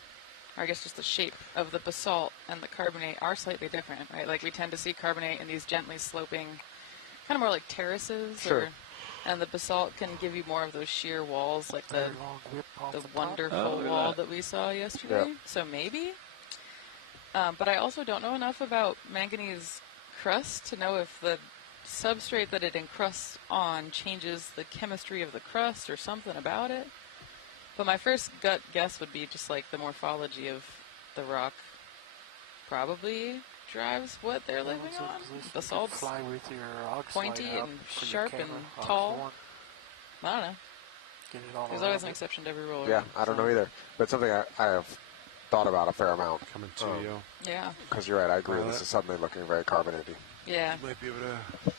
or I guess just the shape of the basalt and the carbonate are slightly different, right? Like we tend to see carbonate in these gently sloping, kind of more like terraces. Sure. And the basalt can give you more of those sheer walls, like the wonderful wall that we saw yesterday. Yep. So maybe. But I also don't know enough about manganese crust to know if the substrate that it encrusts on changes the chemistry of the crust or something about it. But my first gut guess would be just like the morphology of the rock probably drives what they're living on. Basalt's pointy and sharp and tall. I don't know. There's always an exception to every rule. Yeah, I don't know either. But something I have thought about a fair amount. Coming to you. Yeah. Because you're right, I agree. This is suddenly looking very carbonated. Yeah. You might be able to...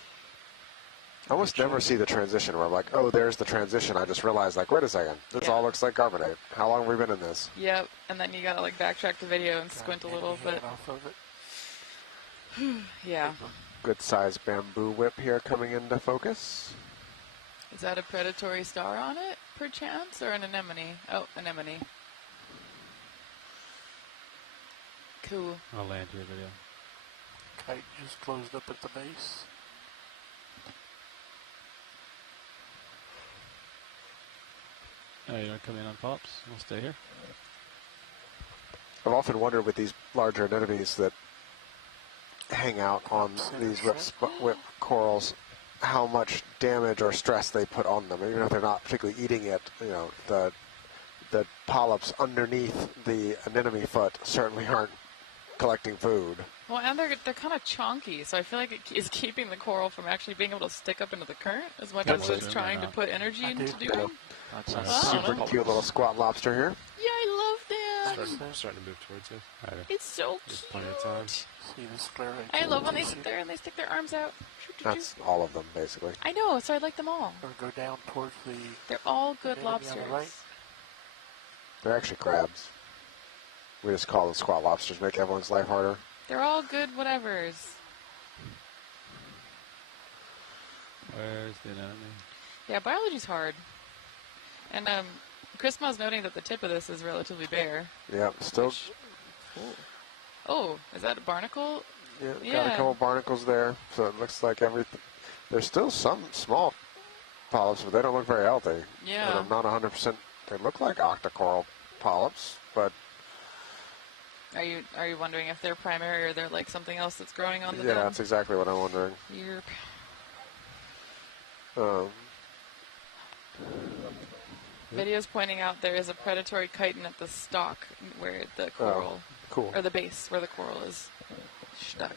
I almost never see the transition where I'm like, oh, there's the transition. I just realized, like, wait a second. This all looks like carbonate. How long have we been in this? Yep. And then you gotta like backtrack the video and squint a little bit. Yeah. Good sized bamboo whip here coming into focus. Is that a predatory star on it, perchance, or an anemone? Oh, anemone. Cool. I'll land your video. Kite just closed up at the base. You want to come in on pops? We'll stay here. I've often wondered with these larger anemones that hang out on these whip corals how much damage or stress they put on them, even if they're not particularly eating it. You know, the polyps underneath the anemone foot certainly aren't collecting food. Well, and they're kind of chonky, so I feel like it is keeping the coral from actually being able to stick up into the current as much as it's trying to put energy into doing. That's a super cute little squat lobster here. Yeah, I love them. Starting to move towards you. It's so There's cute. plenty of time. I love when they sit there and they stick their arms out. That's all of them, basically. I know, so I like them all. Or go down towards the... They're all good lobsters. Right. They're actually crabs. We just call them squat lobsters, make everyone's life harder. They're all good whatevers. Where's the anemone? Yeah, biology's hard. And Chris Ma's noting that the tip of this is relatively bare. Yeah, still... Oh, is that a barnacle? Yeah, got a couple barnacles there, so it looks like everything... There's still some small polyps, but they don't look very healthy. Yeah. And I'm not 100%... They look like octocoral polyps, but... Are you wondering if they're primary or they're like something else that's growing on the Yeah, dome? that's exactly what I'm wondering. Yep. Video's pointing out there is a predatory chitin at the stalk where the coral, cool. or the base where the coral is stuck.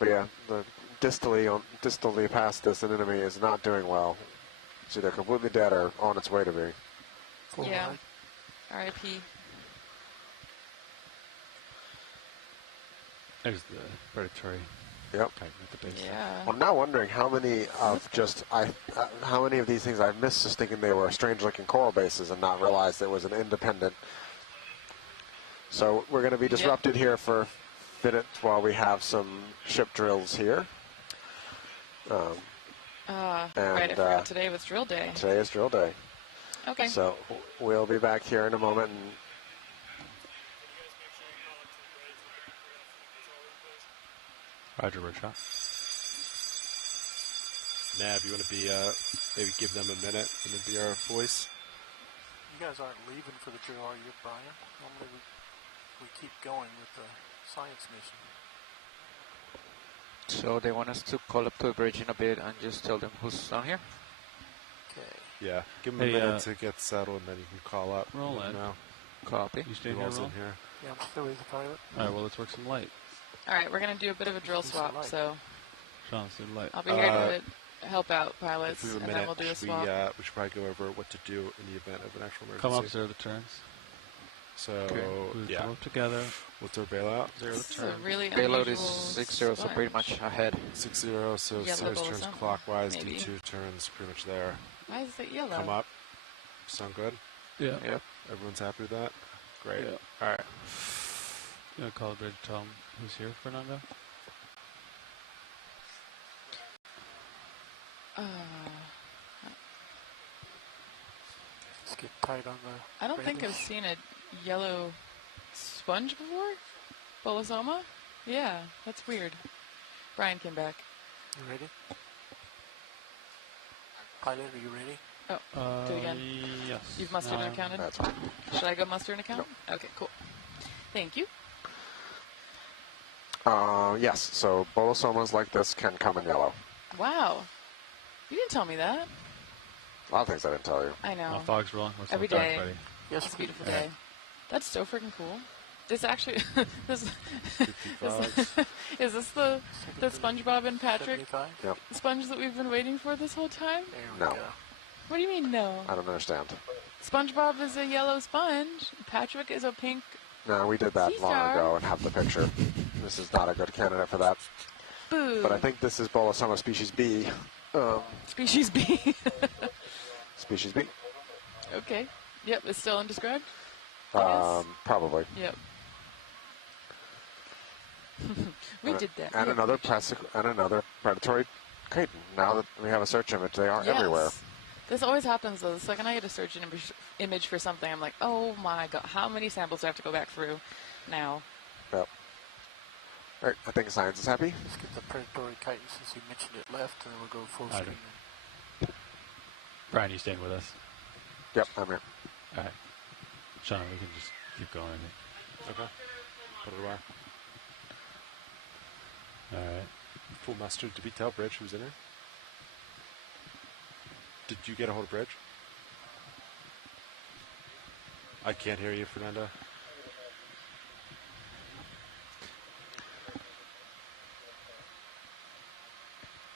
But yeah, the distally past this anemone is not doing well. It's either completely dead or on its way to be. Yeah. R.I.P. There's the predatory. Yep. Chitin at the base. Yeah. I'm now wondering how many of how many of these things I've missed just thinking they were strange-looking coral bases and not realized it was an independent. So we're going to be disrupted here for a minute while we have some ship drills here. Right, I forgot today was drill day. Today is drill day. Okay. So we'll be back here in a moment. And Roger, Rashad. Nav, you want to be, maybe give them a minute and then be our voice? You guys aren't leaving for the drill, are you, Brian? Normally we keep going with the science mission. So they want us to call up to the bridge in a bit and just tell them who's on here? Okay. Yeah, give them a minute to get settled and then you can call up. Roll in. Copy. You stay here, Roll? In here. Yeah, I'm still with the pilot. Alright, well, let's work some light. Alright, we're going to do a bit of a drill swap, so Sean's doing light. I'll be here to help out pilots, If we have a and minute, then we'll do a swap. we should probably go over what to do in the event of an actual emergency. Come up, 0 the turns. So, yeah. Come up together. What's our bailout? 0 the turn. Really Payload is 6-0, so pretty much ahead. 6-0, so Yellow 0 goes turns up, clockwise, maybe. D2 turns pretty much there. Why is it yellow? Come up. Sound good? Yeah. Yep. Everyone's happy with that? Great. Yeah. Alright. You want to call the bridge, tell them who's here, Fernando? Let's get tight on the I don't think I've seen a yellow sponge before. Bolosoma? Yeah, that's weird. Brian came back. You ready? Pilot, are you ready? Oh, do it again. Yes. You've mustered and accounted? That's fine. Should I go muster and account? Okay, cool. Thank you. Yes, so bolosomas like this can come in yellow. Wow. You didn't tell me that. A lot of things I didn't tell you. I know. Fog's rolling. Every day. Yes, it's a beautiful day. That's so freaking cool. This actually, this is this the SpongeBob and Patrick sponge that we've been waiting for this whole time? No. What do you mean no? I don't understand. SpongeBob is a yellow sponge. Patrick is a pink. No, we did that long ago and have the picture. This is not a good candidate for that. Boo. But I think this is Bolosoma species B. Species B. Species B. Okay. Yep, it's still undescribed? Probably. Yep. We did that. And another predatory chitin. Now that we have a search image, they are everywhere. This always happens, though. The second I get a search image for something, I'm like, oh my god, how many samples do I have to go back through now? Yep. All right, I think science is happy. Let's get the predatory chitin since you mentioned it left, and then we'll go full screen. Brian, you staying with us? Yep, I'm here. All right. Sean, we can just keep going, I think. Okay. Put it away. All right. Full mustard. Did we tell Bridge who's in here? Did you get a hold of Bridge? I can't hear you, Fernando.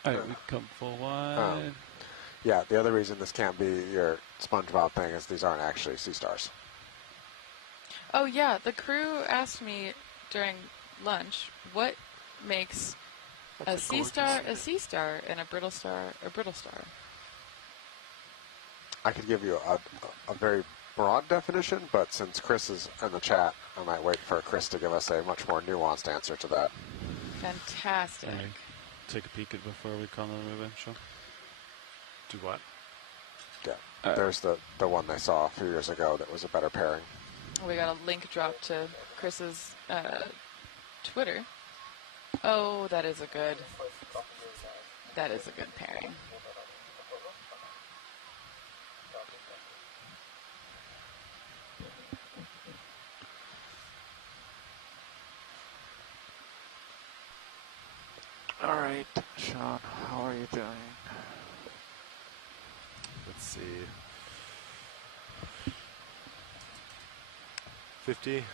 All right, we come full wide. Yeah, the other reason this can't be your SpongeBob thing is these aren't actually sea stars. Oh yeah, the crew asked me during lunch what makes a sea star and a brittle star a brittle star. I could give you a very broad definition, but since Chris is in the chat, I might wait for Chris to give us a much more nuanced answer to that. Fantastic. Take a peek at before we call them move in, Sean. Do what? Yeah, there's the one they saw a few years ago that was a better pairing. We got a link drop to Chris's Twitter. Oh, that is a good pairing. All right, Sean, how are you doing? Let's see. 50.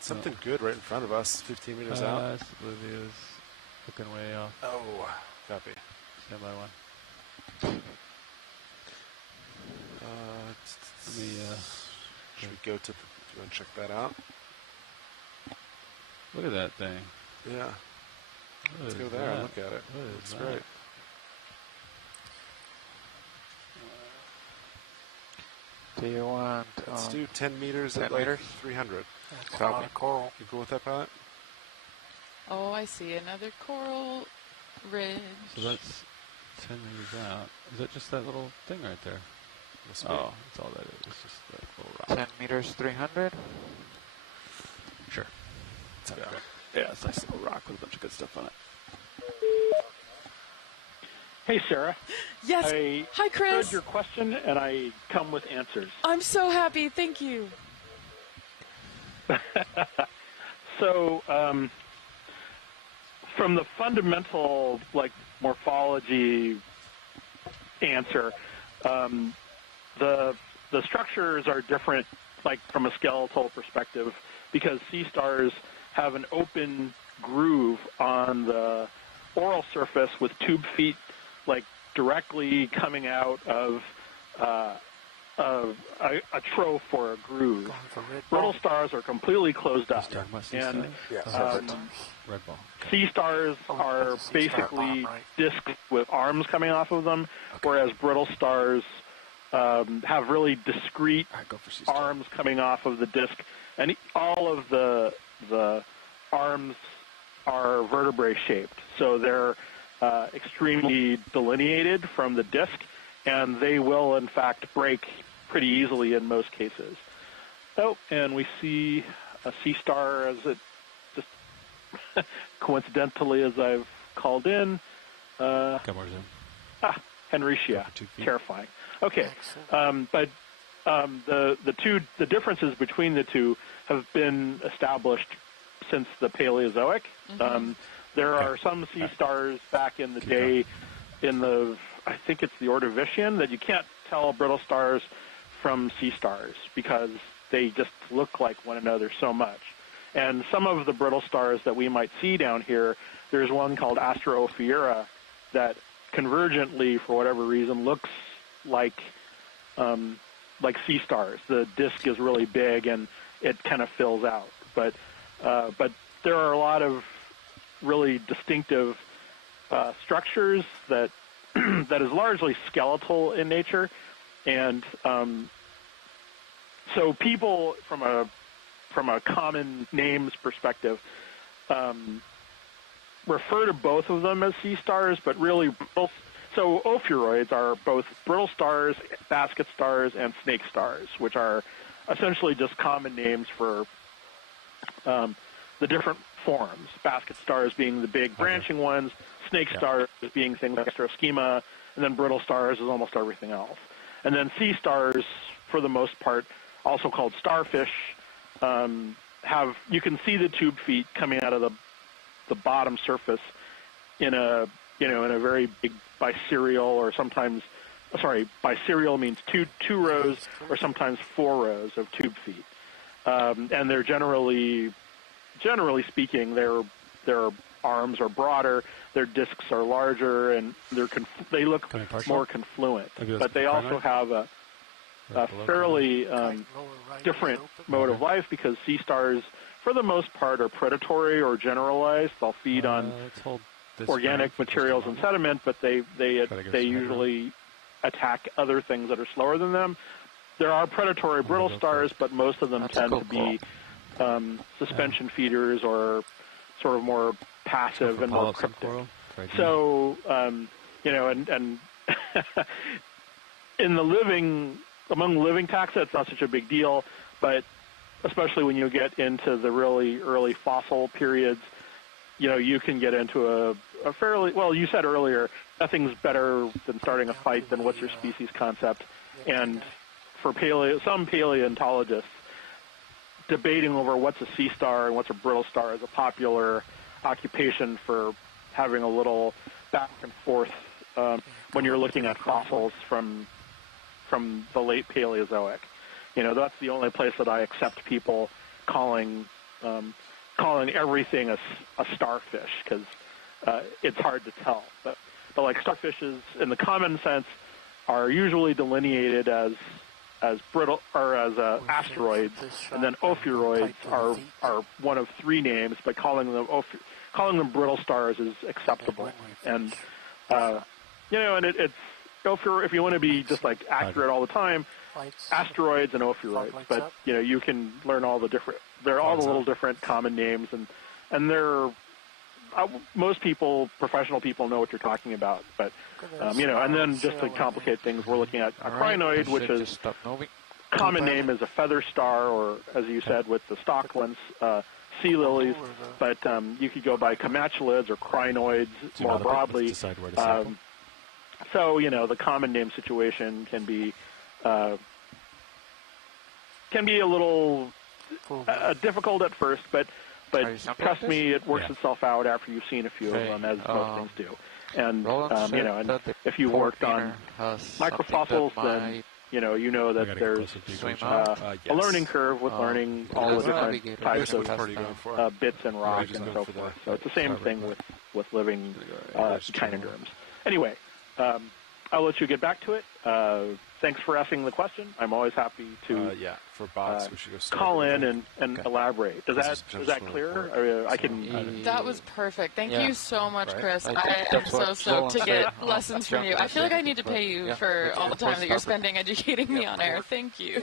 Something good right in front of us. 15 meters out. Olivia's looking way off. Oh, copy. Stand by one. Let me, should we go to the... You want to check that out? Look at that thing. Yeah. Let's go there and look at it. Looks great. Do you want... Let's do 10 meters at like 300. Copy. Coral. You go with that, pilot? Oh, I see. Another coral ridge. So that's 10 meters out. Is that just that little thing right there? Oh, that's all that is. It's just that little rock. 10 meters, 300? Sure. Yeah. Yeah, it's a nice little rock with a bunch of good stuff on it. Hey, Sarah. Yes. Hi, Chris. I heard your question, and I come with answers. I'm so happy. Thank you. So, from the fundamental, morphology answer, the structures are different, from a skeletal perspective, because sea stars have an open groove on the oral surface with tube feet, directly coming out of a trough or a groove. Brittle stars are completely closed up, and red ball. sea stars are basically discs with arms coming off of them, whereas brittle stars have really discrete arms coming off of the disc, and all of the arms are vertebrae shaped, so they're extremely delineated from the disc, and they will in fact break pretty easily in most cases. Oh, and we see a sea star as it just coincidentally as I've called in. Henricia. Terrifying. Okay, but the differences between the two have been established since the Paleozoic. There are some sea stars back in the day, I think it's the Ordovician, that you can't tell brittle stars from sea stars because they just look like one another so much. And some of the brittle stars that we might see down here, there's one called Astra Ophiura that convergently, for whatever reason, looks like sea stars. The disk is really big and it kind of fills out. But there are a lot of really distinctive structures that that is largely skeletal in nature, and so people from a common names perspective refer to both of them as sea stars, but really both. So ophiuroids are both brittle stars, basket stars, and snake stars, which are essentially just common names for the different forms. Basket stars being the big branching ones, snake stars being things like Astroschema, and then brittle stars is almost everything else. And then sea stars, for the most part, also called starfish, you can see the tube feet coming out of the bottom surface in a very big biserial, or sometimes, biserial means two rows or sometimes 4 rows of tube feet. And they're generally speaking, their arms are broader, their discs are larger, and they look more confluent. But they also have a fairly different mode of life, because sea stars, for the most part, are predatory or generalized. They'll feed on organic materials and sediment, but they usually attack other things that are slower than them. There are predatory brittle stars, but most of them tend to be suspension feeders, or sort of more passive and more cryptic. So, and in among living taxa, it's not such a big deal, but especially when you get into the really early fossil periods, you can get into a fairly, well, you said earlier, nothing's better than starting a fight than what's your species concept. And for some paleontologists, debating over what's a sea star and what's a brittle star is a popular occupation for having a little back and forth when you're looking at fossils from the late Paleozoic. That's the only place that I accept people calling everything a starfish, because it's hard to tell. But like starfishes, in the common sense, are usually delineated as brittle or as asteroids, and then ophiuroids are one of three names. But calling them brittle stars is acceptable. And and it's if you want to be just like accurate all the time, asteroids and ophiuroids. But you can learn all the different. They're all the little different common names, and they're most people, professional people, know what you're talking about. But and then just to complicate things, we're looking at a crinoid, which is common name is a feather star, or as you said with the stock ones, sea lilies. But you could go by comatulids or crinoids more broadly. So the common name situation can be a little difficult at first, but trust me, it works itself out after you've seen a few of them, as most things do. And and if you've worked on microfossils, then you know that there's a learning curve with learning all the different types of bits and rock and so forth. So it's the same thing with living echinoderms. Anyway, I'll let you get back to it. Thanks for asking the question. I'm always happy to for bots, we should go call in and elaborate. Is that clear? I can. That was perfect. Thank you so much, Chris. I am so stoked to get lessons from you. I feel like I need to pay you for all the time that you're spending educating me on air. Thank you.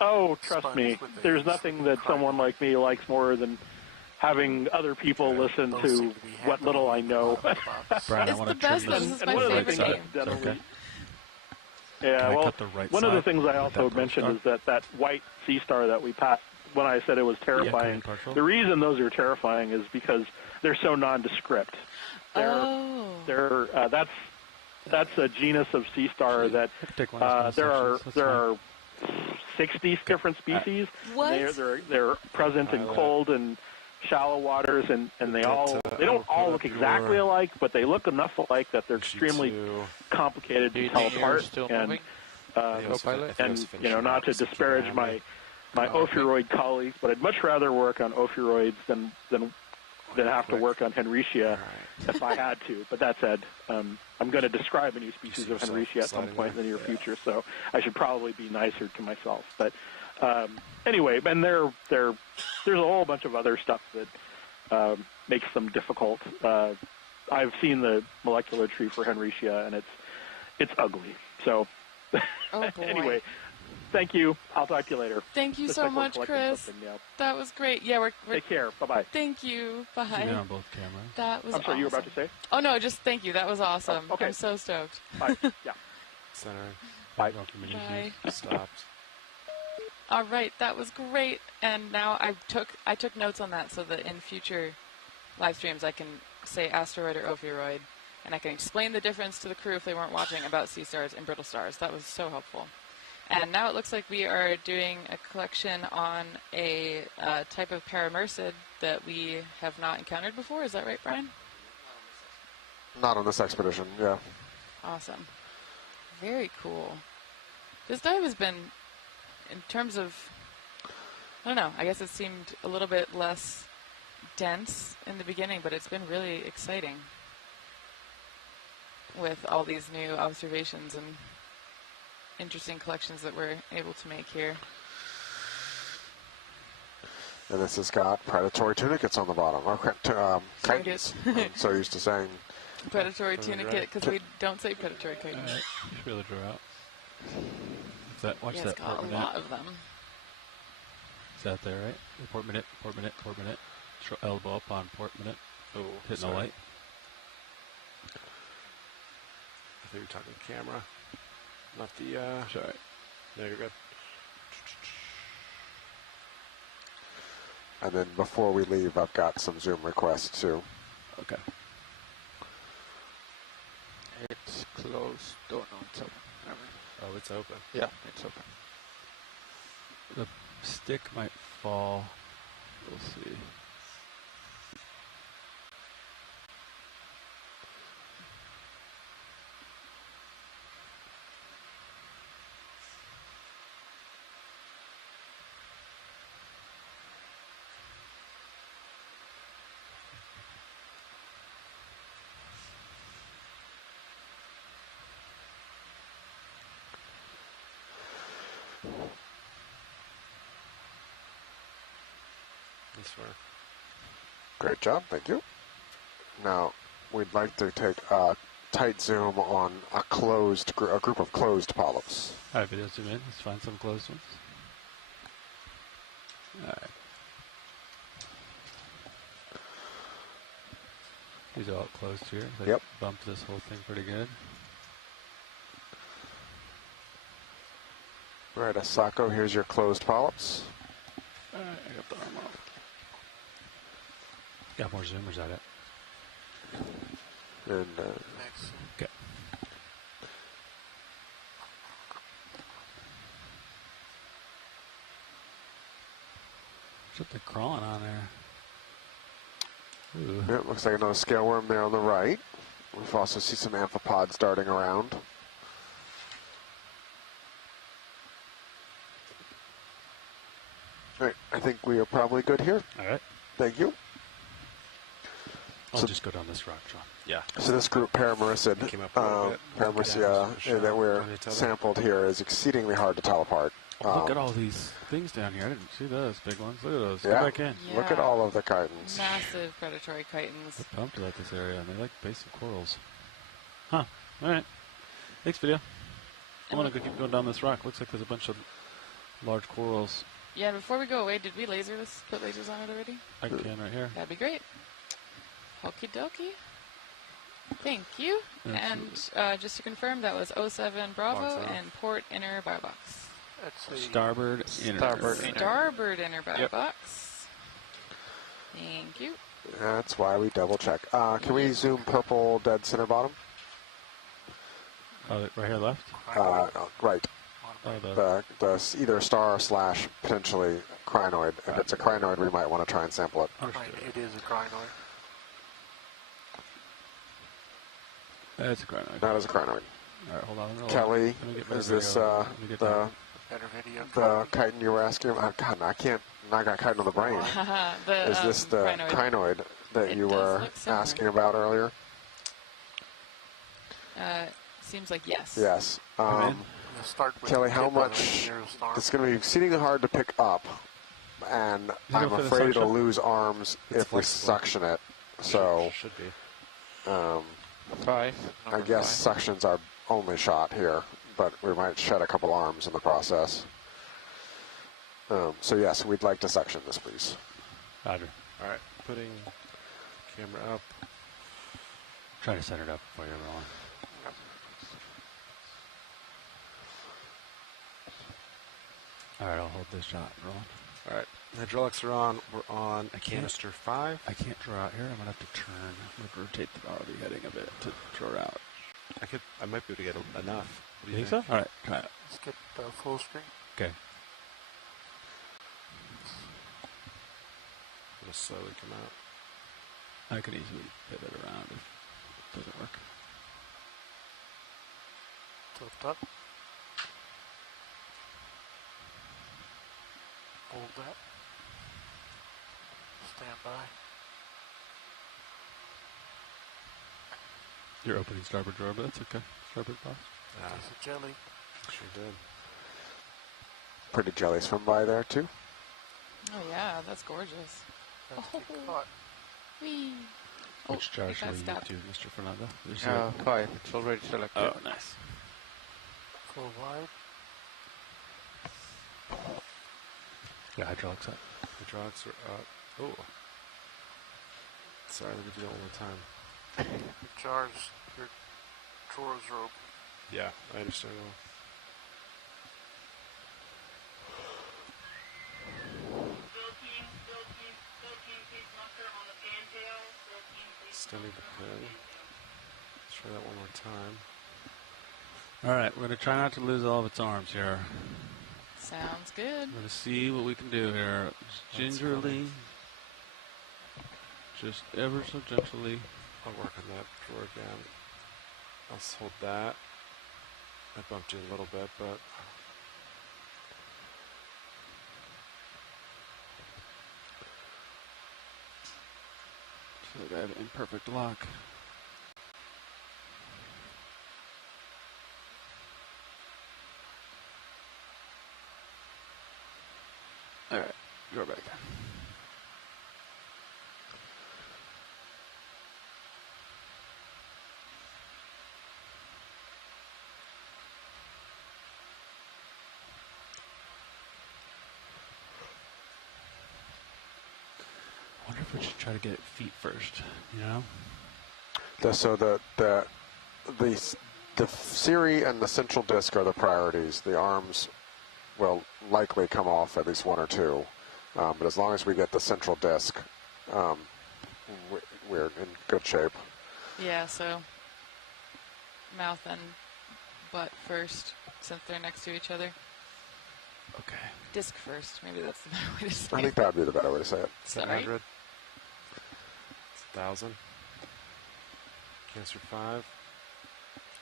Oh, trust me. There's nothing that someone like me likes more than having other people listen to what little I know. Brian, it's the best. This is my favorite game. Yeah, well, one of the things I also mentioned is that white sea star that we passed, when I said it was terrifying, the reason those are terrifying is because they're so nondescript. That's a genus of sea star that there are 60 different species. What? They're present in cold and shallow waters, and they don't all look exactly alike, but they look enough alike that they're extremely complicated to tell apart. And not to disparage my ophiuroid colleagues, but I'd much rather work on ophiuroids than have to work on Henricia if I had to. But that said, I'm going to describe a new species of Henricia at some point in the near future, so I should probably be nicer to myself. But anyway, and there's a whole bunch of other stuff that makes them difficult. I've seen the molecular tree for Henricia, and it's ugly. So anyway, thank you. I'll talk to you later. Thank you so much, Chris. That was great. Yeah, we're take care. Bye-bye. Thank you. Bye. On both cameras. That was I'm sorry, you were about to say? Oh, no, just thank you. That was awesome. Oh, okay. I'm so stoked. Bye. Yeah. Center. Bye. Bye. Stopped. All right, that was great. And now I took notes on that so that in future live streams I can say asteroid or ophiuroid, and I can explain the difference to the crew if they weren't watching about sea stars and brittle stars. That was so helpful. And now it looks like we are doing a collection on a type of paramercid that we have not encountered before. Is that right, Brian? Not on this expedition, yeah. Awesome. Very cool. This dive has been, in terms of, I don't know, I guess it seemed a little bit less dense in the beginning, but it's been really exciting with all these new observations and interesting collections that we're able to make here. And this has got predatory tunicates on the bottom. Chitons. I'm so used to saying predatory tunicate because we don't say predatory chitin. You should be able to draw out. Watch that. It's got a lot of them. Is that there, right? Port minute. Elbow up on port minute. Oh, hitting the light. I think you're talking camera, not the. Sorry. No, you're good. And then before we leave, I've got some Zoom requests too. Okay. It's closed. Oh, no, it's open. Oh, it's open. Yeah, it's open. The stick might fall. We'll see. this far. Great job, thank you. Now, we'd like to take a tight zoom on a group of closed polyps. All right, video zoom in. Let's find some closed ones. All right. These are all closed here. They Yep. bumped this whole thing pretty good. All right, Asako, here's your closed polyps. All right, I got the arm off. Got more zoomers at it. And, okay. Something crawling on there. Ooh. Yeah, looks like another scale worm there on the right. We've also seen some amphipods darting around. All right, I think we are probably good here. All right. Thank you. I'll just go down this rock, John. Yeah. So this group, Paramyricid, Paramycia, that we're sampled here is exceedingly hard to tell apart. Look at all these things down here. I didn't see those big ones. Look at those. Yeah. Go back in. Yeah. Look at all of the chitons. Massive predatory chitons. They're pumped about this area, and they like basic corals. Huh. All right. Thanks, video. I'm going to keep going down this rock. Looks like there's a bunch of large corals. Yeah, before we go away, did we laser this? Put lasers on it already? I can right here. That'd be great. Okie dokie. Thank you. Absolutely. And just to confirm, that was 07 Bravo and port inner biobox. Starboard inner. Starboard inner biobox. Thank you. That's why we double check. Can we zoom purple dead center bottom? Oh, right here left? Right. Oh, the either star / potentially crinoid. If it's a crinoid, we might want to try and sample it. It is a crinoid. That's a crinoid. That is a crinoid. All right, hold on. Kelly, is this the chitin you were asking about? God, I got chitin on the brain. Is this the crinoid that you were asking about earlier? Seems like yes. Yes. Kelly, how much? It's going to be exceedingly hard to pick up, and I'm afraid it'll lose arms if we suction it. So, should be. 5. I guess suctions are only shot here, but we might shed a couple arms in the process. So yes, we'd like to suction this, please. Roger. All right, putting camera up. Try to set it up before you're rolling. All right, I'll hold this shot rolling. All right, hydraulics are on. We're on a canister 5. I can't draw out here. I'm gonna have to turn. I'm gonna rotate the ROV heading a bit to draw out. I might be able to get enough. What do you think so? All right, try it. Let's get full screen. Okay. It'll slowly come out. I can easily pivot around if it doesn't work. Tilt up. Hold that. Stand by. You're opening starboard drawer, but that's okay. Starboard box. There's a jelly. Sure did. Pretty jelly swim by there too. Oh yeah, that's gorgeous. Wee. Which jar shall we get to, Mr. Fernando? 5. It's already selected. Oh, nice. Go wide. Yeah, hydraulics up. Hydraulics are up. Oh. Sorry, let me do that one more time. Your jars, your drawers are open. Yeah, I understand well. Extending the pin. Let's try that one more time. All right, we're going to try not to lose all of its arms here. Sounds good. We're going to see what we can do here. Just gingerly. Just ever so gently. I'll work on that drawer again. I'll hold that. I bumped you a little bit, but... So I have imperfect lock. All right, go back. wonder if we should try to get it feet first, you know? So the Siri and the central disk are the priorities. The arms will likely come off at least one or two, but as long as we get the central disk, we're in good shape. Yeah, so mouth and butt first, since they're next to each other. Okay. Disc first, maybe that's the better way to say it. I think that would be the better way to say it. 700. 1,000. Cancer 5.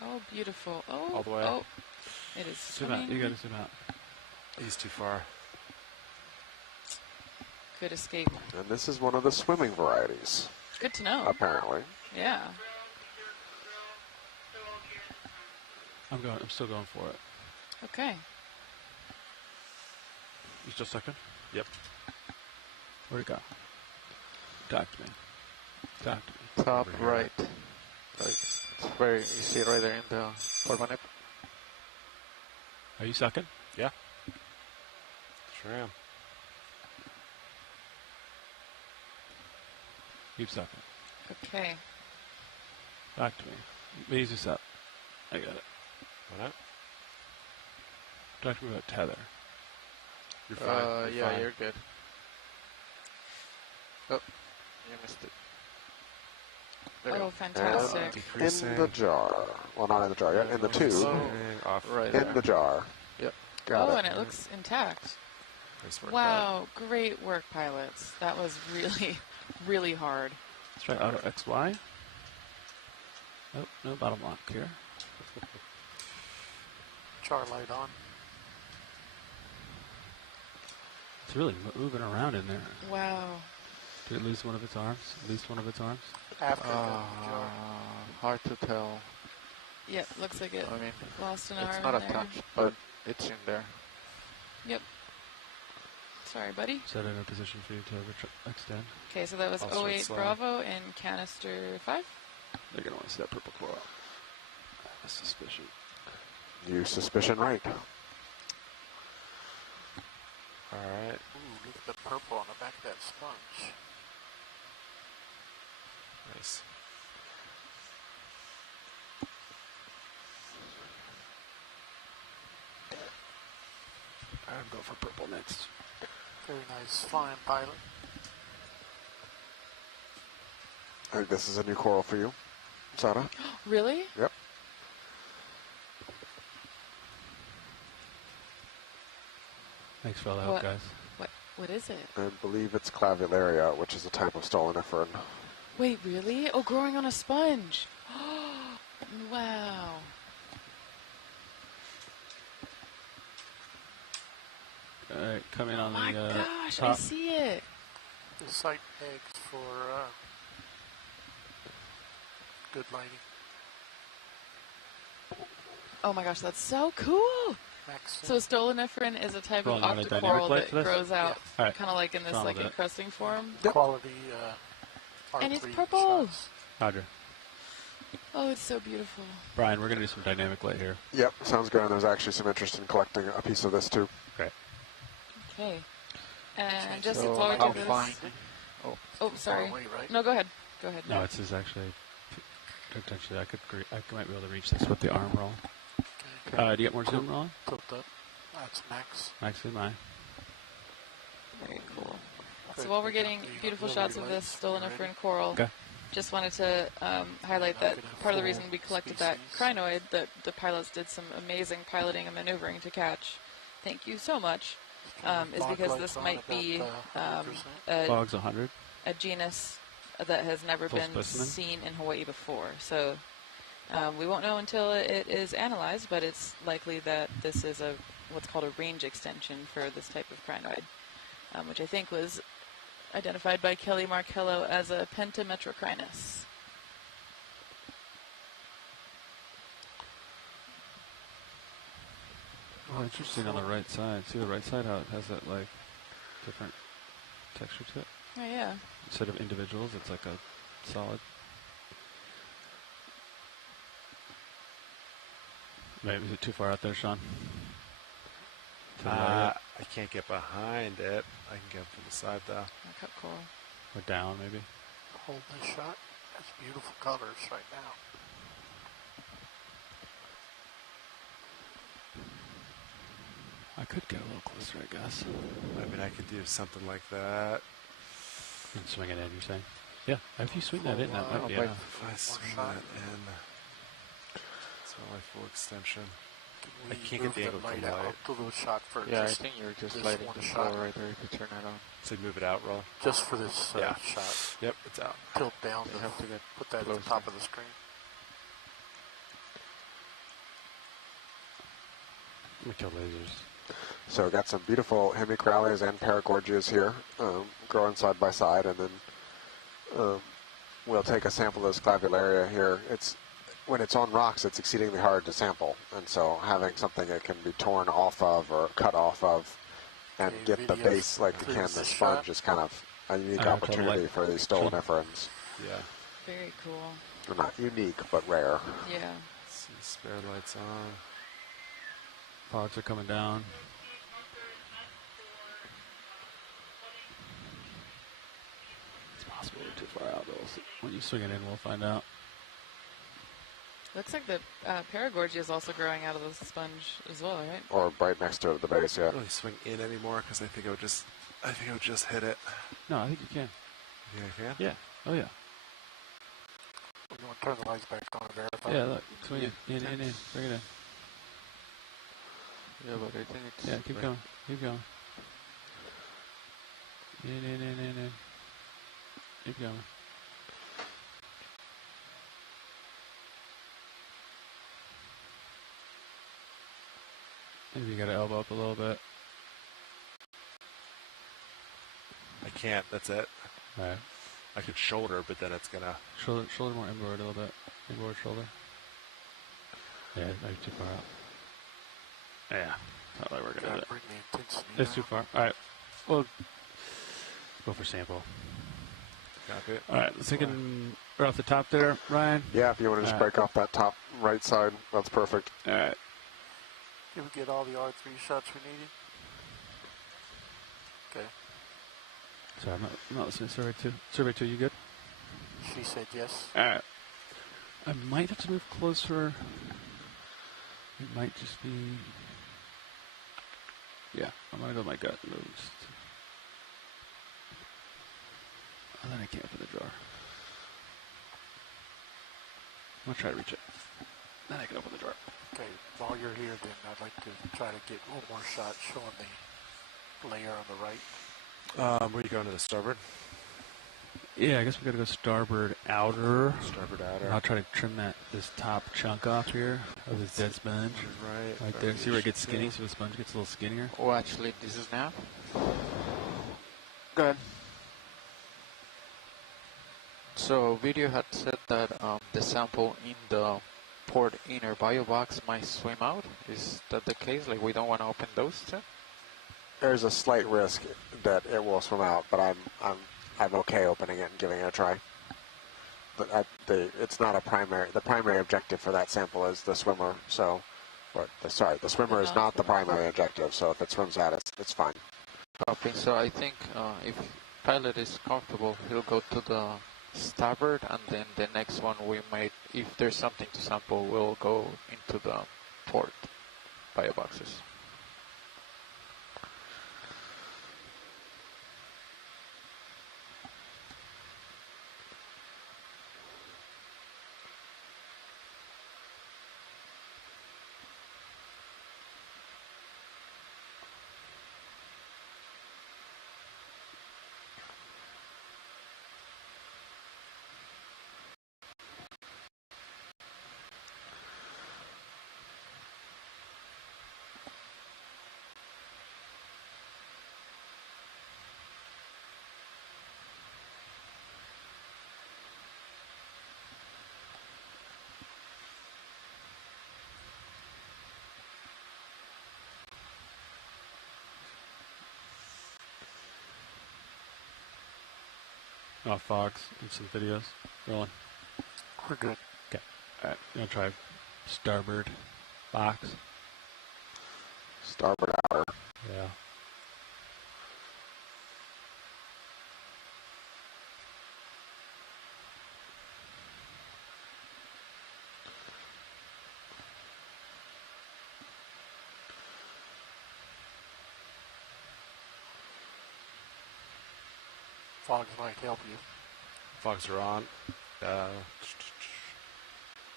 Oh, beautiful. Oh, all the way. Oh, it is zoom out. You gotta zoom out. He's too far. Good escape. And this is one of the swimming varieties. Good to know. Apparently. Yeah. I'm still going for it. Okay. You still second? Yep. Where'd it go? Talk to me. Talk to me. Top right. It's where you see it right there in the foremanip. Are you second? Yeah. Sure am. Keep second. Okay. Talk to me. Raise this up. I got it. What up? Talk to me about tether. You're fine. Yeah, you're good. Oh, you missed it. There Oh, fantastic. In the jar. Well, not in the jar yet. In the tube. Off. Right In there. the jar. Yep. Got it. And it looks intact. Nice work, Wow, great work, pilots. That was really, really hard. Let's try auto XY. Oh, no bottom lock here. Char light on. It's really moving around in there. Wow. Did it lose one of its arms? At least one of its arms? After the jar. Hard to tell. Yep, looks like it I mean, lost an arm it's not in there. attached, but it's in there. Yep. Sorry, buddy. Is that in a position for you to extend? Okay, so that was I'll start 08 slow. Bravo and canister 5. They're going to want to see that purple coral. I have a suspicion. You suspicion right. Alright. Ooh, look at the purple on the back of that sponge. Nice. I'll go for purple next. Very nice flying pilot. I think this is a new coral for you, Sada. Really? Yep. Thanks for all the help, guys. What is it? I believe it's clavularia, which is a type of stoloniferan. Wait, really? Oh, growing on a sponge. Wow. All right, coming on My the gosh, top. I see it. The sight eggs for good lighting. Oh my gosh, that's so cool. So stoloniferan is a type of octocoral that grows out kind of like in this like encrusting form. Quality and it's purple. Roger. Oh, it's so beautiful. Brian, we're going to do some dynamic light here. Yep, sounds good. And there's actually some interest in collecting a piece of this too. Great. Okay. And just so while we're doing this. Oh, sorry. Away, right? No, go ahead. Go ahead. No, it's just actually potentially I might be able to reach this with the arm roll. Okay. Do you get more zoom rolling? Tilt up. That's max. Max zoom, aye. Very cool. So while we're getting beautiful shots of this stoloniferan coral, just wanted to highlight that part of the reason we collected that crinoid that the pilots did some amazing piloting and maneuvering to catch. Thank you so much. Is because this might be Bog's 100. A genus that has never been seen in Hawaii before. So we won't know until it is analyzed, but it's likely that this is what's called a range extension for this type of crinoid, which I think was identified by Kelly Markello as a pentametrocrinus. Oh, interesting on the right side. See the right side, how it has that like different texture to it? Oh, yeah. Instead of individuals, it's like a solid. Maybe is it too far out there, Sean? I can't get behind it. I can get from the side though. Cup coral. Or down, maybe. Hold this shot. That's beautiful colors right now. I could get a little closer, I guess. I mean, I could do something like that. And swing it in, you're saying? Yeah, if you swing that in, that might be enough. If I swing that in, it's only full extension. I can't get the angle too light. To the shot first. Yeah, I think you're just lighting the shot right there if you turn it on. So move it out, roll. Just for this shot. Yep, it's out. Tilt down. You have to get put that at the top of the screen. Let me kill lasers. So we've got some beautiful hemicrales and paragorgias here, growing side by side, and then we'll take a sample of this clavularia here. When it's on rocks, it's exceedingly hard to sample, and so having something that can be torn off of or cut off of and get the base like you can the sponge is kind of a unique opportunity for these stoloniferans. Yeah. Very cool. They're not unique, but rare. Yeah. Let's see, spare lights on. Pods are coming down. It's possible we're too far out, though. So when you swing it in, we'll find out. Looks like the paragorgia is also growing out of the sponge as well, right? Or right next to it at the base, yeah. I don't really swing in anymore because I think I would just hit it. No, I think you can. Yeah, I can? Yeah. Oh, yeah. You want to turn the lights back on and verify? Yeah, look. Swing it. In. Bring it in. Yeah, but I think it's... Yeah, keep going. Keep going. In. Keep going. Maybe you gotta elbow up a little bit. I can't, that's it. Alright. I could shoulder, but then it's gonna... Shoulder more inboard a little bit. Inboard shoulder. Yeah, maybe too far out. Yeah, not like we're gonna do it. It's too far. Alright, well, go for sample. Copy it. Alright, let's take it right off the top there, Ryan. Yeah, if you want to just break off that top right side, that's perfect. Alright. Did we get all the R3 shots we needed? Okay. Sorry, I'm not listening to Survey 2. Survey 2, you good? She said yes. Alright. I might have to move closer. It might just be... Yeah, I'm gonna go with my gut. And then I can't open the drawer. I'm gonna try to reach it. Then I can open the drawer. Okay, while you're here then, I'd like to try to get one more shot showing the layer on the right. Where are you going to the starboard? Yeah, I guess we gotta go starboard outer. Starboard outer. I'll try to trim this top chunk off here of this dead sponge. Right there. See where it gets skinny? So the sponge gets a little skinnier? Oh, actually, this is now. Go ahead. So, video had said that the sample in the port inner bio box might swim out. Is that the case? Like, we don't want to open those two? There's a slight risk that it will swim out, but I'm okay opening it and giving it a try. But it's not a primary. The primary objective for that sample is the swimmer. So, the swimmer is not the primary objective. So if it swims out, it's fine. Copy. So I think if pilot is comfortable, he'll go to the starboard, and then the next one we might, if there's something to sample, we'll go into the port bio boxes. Off Fox and some videos. Rolling. We're good. Okay. Alright, I'm gonna try starboard box. Starboard outer. Yeah. fogs might help you. Fogs are on.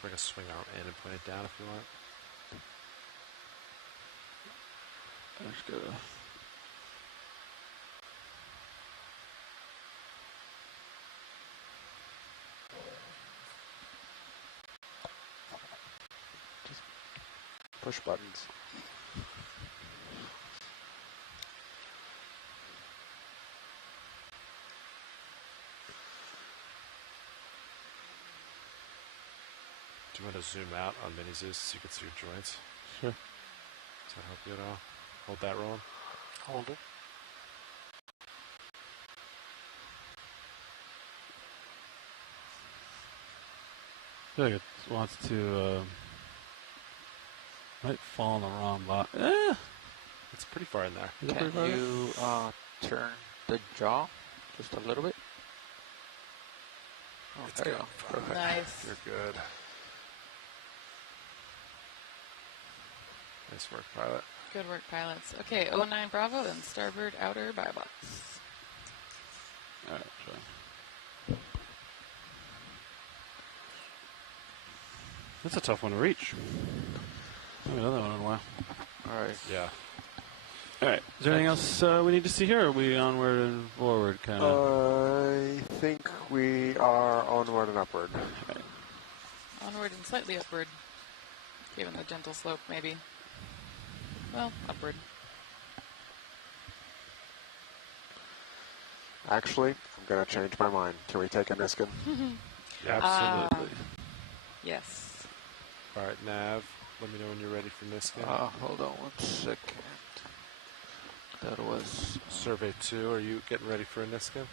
Bring a swing arm in and point it down if you want. I just gotta. Just push buttons. Do you want to zoom out on Mini Zeus so you can see your joints? Sure. Does that help you at all? Hold that roll. Hold it. I feel like it wants to. Might fall in the wrong lot. It's pretty far in there. Can you turn the jaw just a little bit? Oh, It's there you good. go. Perfect. Nice. You're good. Nice work, pilot. Good work, pilots. Okay, 09 Bravo and starboard outer buy box. Alright, so. That's a tough one to reach. Another one in a while. Alright. Yeah. Alright, is there anything else we need to see here, or are we onward and forward, kind of? I think we are onward and upward. Okay. Onward and slightly upward, given the gentle slope, maybe. Well, upward. Actually, I'm going to change my mind. Can we take a Niskin? Absolutely. Yes. All right, Nav, let me know when you're ready for Niskin. Hold on 1 second. That was... Survey 2, are you getting ready for a Niskin?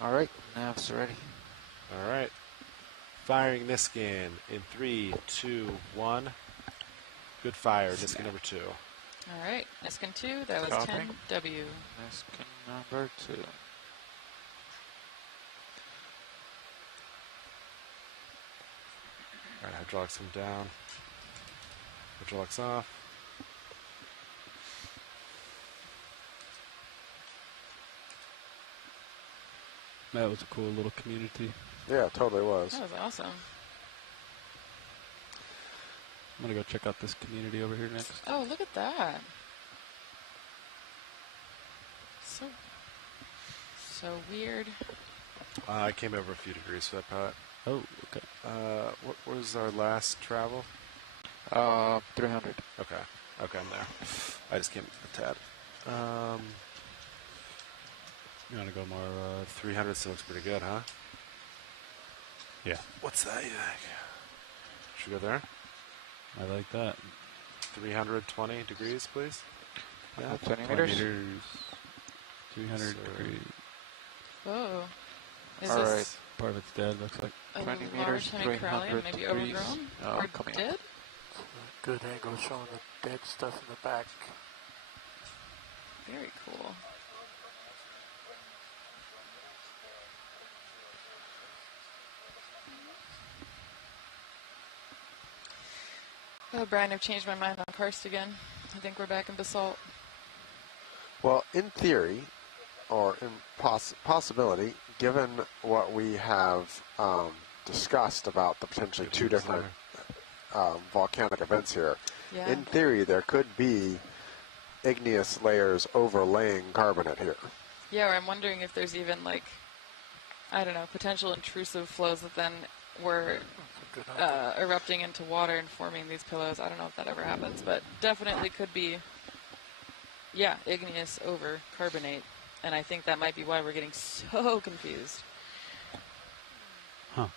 All right, Nav's ready. All right. Firing Niskin in 3, 2, 1. Good fire, Niskin number 2. All right, Niskin 2, that was Copy. 10W. Niskin number 2. All right, hydraulics come down. Hydraulics off. That was a cool little community. Yeah, it totally was. That was awesome. I'm going to go check out this community over here next. Oh, look at that. So weird. I came over a few degrees for that pilot. Oh, okay. What was our last travel? 300. Okay. Okay, I'm there. I just came a tad. You want to go more... 300 still looks pretty good, huh? Yeah. What's that, you think? Should we go there? I like that. 320 degrees, please? Yeah, 20 meters. 300 degrees. Whoa. Is All this right. Part of it's dead, looks like. a 20 large meters, hemicorallium, maybe 300 degrees. overgrown Oh, or coming dead? Good angle showing the dead stuff in the back. Very cool. Oh, Brian, I've changed my mind on karst again. I think we're back in basalt. Well, in theory, or in possibility, given what we have discussed about the potentially two different volcanic events here, Yeah. in theory there could be igneous layers overlaying carbonate here. Yeah, or I'm wondering if there's even like, I don't know, potential intrusive flows that then were erupting into water and forming these pillows. I don't know if that ever happens, but definitely could be, yeah, igneous over carbonate. And I think that might be why we're getting so confused. Huh.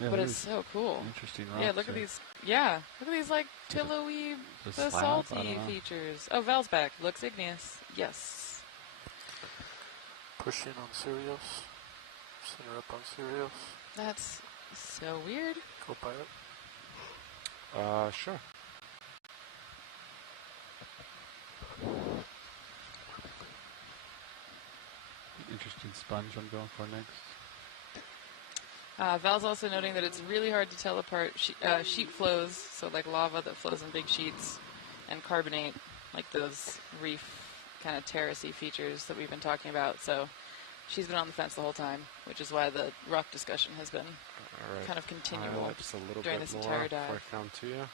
Yeah, but it's so cool. Interesting rocks. Yeah, look at these. Yeah, look at these like pillowy, basalty features. Oh, Valsback looks igneous. Yes. Push in on Sirius. Center up on Sirius. That's so weird. Co-pilot. Sure. Interesting sponge I'm going for next. Val's also noting that it's really hard to tell apart sheet flows, so like lava that flows in big sheets, and carbonate, like those reef kind of terracey features that we've been talking about. So she's been on the fence the whole time, which is why the rock discussion has been kind of continual just a little during bit this more entire dive. before I come to you.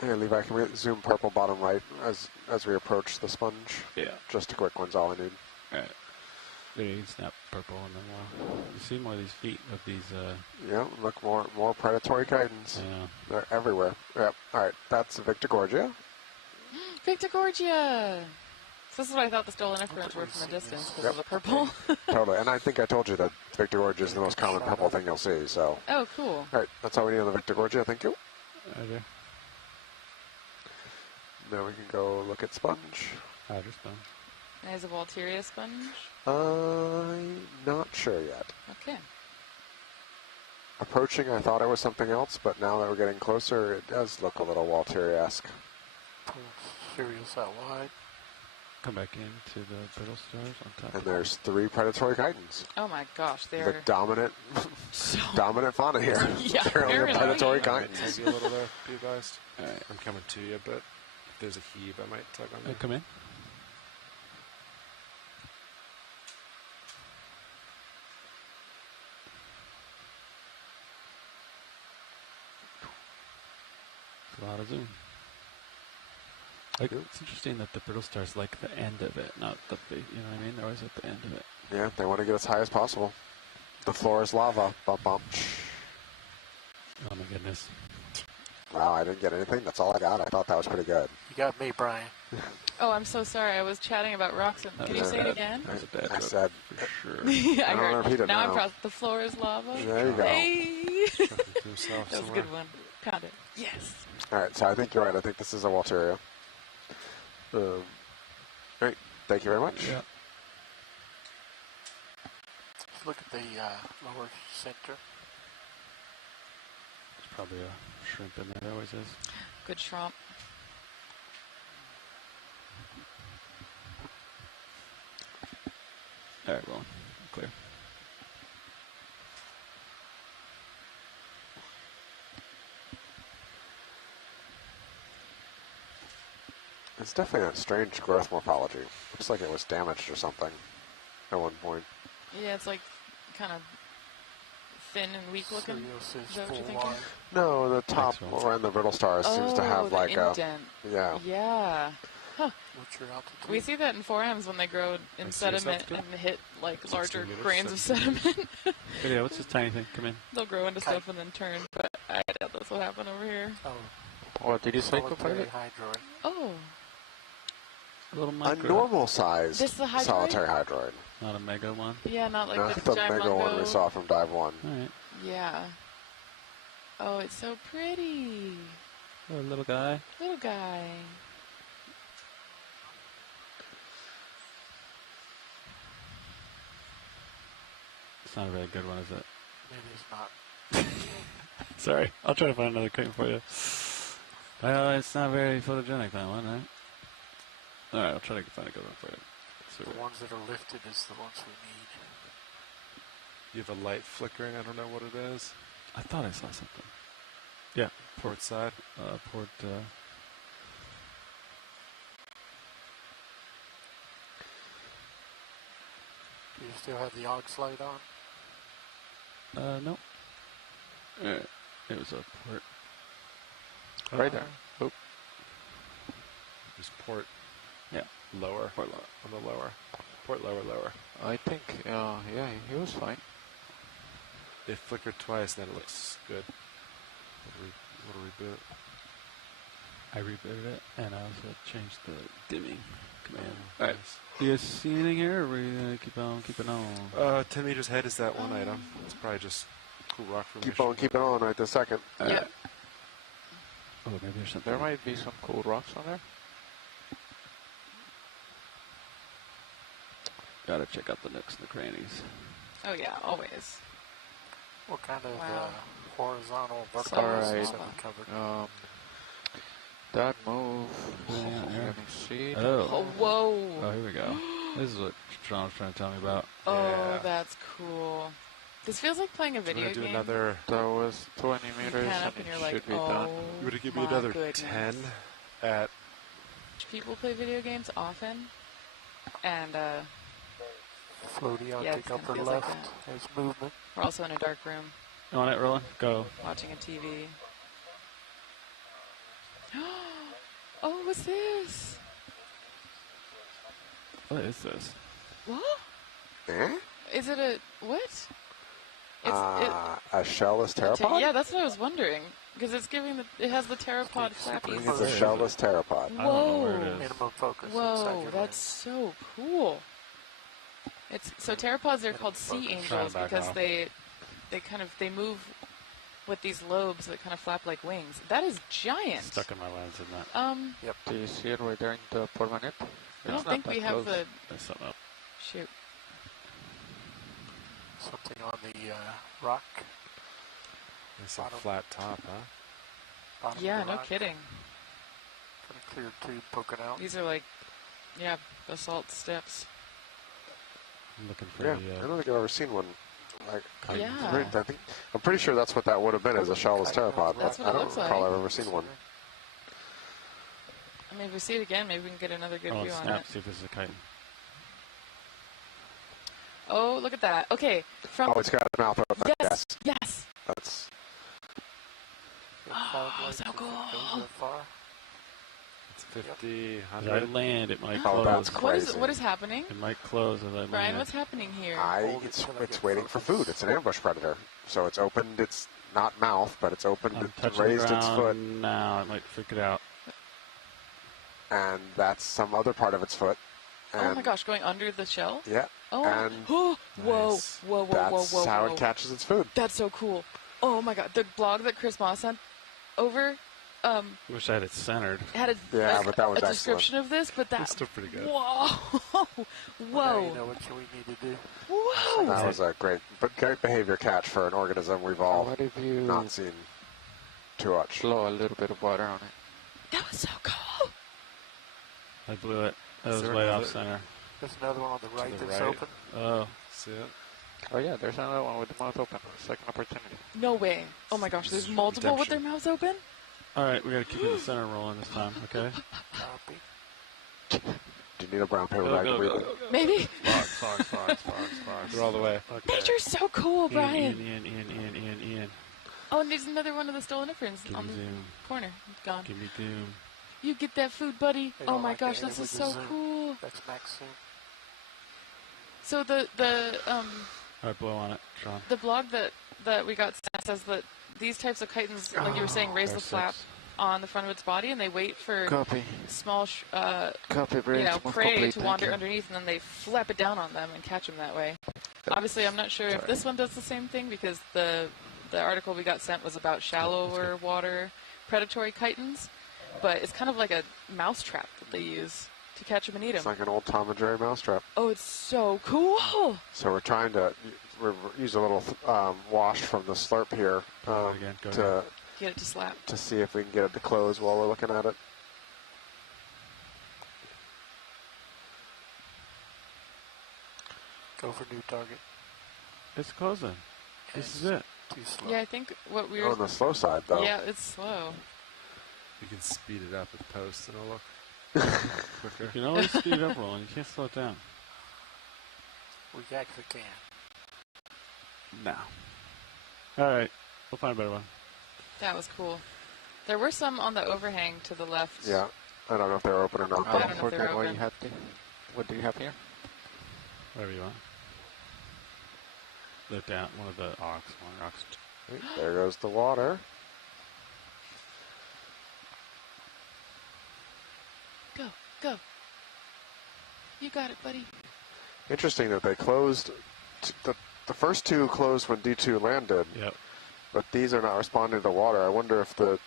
Hey, Levi, can we zoom purple bottom right as we approach the sponge? Yeah. Just a quick one's all I need. All right. There, you can snap purple, and then you see more of these feet of these. Yeah, look, more predatory chitons. Yeah. They're everywhere. Yep. All right, that's Victorgorgia. Victorgorgia! So this is what I thought the stolen efferents were from a distance because of the purple. Totally, and I think I told you that Victorgorgia is the most common purple thing you'll see. So. Oh, cool. All right, that's all we need on the Victorgorgia. Thank you. Roger. Now we can go look at sponge. Roger, sponge. Is a Walteria sponge? I'm not sure yet. Okay. Approaching, I thought it was something else, but now that we're getting closer, it does look a little Walteria-esque. Serious out wide. Come back into the brittle stars on top. And there's 3 predatory chitons. Oh my gosh, they're the dominant, dominant fauna here. Yeah, they're only predatory chitons. Maybe a little there, be advised. All right, I'm coming to you, but if there's a heave, I might tug on you. Come in. A lot of zoom. Like, it's interesting that the brittle star's like the end of it, not the big, you know what I mean? They're always at the end of it. Yeah, they want to get as high as possible. The floor is lava. Bump, bump. Oh my goodness. Wow, I didn't get anything. That's all I got. I thought that was pretty good. You got me, Brian. Oh, I'm so sorry. I was chatting about rocks. Can you say it again? I said, for sure. I don't heard. repeat it Now now. I'm proud. The floor is lava. There you go. Hey. To himself That was a somewhere. good one. Found it. Yes. All right, so I think you're right. I think this is a Walteria. All right, thank you very much. Yeah. Let's look at the lower center. There's probably a shrimp in there. There always is. Good shrimp. All right, rolling. Clear. It's definitely a strange growth morphology. Looks like it was damaged or something at one point. Yeah, it's like kind of thin and weak looking. Is that what you're thinking? No, the top around the brittle stars seems to have the like indent. yeah. Yeah. Huh. What's your altitude? We see that in forems when they grow in sediment and hit like larger grains of sediment. Yeah, what's this tiny thing? Come in. They'll grow into stuff and then turn, but I doubt that's what happened over here. Oh. What did you say? Solitary hydroid. Oh. A little A micro. normal sized This is a hydroid? solitary hydroid. Not a mega one. Yeah, not like Not the the giant mega one we mango. saw from dive 1. All right. Yeah. Oh, it's so pretty. Oh, little guy. Little guy. It's not a very good one, is it? Maybe it's not. Sorry. I'll try to find another crane for you. Well, it's not very photogenic, that one, right? All right, I'll try to find a good one for you. The ones that are lifted is the ones we need. You have a light flickering. I don't know what it is. I thought I saw something. Yeah. Port side. Port. Do you still have the aux light on? No. It was a port. Right there. Oh. Just port. Yeah. Lower. Port lower. On the lower. Port lower, lower. I think, yeah, he was fine. It flickered twice, then it looks good. What do we reboot? I rebooted it, and I also changed the dimming command. Oh, All right. Do you guys see anything here, or are we going to keep on keeping on? 10 meters ahead is that one item. It's probably just cool rock formation. Keep it on right this second. Yeah. Oh, maybe there's something. There might be some cool rocks on there. Gotta check out the nooks and the crannies. Oh yeah, always. What kind of Wow. horizontal vertical All right. have we covered? That move. Yeah, yeah. Let me see. Oh, whoa. Oh, here we go. This is what Sean was trying to tell me about. Oh, Yeah. that's cool. This feels like playing a video do game. Another. That was 20 meters, and and you're it like, should be oh, done. You would give me another goodness. 10 at. People play video games often, and floaty on yeah, the upper feels left. like that. There's movement. We're also in a dark room. You on it, Roland? Go. Watching a TV. Oh, what's this? What is this? What? Eh? Is it a what? A shellless pteropod? Yeah, that's what I was wondering. Because it's giving it has the pteropod flappies. It's a shellless pteropod. Whoa! I don't know where it is. Minimum focus. Whoa, that's so cool. So pteropods are called sea angels because they move with these lobes that kind of flap like wings. That is giant. Stuck in my lens in that. Yep. Do you see it right there in the provenance? I don't think we have the. There's something up. Shoot. Something on the rock. It's a flat top, huh? Bottom Yeah, of the no rock. kidding. Got a clear tube poking out. These are like, yeah, basalt steps. I'm looking for Yeah, the. I don't think I've ever seen one. Yeah. I'm pretty sure that's what that would have been, is a shellless pteropod. That's what I it don't looks recall like. I've ever seen one. I mean, if we see it again, maybe we can get another good Oh, view on snap. it. See if this is a chitin. Oh, look at that. Okay. Oh, it's got a mouth open. Yes. Yes. That's. Oh, so cool. It's 50, As I 100. land, it might Oh, close. that's crazy. What is happening? It might close as I land. Brian, what's happening here? It's waiting for food. It's an ambush predator. So it's opened its, not mouth, but it's opened I'm and touching raised the its ground foot. now. It might freak it out. And that's some other part of its foot. Oh And my gosh, going under the shell? Yeah. Oh, And whoa, whoa, Nice. whoa, whoa, That's whoa, whoa, how whoa. it catches its food. That's so cool. Oh my god, the blog that Chris Moss sent over Wish I had it centered. had a, Yeah, like, but that was a excellent. description of this, but that It's still pretty good. Whoa, Now whoa, you know what we need to do. whoa. That was a great behavior catch for an organism we've all What if you not seen too much. blow a little bit of water on it? That was so cool. I blew it. That Is was there way another- off center. There's another one on the right the that's right. open. Oh. See it? Oh yeah, there's another one with the mouth open. Second opportunity. No way. Oh my gosh, there's multiple with their mouths open? All right, we got to keep it in the center rolling this time, okay? Copy. Do you need a brown paper Go, bag go, to read go, it? go, go. Maybe. Fox. They're all the way. Okay. These are so cool, Brian. In. Oh, and there's another one of the stolen ferns Give on me the zoom. corner. Gone. Give me doom. You get that food, buddy. They Oh don't my like gosh, that this with is the so zoom. cool. That's max zoom. So All right, blow on it, Sean. the blog that we got sent says that these types of chitons, like you were saying, raise the There's flap 6. on the front of its body, and they wait for Copy. small, Copy, Bridge. Move prey complete, to thank wander you. underneath, and then they flap it down on them and catch them that way. Obviously, I'm not sure if this one does the same thing because the article we got sent was about shallower water predatory chitons, but it's kind of like a mouse trap that they use to catch them and eat It's them. like an old Tom and Jerry mousetrap. Oh, it's so cool! So we're trying to use a little wash from the slurp here Go to Get it to slap. to see if we can get it to close while we're looking at it. Go for new target. It's closing. This is it. Too slow. Yeah, I think what we were. On the slow side, though. Yeah, it's slow. You can speed it up with posts and it'll look quicker. You can always speed it up, Roland. You can't slow it down. We actually can. No. All right. We'll find a better one. That was cool. There were some on the overhang to the left. Yeah. I don't know if they're open or not. I don't know if they're Forget what open. you have there. What do you have here? Whatever you want. Look down. One of the ox. One ox. There goes the water. Go, go. You got it, buddy. Interesting that they closed. The first two closed when D2 landed. Yep. But these are not responding to the water. I wonder if the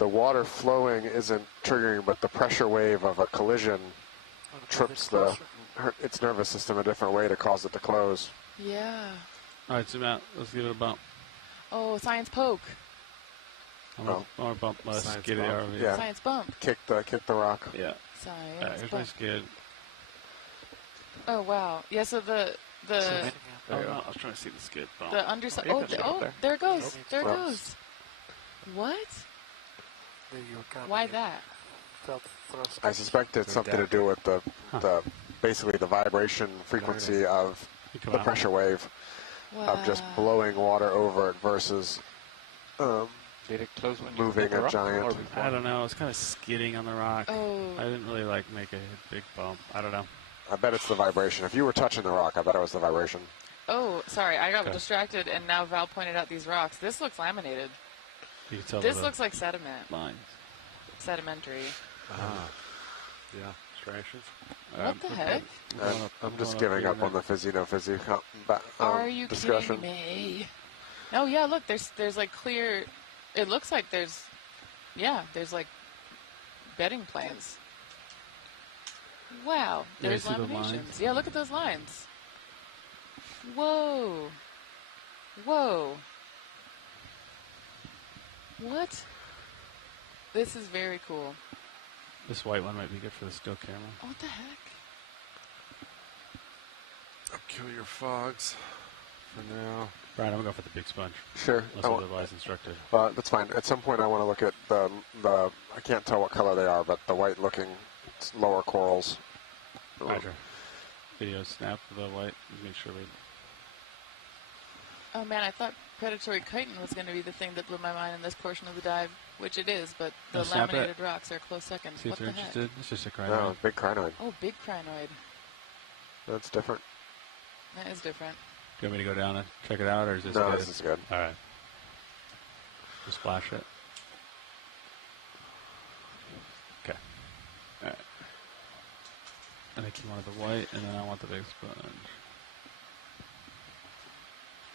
water flowing isn't triggering, but the pressure wave of a collision trips its nervous system a different way to cause it to close. Yeah. All right, zoom out. Let's give it a bump. Oh, science poke. I want to bump my Science skid bump. RV. Yeah. Science bump. Kick the rock. Yeah. Science All right, here's my bump. skid. Oh wow. Yeah. So the Oh, no, I was trying to see the skid bump. The underside. Oh, There it goes. There it goes. What? Why that? I suspect it's something to do with the basically the vibration frequency of the pressure wave of just blowing water over it versus Did it close when moving a giant. I don't know. It's kind of skidding on the rock. Oh. I didn't really like make a big bump. I don't know. I bet it's the vibration. If you were touching the rock, I bet it was the vibration. Oh, sorry. I got distracted, and now Val pointed out these rocks. This looks laminated. You can tell this looks like sediment. Lines. Sedimentary. Yeah, striations. What the heck? I'm just giving up on the fizzy-no-fizzy Are you discussion. kidding me? Oh, yeah, look. There's like clear... It looks like there's like bedding planes. Wow, there's laminations. Yeah, look at those lines. Whoa. Whoa. What? This is very cool. This white one might be good for the still camera. What the heck? I'll kill your fogs for now. Brian, I'm going to go for the big sponge. Sure. Unless otherwise instructed. That's fine. At some point I want to look at the I can't tell what color they are, but the white looking lower corals. Roger. Video snap of the white. Make sure we... Oh man, I thought predatory chitin was going to be the thing that blew my mind in this portion of the dive, which it is, but the laminated rocks are a close second. See if they're interested. It's just a crinoid. No, big crinoid. Oh, big crinoid. That's different. That is different. Do you want me to go down and check it out, or is this good? No, this is good. All right. Just splash it. Okay. All right. I think you wanted the white, and then I want the big sponge.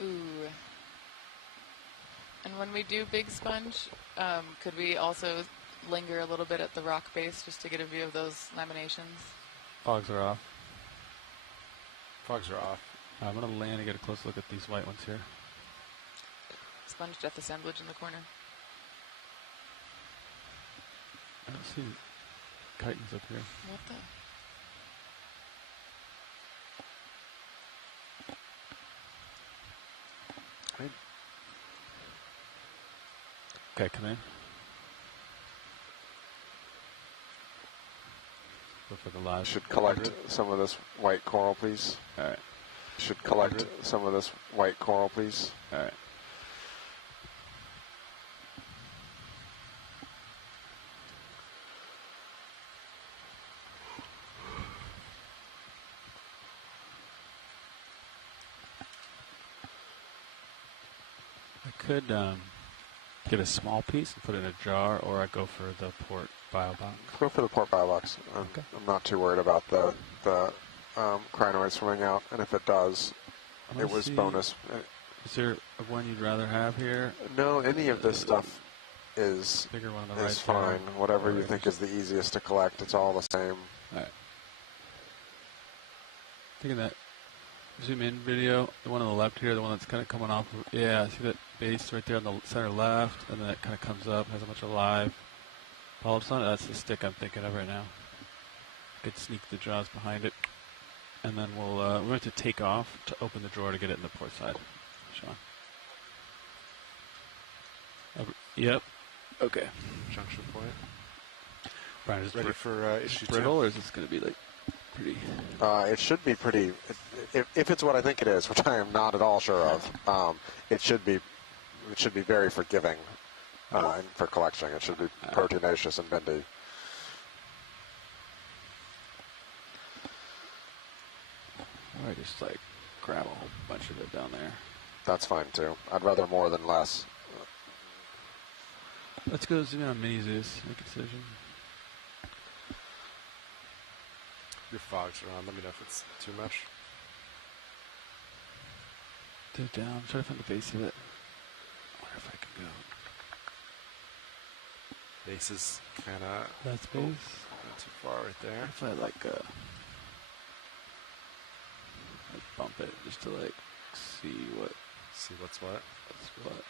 Ooh. And when we do big sponge, could we also linger a little bit at the rock base just to get a view of those laminations? Fogs are off. Fogs are off. I'm going to land and get a close look at these white ones here. Sponge death assemblage in the corner. I don't see chitins up here. What the? Okay, come in. Go for the live. Should collect some of this white coral, please. All right. Should collect some of this white coral, please. All right. I could get a small piece and put it in a jar, or I go for the port bio box. Go for the port bio box. I'm not too worried about the crinoid swimming out, and if it does, it was bonus. Is there one you'd rather have here? No, any of this stuff is bigger one on the right fine. Whatever you think is the easiest to collect, it's all the same. All right. Taking that zoom in video, the one on the left here, the one that's kind of coming off. Yeah, see that base right there on the center left, and then it kind of comes up, has a bunch of live polyps on it. That's the stick I'm thinking of right now. Could sneak the jaws behind it, and then we're going to take off to open the drawer to get it in the port side. Sean. Yep. Okay. Junction point. Brian, is ready for issue brittle, or is this going to be like pretty? It should be pretty. If it's what I think it is, which I am not at all sure of, it should be very forgiving for collection. It should be proteinaceous and bendy. Or just like grab a whole bunch of it down there. That's fine too. I'd rather more than less. Let's go zoom in on mini Zeus. Make a decision. Your fogs are on. Let me know if it's too much. Do it down. Try to find the base of it. I wonder if I can go. Base is kind of. That's base. Not too far right there. If I like bump it just to like see what. See what's what. What's what.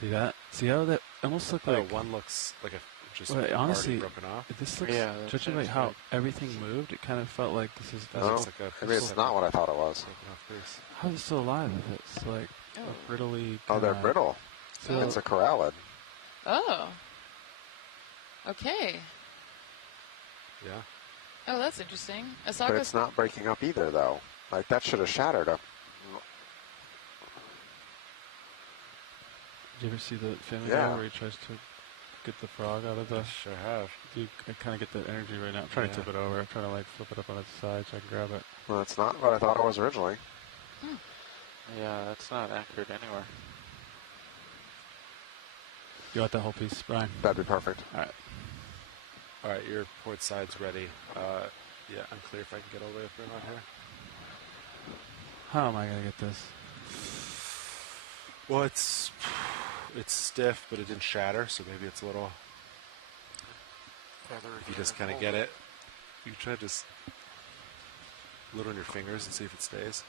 See that? See how that almost looked like. One looks like a just honestly, broken off. this looks, judging by how everything moved, it kind of felt like this is. No, maybe it's not what I thought it was. How is it still alive if it's like brittly? Oh, they're brittle. So it's a corallid. Oh. Okay. Yeah. Oh, that's interesting. But it's not breaking up either, though. Like, that should have shattered up. Did you ever see the family guy where he tries to get the frog out of the... Sure have. You kind of get the energy right now. I'm trying to tip it over. I'm trying to, like, flip it up on its side so I can grab it. Well, that's not what I thought it was originally. Yeah, it's not anchored anywhere. You want that whole piece, Brian? That'd be perfect. All right. All right, your port side's ready. Yeah, unclear if I can get all the way up or not here. How am I going to get this? Well, it's stiff, but it didn't shatter, so maybe it's a little... If you just kind of get it, you try to just little on your fingers and see if it stays.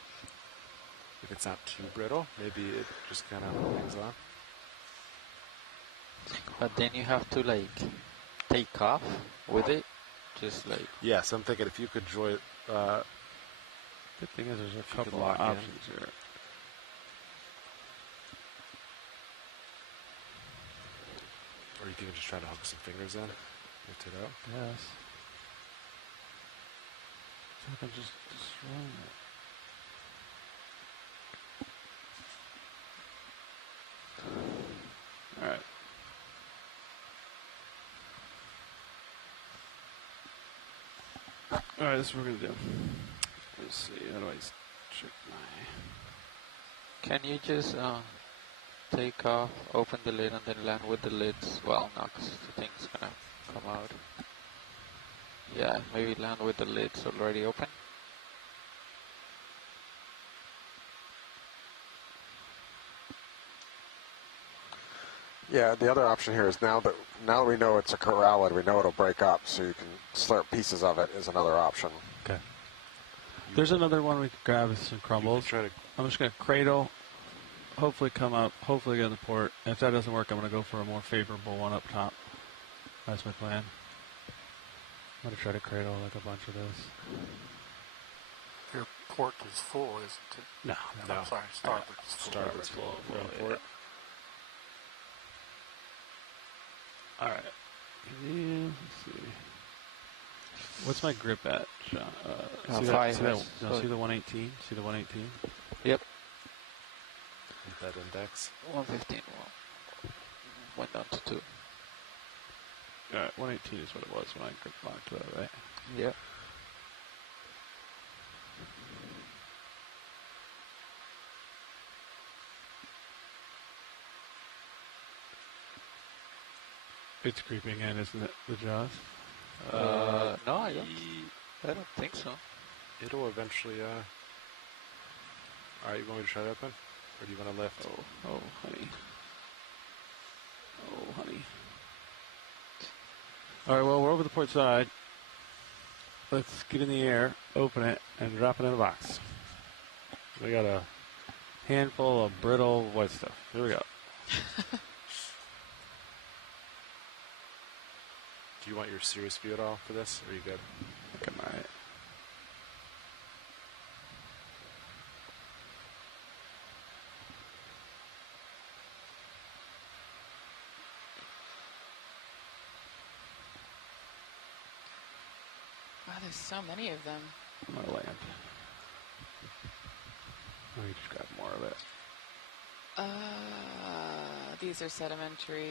If it's not too brittle, maybe it just kind of hangs on. But then you have to, like, take off with it, just like... Yeah, so I'm thinking if you could draw it... Good thing is there's a couple of options here. Or you can just try to hook some fingers in, lift it up. Yes. So I can just destroy it. All right. All right, this is what we're gonna do. Let's see. How do I check my? Can you just take off, open the lid, and then land with the lids? Well, no, because the thing's gonna come out. Yeah, maybe land with the lids already open. Yeah, the other option here is now that we know it's a corallid, we know it'll break up, so you can slurp pieces of it is another option. Okay. There's another one we can grab with some crumbles. I'm just going to cradle, hopefully come up, hopefully get in the port. If that doesn't work, I'm going to go for a more favorable one up top. That's my plan. I'm going to try to cradle like a bunch of this. Your port is full, isn't it? No. I'm sorry, starboard's full. Starboard's full. Port. All right. Let's see. What's my grip at, John? See the 118? See the 118? Yep. That index. 115 went down to 2. All right, 118 is what it was when I grip locked that, right? Yep. It's creeping in, isn't it, the jaws? No, I don't think so. It'll eventually, Alright, you want me to try to open? Or do you want to lift? Oh, honey. Oh, honey. Alright, well, we're over the port side. Let's get in the air, open it, and drop it in a box. We got a handful of brittle white stuff. Here we go. Do you want your serious view at all for this, or are you good? I think I might. Wow, there's so many of them. I'm gonna land. Let me just grab more of it. These are sedimentary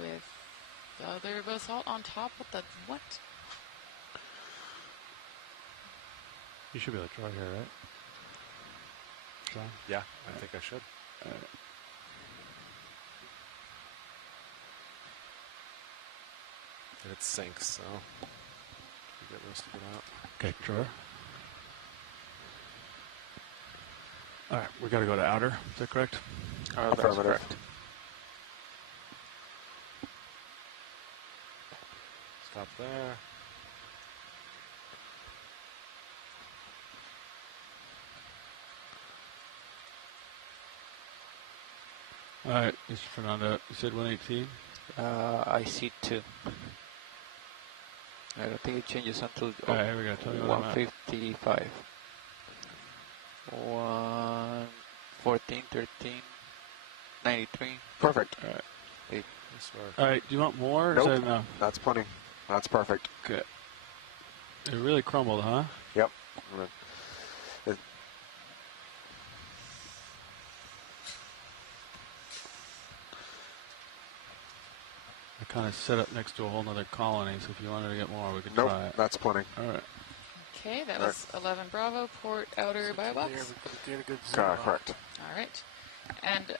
with other basalt on top. What? You should be able to draw here, right? Draw? Yeah, I think I should. And it sinks, so we get most of it out. Okay, drawer. All right, we got to go to outer. Is that correct? That's correct. Stop there. All right, Mr. Fernando, you said 118? I see 2. I don't think it changes until all right, here we go. Tell me 155. 114, 13, 93. Perfect. All right. 8. All right, do you want more? Nope. Or is that enough? That's plenty. That's perfect. Okay. It really crumbled, huh? Yep. I kind of set up next to a whole nother colony, so if you wanted to get more, we could nope, try it. That's plenty. All right. Okay, that was 11 Bravo, port outer biobox. Correct. All right. And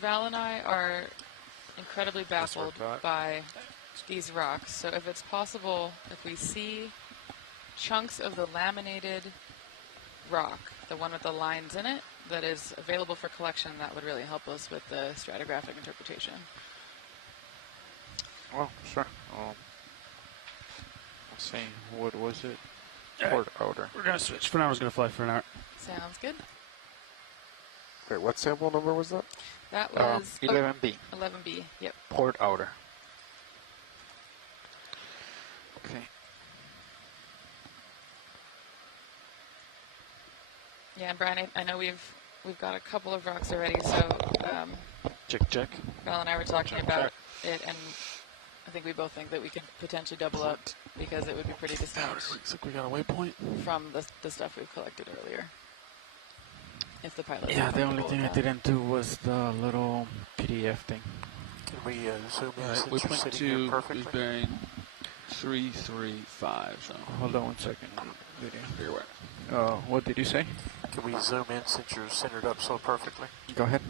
Val and I are incredibly baffled by these rocks. So if it's possible, if we see chunks of the laminated rock, the one with the lines in it, that is available for collection, that would really help us with the stratigraphic interpretation. Well, sure. Let's see, what was it? Port outer. We're going to switch. For now, I was going to fly for an hour. Sounds good. Wait, what sample number was that? That was 11B. 11B, yep. Port outer. Okay. Yeah, and Brian, I know we've got a couple of rocks already, so check. Val and I were talking about it, and I think we both think that we could potentially double up because it would be pretty distinct. Looks like we got a waypoint from the stuff we've collected earlier. If the pilot. Yeah, the only thing I didn't do was the little PDF thing. Can we zoom in? Right, waypoint 2 is bearing 335. So hold on 1 second. Video. Here, where? What did you say? Can we zoom in since you're centered up so perfectly? Go ahead.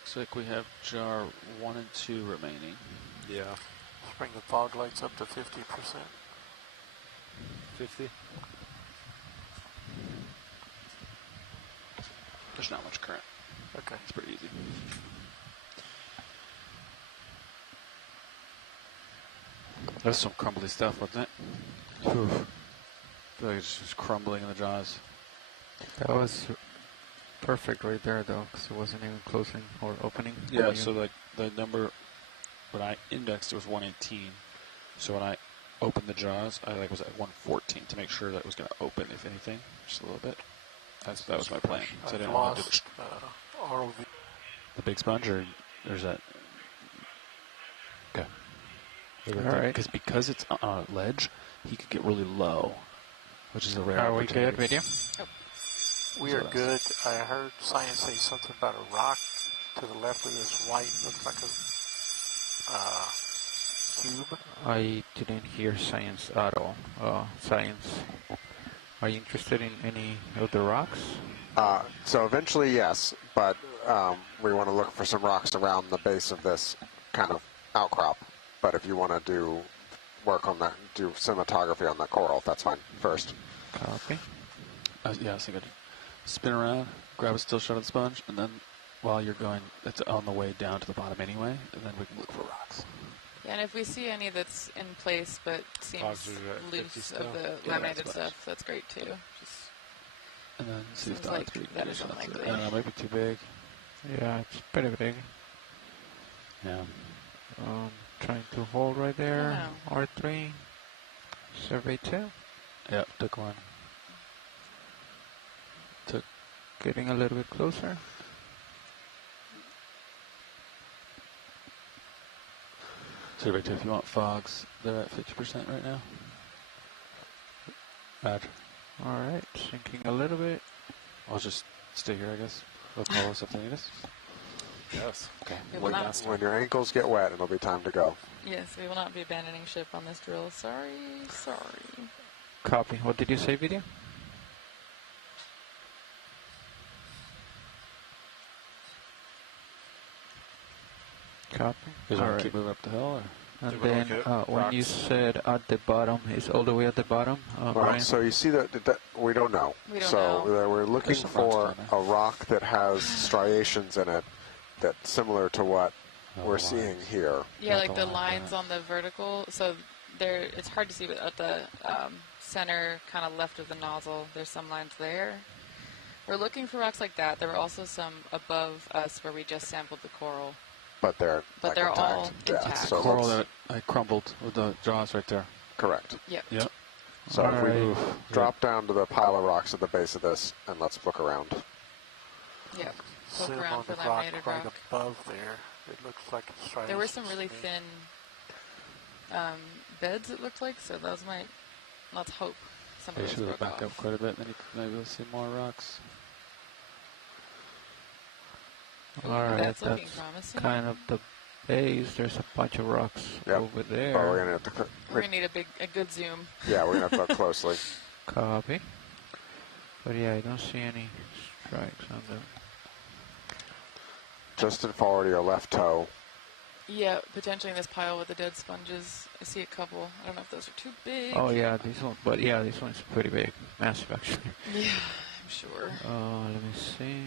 Looks like we have jar 1 and 2 remaining. Yeah. Let's bring the fog lights up to 50%. 50? There's not much current. Okay. It's pretty easy. That was some crumbly stuff, wasn't it? Oof. I feel like it's just crumbling in the jaws. That was perfect right there, though, because it wasn't even closing or opening. Yeah, so like the number when I indexed it was 118. So when I opened the jaws, I was at 114 to make sure that it was going to open, if anything, just a little bit. That was my plan. So I didn't want to do the big sponge, or is that okay? All right. Because it's on a ledge, he could get really low, which is a rare. Are we good, video? We are good. I heard science say something about a rock to the left of this white, looks like a cube. I didn't hear science at all. Science. Are you interested in any of the rocks? So eventually, yes, but we want to look for some rocks around the base of this kind of outcrop. But if you want to do work on that, do cinematography on that coral, that's fine first. Copy. Yeah, I was thinking spin around, grab a still shot of the sponge, and then while you're going, it's on the way down to the bottom anyway, and then we can look for rocks. Yeah, and if we see any that's in place but seems loose of the laminated stuff, that's great too. Just and then see if like that is unlikely. I don't know, maybe too big. Yeah, it's pretty big. Yeah. Trying to hold right there. R3. Survey 2. Yeah, took one. Getting a little bit closer. Survey 2, if you want fogs, they're at 50% right now. Roger. Alright, sinking a little bit. I'll just stay here, I guess. They'll call us if they need us. Yes. Okay. When your ankles get wet, it'll be time to go. Yes, we will not be abandoning ship on this drill. Sorry. Copy. What did you say, video? Copy. All right. Keep moving up the hill, or? And then when you said at the bottom, is all the way at the bottom? Well, so you see that we don't know. We're looking for a rock that has striations in it that's similar to what we're seeing here. Yeah, like the lines on the vertical. So there, it's hard to see, but at the center, kind of left of the nozzle, there's some lines there. We're looking for rocks like that. There were also some above us where we just sampled the coral. But they're all Yeah, intact. so Coral that I crumbled with the jaws right there. Correct. Yep. Yep. So if we drop down to the pile of rocks at the base of this, and let's look around. Yep. Zoom Look around on for the rock laminated right rock. above there. It looks like it's trying. There were some really thin beds, it looked like, so those might, let's hope some of You those should broke have backed off. up quite a bit, then you could maybe see more rocks. Alright, that's looking promising. kind of the base. There's a bunch of rocks over there. But we're going to have to... We're going to need a good zoom. Yeah, we're going to have to look closely. Copy. But yeah, I don't see any strikes on them. Just in forward of your left toe. Yeah, potentially in this pile with the dead sponges. I see a couple. I don't know if those are too big. Oh yeah, this one. But yeah, this one's pretty big. Massive, actually. Yeah, I'm sure. Let me see.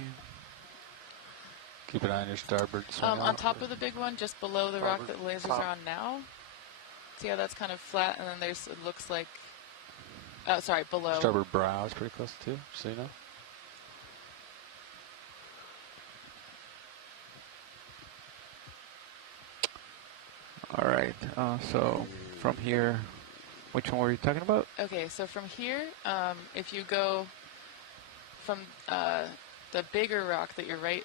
Keep an eye on your starboard. On top of the big one, just below the rock that the lasers are on now. See how that's kind of flat, and then there's, it looks like, sorry, below. Starboard brow is pretty close too, so you know. Alright, so from here, which one were you talking about? Okay, so from here, if you go from the bigger rock that your right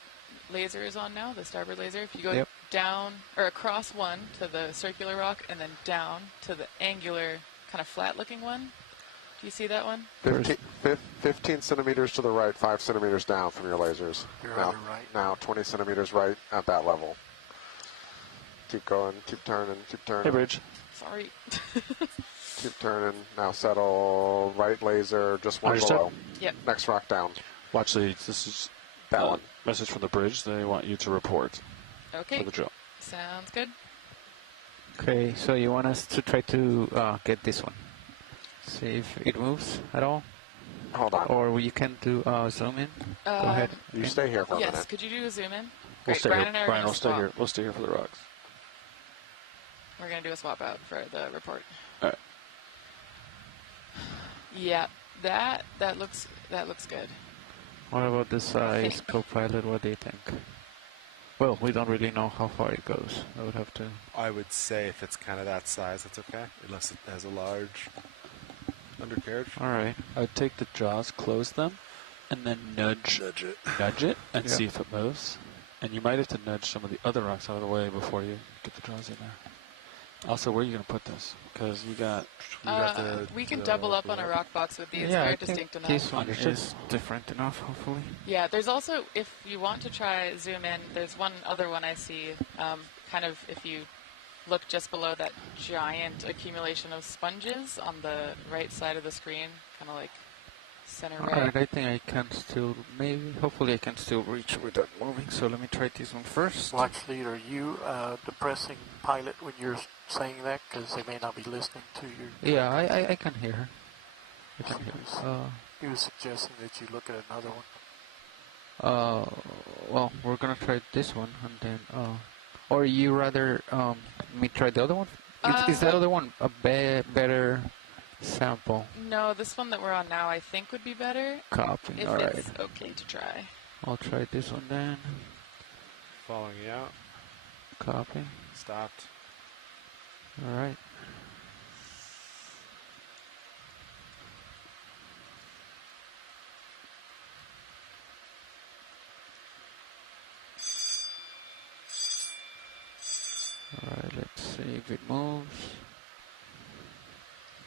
laser is on now, the starboard laser, if you go down, or across one to the circular rock, and then down to the angular, kind of flat-looking one. Do you see that one? 15 centimeters to the right, 5 centimeters down from your lasers. You're now, on the right. Now 20 centimeters right at that level. Keep going, keep turning, keep turning. Hey, Bridge. Sorry. Keep turning. Now settle. Right laser, just one below. Yep. Next rock down. Watch these. This is that one. Message from the bridge. They want you to report. Okay. For the drill. Sounds good. Okay, so you want us to try to get this one. See if it moves at all? Hold on. Or you can do zoom in. Go ahead. You stay here for a minute. Yes, could you do a zoom in? We'll Great, stay Brian here. and I are Brian, gonna we'll stay swap. here. We'll stay here for the rocks. We're going to do a swap out for the report. All right. Yeah, that looks good. What about the size, co-pilot? What do you think? Well, we don't really know how far it goes. I would have to... I would say if it's kind of that size, that's okay. Unless it has a large undercarriage. All right. I would take the jaws, close them, and then nudge it, and see if it moves. And you might have to nudge some of the other rocks out of the way before you get the jaws in there. Also, where are you going to put this? Because you got... we can double up on a rock box with these. Yeah, They're I think distinct enough. this one is different enough, hopefully. Yeah, there's also, if you want to try zoom in, there's one other one I see, kind of if you look just below that giant accumulation of sponges on the right side of the screen, kind of like center right. Alright, I think I can still, hopefully I can still reach without moving, so let me try this one first. Watch lead, are you depressing pilot when you're saying that? Because they may not be listening to you. Yeah, I can hear her. I can hear her. He was suggesting that you look at another one. Well, we're gonna try this one, and then, or you rather me try the other one? Is that other one a better sample? No, this one that we're on now I think would be better. Copy, if alright. it's okay to try. I'll try this one then. Following you out. Copy. Stopped. Alright. Alright, let's see if it moves.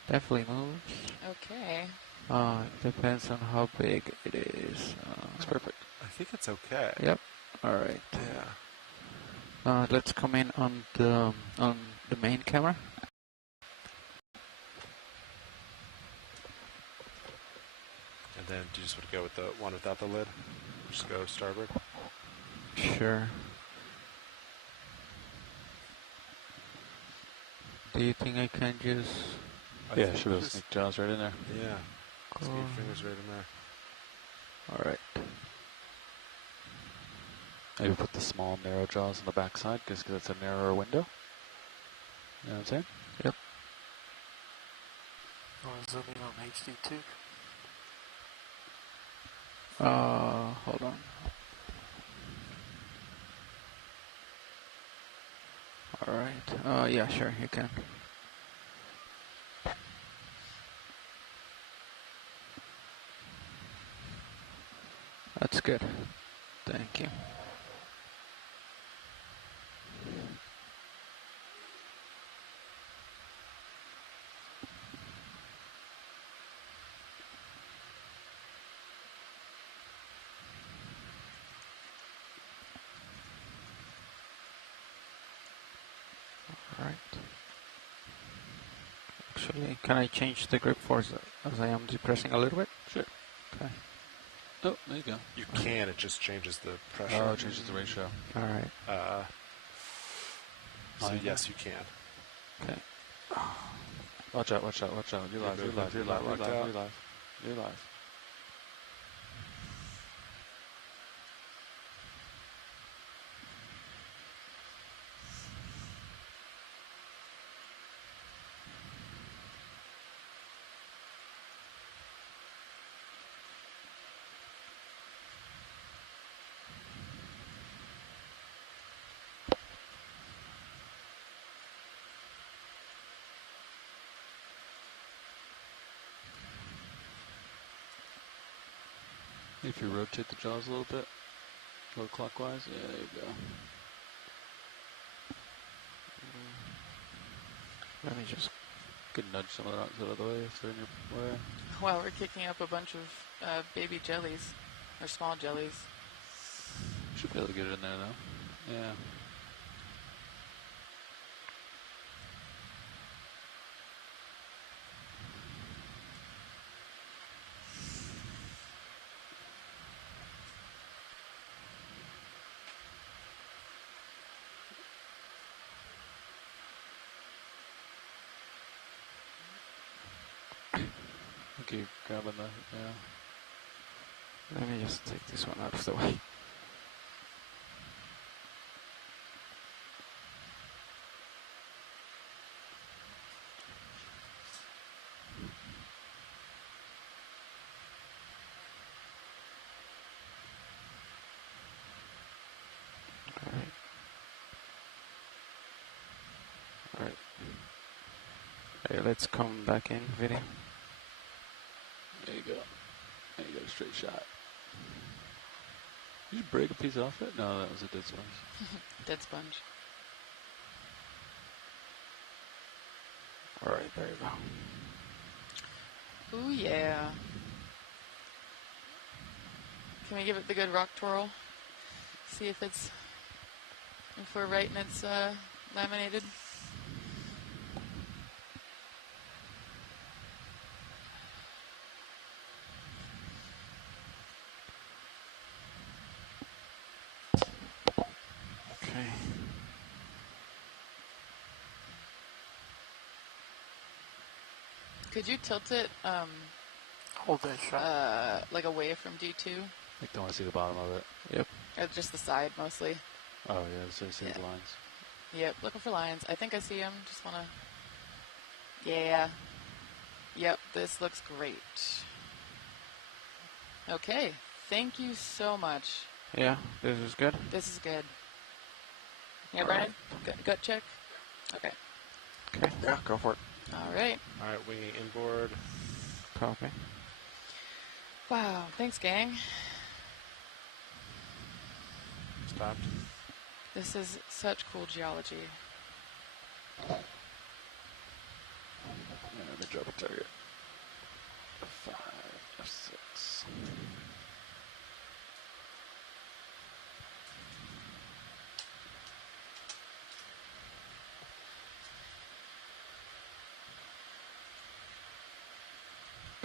Definitely moves. Okay. It depends on how big it is. It's perfect. I think it's okay. Yep. Alright. Yeah. Let's come in on the main camera. And then do you just want to go with the one without the lid? Just go starboard? Sure. Do you think I can just... Yeah, should be able to sneak jaws right in there. Yeah. Just get your fingers right in there. Alright. Maybe put the small narrow jaws on the backside because it's a narrower window. You know what I'm saying? Yep. Want to zoom in on HD2? Hold on. All right. Yeah, sure, you can. That's good. Thank you. All right. Actually, can I change the grip force as I am depressing a little bit? Sure. Okay. Oh, there you go. You can, it just changes the pressure. Oh, it changes the ratio. All right. So yes, you can. Okay. Watch out, watch out, watch out. You're live, you're live, you're live, you're live, you're live. You're live. If you rotate the jaws a little bit, go clockwise, yeah, there you go. Let me just nudge some of that out of the way if they're in your way. Wow, we're kicking up a bunch of baby jellies, or small jellies. Should be able to get it in there though. Yeah. Okay, grabbing the, yeah. Let me just take this one out of the way. All right. Hey, let's come back in video. There you go. There you go, straight shot. Did you break a piece off it? No, that was a dead sponge. Dead sponge. All right, there you go. Ooh, yeah. Can we give it the good rock twirl? See if we're right and it's laminated. Could you tilt it, hold that shot, like away from D2? Like, don't want to see the bottom of it. Yep. Or just the side, mostly. Oh, yeah, so you see the lines. Yep, looking for lines. I think I see them. Just want to... Yeah. Yep, this looks great. Okay, thank you so much. Yeah, this is good. This is good. Yeah, Brian? Gut check? Okay. Okay, yeah, go for it. All right. All right, winging inboard. Copy. Wow, thanks, gang. Stopped. This is such cool geology. Yeah, let me drop a target. 5 or 6.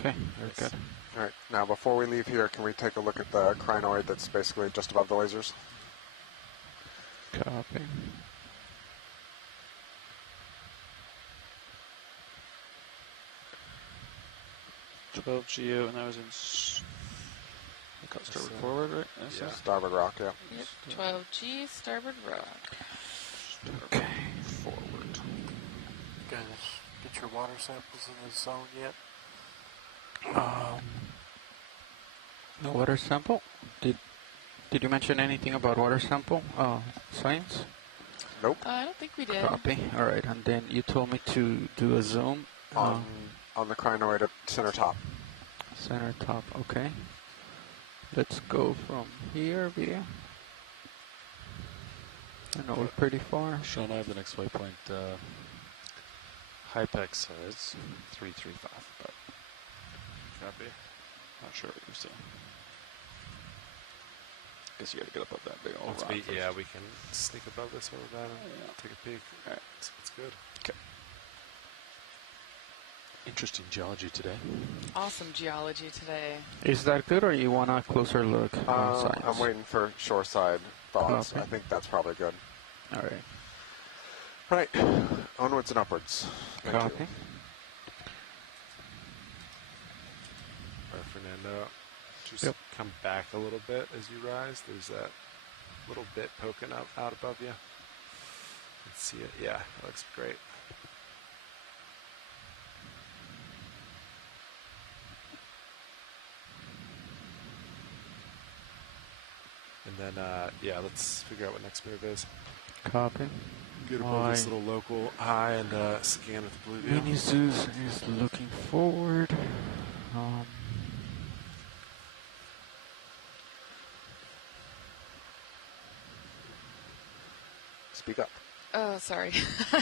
Okay, very good. All right, now before we leave here, can we take a look at the crinoid that's basically just above the lasers? Copy. .12 geo, and that was in Starboard forward, right? Yeah. Starboard rock, yeah. Yep. 12G, starboard rock. Okay. Forward. You guys get your water samples in the zone yet? No water sample? Did you mention anything about water sample? Science? Nope. I don't think we did. Copy. All right, and then you told me to do a zoom on the crinoid at center top. Center top. Okay. Let's go from here, video. I know we're pretty far. Sean, I have the next waypoint. Hypex says 335, but copy. Not sure what you're saying. Guess you got to get above that big old rock. Yeah, we can sneak above this one with that and take a peek. All right, it's good. Okay. Interesting geology today. Awesome geology today. Is that good, or you want a closer look? I'm waiting for shoreside thoughts. Copy. I think that's probably good. All right. Right. Onwards and upwards. Thank Copy. you. All right, Fernando. Just come back a little bit as you rise. There's that little bit poking up out above you. Let's see it. Yeah, that looks great. And then, yeah, let's figure out what next move is. Copy. Get above this little local high and scan with the blue view. Mini Zeus is looking forward. Speak up. Oh, sorry.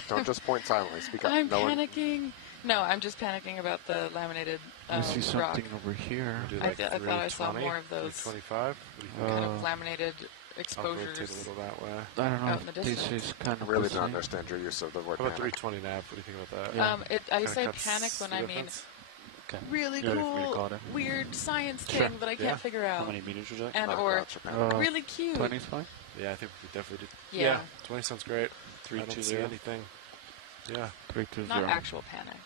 Don't just point silently. Speak up. I'm panicking. No, I'm just panicking about the laminated I see rock. something over here. I thought I saw more of those 25. kind of laminated exposures. I'll rotate a little that way. I don't know. Out in the This distance. is kind I of really the don't same. understand your use of the word How about panic. 320 nav? What do you think about that? Yeah. I Kinda say cuts panic when the I mean difference. Okay. really You ready for me to call cool, it? weird science Sure. thing that I Yeah. can't figure out. How many meters was that? And Knock or outs or panic. really cute. 20 is fine. Yeah, I think we definitely did. Yeah. 20 sounds great. I don't see 320. anything. Yeah. 320. Not actual panic.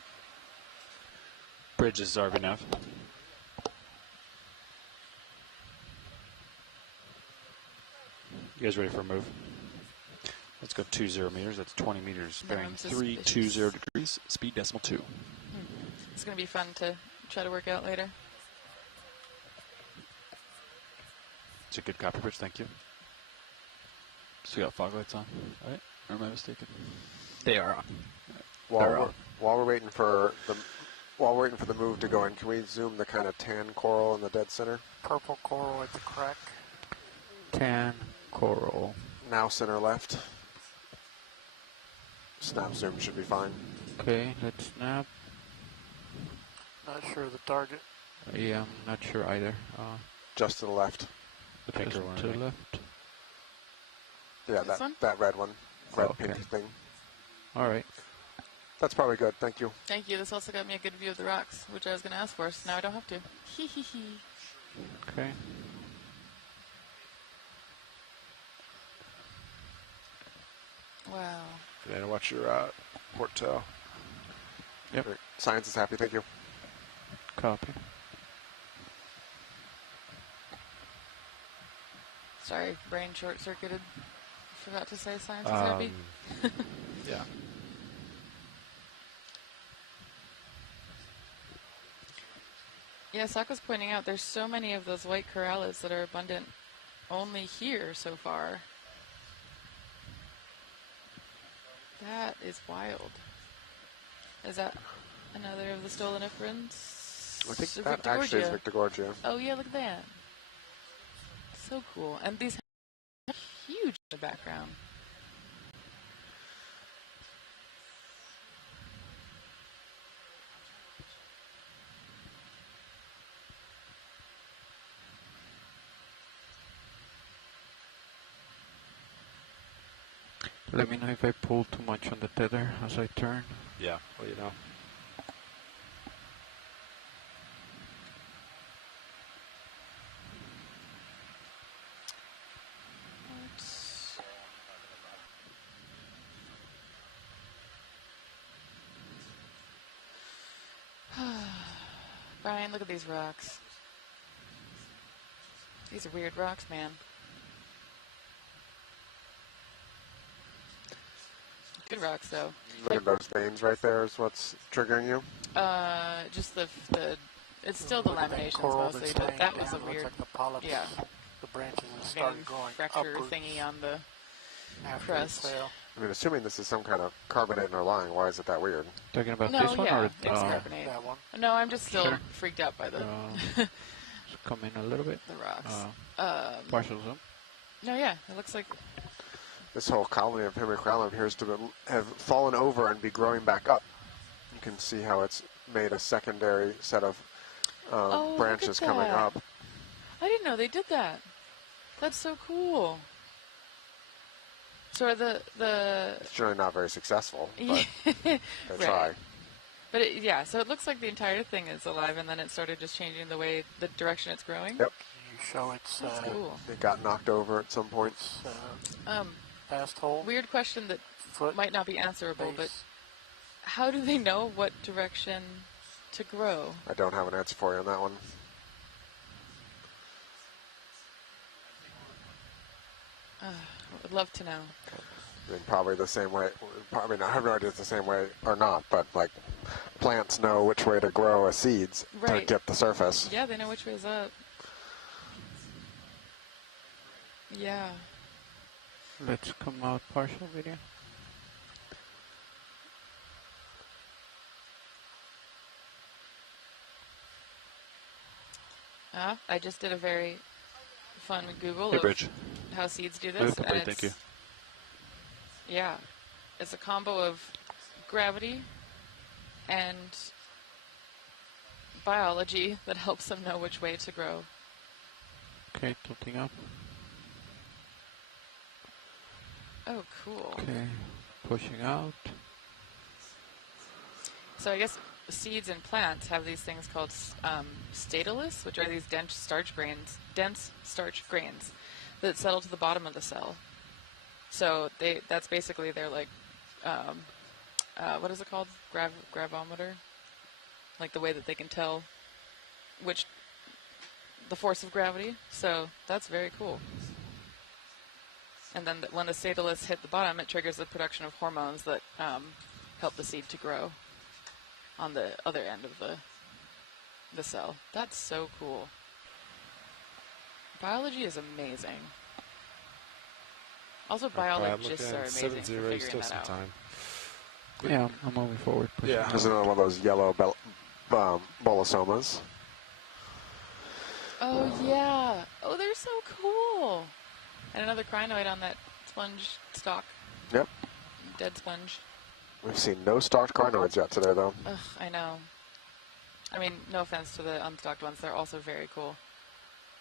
Bridge is RV nav. You guys ready for a move? Let's go 20 meters. That's 20 meters. No, Bearing I'm suspicious. 320 degrees. Speed decimal 2. It's going to be fun to try to work out later. It's a good copy, Bridge. Thank you. Still got fog lights on, right? Or am I mistaken? They are on. While we're waiting for the move to go in, can we zoom the kind of tan coral in the dead center? Purple coral at the crack. Tan coral. Now center left. Snap zoom should be fine. Okay, let's snap. Not sure of the target. Yeah, I'm not sure either. Just to the left. The pinker one. To the right? left. Yeah, This one? that red one. Red Okay. pink thing. All right. That's probably good. Thank you. Thank you. This also got me a good view of the rocks, which I was going to ask for, so now I don't have to. Hee hee hee. Okay. Wow. Fernando, watch your port tail. Yep. Great. Science is happy. Thank you. Copy. Sorry, brain short-circuited. Forgot to say science is happy. Yeah. Yeah, Saka's pointing out there's so many of those white corallis that are abundant only here so far. That is wild. Is that another of the stoloniferans? I think that actually is Victorgorgia. Oh yeah, look at that. So cool. And these are huge in the background. Let me know if I pull too much on the tether as I turn. Yeah, well, you know. Brian, look at these rocks. These are weird rocks, man. Good rocks, though. Look at those veins right there is what's triggering you? Just the it's still the laminations mostly, but that was a weird, like the polyps, yeah. The branches have started growing fracture upwards thingy on the crust. I mean, assuming this is some kind of carbonate underlying, why is it that weird? Talking about no, this one yeah, or excarbonate. That one? No, I'm just still freaked out by the come in a little bit. the rocks. Partial zoom. No, yeah, it looks like This whole colony of hemicrylum appears to have fallen over and be growing back up. You can see how it's made a secondary set of branches coming up. I didn't know they did that. That's so cool. So are the It's generally not very successful, but they try. But yeah, so it looks like the entire thing is alive, and then it started just changing the direction it's growing. Yep. You show it's cool. It got knocked over at some point. fast hole. Weird question that might not be answerable, but how do they know what direction to grow? I don't have an answer for you on that one. Would love to know. I mean, probably the same way. I mean, I have no idea if it's the same way or not, but like plants know which way to grow as seeds to get the surface. Yeah, they know which way is up. Yeah. Let's come out partial video. I just did a very fun Google Hey, of Bridge. how seeds do this. And thank you. Yeah, it's a combo of gravity and biology that helps them know which way to grow. Okay, tilting up. Oh, cool. Okay, pushing out. So I guess seeds and plants have these things called stateless, which are these dense starch grains that settle to the bottom of the cell. So that's basically their like, what is it called? Gravimeter? Like the way that they can tell the force of gravity. So that's very cool. And then when the stateless hit the bottom, it triggers the production of hormones that help the seed to grow on the other end of the cell. That's so cool. Biology is amazing. Also, biologists are amazing for figuring that out. Time. Yeah, I'm moving forward. Yeah, there's another one of those yellow bolosomas. Oh, yeah. Oh, they're so cool. And another crinoid on that sponge stalk. Yep. Dead sponge. We've seen no stalked crinoids yet today, though. Ugh, I know. I mean, no offense to the unstalked ones. They're also very cool.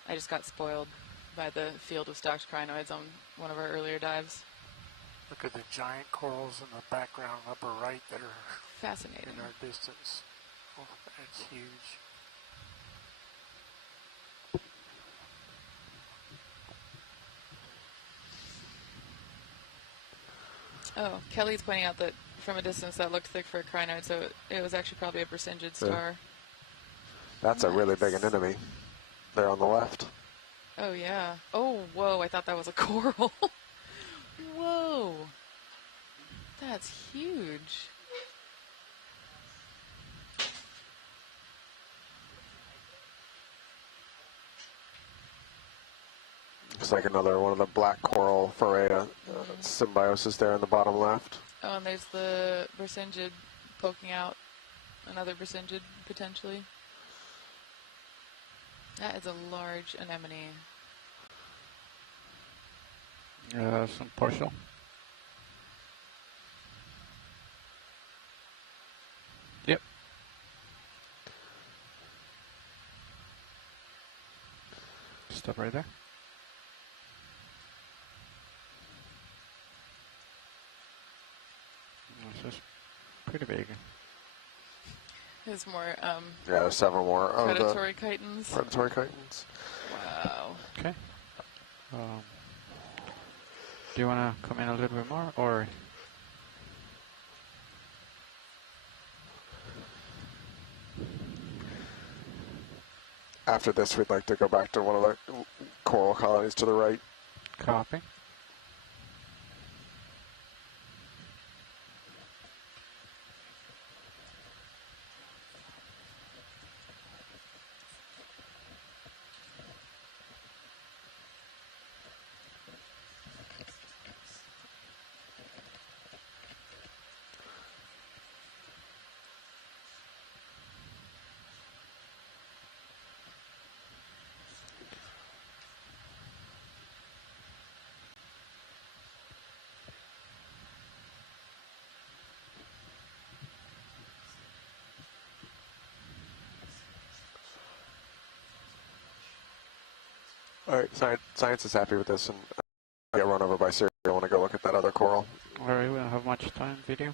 I just got spoiled by the field of stalked crinoids on one of our earlier dives. Look at the giant corals in the background upper right that are fascinating in our distance. Oh, that's huge. Oh, Kelly's pointing out that from a distance that looked thick for a crinoid, so it was actually probably a Brisingid star. That's a really big anemone there on the left. Oh, yeah. Oh, whoa, I thought that was a coral. Whoa. That's huge. Looks like another one of the black coral Pharea symbiosis there in the bottom left. Oh, and there's the Brisingid poking out. Another Brisingid, potentially. That is a large anemone. Some partial. Yep. Stop right there. This is pretty big. There's more yeah, there's several more predatory chitons. Predatory chitons. Wow. Okay. Do you want to come in a little bit more, or? after this, we'd like to go back to one of the coral colonies to the right. Copy. All right, science is happy with this, and I get run over by Siri. I want to go look at that other coral. All right, we don't have much time. Video.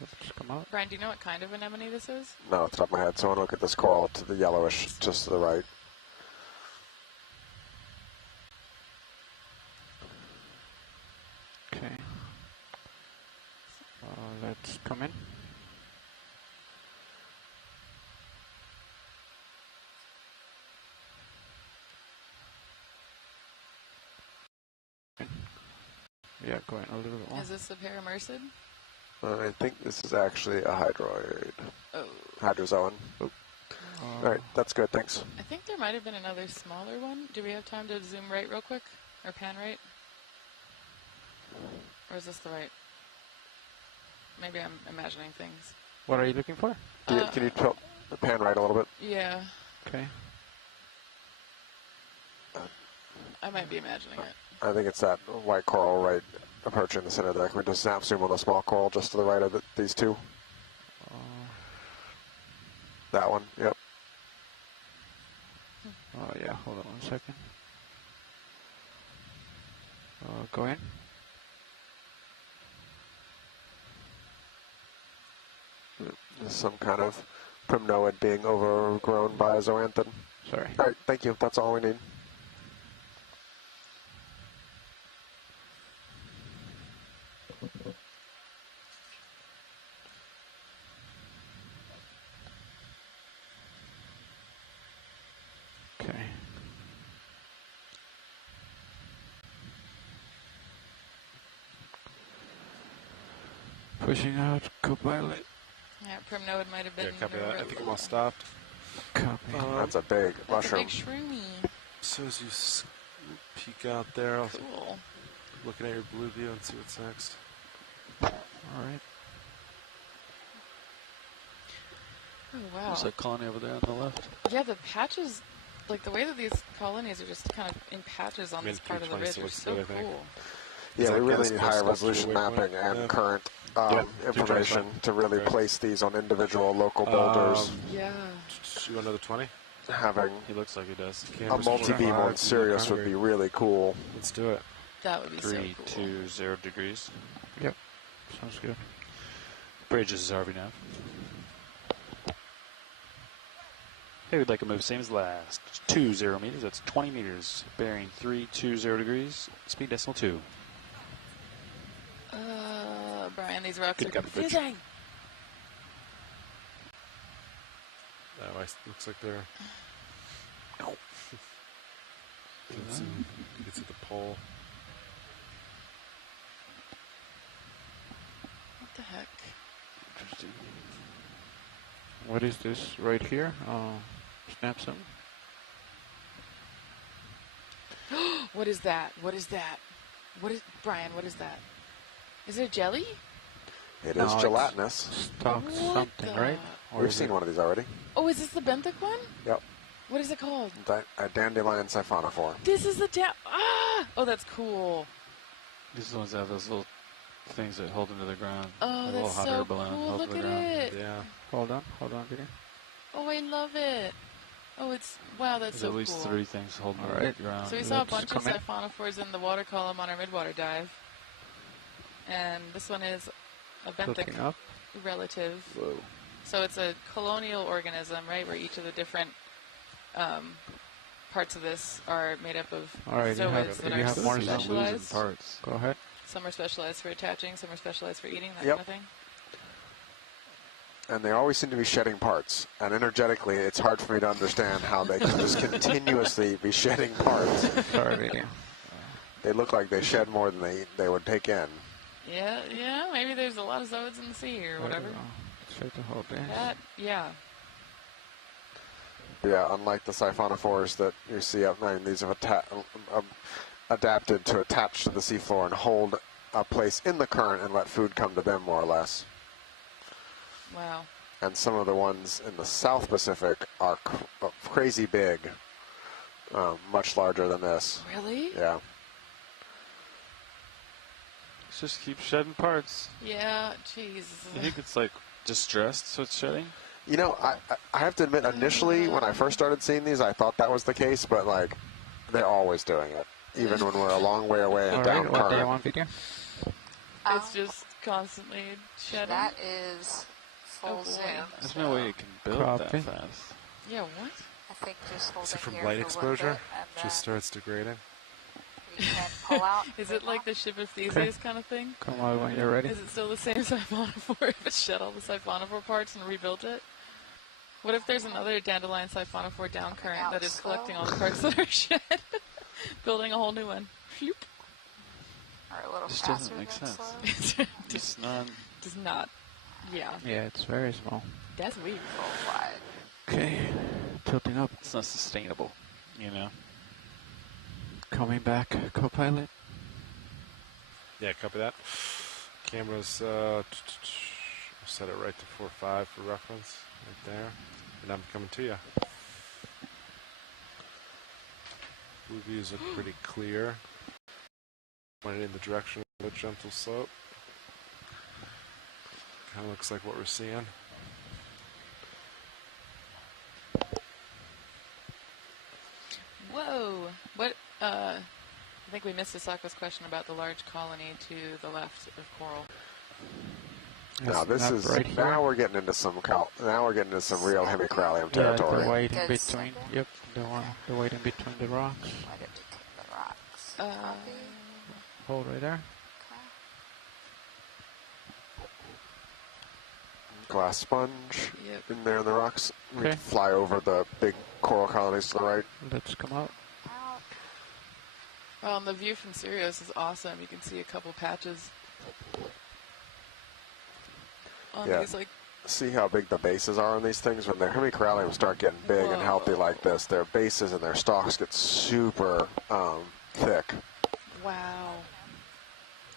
Let's just come out. Brian, do you know what kind of anemone this is? No, off the top of my head. So I want to look at this coral to the yellowish, just to the right. Okay. Let's come in. Yeah, going a little bit more. Is this a paramercid? I think this is actually a hydroid. Oh. Hydrozoan. All right, that's good, thanks. I think there might have been another smaller one. Do we have time to zoom right real quick? Or pan right? Or is this the right? Maybe I'm imagining things. What are you looking for? Can you tilt the pan right a little bit? Yeah. Okay. I might be imagining it. I think it's that white coral right approaching the center there. Can we just snap zoom on the small coral just to the right of these two? That one, yep. Oh, yeah, hold on 1 second. Go in. There's some kind of primnoid being overgrown by a zoanthid. Sorry. All right, thank you. That's all we need. Okay. Pushing out, co-pilot. Yeah, primnoid might have been. Yeah, copy that. I think I'm all stopped. Copy. That's a big mushroom. That's a big shroomy. So as you peek out there, I'll Cool. looking at your blue view and see what's next. All right. Oh, wow. There's a colony over there on the left. Yeah, the patches, like the way that these colonies are just kind of in patches on this part of the ridge are so cool. Yeah, we really need higher resolution mapping and current information to really place these on individual local boulders. Yeah. You want another 20? Having He looks like he does. a multi-beam on Sirius would be really cool. Let's do it. That would be so cool. 320 degrees. Yep. Sounds good. Bridges is RV nav. Hey, we'd like to move same as last. 20 meters, that's 20 meters. Bearing 320 degrees, speed decimal 2. Brian, these rocks Good are copy, bridge. confusing. Looks like they're... You can see the pole. What the heck? Interesting. What is this right here? Snap some. What is that? What is that? Brian, what is that? Is it a jelly? It is gelatinous. Something, right? We've seen one of these already. Oh, is this the benthic one? Yep. What is it called? A dandelion siphonophore. This is the Oh, that's cool. These ones have those little things that hold them to the ground. Oh, a little that's hot so air balloon cool. Look to the at ground. it. Yeah. Hold on, Peter. Oh, I love it. Oh, wow, that's There's so at least cool. 3 things holding them to the ground. So we saw a bunch of siphonophores in the water column on our midwater dive. And this one is a benthic relative. Whoa. So it's a colonial organism, right, where each of the different parts of this are made up of zooids that are specialized. Parts. Go ahead. Some are specialized for attaching, some are specialized for eating, that Yep. kind of thing. and they always seem to be shedding parts. And energetically, it's hard for me to understand how they can just continuously be shedding parts. They look like they shed more than they would take in. Yeah, maybe there's a lot of zoids in the sea or whatever. Yeah. Yeah, unlike the siphonophores that you see up there, these have adapted to attach to the seafloor and hold a place in the current and let food come to them, more or less. Wow. And some of the ones in the South Pacific are crazy big, much larger than this. Really? Yeah. Just keep shedding parts. Yeah, jeez. You think it's like distressed, so it's shedding? You know, I have to admit, initially when I first started seeing these, I thought that was the case, but like, they're always doing it, even when we're a long way away and down What do you current. want video? It's just constantly shedding. That is full zoom. There's no way it can build that fast. Yeah, what? I think just holding Is it from here light for a little exposure? bit, and Just starts degrading. we can pull out. Is it like the ship of Theseus kind of thing? Come on when you're ready. Is it still the same siphonophore if it shed all the siphonophore parts and rebuilt it? What if there's another dandelion siphonophore down current that is collecting all the parts that are shed, building a whole new one? Or a little This faster doesn't make than sense. slow. It's not. Does not. Yeah. Yeah, it's very small. That's weird. Okay, tilting up. It's not sustainable, you know. Coming back, co-pilot. Yeah, copy that. Cameras, set it right to 4.5 for reference, right there. And I'm coming to you. Blue views look pretty clear. Pointed in the direction of the gentle slope. Kind of looks like what we're seeing. Whoa. What, I think we missed Asaka's question about the large colony to the left of coral. Now this is right now we're getting into some real hemicralium territory. Yeah, the weight in between. Yep, the weight in between the rocks. Hold right there. Glass sponge in there in the rocks. We Okay. can fly over the big coral colonies to the right. Let's come out. Well, and the view from Sirius is awesome. You can see a couple patches on Yeah. these, like, See how big the bases are on these things? When their hemicraliums start getting big and healthy like this, their bases and their stalks get super thick. wow.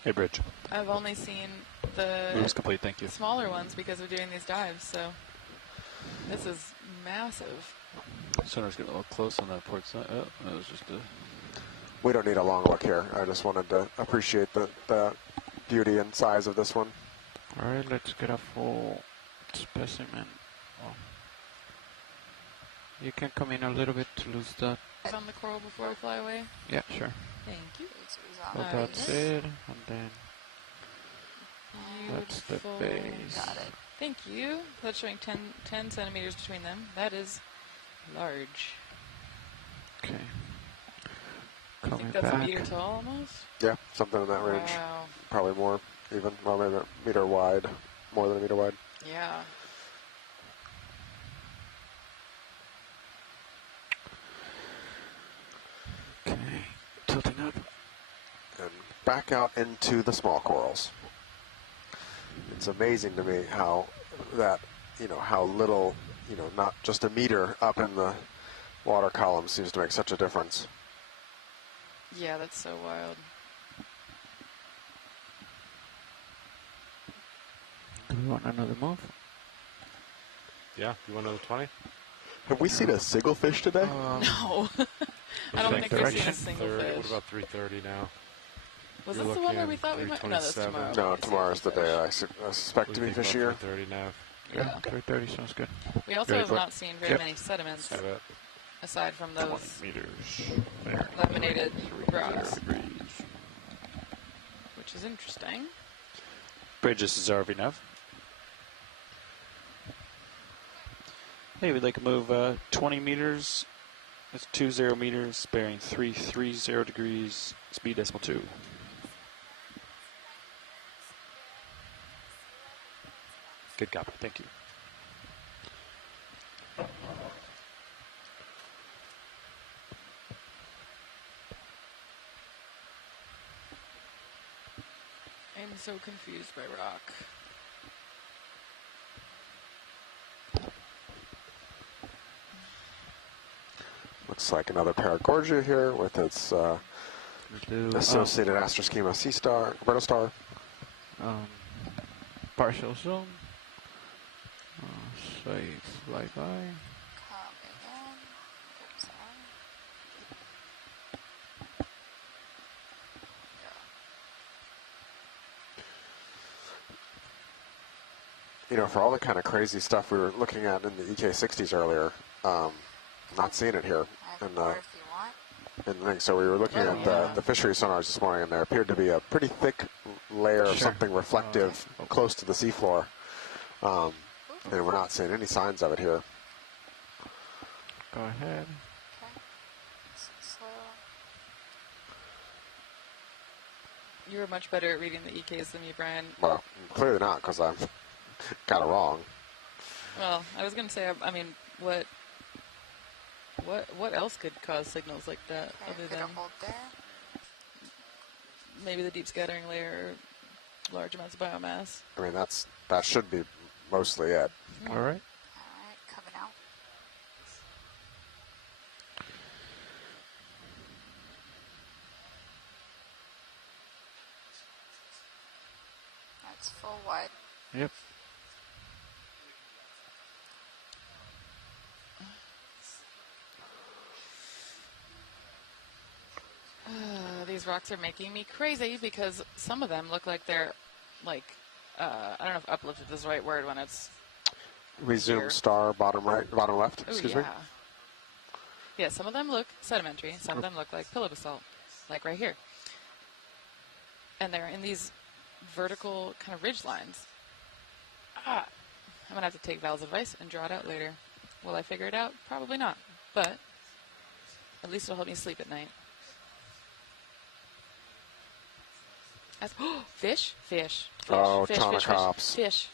Hey, Bridge. I've only seen the Move is complete, thank you. smaller ones because of doing these dives, so this is massive. Sonar's getting a little close on that port side. Oh, that was just a... We don't need a long look here. I just wanted to appreciate the beauty and size of this one. All right, let's get a full specimen. Oh. You can come in a little bit to lose that. On the coral before we fly away. Yeah, sure. Thank you. So that's it, and then that's the Beautiful. base. Got it. Thank you. That's showing 10 centimeters between them. That is large. Okay. I Coming think that's back. a meter tall almost. Yeah, something in that range. Wow. Probably more, even. Well, maybe a meter wide. More than a meter wide. Yeah. Okay, tilting up. And back out into the small corals. It's amazing to me how that, how little, not just a meter up in the water column seems to make such a difference. Yeah, that's so wild. Do we want another move? Yeah, you want another 20? Have we seen a single fish today? No. I don't think we've seen a single fish. What about 3:30 now? Was this the one where we thought we might? No, that's tomorrow. No, tomorrow's the day I suspect to be fishier. 3:30 now. Yeah, 3:30 sounds good. We also have not seen very many sediments, Have it. aside from those meters. laminated rocks, which is interesting. Bridge, this is RV Nav. Hey, we'd like to move 20 meters. That's 20 meters, bearing 330 degrees, speed decimal 2. Good copy, thank you. I'm so confused by rock. Looks like another Paragorgia here with its associated astroschema C star, Roberto star. Partial zone. Say flyby. You know, for all the kind of crazy stuff we were looking at in the EK60s earlier, not seeing it here in the thing. So we were looking at the fishery sonars this morning, and there appeared to be a pretty thick layer of something reflective close to the seafloor, and we're not seeing any signs of it here. Go ahead. You were much better at reading the EKs than me, Brian. Well, clearly not, because I'm kind of wrong. Well, I was going to say, I mean, what else could cause signals like that other than maybe the deep scattering layer or large amounts of biomass? I mean, that should be mostly it. All right. All right, coming out. That's full wide. Yep. These rocks are making me crazy because some of them look like they're like, I don't know if uplifted is the right word when it's Resume here. star, bottom right, bottom left, excuse me. Yeah, some of them look sedimentary, some of them look like pillow basalt, like right here. And they're in these vertical kind of ridge lines. I'm going to have to take Val's advice and draw it out later. Will I figure it out? Probably not. But at least it'll help me sleep at night. Fish? Fish. Oh, Fish, Chaunacops. fish.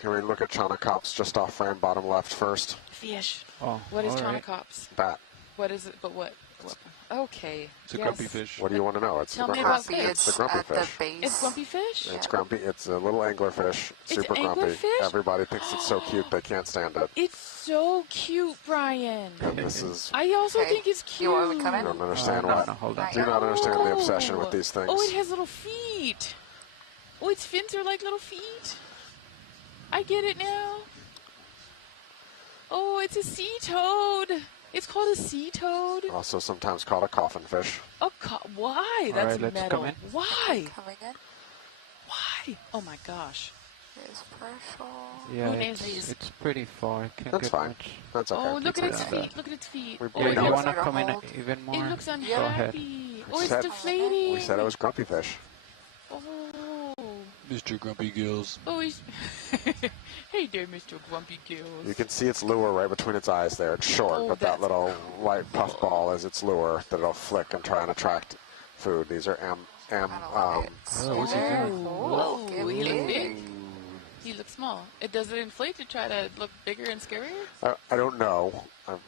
Can we look at Chaunacops just off frame, bottom left first? Fish. Oh, what is right. Chaunacops? Bat. What is it? But what? Okay. It's a grumpy fish. What do you want to know? It's Tell the me about fish. fish. It's the grumpy fish. It's grumpy fish? It's grumpy. It's a little anglerfish. Super grumpy. Anglerfish? Everybody thinks it's so cute they can't stand it. It's so cute, Brian. And this is. I also think it's cute. You want me to come in? I don't understand why. Hold on. Do not understand the obsession with these things. Oh, it has little feet. Oh, its fins are like little feet. I get it now. Oh, it's a sea toad. It's called a sea toad. Also sometimes called a coffin fish. Why? That's right, let's metal. come in. Why? Coming in. Why? Oh my gosh. There's pressure. Yeah, Who names these? it's pretty far. It can't That's get fine. much. That's okay. Oh, look at its Yeah. feet. Look at its feet. We- Oh, Yeah, it you looks, want to like a come in hold. even more? it looks Go ahead. unhappy. Oh, it's Said- deflating. We said it was grumpy fish. Oh. Mr. Grumpy Gills. Oh, he's... Hey there, Mr. Grumpy Gills. You can see its lure right between its eyes there. It's short, Oh, but that that's little white puff ball is its lure that it'll flick and try and attract food. These are what's he doing? Oh, he looks big. He looks small. Does it inflate to try to look bigger and scarier? I don't know.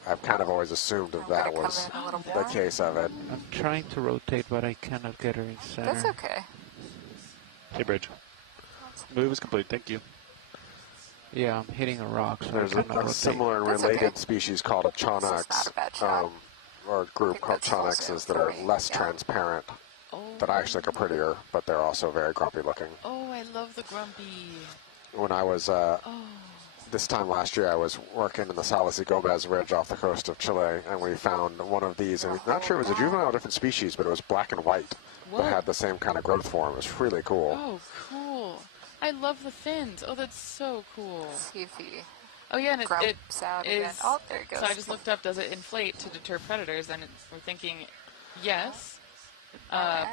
I've kind of always assumed that was the case of it. I'm trying to rotate, but I cannot get her in center. That's okay. Hey, Bridge. Move is complete. Thank you. Yeah, I'm hitting a rock, so There's I cannot a rotate. similar and That's related okay. species called a Chaunax, not a bad shot. or a group called that's also Chaunaxes that are three, less yeah. transparent, Oh. that I actually think are prettier, but they're also very grumpy looking. Oh, I love the grumpy. When I was, this time last year, I was working in the Salas y Gomez Ridge off the coast of Chile, and we found one of these, and I'm not sure it was a juvenile or different species, but it was black and white, What? but had the same kind of growth form. It was really cool. Oh, cool. I love the fins. Oh, that's so cool. See if he Oh, yeah, and it grumps out again. is... Oh, there it goes. So I just looked up, does it inflate to deter predators? And we're thinking, yes.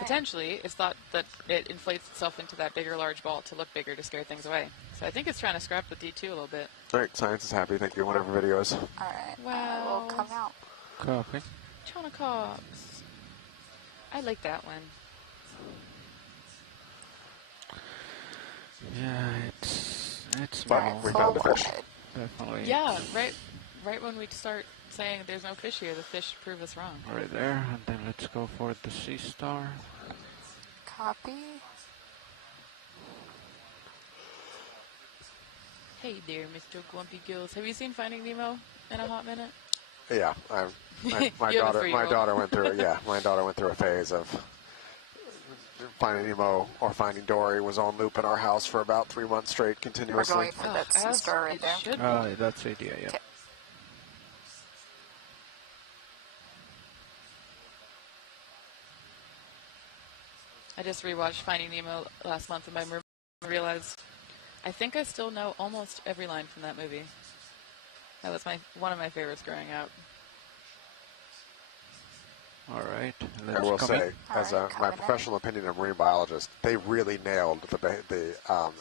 Potentially, it's thought that it inflates itself into that bigger, large ball to look bigger to scare things away. So I think it's trying to scrap the D2 a little bit. All right, science is happy. Thank you. Whatever videos. All right. Wow. We'll come out. Copy. Chaunacops. I like that one. Yeah, it's But we found a fish. definitely. Yeah, right when we start saying there's no fish here, the fish prove us wrong. Right there, and then let's go for the sea star. Copy. Hey there, Mr. Grumpy Gills. Have you seen Finding Nemo in a hot minute? Yeah, my daughter went through. Yeah, my daughter went through a phase of Finding Nemo or Finding Dory was on loop in our house for about 3 months straight, continuously. We're going for that sea star right there. That's the idea. Yeah. Okay. I just rewatched Finding Nemo last month, and I realized I think I still know almost every line from that movie. That was one of my favorites growing up. All right. I will say, as my professional opinion of marine biologist, they really nailed the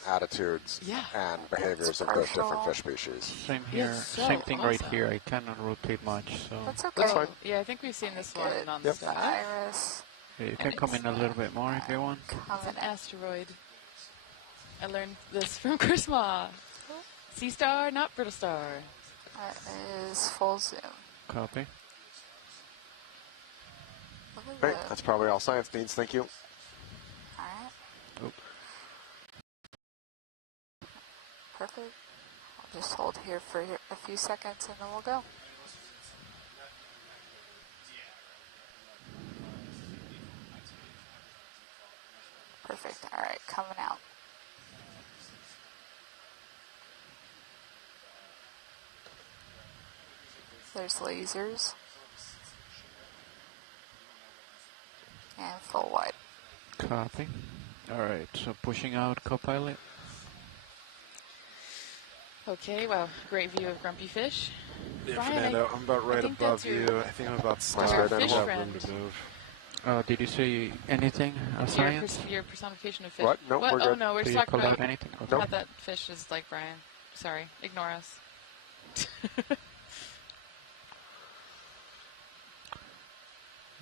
attitudes and behaviors of those different fish species. Same here. Same thing right here. I cannot rotate much, so that's okay. That's fine. Yeah, I think we've seen this one on the stuff. Iris. Yeah, you can come in a little bit more if you want. It's an asteroid. I learned this from Chris Ma. Sea star, not brittle star. That is full zoom. Copy. Right, that's probably all science needs. Thank you. Alright. Perfect. I'll just hold here for a few seconds and then we'll go. Perfect. Alright, coming out. There's lasers. And full wide. Copy. All right, so pushing out co-pilot. Okay, wow, great view of grumpy fish. Yeah, Brian, Fernando, I'm about right above you. I think I'm about to stop. I don't have room to move. Did you say anything of science? Your personification of fish. What? No, we're good. Oh, no, we're just talking about anything. Okay. Not that fish is like Brian. Sorry, ignore us.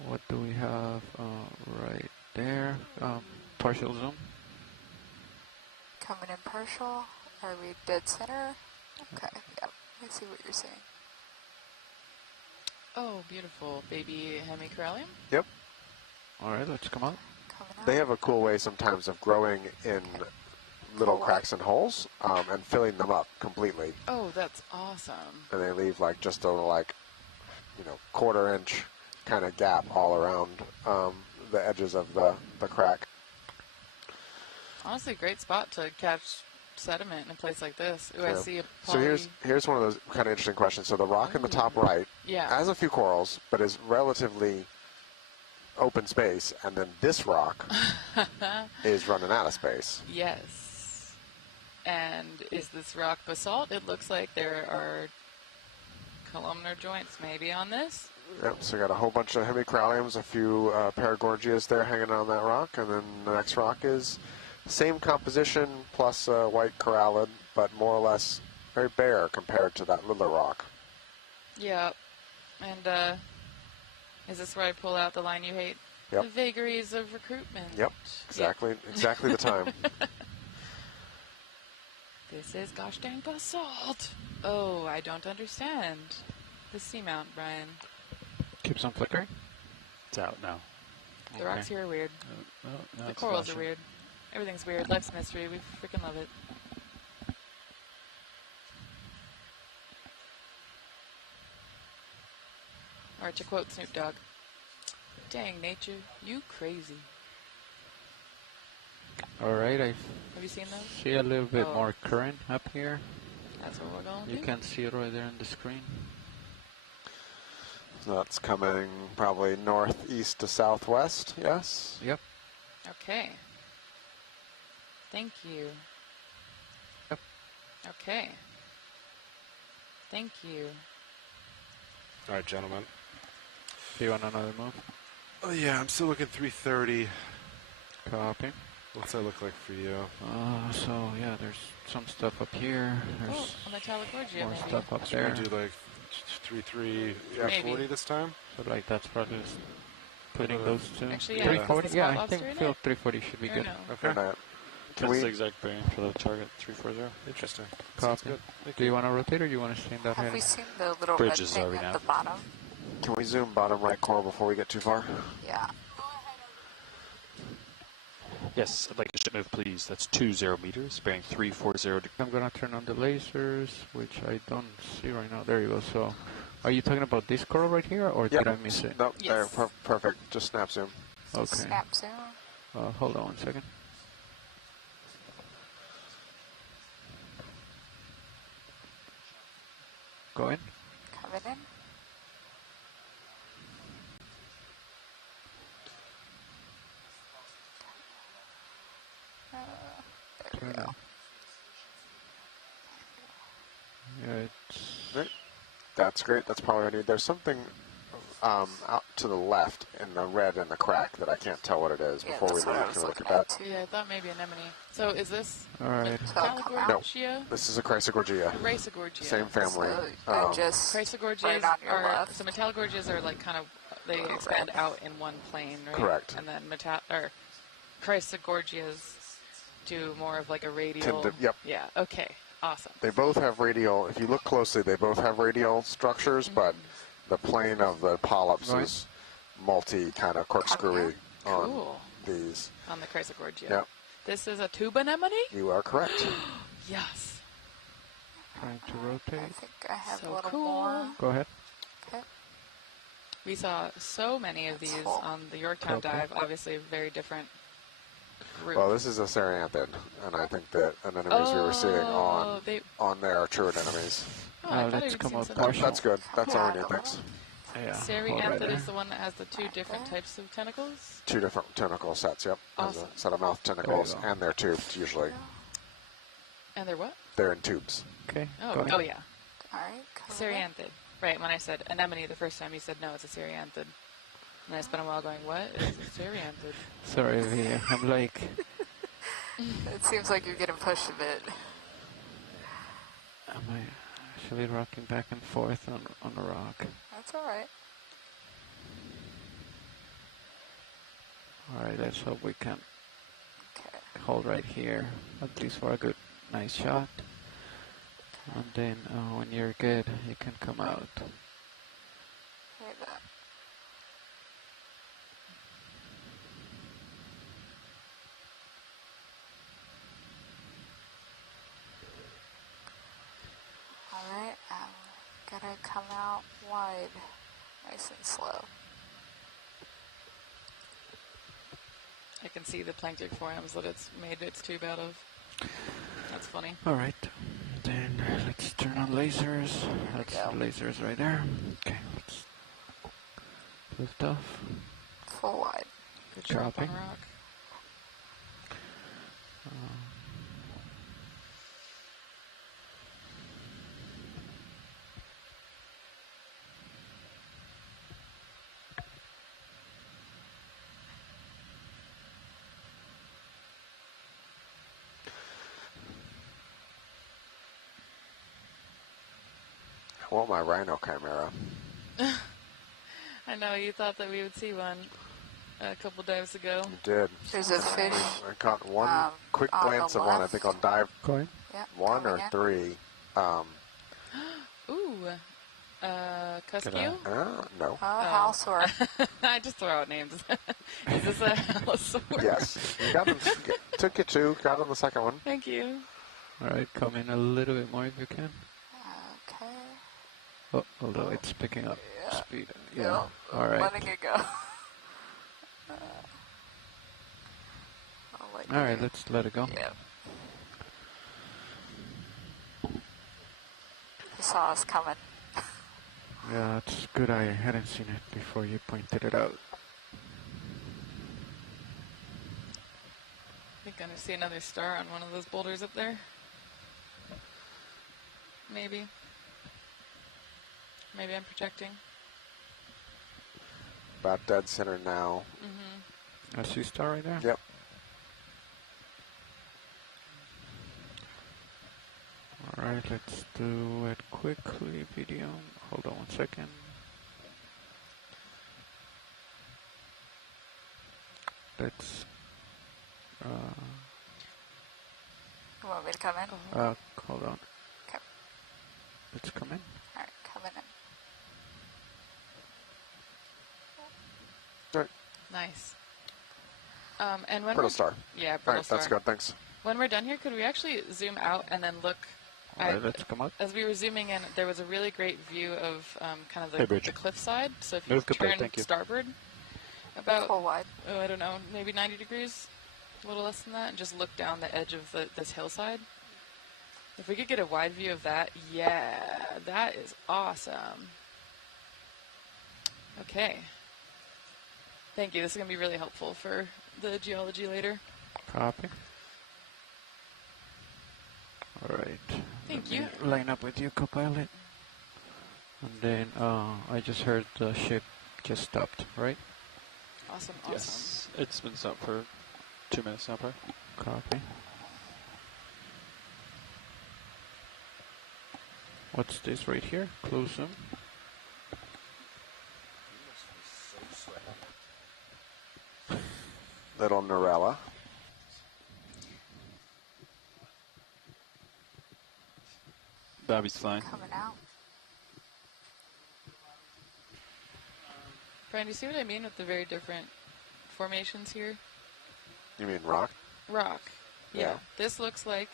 What do we have right there? Partial zoom. Coming in partial. Are we dead center? Okay, yep. I see what you're saying. Oh, beautiful. Baby hemicorallium? Yep. All right, let's come out. They have a cool way sometimes of growing in little cracks and holes and filling them up completely. Oh, that's awesome. And they leave like just a quarter-inch kind of gap all around the edges of the crack. Honestly, great spot to catch sediment in a place like this. Ooh, I see a So here's one of those kind of interesting questions. So the rock in the top right has a few corals, but is relatively open space, and then this rock is running out of space. Yes. And is this rock basalt? It looks like there are columnar joints maybe on this. Yep, so we got a whole bunch of hemicoralliums, a few paragorgias there hanging on that rock, and then the next rock is same composition plus white corallid, but more or less very bare compared to that little rock. Yeah, and is this where I pull out the line you hate? Yep. The vagaries of recruitment. Yep, exactly the time. This is gosh dang basalt. Oh, I don't understand. The seamount, Brian. Keeps on flickering? It's out now. The rocks here are weird. The corals are weird. Everything's weird. Life's a mystery. We freaking love it. Or to quote Snoop Dogg, dang nature, you crazy. All right, have you seen those? See a little bit more current up here. That's what we're going to do. You can see it right there on the screen. So that's coming probably northeast to southwest, yes? Yep. Okay. Thank you. Yep. Okay. Thank you. All right, gentlemen. Do you want another move? Oh, yeah, I'm still looking 330. Copy. What's that look like for you? So, yeah, there's some stuff up here. There's Untitled Chapter, more maybe. stuff up So there. we're going to do like 340 this time? So, like, that's probably putting those two. Actually, yeah. 340? Yeah, I think Phil 340 should be good. Okay. Can we zigzag bearing for the target 340? Interesting. Copy. Do you want to rotate or do you want to stay in that heading? Have we seen the little Bridges red are we thing at now? the bottom? Can we zoom bottom right coral before we get too far? Yeah. Yes, I'd like a ship move, please. That's 20 meters, bearing 340 degrees. I'm gonna turn on the lasers, which I don't see right now. There you go. So, are you talking about this coral right here, or did I miss it? Nope, yes. There, perfect. Just snap zoom. Okay. Snap zoom. Hold on 1 second. Go in. Coming in. There we go. Yeah, it's... That's great. That's probably what I need. There's something out to the left in the red in the crack that I can't tell what it is before we leave. Can we look at that? Yeah, I thought maybe anemone. So is this all right? No, this is a Chrysogorgia. Chrysogorgia. Same family. Chrysogorgias are so metallogorgias are like kind of they expand out in one plane, right? Correct. And then Chrysogorgias do more of like a radial. Yep. Yeah. Okay. Awesome. They both have radial. If you look closely, they both have radial structures, but the plane of the polyps is multi kind of corkscrewy on these. On the Chrysogorgia. Yep. This is a tube anemone? You are correct. Yes. Trying to rotate. I think I have so a little cool. more. Go ahead. Okay. We saw so many of these on the Yorktown dive. Obviously, very different route. Well, this is a Cerianthid, and I think that anemones we were seeing on there are true anemones. Let's come up. That's good. That's all we need. Thanks. Yeah. Cerianthid is the one that has the two different types of tentacles? Two different tentacle sets, yep. Awesome. There's a set of mouth tentacles, and they're tubed, usually. And they're what? They're in tubes. Okay. Oh yeah. All right. Cerianthid. Right, when I said anemone the first time, you said, no, it's a Cerianthid. And I spent a while going, what is a Cerianthid? Sorry, Via. I'm like... It seems like you're getting pushed a bit. Am I actually rocking back and forth on a rock? That's all right. All right, let's hope we can hold right here, at least for a good, nice shot. And then when you're good, you can come out. Alright, I'm gonna come out wide, nice and slow. I can see the planktic forams that it's made its tube out of. That's funny. Alright, then let's turn on lasers. That's the lasers right there. Okay, let's lift off. Full wide. Good job on rock. I want my rhino chimera. I know, you thought that we would see one a couple dives ago. You did. There's a fish. I caught one quick glance of one, I think on dive one or three. Ooh, Cuscu? No. Halsor. I just throw out names. Is this a Halsor? Yes. You got them. Took you two. Got on the second one. Thank you. All right, come in a little bit more if you can. Okay. Oh, although it's picking up speed. Yeah. All right. Letting it go. All right, let's let it go. Yeah. You saw us coming. Yeah, it's good I hadn't seen it before you pointed it out. You're going to see another star on one of those boulders up there. Maybe. Maybe I'm projecting. About dead center now. I see a star right there? Yep. Alright, let's do it quickly, video. Hold on 1 second. Let's... You want me to come in? Hold on. Okay. Let's come in. Alright, coming in. Nice. And when Brittle star. Yeah, All brittle right, star. that's good. Thanks. When we're done here, could we actually zoom out and then look? All right, let's come up. As we were zooming in, there was a really great view of kind of the cliffside. So if you Move turn thank you. starboard, about How wide? I don't know, maybe 90 degrees, a little less than that, and just look down the edge of this hillside. If we could get a wide view of that, yeah, that is awesome. Okay. Thank you. This is going to be really helpful for the geology later. Copy. All right. Thank you. Line up with you, co-pilot. And then I just heard the ship just stopped, right? Awesome. Yes. It's been stopped for 2 minutes now, probably. Copy. What's this right here? Close zoom. Little Norella. Bobby's flying. Coming out. Brian, do you see what I mean with the very different formations here? You mean rock? Rock. Yeah. This looks like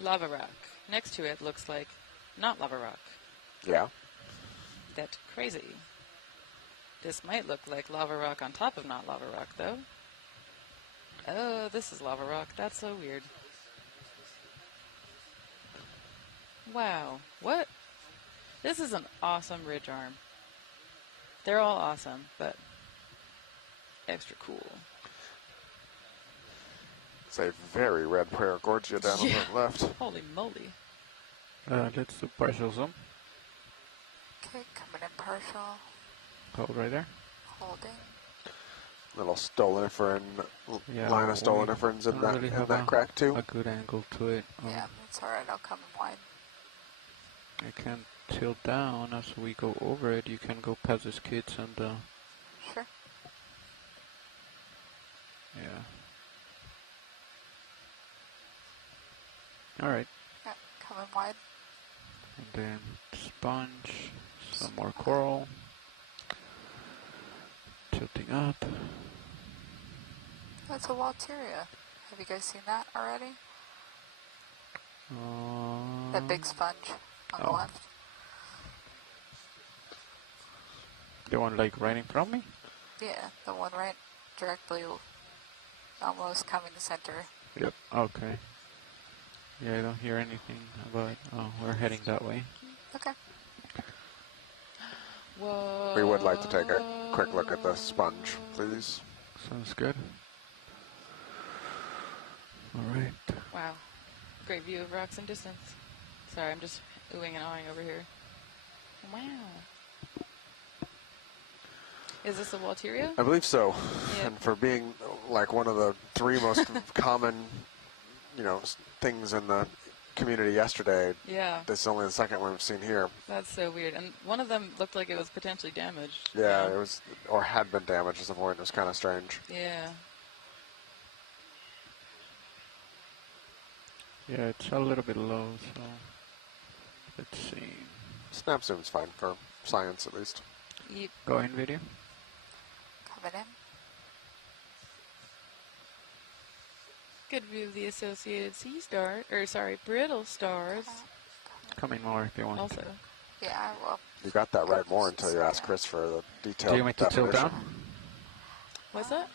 lava rock. Next to it looks like not lava rock. Yeah. That's crazy. This might look like lava rock on top of not lava rock, though. Oh, this is lava rock. That's so weird. Wow. What? This is an awesome ridge arm. They're all awesome, but extra cool. It's a very red Paragorgia down on the left. Holy moly. Let's do partial zoom. Okay, coming in partial. Hold right there. Holding. Little stoloniferin, Yeah, line of stoloniferins in that, really in have that crack too. A good angle to it. Yeah, that's alright. I'll come in wide. I can tilt down as we go over it. You can go past the skids and Sure. yeah. All right. Yeah, coming wide. And then sponge, some more coral. Tilting up. That's a Walteria. Have you guys seen that already? That big sponge on the left. The one like right in front of me? Yeah, the one right directly, almost coming to center. Yep. Okay. Yeah, I don't hear anything about. Oh, we're heading that way. Okay. Whoa. We would like to take a quick look at the sponge, please. Sounds good. All right. Wow. Great view of rocks in distance. Sorry, I'm just oohing and awing over here. Wow. Is this a Walteria? I believe so. Yep. And for being like one of the 3 most common, things in the community yesterday, Yeah. this is only the second one we've seen here. That's so weird. And one of them looked like it was potentially damaged. Yeah, it was, or had been damaged at some point. It was kind of strange. Yeah. Yeah, it's a little bit low, so let's see. Snap zoom's fine for science, at least. Yep. Go in video. Coming in. Good view of the associated sea star, brittle stars. Come in more if you want. Also. Yeah, I will. You got that right more until you asked Chris for the detailed Do you want me to tilt down? What's that?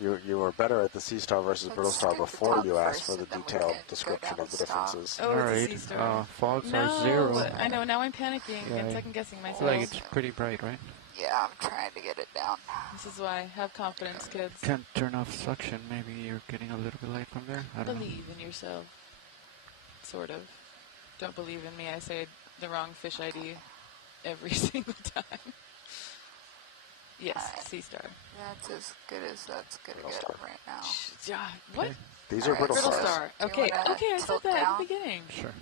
You were better at the sea star versus brittle star before you asked for the detailed description of the differences. Oh, it's a sea star. Fogs no, are 0. I know, now I'm panicking Yeah, and second guessing I myself. feel like it's pretty bright, right? Yeah, I'm trying to get it down. This is why. Have confidence, kids. Can't turn off suction. Maybe you're getting a little bit light from there. I don't know. Believe in yourself. Sort of. Don't believe in me. I say the wrong fish ID every single time. Yes, sea star. That's as good as that's gonna get right now. Yeah. What? Okay. These are brittle stars. Star. Okay, okay, I said that at the beginning. Sure.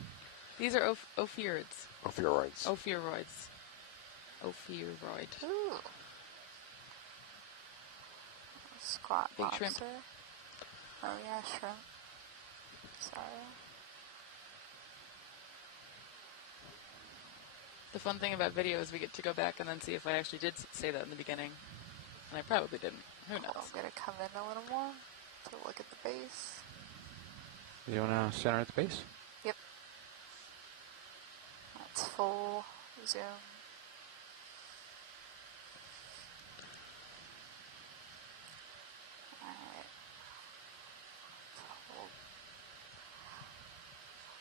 These are ophiurids. Ophiuroids. Ophiuroids. Ophiuroid. Ooh. Squat Big lobster. shrimp. Oh yeah, shrimp. Sorry. The fun thing about video is we get to go back and then see if I actually did say that in the beginning. And I probably didn't. Who knows? I'm going to come in a little more to look at the base. You want to center at the base? Yep. That's full zoom. Alright.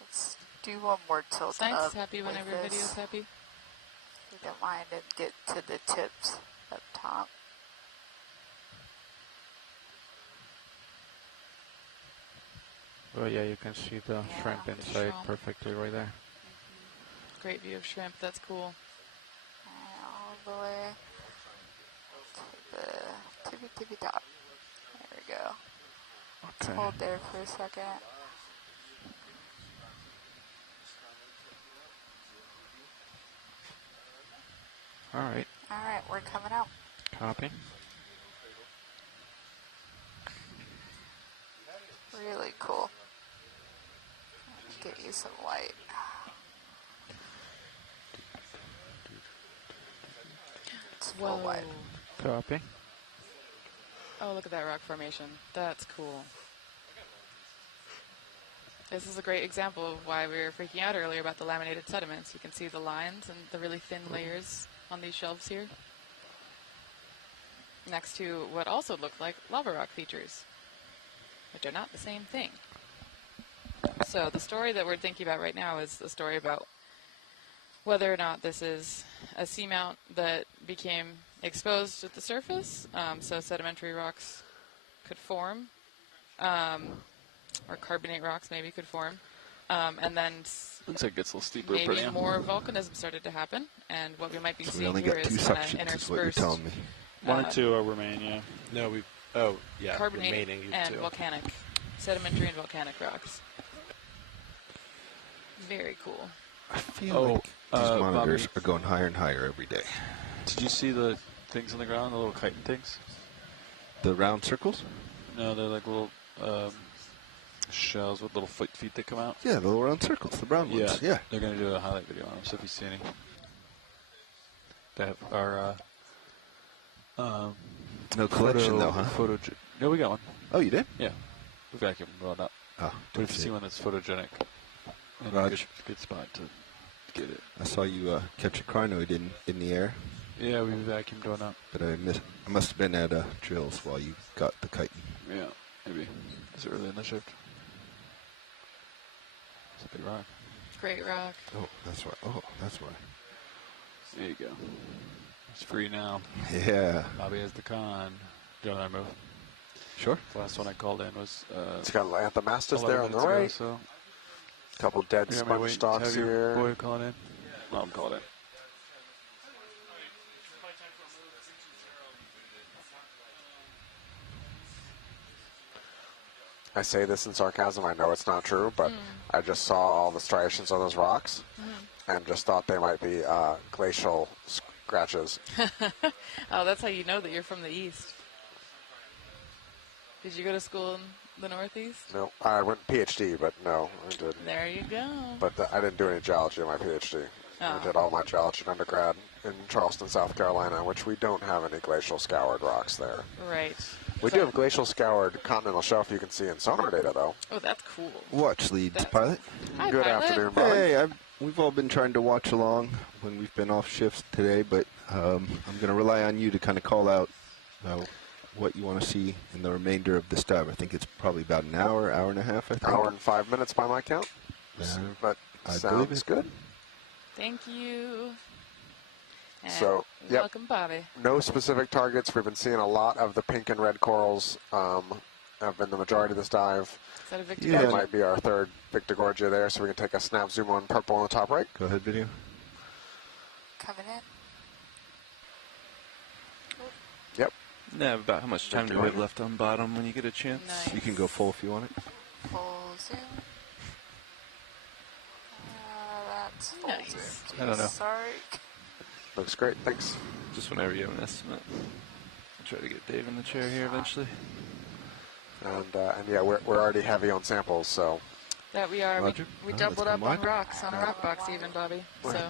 Let's do one more tilt Thanks. up. Happy whenever your video's happy. If you don't mind, and get to the tips up top. Oh yeah, you can see the shrimp inside perfectly right there. Great view of shrimp. That's cool. All the way to the tippy top. There we go. Okay. Hold there for a second. All right. All right, we're coming out. Copy. Really cool. Get you some light. It's full wide. Copy. Oh, look at that rock formation. That's cool. This is a great example of why we were freaking out earlier about the laminated sediments. You can see the lines and the really thin layers on these shelves here, next to what also look like lava rock features, which are not the same thing. So the story that we're thinking about right now is the story about whether or not this is a seamount that became exposed at the surface, so sedimentary rocks could form, or carbonate rocks maybe could form, and then looks like it gets a little steeper. Maybe more volcanism started to happen, and what we might be So we seeing only here got two is kind of sections, is what you're interspersed telling me. 1 and 2 remain, yeah. No, we. carbonate remaining and two. volcanic, sedimentary and volcanic rocks. Very cool. I feel like these monitors are going higher and higher every day. Did you see the things on the ground, the little chitin things? The round circles? No, they're like little shells with little feet that come out. Yeah, the little round circles, the brown ones. Yeah. They're going to do a highlight video on them, so if you see any. They have our... no collection though, huh? No, we got one. Oh, you did? Yeah. We vacuumed one up. Oh, but if you see one that's photogenic, and a good spot to get it. I saw you catch a crinoid in the air. Yeah, we vacuumed one up. But I must have been at drills while you got the chitin. Yeah, maybe. Is it early in the shift? It's a big rock. Great rock. Oh, that's why. Oh, that's why. There you go. It's free now. Yeah. Bobby has the con. Do you want to move? Sure. The last one I called in was... it's got Anthomastus there on the right. So a couple dead sponge stalks here. Boy calling in? No, I'm calling in. I say this in sarcasm. I know it's not true, but I just saw all the striations on those rocks and just thought they might be glacial scratches. Oh, that's how you know that you're from the east. Did you go to school in the Northeast? No, I went PhD, but no, I didn't. There you go. But I didn't do any geology in my PhD. I did all my geology in undergrad in Charleston, South Carolina, which we don't have any glacial scoured rocks there. Right. We do have glacial scoured continental shelf you can see in sonar data, though. Oh, that's cool. Watch leads, Pilot. Hi, Good Pilot. afternoon, Bobby. Hey, we've all been trying to watch along when we've been off shifts today, but I'm going to rely on you to kind of call out what you want to see in the remainder of this dive. I think it's probably about an hour and a half, I think. Hour and 5 minutes by my count. But sounds good. Thank you. And so, welcome, Bobby. No specific targets. We've been seeing a lot of the pink and red corals have been the majority of this dive. Is that a Victor? That might be our third Victorgorgia there, so we can take a snap zoom on purple on the top right. Go ahead, video. Coming in. Yep. Yeah, about how much time do we have left on bottom when you get a chance? Nice. You can go full if you want it. Full zoom. That's full Nice. zoom. I don't know. Sorry. Looks great. Thanks. Just whenever you have an estimate. I'll try to get Dave in the chair here eventually. And yeah, we're already heavy on samples, so. That we are. Roger. We Oh, doubled let's up come on wide. rocks, on a rock box even, Bobby. So.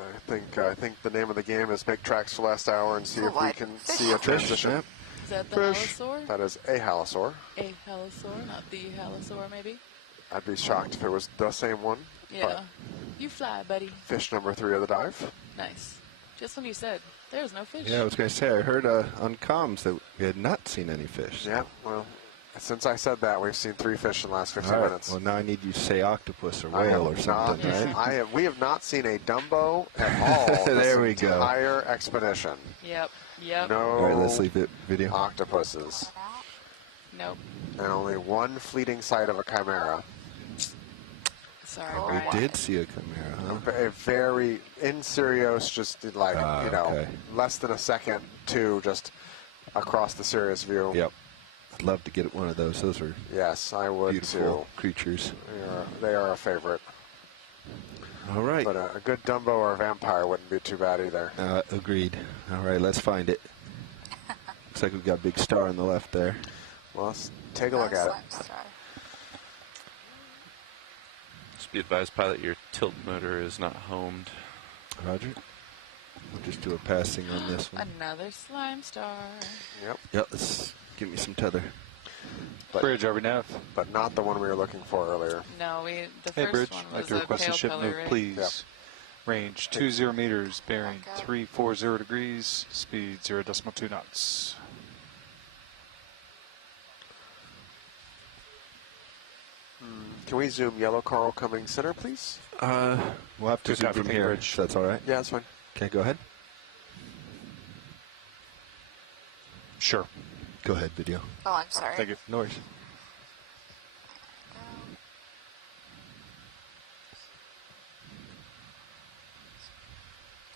I think the name of the game is make tracks for last hour and see if we can see a transition. Is that the Fish. halosaur? That is a halosaur. A halosaur, not the halosaur, maybe? I'd be shocked if it was the same one. Yeah. You fly, buddy. Fish number 3 of the dive. Nice. Just when you said there's no fish. Yeah, I was going to say, I heard on comms that we had not seen any fish. Yeah, well, since I said that, we've seen 3 fish in the last 15 minutes. Well, now I need you to say octopus or whale or something, right? We have not seen a Dumbo at all There we this entire expedition. Yep. No. All right, let's leave it video. Octopuses. Nope. And only one fleeting sight of a chimera. Sorry, We did see a chimera, huh? A very in Sirius, just like, okay. less than a second to just across the Sirius view. Yep. I'd love to get one of those. Those are Yes, I would beautiful too. creatures. They are a favorite. All right. But a good Dumbo or a vampire wouldn't be too bad either. Agreed. All right, let's find it. Looks like we've got a big star on the left there. Well, let's take a look at it. Just be advised, pilot, your tilt motor is not homed. Roger. We'll just do a passing on this one. Another slime star. Yep. Yep, let's give me some tether. Bridge, RV nav. But not the one we were looking for earlier. No, the Hey, first Bridge, one I'd like was to a request a pale ship color, move, right? please. Yep. Range 20 meters, bearing 340 degrees, speed 0.2 knots. Can we zoom yellow coral coming center, please? We'll have to Good zoom time for from me, here. Bridge. If that's all right. Yeah, that's fine. Okay, go ahead. Sure. Go ahead, video. Oh, I'm sorry. Thank you. No worries.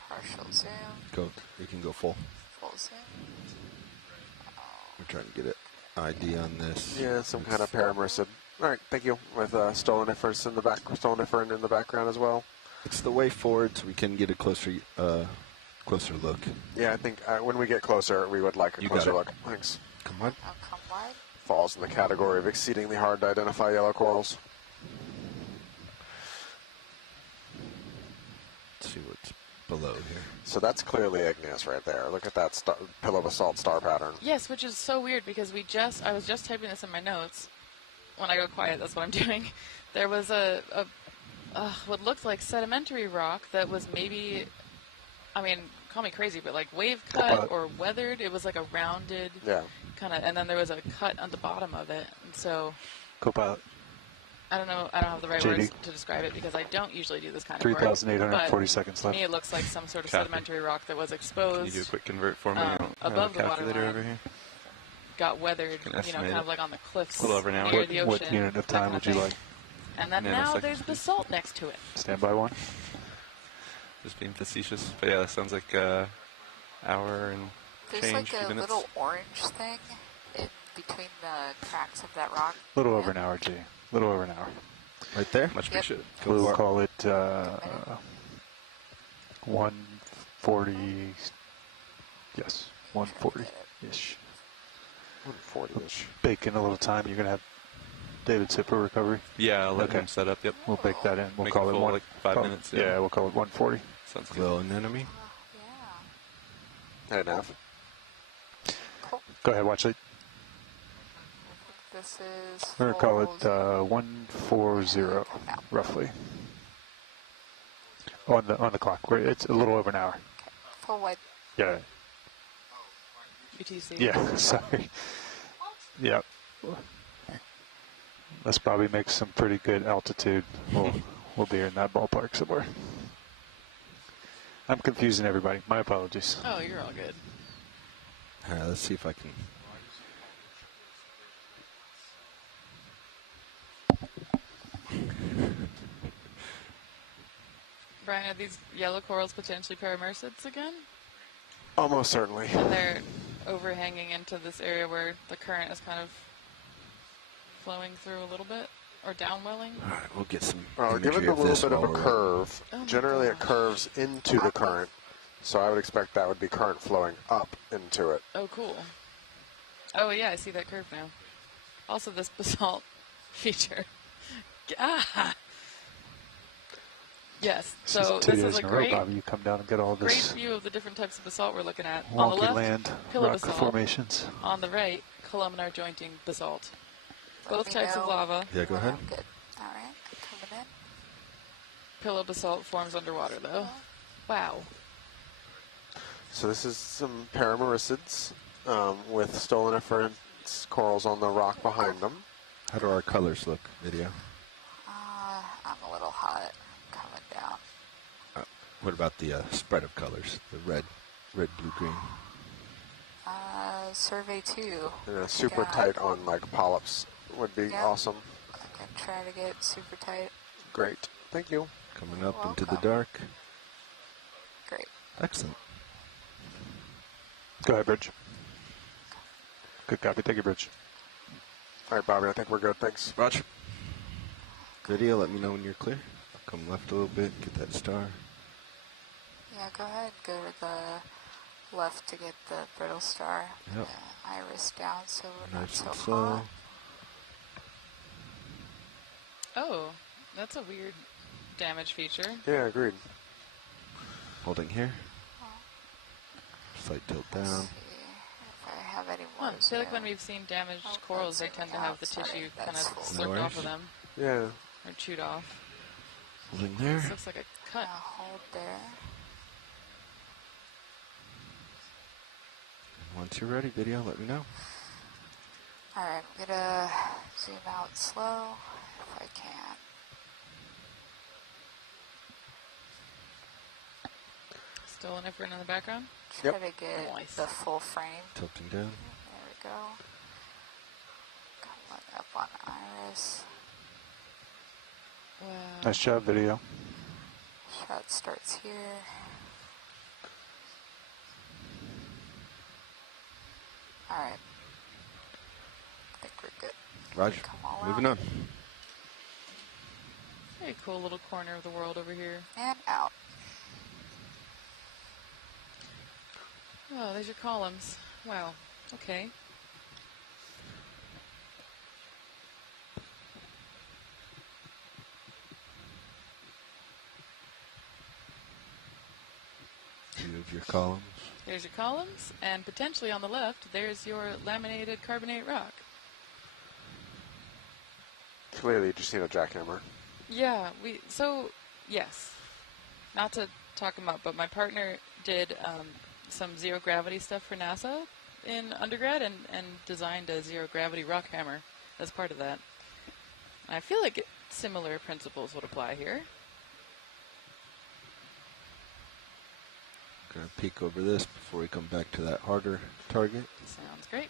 Partial zoom. Go. You can go full. Full zoom. We're trying to get an ID on this. Yeah, some kind of paramercid. All right, thank you. With Stoloniferous in the background as well. It's the way forward, so we can get a closer look. Yeah, I think when we get closer, we would like a closer look. Thanks. Come on. I'll come wide. Falls in the category of exceedingly hard to identify yellow corals. Let's see what's below here. So that's clearly igneous right there. Look at that pillow basalt star pattern. Yes, which is so weird because I was just typing this in my notes. When I go quiet, that's what I'm doing. There was what looked like sedimentary rock that was maybe, I mean, call me crazy, but like wave cut or weathered. It was like a rounded kind of, and then there was a cut on the bottom of it. And so, Co-pilot. I don't know, I don't have the right JD. words to describe it because I don't usually do this kind of work. 3,840 seconds to left. me, it looks like some sort of Copy. sedimentary rock that was Can exposed. you do a quick convert for me? I don't have above a the calculator waterline. over here. Got weathered, Can kind estimate of it. like on the cliffs A little over an hour. near the ocean. What unit of that time kind would you thing. like? And then now there's basalt next to it. Standby one. Just being facetious, but yeah, that sounds like hour and There's change, like few a minutes. little orange thing in between the cracks of that rock. A little over an hour, G. A little over an hour. Right there? Much appreciated. We'll call it 140. Yes, 140-ish. 140-ish. Bake in a little time. You're going to have David Zipper recovery? Yeah, I'll let him set up, yep. We'll bake that in. We'll Make call it it full, one. like 5 minutes. Yeah, we'll call it 140. Sounds good. Little anemone. Hey, Nav. Go ahead, watch it. This is. We're going to call it 140, roughly. On the clock. It's a little over an hour. Full wide. Yeah. UTC. Yeah, sorry. Yeah. Let's probably make some pretty good altitude. We'll be in that ballpark somewhere. I'm confusing everybody. My apologies. Oh, you're all good. All right, let's see if I can. Brian, are these yellow corals potentially paramercids again? Almost certainly. And they're overhanging into this area where the current is kind of flowing through a little bit, or downwelling. All right, we'll get some. Well, given imagery a of little this bit of a while we're- curve, Oh my generally it gosh. curves into the current. So I would expect that would be current flowing up into it. Oh, cool. Oh, yeah, I see that curve now. Also, this basalt feature. Ah! Yes. So this this is a great, you come down and get all great this view of the different types of basalt we're looking at. wonky On the left, land, pillow rock basalt. formations. On the right, columnar jointing basalt. Both types of lava. Yeah, go ahead. Good. All right, coming in. Pillow basalt forms underwater, though. Wow. So this is some paramericids with stoloniferous corals on the rock behind them. How do our colors look, video? I'm a little hot. Coming down. What about the spread of colors? The red, blue, green. Survey 2. Yeah, super tight on like polyps would be awesome. I can try to get super tight. Great. Thank you. Coming up into the dark. Great. Excellent. Go ahead, Bridge. Good copy. Thank you, Bridge. All right, Bobby, I think we're good. Thanks. Roger. Video, let me know when you're clear. I'll come left a little bit, get that star. Yeah, go ahead. Go to the left to get the brittle star. Yep. Iris down so we're Nice not and so slow. hot. Oh, that's a weird damage feature. Yeah, agreed. Holding here. Slight tilt down. If I have any more. I feel like when we've seen damaged corals, they tend to have the tissue kind of slipped off of them. Yeah. Or chewed off. Holding there. This looks like a cut. Hold there. And once you're ready, video, let me know. Alright, I'm gonna zoom out slow if I can. Still an effort in the background? Try to get the full frame. Tilting down. There we go. Coming up on Iris. Wow. Nice job, video. Shot starts here. Alright. I think we're good. Roger. Moving on. Very cool little corner of the world over here. And out. Oh, there's your columns. Wow. Okay. View of your columns. There's your columns, and potentially on the left, there's your laminated carbonate rock. Clearly, you just need a jackhammer. Yeah, yes. Not to talk about, but my partner did some zero gravity stuff for NASA in undergrad and designed a zero gravity rock hammer as part of that. I feel like similar principles would apply here. Gonna peek over this before we come back to that harder target. Sounds great.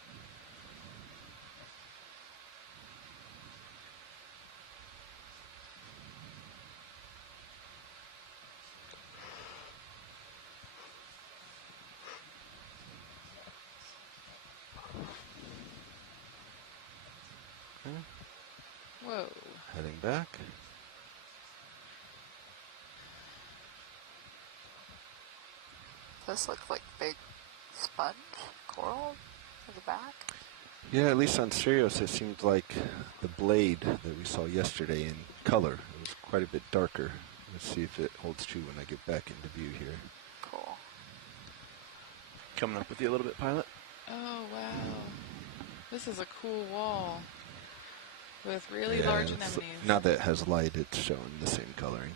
Okay. Whoa. Heading back. This looks like big sponge coral in the back. Yeah, at least on Sirius it seemed like the blade that we saw yesterday in color. It was quite a bit darker. Let's see if it holds true when I get back into view here. Cool. Coming up with you a little bit, pilot. Oh, wow. This is a cool wall with really large anemones. Now that it has light, it's showing the same coloring.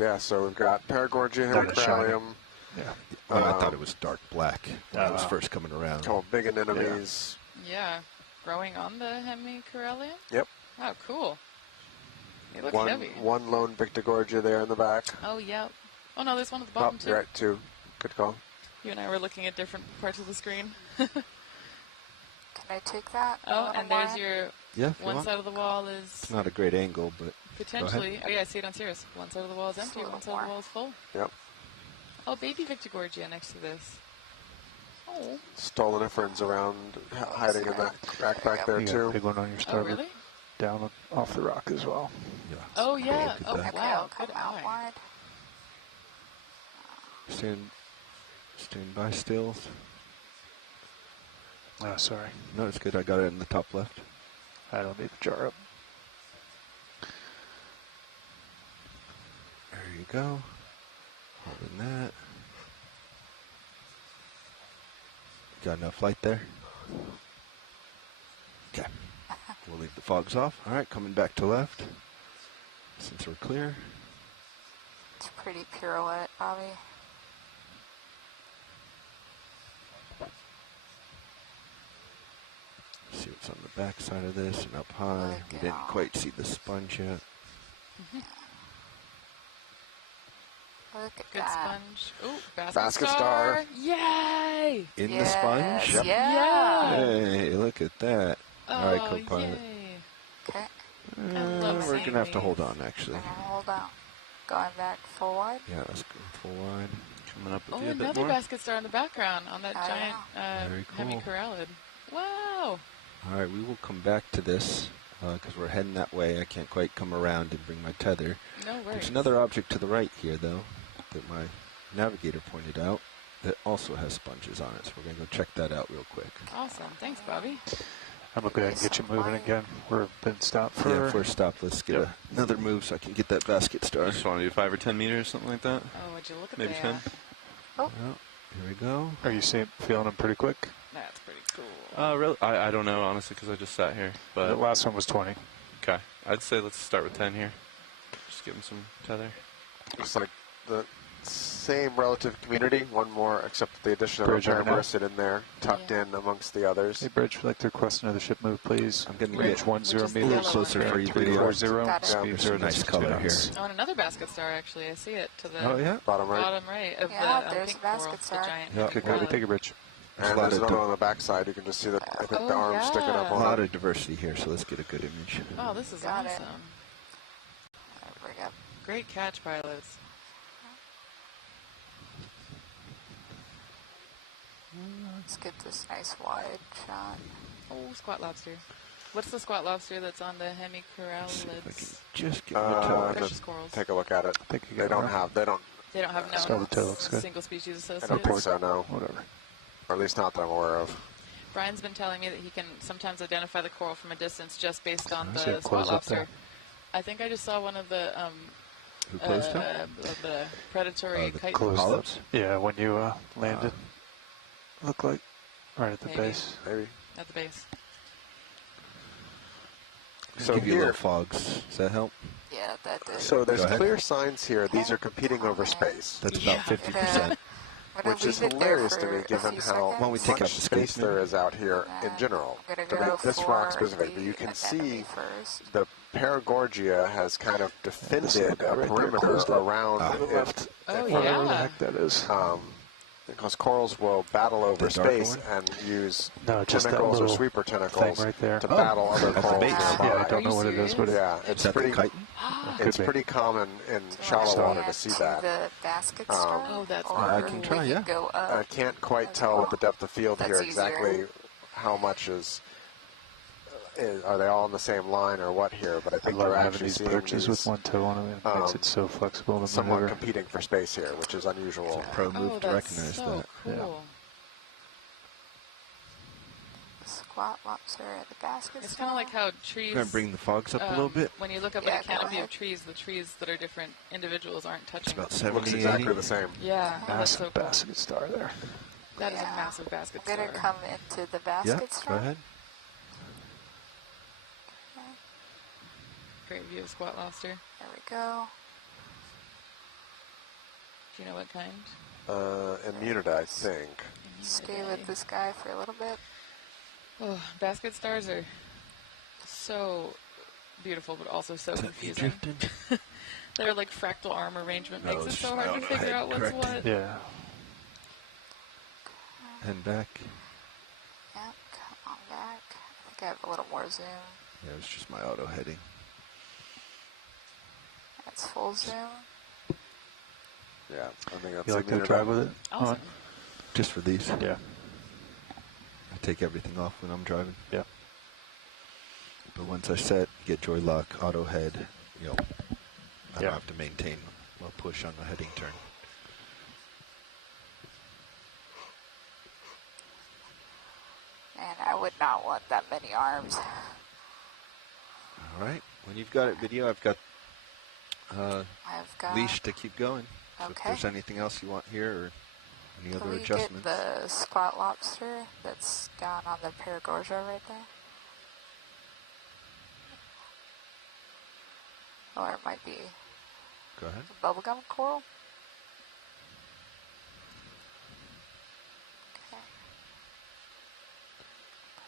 Yeah, so we've got Paragorgia, Hemicralium. Yeah. Oh, I thought it was dark black when I was first coming around. A couple big anemones. Yeah. Growing on the Hemicralium? Yep. Wow, cool. They look heavy. One lone Victigorgia there in the back. Oh, yeah. Oh, no, there's one at the bottom, too. You're right, two. Good call. You and I were looking at different parts of the screen. Can I take that? Oh, and there's your... Yeah, if you one want. side of the wall is... It's not a great angle, but potentially... Oh, yeah, I see it on Sirius. One side of the wall is empty, one side of the wall is full. Yep. Oh, baby Victigorgia next to this. Oh. Stoloniferans around, hiding in that crack back there, You got too. a big one on your starboard. really? Down off the rock as well. Yeah. Oh, yeah. Look at Oh, that. wow. Good eye. Stand by still. Oh, sorry. No, it's good. I got it in the top left. I don't need to jar up. go. Holding that. Got enough light there? Okay. We'll leave the fogs off. All right, coming back to left. Since we're clear. It's pretty pirouette, Bobby. See what's on the back side of this and up high. We didn't quite see the sponge yet. Look at Good that. sponge. Ooh, Basket star. Yay! In the sponge? Yep. Yeah. Hey, look at that. All right, co-pilot. Yay. Okay. We're going to have to hold on, actually. Hold on. Going back full wide. Yeah, let's go full wide. Coming up with Oh, you a bit another more. basket star in the background on that giant Very cool. hemicorallid. Wow. All right, we will come back to this because we're heading that way. I can't quite come around and bring my tether. No worries. There's another object to the right here, though, that my navigator pointed out that also has sponges on it. So we're going to go check that out real quick. Awesome. Thanks, Bobby. I'm going to go ahead and get you moving again. We've been stopped for... Yeah, first stop. Let's get another move so I can get that basket star. Just want to do 5 or 10 meters, something like that. Oh, would you look at Maybe that? 10. Oh. Well, here we go. Are you feeling them pretty quick? That's pretty cool. Really? I don't know, honestly, because I just sat here. But The last one was 20. Okay. I'd say let's start with 10 here. Just give him some tether. It's like the same relative community, one more, except the addition of a Bridge right now. paramourcid in there, tucked in amongst the others. Hey, Bridge, we'd like to request another ship move, please. I'm going to Bridge get 10 a little meters. closer for you. 340, speed There's 0 some nice to 2 color knots. here. Oh, and another basket star, actually. I see it to the Oh, yeah? Bottom right. bottom right of Yeah, the there's pink a basket coral, star. the giant Yeah. Okay, hemicorallid. take a bridge. And there's another one on the backside. You can just see that, I think, the Oh, arm sticking up A on lot it. of diversity here, so let's get a good image. Oh, this is Got it. awesome. Bring up. Great catch, pilots. Let's get this nice wide shot. Oh, squat lobster. What's the squat lobster that's on the hemicorallids? Just get my toe. Precious corals. Take a look at it. They don't have no the toe looks good. single species I associated. don't think so, no. Whatever. Or at least not that I'm aware of. Brian's been telling me that he can sometimes identify the coral from a distance just based on I see the it squat close up there. lobster. I think I just saw one of the Who closed up? of the predatory the kite polyps? Yeah, when you landed. Look like right at the Maybe. base. Maybe. at the base. So give you a here, little fogs. Does that help? Yeah, that did. so there's Go ahead. clear signs here. These are competing over space, That's about 50%. which is hilarious to me, given how Why don't we take out much the space scoop, there maybe? is out here in general. I'm gonna To go make this rock for specifically, you can the see anemone first. the Paragorgia has kind of defended a right there, perimeter closed up. around it. Oh, for- yeah. Whatever the heck that is. Because corals will battle over The dark space one? and use No, just that tentacles or little sweeper tentacles right there. to battle other at the corals base. nearby. Yeah, I don't Are know you what it is, but Yeah, Is it's that the pretty. chitin? It's Could be. pretty common in shallow Wanna water add to see to that. the basket star? Oh, that's or I can try, we yeah. could go up. I can't quite tell with the depth of field That's here easier. exactly how much is. Are they all on the same line or what here? But I I think love they're having actually these seeing perches with these one toe on them. It makes it so flexible to somewhat maneuver. competing for space here, which is unusual. Pro Oh, move to that's recognize so that. cool. Squat lobster at the basket It's star. kind of like how trees. We're going to bring the fogs up a little bit. When you look up Yeah, at a go canopy ahead. of trees, the trees that are different individuals aren't touching. It's about Looks 70, exactly 80. the same. Yeah, oh, that's so Massive cool. basket star there. That is a Yeah. massive basket I'm gonna star. come into the basket Yeah, star. go ahead. Great view of squat lobster. There we go. Do you know what kind? Immunida, I think. Stay with this guy for a little bit. Oh, basket stars are so beautiful, but also so confusing. They're like fractal arm arrangement. No, Makes it it's so just hard to my figure head out what's corrected. what. Yeah. Head back. Yeah, come on back. I think I have a little more zoom. Yeah, it was just my auto heading. That's full zoom. Yeah, I think that's You like to Immunida. drive with it? Awesome. Just for these. Yeah. I take everything off when I'm driving. Yeah. But once I set, get joy lock, auto head, you know, I Yeah. don't have to maintain a push on the heading turn. And I would not want that many arms. All right. When you've got it video, I've got leash to keep going. So if there's anything else you want here or any other adjustments. Can we get the squat lobster that's down on the Paragorgia right there? Or it might be Go ahead. a bubblegum coral. Okay.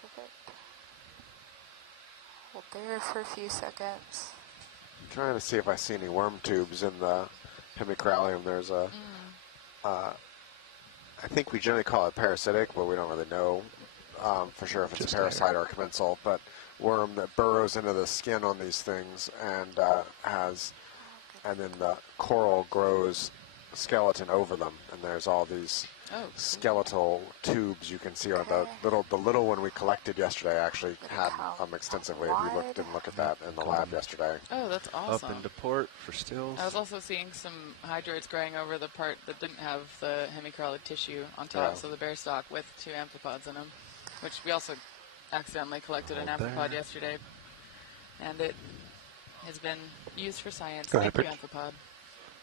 Perfect. Hold there for a few seconds. I'm trying to see if I see any worm tubes in the hemicorallium. There's a, I think we generally call it parasitic, but we don't really know for sure if it's a parasite or a commensal, but worm that burrows into the skin on these things and and then the coral grows skeleton over them, and there's all these skeletal tubes you can see on the little one we collected yesterday. Actually had extensively. We didn't look at that in the lab yesterday. Oh, that's awesome. Up into port for stills. I was also seeing some hydroids growing over the part that didn't have the hemicorallic tissue on top, so the bare stalk with 2 amphipods in them, which we also accidentally collected an amphipod yesterday, and it has been used for science. Thank you, amphipod.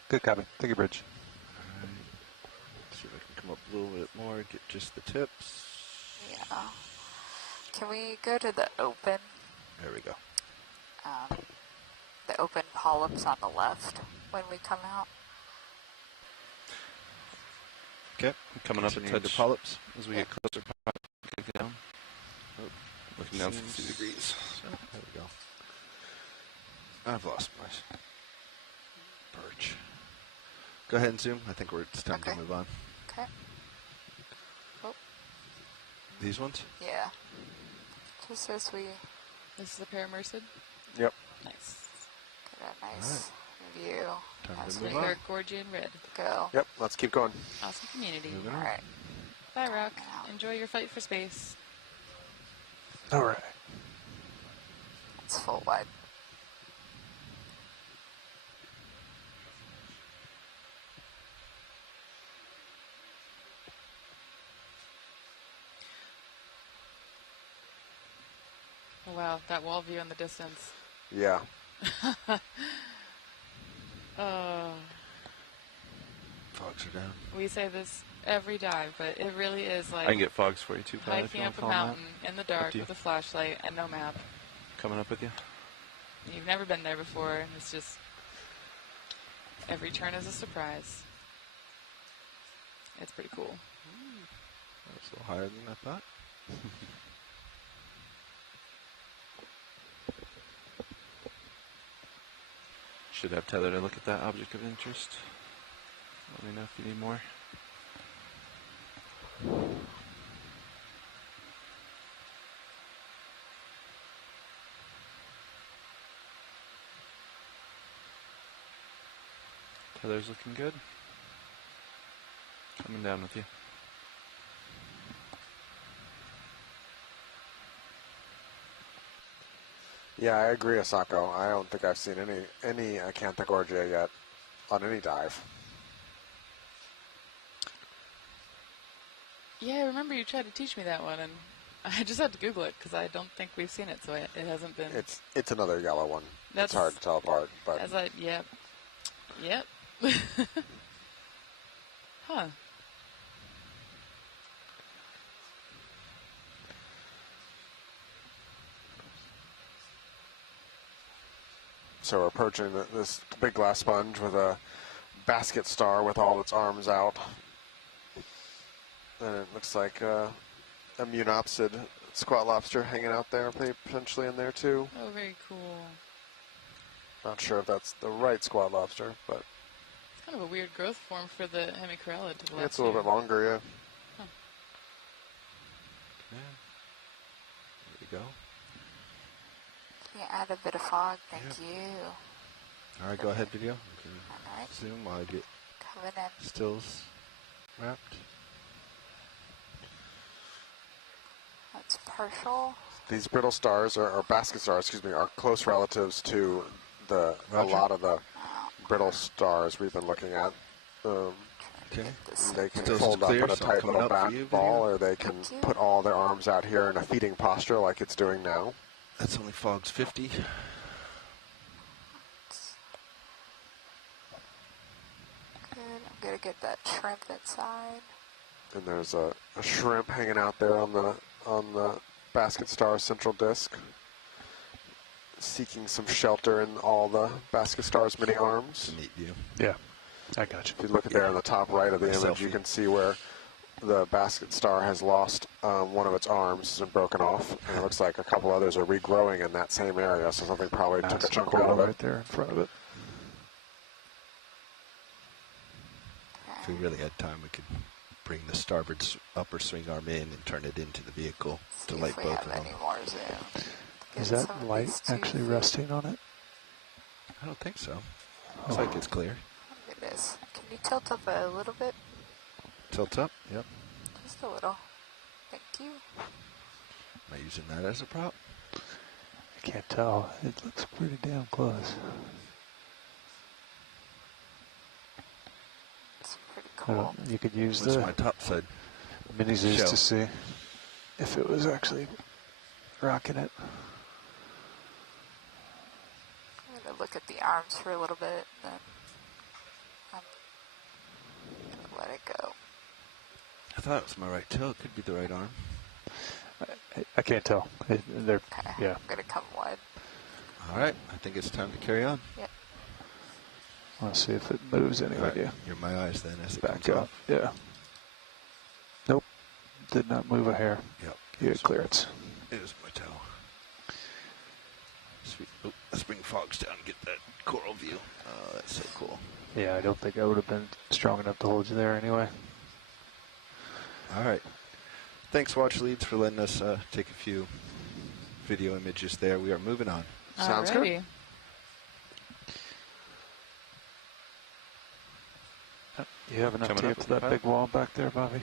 Good copy. Thank you, Bridge. See if I can come up a little bit more, get just the tips. Yeah. Can we go to the open? There we go. The open polyps on the left when we come out. Okay, coming up and touch the polyps as we get closer. Down. Oh, looking down 60 degrees. There we go. I've lost my perch. Go ahead and zoom. I think it's time to move on. Okay. Oh. These ones? Yeah. Just as we... This is the paramercid? Yep. Nice. Get a nice view. Time to move on. Gorgian red. Go. Yep, let's keep going. Awesome community. All right. Bye, Rock. Enjoy your fight for space. All right. It's full wide. Oh, wow, that wall view in the distance. Yeah. Fogs are down. We say this every dive, but it really is like I can get fogs for you too, Pat, if you hiking want up to a follow mountain that. in the dark with a flashlight and no map. Coming up with you. You've never been there before. It's just every turn is a surprise. It's pretty cool. That's a little higher than I thought. Should have Tether to look at that object of interest. Let me know if you need more. Tether's looking good. Coming down with you. Yeah, I agree, Asako. I don't think I've seen any Acanthogorgia yet on any dive. Yeah, I remember you tried to teach me that one, and I just had to Google it because I don't think we've seen it, so it hasn't been. It's another yellow one. It's hard to tell apart, but yep. Huh. So we're approaching this big glass sponge with a basket star with all its arms out. And it looks like a munopsid squat lobster hanging out there, potentially in there too. Oh, very cool. Not sure if that's the right squat lobster, but... It's kind of a weird growth form for the hemicorallid to the left. It's a little bit longer, yeah. Huh. Yeah. There we go. Can you add a bit of fog? Thank you. All right, go ahead, video. All right. Zoom while I get coming in. stills wrapped. That's partial. These brittle stars, or basket stars, excuse me, are close relatives to a lot of the brittle stars we've been looking at. Okay. They can fold up in a tight little bat ball, or they can put all their arms out here in a feeding posture like it's doing now. That's only fogs 50. gotta get that shrimp inside. And there's a shrimp hanging out there on the basket star central disk, seeking some shelter in all the basket star's many arms. Neat view. Yeah, I got you. If you look at there on the top right of the image, you can see where the basket star has lost one of its arms and broken off. And it looks like a couple others are regrowing in that same area, so something probably took a chunk out of it. Right there in front of it. If we really had time, we could bring the starboard upper swing arm in and turn it into the vehicle to light both of them. Is that light actually resting on it? I don't think so. Looks like it's clear. It is. Can you tilt up a little bit? Tilt up? Yep. Just a little. Thank you. Am I using that as a prop? I can't tell. It looks pretty damn close. It's pretty cool. You could use What's my top side? mini zoos to see if it was actually rocking it. I'm going to look at the arms for a little bit, and then I'm going to let it go. I thought it was my right toe. It could be the right arm. I can't tell. They're, yeah. I'm going to come wide. All right. I think it's time to carry on. Yep. I want to see if it moves anyway. Right. Yeah. You're my eyes then as it Back comes up. off. Yeah. Nope. Did not move a hair. Yep. You had clearance. It was my toe. Sweet. Oh, let's bring fogs down and get that coral view. Oh, that's so cool. Yeah, I don't think I would have been strong enough to hold you there anyway. All right. Thanks, Watch Leads, for letting us take a few video images there. We are moving on. Sounds good. You have enough to Coming get up to that big wall back there, Bobby?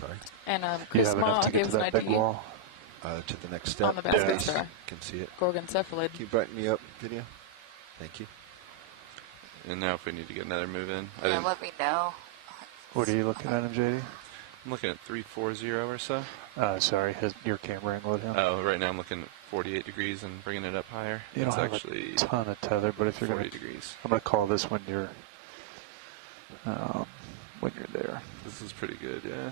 Sorry. And You Chris have Ma enough to get gives to an that big ID wall? To the next step. on the basket Yes. star. Can see it. Gorgoncephalid. Can you brighten me up, video? Thank you. And now if we need to get another move in. Yeah, let me know. What are you looking at him, JD? I'm looking at 340 or so. Sorry, your camera angle at him. Oh, right now I'm looking at 48 degrees and bringing it up higher. You don't it's have actually a ton of tether, but if you're 40 going to, degrees. I'm going to call this when you're there. This is pretty good, yeah.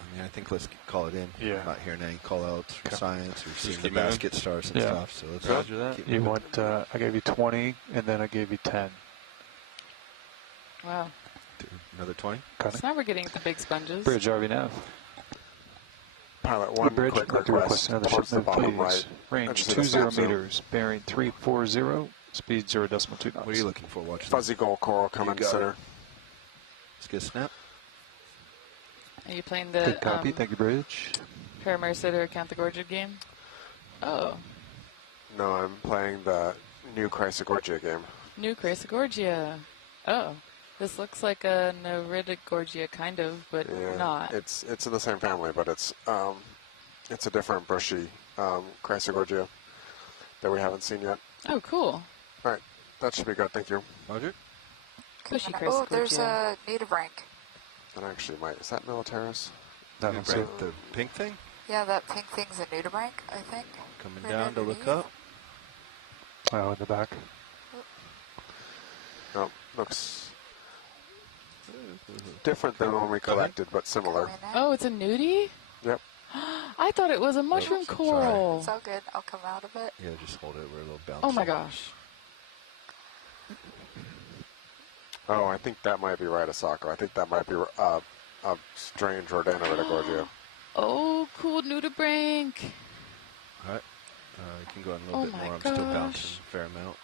I mean, I think let's call it in. Yeah. I'm not hearing any call-outs from science. We've seen the keep moving. basket stars and stuff, so let's Roger that. keep You moving. want? I gave you 20, and then I gave you 10. Wow. Another 20? So now we're getting the big sponges. Bridge RV nav. Pilot 1, Bridge, quick request request. another Towards ship the move, bottom please. right. Range Enter the 20 snap zone. meters, bearing 340, speed 0.2 knots. What are you looking for? Watch Fuzzy gold coral coming got center. it. Let's get a snap. Are you playing the Good copy. Thank you, Bridge. Paramerced or Count the Gorgia game? Oh. No, I'm playing the new Chrysogorgia game. New Chrysogorgia. Oh. This looks like a Neridogorgia, kind of, but Yeah, not. It's in the same family, but it's a different bushy Chrysogorgia that we haven't seen yet. Oh, cool. All right, that should be good. Thank you. Roger. Bushy Oh, there's Chrysogorgia. a native rank. And actually, is that Militaris? No, You so break the pink thing? Yeah, that pink thing's a native rank, I think. Coming Right down to look underneath. up. in the back. No, looks different than when we collected, but similar. Oh, it's a nudie? Yep. I thought it was a mushroom Oops, I'm coral. It's all good. I'll come out of it. Yeah, just hold it. We're a little bouncy. Oh my gosh. Oh, I think that might be right, Asako. I think that might be a strange Rodano. Oh, cool nudibranch. All right. You can go in a little Oh bit my more. I'm still gosh. bouncing a fair amount.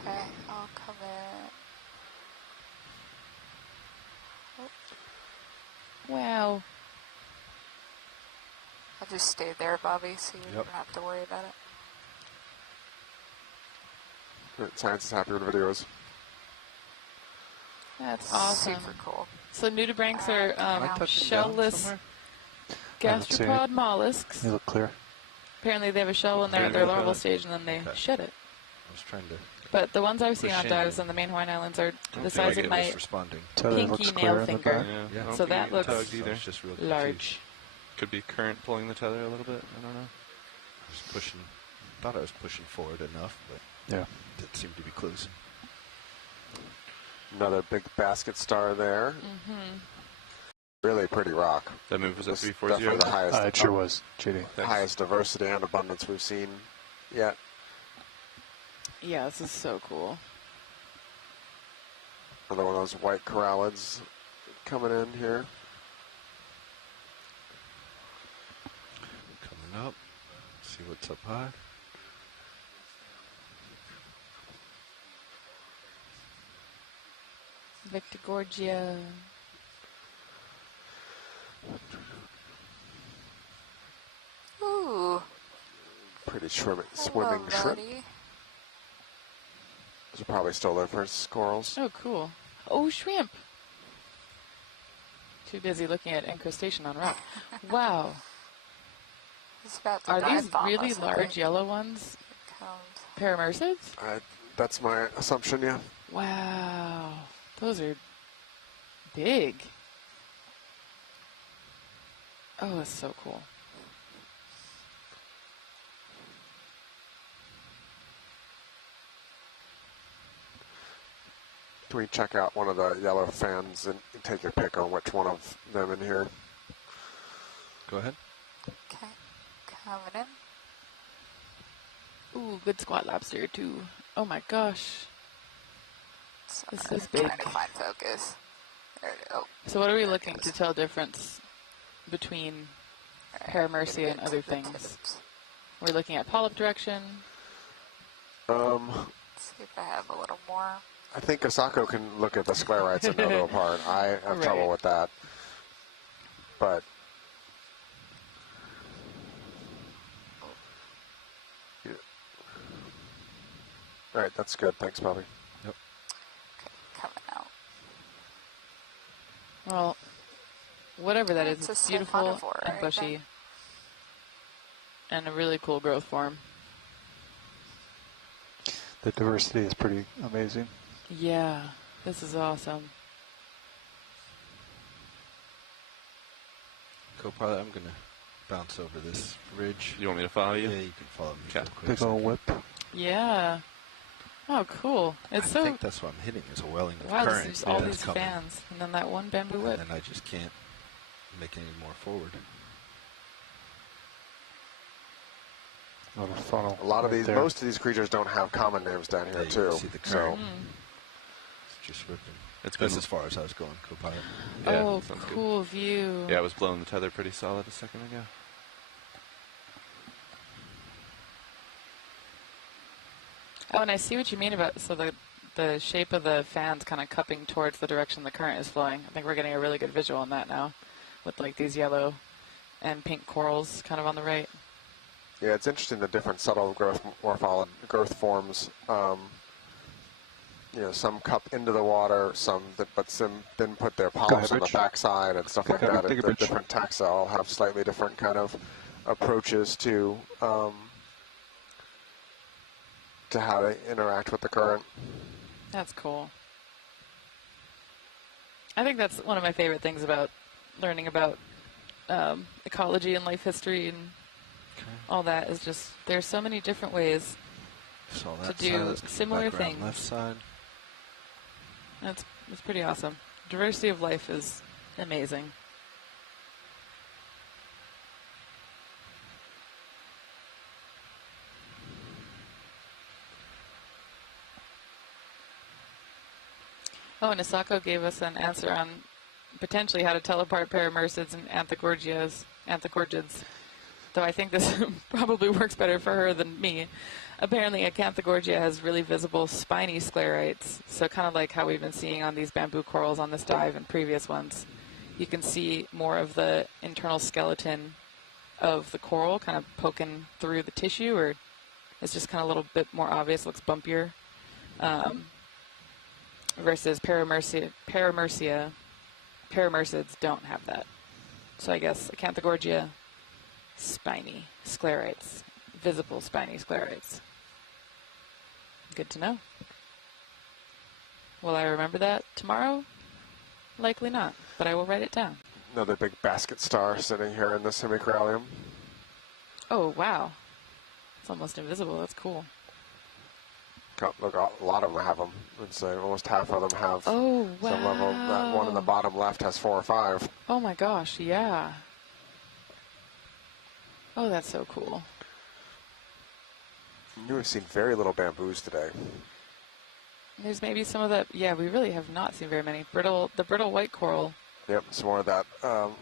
Okay, I'll come in. Wow. I'll just stay there, Bobby, so you Yep. don't have to worry about it. Science is happy with the videos. That's awesome. Super cool. So nudibranchs are Am I touching down shellless somewhere? gastropod mollusks. You look clear. Apparently they have a shell when they're at their larval stage and then they shed it. I was trying to. But the ones I've seen on Push in. dives on the main Hawaiian Islands are I the don't feel size like of it was my responding. Tether pinky looks nail clear in the finger. back. Yeah, I don't So think that you looks tugged I either. was just real confused. large. Could be current pulling the tether a little bit. I don't know. I was pushing. Thought I was pushing forward enough, but Yeah. didn't seem to be closing. Another big basket star there. Mm-hmm. Really pretty rock. That move was at 340. Definitely the highest. It sure was, JD. Highest diversity and abundance we've seen yet. Yeah, this is so cool. Another one of those white corallids coming in here. Coming up. See what's up high. Victorgorgia. Ooh. Pretty swimming shrimp. Those are probably still there for corals. Oh, cool. Oh, shrimp. Too busy looking at incrustation on rock. Wow. Are these really large yellow ones paramercids? That's my assumption, yeah. Wow. Those are big. Oh, that's so cool. Can we check out one of the yellow fans and take a pick on which one of them in here? Go ahead. Okay, coming in. Ooh, good squat lobster too. Oh my gosh. So this is big. Trying to find focus. There we go. So what are we looking to tell difference between paramercia and other things? We're looking at polyp direction. Let's see if I have a little more. I think Asako can look at the sclerites and know they're apart. I have trouble with that. But yeah. All right, that's good. Thanks, Bobby. Yep. Okay, coming out. Well, whatever that is, it's beautiful and right bushy. And a really cool growth form. The diversity is pretty amazing. Yeah, this is awesome. Co-pilot, I'm going to bounce over this ridge. You want me to follow you? Yeah, you can follow me. Okay. Big old whip. Yeah. Oh, cool. It's I think that's what I'm hitting is a welling of current. There's all these fans, and then that one bamboo whip. And then I just can't make any more forward. Funnel a lot of right these, there. most of these creatures don't have common names down here too. See the current. It's just ripping. That's as far as I was going, co-pilot. Yeah, oh, cool view. Yeah, I was blowing the tether pretty solid a second ago. Oh, and I see what you mean about the shape of the fans kind of cupping towards the direction the current is flowing. I think we're getting a really good visual on that now, with like these yellow and pink corals kind of on the right. Yeah, it's interesting the different subtle growth forms. You know, some cup into the water, some then put their polyps on the backside and stuff like that. The different taxa all have slightly different kind of approaches to how they interact with the current. That's cool. I think that's one of my favorite things about learning about ecology and life history and all that is just there's so many different ways to do similar things. Left side. It's pretty awesome. Diversity of life is amazing. Oh, and Asako gave us an answer on potentially how to tell apart paramercids and anthogorgids. Though I think this probably works better for her than me. Apparently, Acanthogorgia has really visible spiny sclerites, so kind of like how we've been seeing on these bamboo corals on this dive and previous ones. You can see more of the internal skeleton of the coral kind of poking through the tissue, or it's just kind of a little bit more obvious, looks bumpier. Versus paramercids don't have that. So I guess Acanthogorgia, spiny sclerites, visible spiny sclerites. Good to know. Will I remember that tomorrow? Likely not, but I will write it down. Another big basket star sitting here in this hemicorallium. Oh, wow. It's almost invisible. That's cool. Look, a lot of them have them. I'd say almost half of them have some level. That one in the bottom left has 4 or 5. Oh my gosh, yeah. Oh, that's so cool. We've seen very little bamboos today. There's maybe some of that. Yeah, we really have not seen very many. The brittle white coral. Yep, some more of that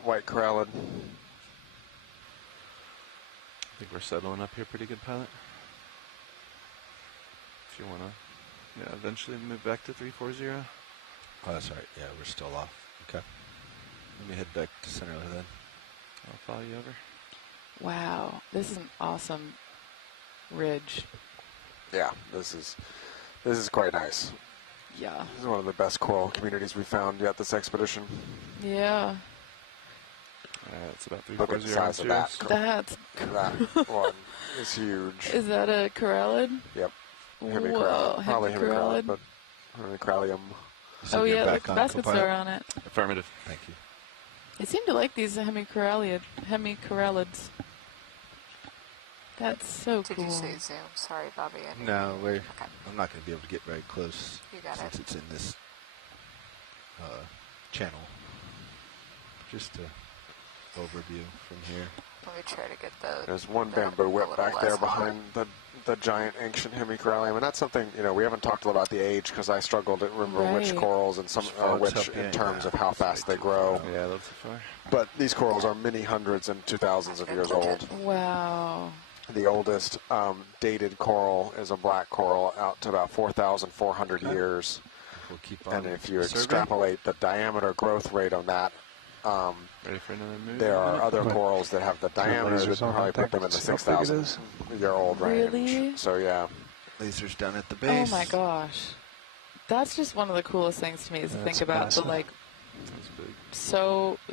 white corallid. I think we're settling up here pretty good, pilot. If you want to, eventually move back to 340. Oh, that's right. Yeah, we're still off. Okay. Let me head back to center then. I'll follow you over. Wow, this is an awesome ridge. Yeah, this is quite nice. Yeah. This is one of the best coral communities we found yet this expedition. Yeah. It's about 340. Look at the size of that. That one is huge. Is that a corallid? Yep. Whoa, probably hemicorallid, but hemicorallium. Oh yeah, the baskets are on it. Affirmative. Thank you. I seem to like these hemicorallids. That's so cool. Did you say zoom? Sorry, Bobby. No, I'm not going to be able to get very close since it's in this channel. Just an overview from here. Let me try to get the... There's one bamboo whip back there behind the giant ancient hemicorallium, and that's something, we haven't talked a lot about the age because I struggled to remember which corals and some which in terms of how fast they grow. Yeah, that's far. But these corals are many hundreds and 2000s of years old. Wow. The oldest dated coral is a black coral out to about 4,400 years. We'll keep on and if you extrapolate the diameter growth rate on that, ready for another move? There are other corals that have the diameters that probably put them in the 6,000-year-old range. Really? So yeah. Lasers down at the base. Oh my gosh. That's just one of the coolest things to me is to think about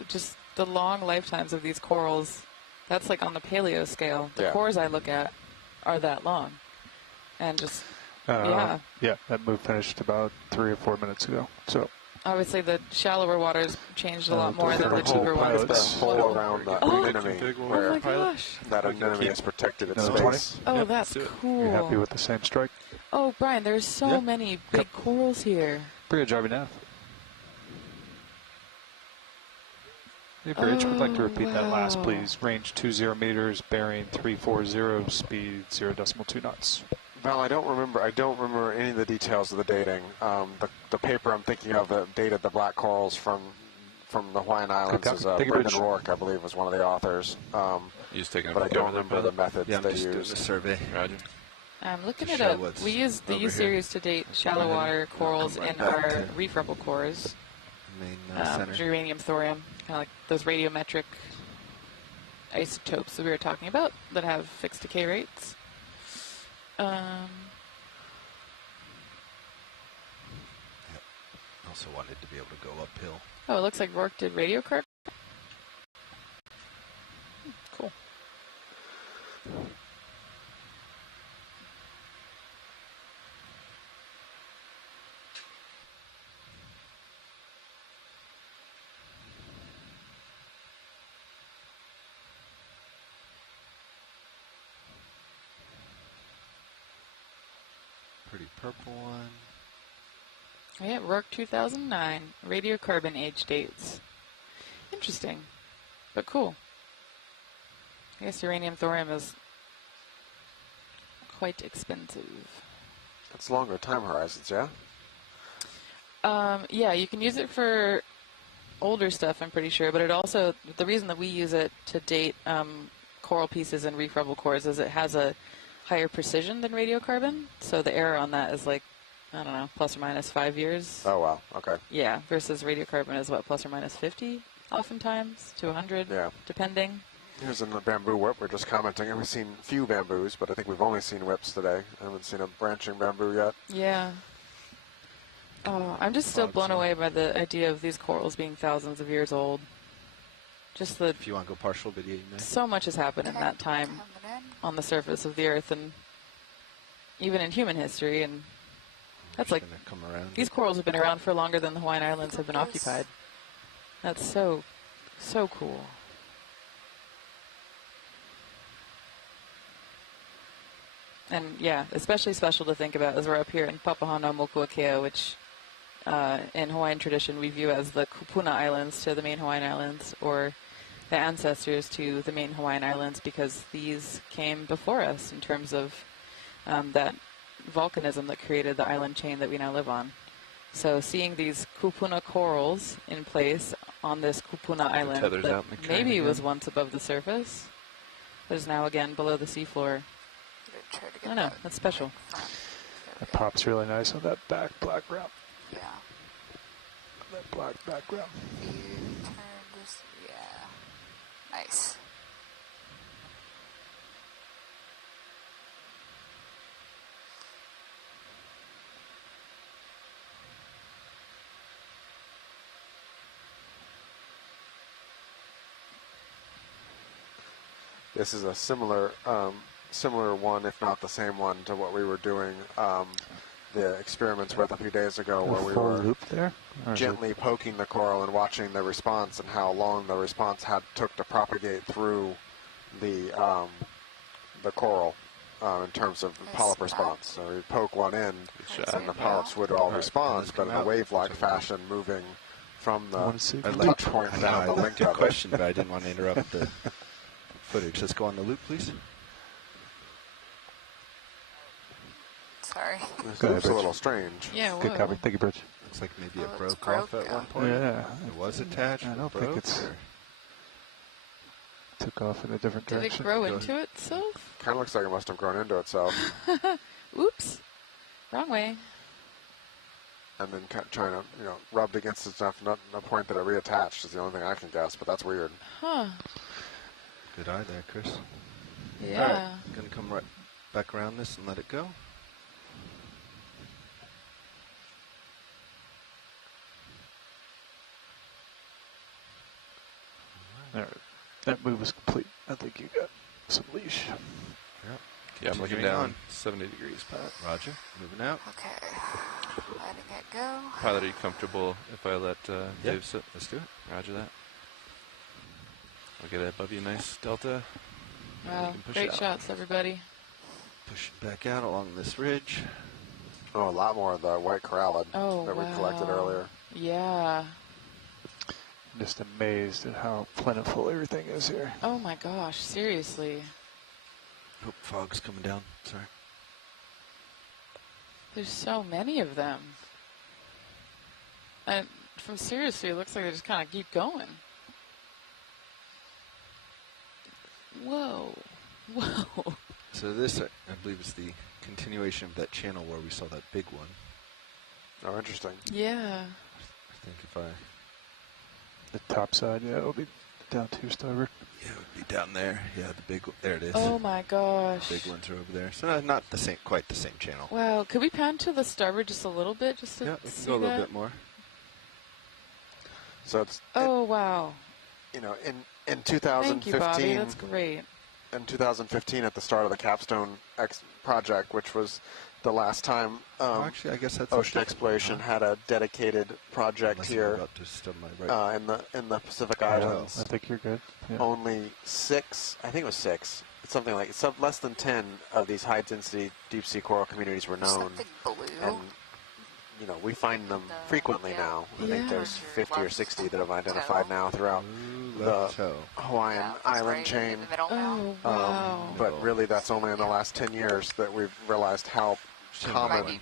just the long lifetimes of these corals. That's like on the paleo scale. The cores I look at are that long. And just, Yeah, that move finished about 3 or 4 minutes ago. So obviously the shallower waters changed a lot more than the deeper ones. The hole around the anemone where my gosh. that anemone is protected in space. Oh, that's cool. You happy with the same strike? Oh, Brian, there's so many big corals here. Bridge, RV nav. Hey, Bridge, would like to repeat that last, please. Range 20 meters, bearing 340, speed 0.2 knots. Val, I don't remember any of the details of the dating. The paper I'm thinking of that dated the black corals from the Hawaiian Islands is Brendan Rourke, I believe, was one of the authors. You just taking but I don't remember the methods they used. Doing a survey. Roger. I'm looking it up. We use the U-series to date shallow water corals in our reef rebel cores. Uranium, thorium, kind of like those radiometric isotopes that we were talking about that have fixed decay rates. Also wanted to be able to go uphill. Oh, it looks like Rourke did radiocarbon. Cool. Pretty purple one. Yeah, Rourke 2009, radiocarbon age dates. Interesting, but cool. I guess uranium thorium is quite expensive. It's longer time horizons, yeah? Yeah, you can use it for older stuff, I'm pretty sure, but it also, the reason that we use it to date coral pieces and reef rebel cores is it has a higher precision than radiocarbon, so the error on that is like, I don't know, plus or minus 5 years. Oh, wow. Okay. Yeah, versus radiocarbon is what, plus or minus 50 oftentimes to 100, depending. Here's in the bamboo whip. We're just commenting. We've seen few bamboos, but I think we've only seen whips today. I haven't seen a branching bamboo yet. Yeah. Oh, I'm just still blown away by the idea of these corals being thousands of years old. Just the... If you want to go partial video, you may. So much has happened in that time on the surface of the Earth and even in human history, and that's like, come around. These corals have been around for longer than the Hawaiian Islands have been occupied. That's so cool. And yeah, especially special to think about as we're up here in Papahanaumokuakea, which in Hawaiian tradition we view as the Kupuna Islands to the main Hawaiian Islands, or the ancestors to the main Hawaiian Islands, because these came before us in terms of that volcanism that created the island chain that we now live on. So seeing these kupuna corals in place on this kupuna island that maybe was once above the surface, but is now again below the seafloor. I don't know, that's special. That pops really nice on that back background. Yeah. That black background. You turn this, yeah. Nice. This is a similar one, if not the same one, to what we were doing the experiments with a few days ago, where we were loop there? Gently poking the coral and watching the response and how long the response took to propagate through the coral in terms of polyp response. So we poke one end, and the polyps would all respond, but in a wave-like fashion, moving from the touch point down the length of it. Question, but I didn't want to interrupt the footage. Let's go on the loop, please. Sorry. This loop's a little strange. Yeah, good copy. Thank you, Bridge. Looks like maybe it broke off at one point. Yeah. It was attached. I don't think it's took off in a different Did direction. it grow into itself? Kind of looks like it must have grown into itself. Oops. Wrong way. And then trying to, rubbed against it enough, not a point that it reattached is the only thing I can guess, but that's weird. Huh. Good eye there, Chris. Yeah. All right, gonna come right back around this and let it go. All right. That move was complete. I think you got some leash. Yep. Yeah, I'm looking down 70 degrees, Pat. Roger. Moving out. Okay. Letting it go. Pilot, are you comfortable if I let Dave sit? Let's do it. Roger that. I'll get above you, nice delta. Wow, great shots, everybody. Push it back out along this ridge. Oh, a lot more of the white corallid that we collected earlier. Yeah. I'm just amazed at how plentiful everything is here. Oh my gosh, seriously. Oh, fog's coming down. Sorry. There's so many of them. And from seriously, it looks like they just kind of keep going. Whoa. Whoa. So this, I believe, is the continuation of that channel where we saw that big one. Oh, interesting. Yeah. I think if I... The top side, yeah, it'll be down to starboard. Yeah, it would be down there. Yeah, the big one. There it is. Oh my gosh. The big ones are over there. So not the same, quite the same channel. Wow. Could we pan to the starboard just a little bit, just to we can see go a little that? bit more. So it's... Oh, wow. In 2015... Thank you, Bobby. That's great. In 2015, at the start of the Capstone project, which was the last time actually, I guess that's Ocean Exploration had a dedicated project here in the Pacific Islands. I think you're good. Yeah. Only 6, I think it was 6. It's something like less than 10 of these high-density deep-sea coral communities were known. And we find them frequently now. I think there's 50 or 60 that have identified now throughout the Hawaiian island chain. Oh, wow. But really, that's only in the last 10 years that we've realized how common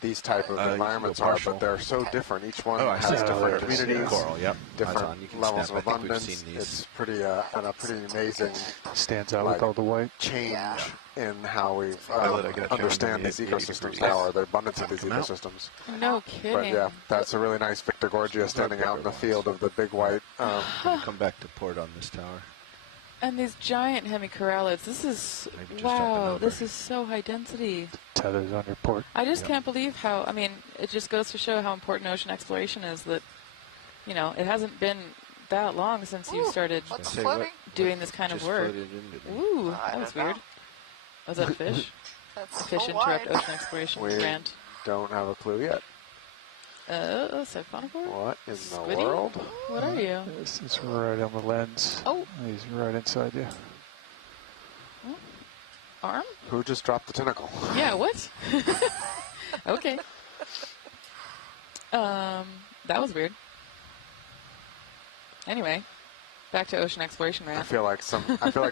these type of environments are, but they're so different. Each one has different communities, different levels of abundance. It's pretty and a pretty amazing stands out with all the white change in how we understand these ecosystems now, or the abundance of these ecosystems. No kidding. But yeah, that's a really nice Victor Gorgia standing out in the field of the big white. Come back to port on this tower. And these giant hemicorallids, this is, wow, this is so high density. Tethers on your port. I just can't believe how, it just goes to show how important ocean exploration is, that, it hasn't been that long since you started doing this kind of work. Ooh, that was weird. Was that a fish? That's a fish interrupt ocean exploration grant. Don't have a clue yet. Siphonophore? What in Squiddy? the world? What are you? It's right on the lens. Oh. He's right inside you. arm? Who just dropped the tentacle? Yeah, what? Okay. That was weird. Anyway, back to ocean exploration, man. I feel like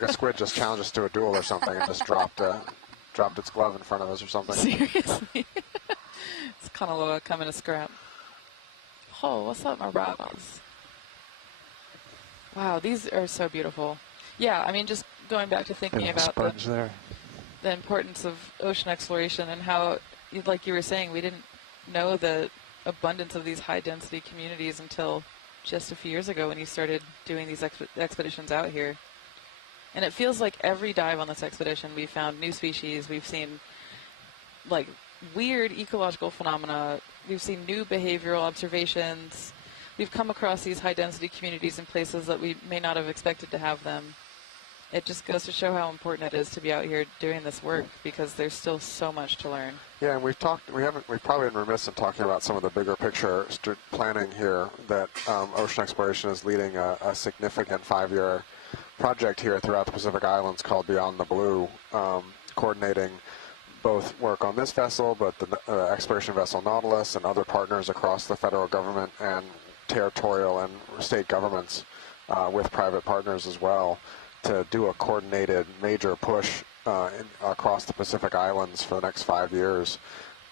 a squid just challenged us to a duel or something and just dropped its glove in front of us or something. Seriously. It's kind of coming to scrap. Oh, what's up, my brothers? Wow, these are so beautiful. Yeah, I mean, just going back to thinking about the importance of ocean exploration and how, like you were saying, we didn't know the abundance of these high-density communities until just a few years ago when you started doing these expeditions out here. And it feels like every dive on this expedition, we found new species, we've seen, like, weird ecological phenomena, we've seen new behavioral observations, we've come across these high-density communities in places that we may not have expected to have them. It just goes to show how important it is to be out here doing this work because there's still so much to learn. Yeah, and we've probably been remiss in talking about some of the bigger picture planning here that ocean exploration is leading a significant 5-year project here throughout the Pacific Islands called Beyond the Blue, coordinating both work on this vessel, but the exploration vessel Nautilus and other partners across the federal government and territorial and state governments with private partners as well, to do a coordinated major push across the Pacific Islands for the next 5 years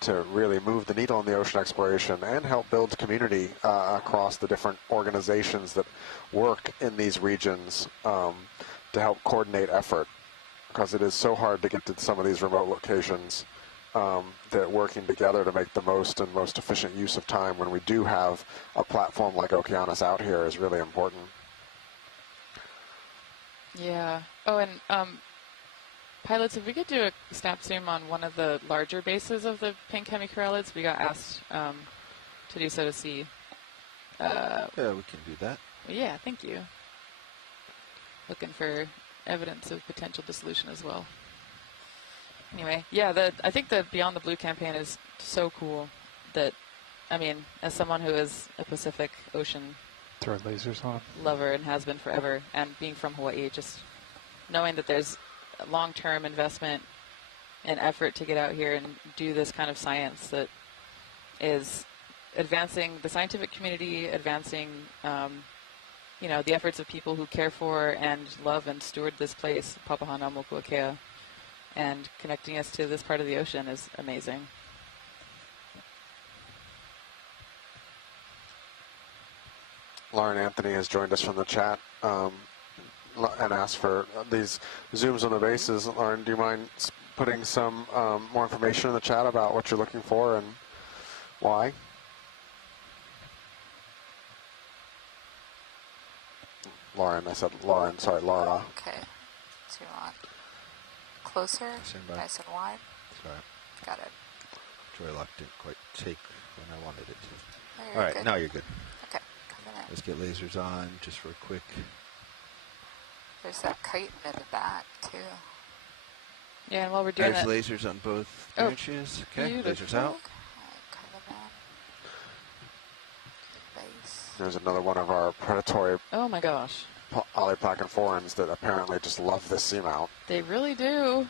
to really move the needle in the ocean exploration and help build community across the different organizations that work in these regions to help coordinate effort, because it is so hard to get to some of these remote locations that working together to make the most and most efficient use of time when we do have a platform like Okeanos out here is really important. Yeah. Oh, and pilots, if we could do a snap zoom on one of the larger bases of the pink hemicorallids, we got asked to do so to see. Yeah, we can do that. Yeah, thank you. Looking for evidence of potential dissolution as well. Anyway, yeah, I think the Beyond the Blue campaign is so cool that, I mean, as someone who is a Pacific Ocean throw lasers on lover and has been forever, and being from Hawaii, just knowing that there's long-term investment and effort to get out here and do this kind of science that is advancing the scientific community, advancing the efforts of people who care for and love and steward this place, Papahanaumokuakea, and connecting us to this part of the ocean is amazing. Lauren Anthony has joined us from the chat and asked for these zooms on the bases. Lauren, do you mind putting some more information in the chat about what you're looking for and why? Lauren, I said Lauren, sorry, Laura. Okay, zoom on. Closer, nice and wide. Sorry. Got it. Joy lock didn't quite take when I wanted it to. Oh, all right, good. now you're good. Okay, coming in. Let's get lasers on just for a quick. There's that chitin in the back, too. Yeah, and while we're doing There's that... lasers on both branches. Okay, beautiful. Lasers out. There's another one of our predatory oh my gosh, polyplacophorans that apparently just love this seamount. They really do.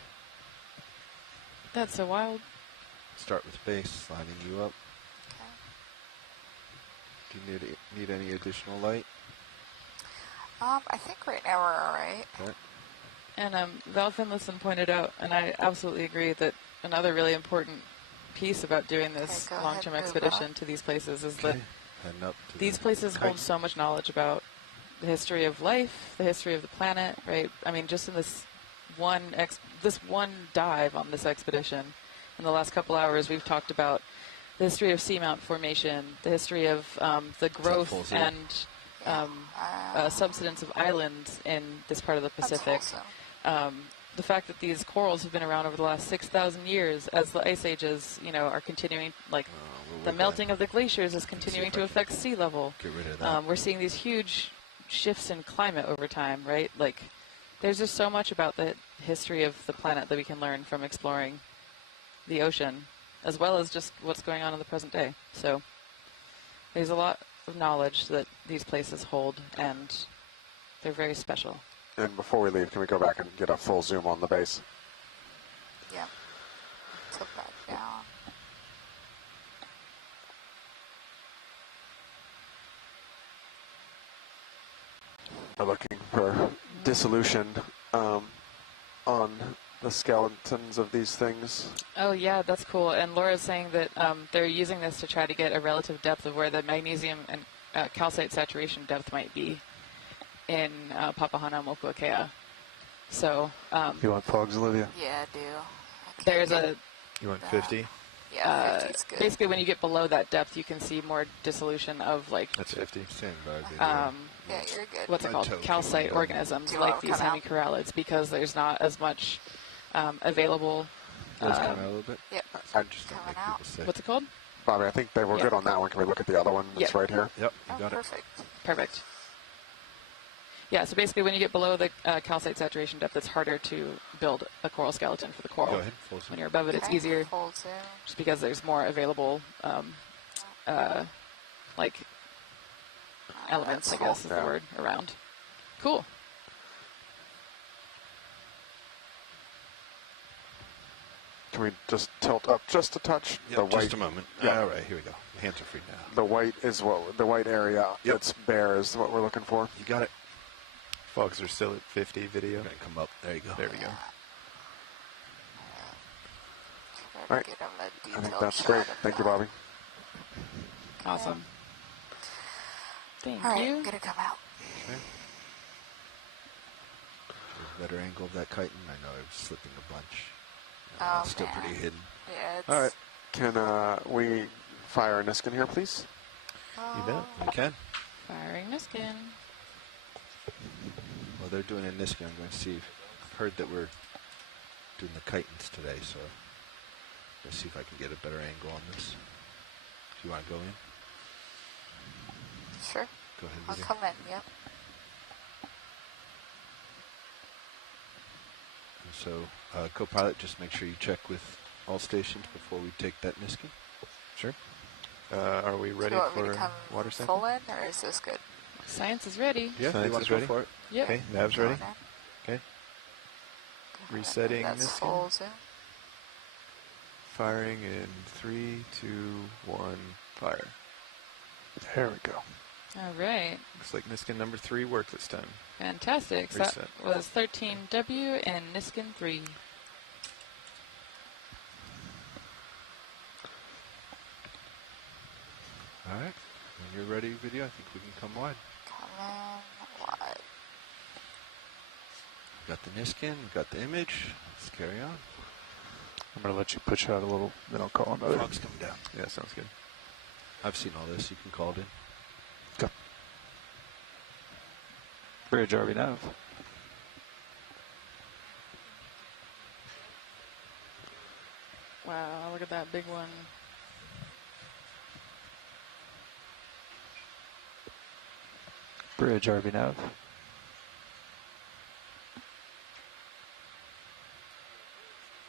That's so wild. Start with base, sliding you up. Okay. Do you need any additional light? I think right now we're all right. Okay. And Val Finlayson pointed out, and I absolutely agree, that another really important piece about doing this long-term expedition to these places is that these places hold so much knowledge about the history of life, the history of the planet, right? I mean, just in this one dive on this expedition, in the last couple hours, we've talked about the history of seamount formation, the history of the growth and subsidence of islands in this part of the Pacific. The fact that these corals have been around over the last 6,000 years as the ice ages, are continuing, like the melting of the glaciers is continuing to affect sea level. Get rid of that. We're seeing these huge shifts in climate over time, right? Like, there's just so much about the history of the planet that we can learn from exploring the ocean, as well as just what's going on in the present day. So there's a lot of knowledge that these places hold, and they're very special. And before we leave, can we go back and get a full zoom on the base? Yep. Tilt that down. We're looking for dissolution on the skeletons of these things. Oh yeah, that's cool. And Laura's saying that they're using this to try to get a relative depth of where the magnesium and calcite saturation depth might be in Papahanaumokuakea. So you want fogs, Olivia? Yeah, I do. There's a. You want 50? Yeah, 50's good. Basically, when you get below that depth, you can see more dissolution of like. That's 50. Sandbag. Yeah, you're good. What's it called? Calcite organisms like these hemicorallids, because there's not as much available. Those come out a little bit. Yep. I just don't make people sick. What's it called? Bobby, I think they were good on that one. Can we look at the other one that's right here? Yep, you got perfect. Perfect. Yeah, so basically when you get below the calcite saturation depth, it's harder to build a coral skeleton for the coral. Go ahead, full zoom. When you're above it, it's easier, Full zoom. just because there's more available, like, elements, I guess is the word, around. Cool. Can we just tilt up just a touch? Yep, the white, just a moment. Yeah. All right, here we go. My hands are free now. The white is what the white area that's bare is what we're looking for. You got it. Fogs are still at 50 video. Gonna come up. There you go. There we go. All right. I think that's great. Thank you, Bobby. Awesome. Thank All right, you. I'm gonna come out. Okay. Better angle of that chitin. I know I was slipping a bunch. It's still pretty hidden. Yeah, it's... All right. Can we fire a Niskin here, please? You bet. We can. Firing Niskin. Well, they're doing a Niskin. I'm going to see. I've heard that we're doing the chitins today, so let's see if I can get a better angle on this. Do you want to go in? Sure. Go ahead. I'll come in, yep. And so, co-pilot, just make sure you check with all stations before we take that Niskin. Sure. Are we ready for water sample? Full in, or is this good? Science is ready. Yeah, Science is ready. For it? Yep. Okay, Nav's ready. Okay. Resetting That's Niskin. full zoom. Firing in 3, 2, 1, fire. There we go. All right. Looks like Niskin number 3 worked this time. Fantastic. So that was 13W and Niskin 3. All right. When you're ready, video, I think we can come wide. Come in wide. Got the Niskin, got the image. Let's carry on. I'm going to let you push out a little, then I'll call another. Fog's coming down. Yeah, sounds good. I've seen all this. You can call it in. Go. Bridge RV Nav. Wow, look at that big one. Bridge RV Nav.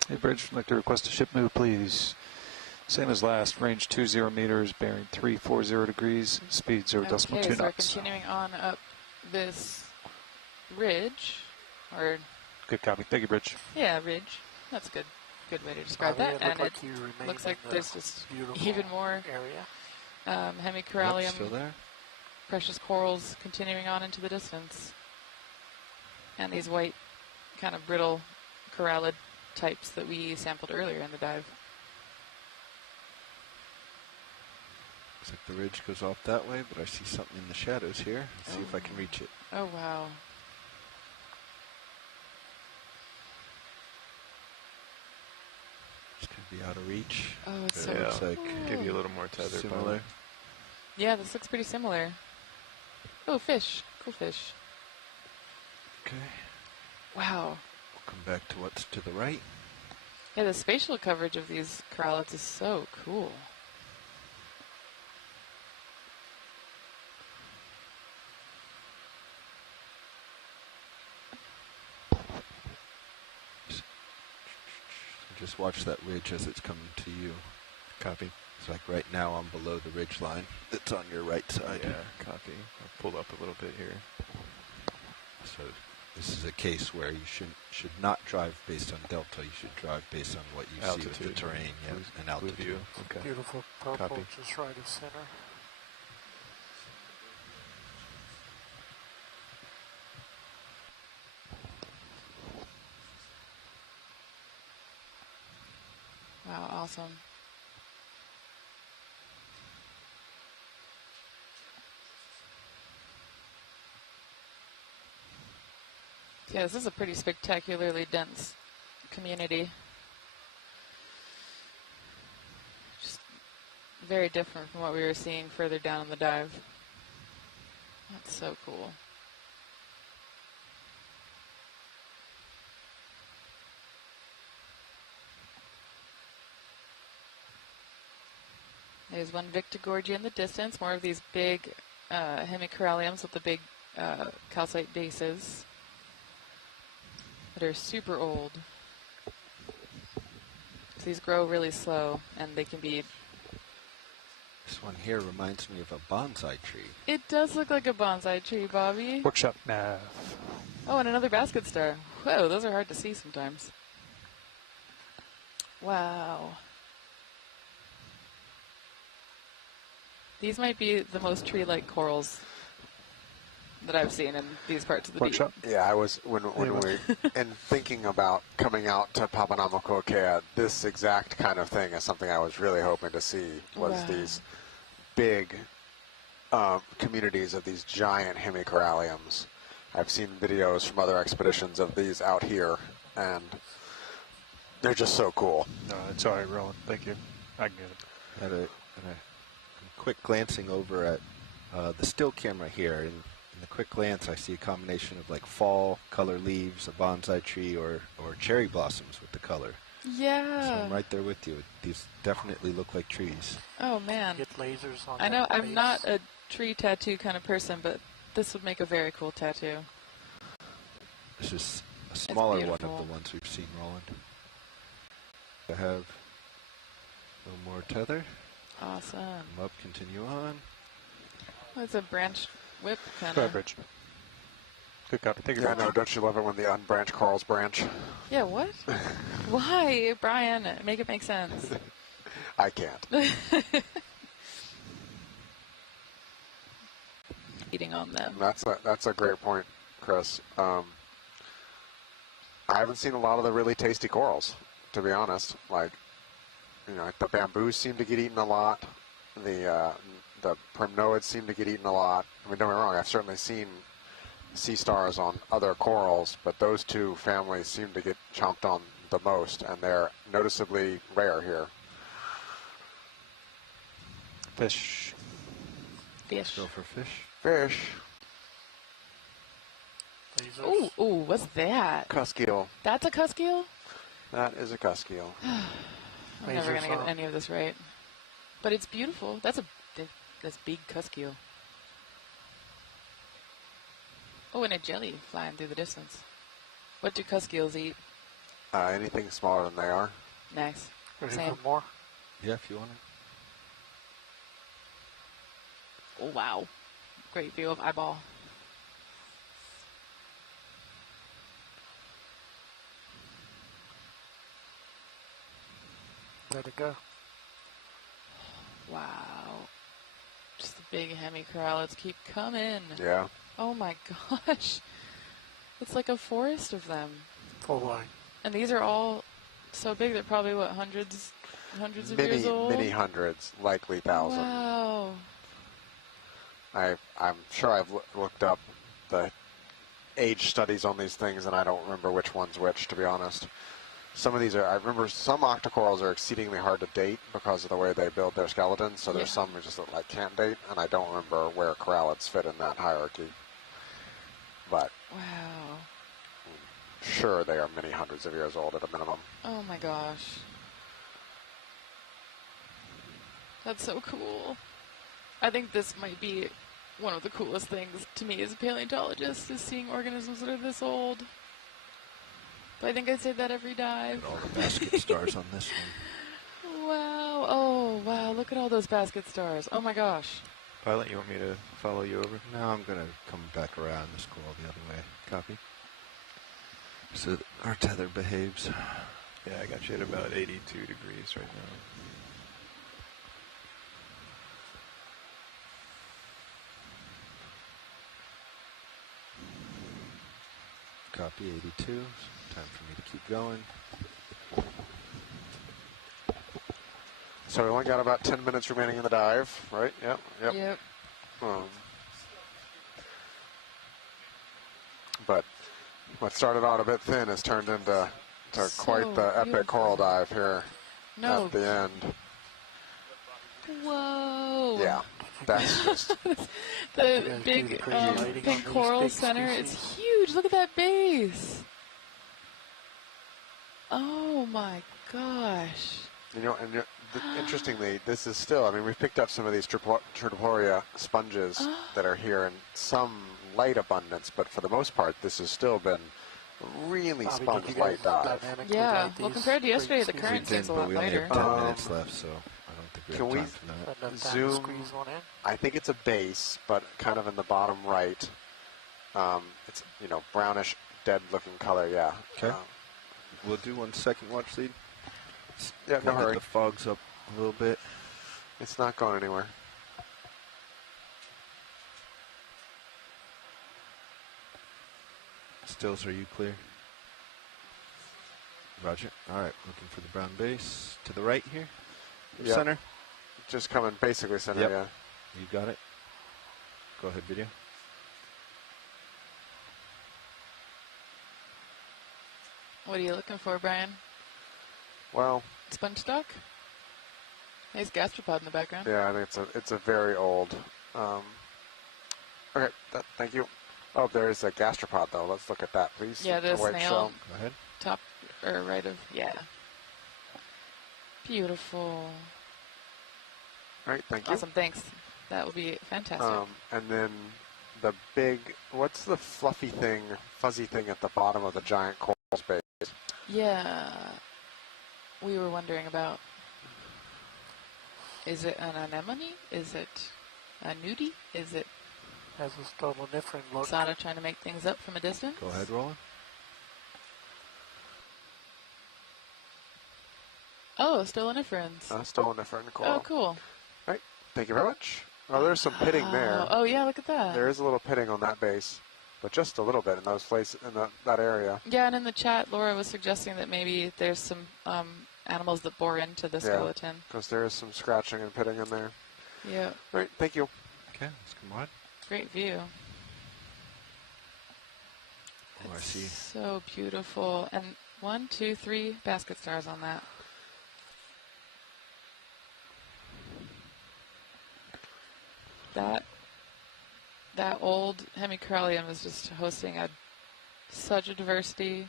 Hey, Bridge, I'd like to request a ship move, please. Same as last, range 20 meters, bearing 340 degrees, speed 0.2 knots. Okay, so we're continuing on up this ridge, or... Good copy. Thank you, Bridge. Yeah, ridge. That's a good way to describe that. And it looks like there's just even more hemicorallium, still there. Precious corals continuing on into the distance. And these white, kind of brittle corallid types that we sampled earlier in the dive. Looks like the ridge goes off that way, but I see something in the shadows here. Let's see if I can reach it. Oh, wow. It's going to be out of reach. Oh, it's Yeah, so looks like cool. give you a little more tether. Similar. Yeah, this looks pretty similar. Oh, fish. Cool fish. Okay. Wow. We'll come back to what's to the right. Yeah, the spatial coverage of these corallids is so cool. Just watch that ridge as it's coming to you. Copy. It's like right now I'm below the ridge line. It's on your right side. Yeah, copy. I'll pull up a little bit here. So this is a case where you should not drive based on delta. You should drive based on what you see with the terrain, and altitude. Okay. Beautiful purple, Copy. just right of center. Wow, awesome. Yeah, this is a pretty spectacularly dense community. Just very different from what we were seeing further down in the dive. That's so cool. There's one Victigorgia in the distance, more of these big hemicoralliums with the big calcite bases that are super old. So these grow really slow, and they can be... This one here reminds me of a bonsai tree. It does look like a bonsai tree, Bobby. Workshop nav. Oh, and another basket star. Whoa, those are hard to see sometimes. Wow. These might be the most tree-like corals that I've seen in these parts of the beach. Yeah, I was when we and thinking about coming out to Papanamaku Kea, this exact kind of thing is something I was really hoping to see. Was these big communities of these giant hemicoralliums. I've seen videos from other expeditions of these out here, and they're just so cool. No, it's all right, Roland. Thank you. I can get it. I'm quick glancing over at the still camera here, and in the quick glance I see a combination of like fall color leaves, a bonsai tree, or cherry blossoms with the color. Yeah. So I'm right there with you. These definitely look like trees. Oh man. Get lasers on I know that I'm base. not a tree tattoo kind of person, but this would make a very cool tattoo. This is a smaller one of the ones we've seen, Roland. I have a little more tether. Awesome. Come up, continue on. Oh, it's a branch whip kind Go of. ahead, Rich. Good copy. Thank you. Yeah, no, don't you love it when the unbranched corals branch? Yeah, what? Why, Brian? Make it make sense. I can't. Eating on them. That's a great point, Chris. I haven't seen a lot of the really tasty corals, to be honest. Like, you know, the bamboos seem to get eaten a lot. The primnoids seem to get eaten a lot. I mean, don't get me wrong, I've certainly seen sea stars on other corals, but those two families seem to get chomped on the most, and they're noticeably rare here. Fish. Fish. Go for fish. Fish. Ooh, ooh, what's that? Cuskeel. That's a cuskeel? That is a cuskeel. I'm never going to get any of this right. But it's beautiful. That's big cuskeel. Oh, and a jelly flying through the distance. What do cuskeels eat? Anything smaller than they are. Nice. Ready Same. for more? Yeah, if you want it. Oh, wow. Great view of eyeball. Let it go. Wow. Just the big hemicorallids keep coming. Yeah. Oh my gosh. It's like a forest of them. Full line. And these are all so big, they're probably, what, hundreds of years old? Many hundreds, likely thousands. Wow. I'm sure I've looked up the age studies on these things, and I don't remember which one's which, to be honest. Some of these I remember some octocorals are exceedingly hard to date because of the way they build their skeletons, so there's some who just like can't date, and I don't remember where corallids fit in that hierarchy. But wow. Sure, they are many hundreds of years old at a minimum. Oh my gosh. That's so cool. I think this might be one of the coolest things to me as a paleontologist, is seeing organisms that are this old. But I think I say that every dive. All the basket stars on this one. Wow. Oh, wow. Look at all those basket stars. Oh my gosh. Pilot, you want me to follow you over? No, I'm going to come back around this coral the other way. Copy. So our tether behaves. Yeah, I got you at about 82 degrees right now. Copy 82. Time for me to keep going. So we only got about 10 minutes remaining in the dive, right? Yep. Yep. But what started out a bit thin has turned into quite the epic coral dive here at the end. Whoa. Yeah, that's just... the big pink coral center is huge. Look at that base. Oh my gosh. You know, and interestingly, this is still, I mean, we've picked up some of these Turdoporia sponges that are here in some light abundance, but for the most part, this has still been really sponge light dive. Yeah, well, compared to yesterday, the current seems a lot lighter. We only have 10 minutes left, so I don't think we have time for that. Zoom? I think it's a base, but kind of in the bottom right. It's, you know, brownish, dead-looking color, yeah. Okay. We'll do 1 second watch lead. Yeah, no hurry. The fog's up a little bit. It's not going anywhere. Stills, are you clear? Roger. All right, looking for the brown base. To the right here? Yep. Center? Just coming basically center, yep. Yeah. You got it. Go ahead, video. What are you looking for, Brian? Well, sponge stock? Nice gastropod in the background. Yeah, I mean it's a very old. Okay, thank you. Oh, there is a gastropod though. Let's look at that, please. Yeah, the snail. Shell. Go ahead. Top or right of Beautiful. All right, thank you. Awesome, thanks. That would be fantastic. And then the big, what's the fluffy thing, fuzzy thing at the bottom of the giant coral space? Yeah, we were wondering about. Is it an anemone? Is it a nudie? Is it? Has a stoloniferan look. Sada trying to make things up from a distance. Go ahead, Roland. Oh, stoloniferans. Stoloniferan coral. Oh, cool. Right. Thank you very much. Oh, there's some pitting there. Oh, yeah, look at that. There is a little pitting on that base, but just a little bit in those places, in that area. Yeah, and in the chat, Laura was suggesting that maybe there's some animals that bore into the skeleton. Because there is some scratching and pitting in there. Yeah. All right, thank you. Okay, let's come on. Great view. Oh, I see. So beautiful. And 1, 2, 3 basket stars on that. That old hemicorallium is just hosting such a diversity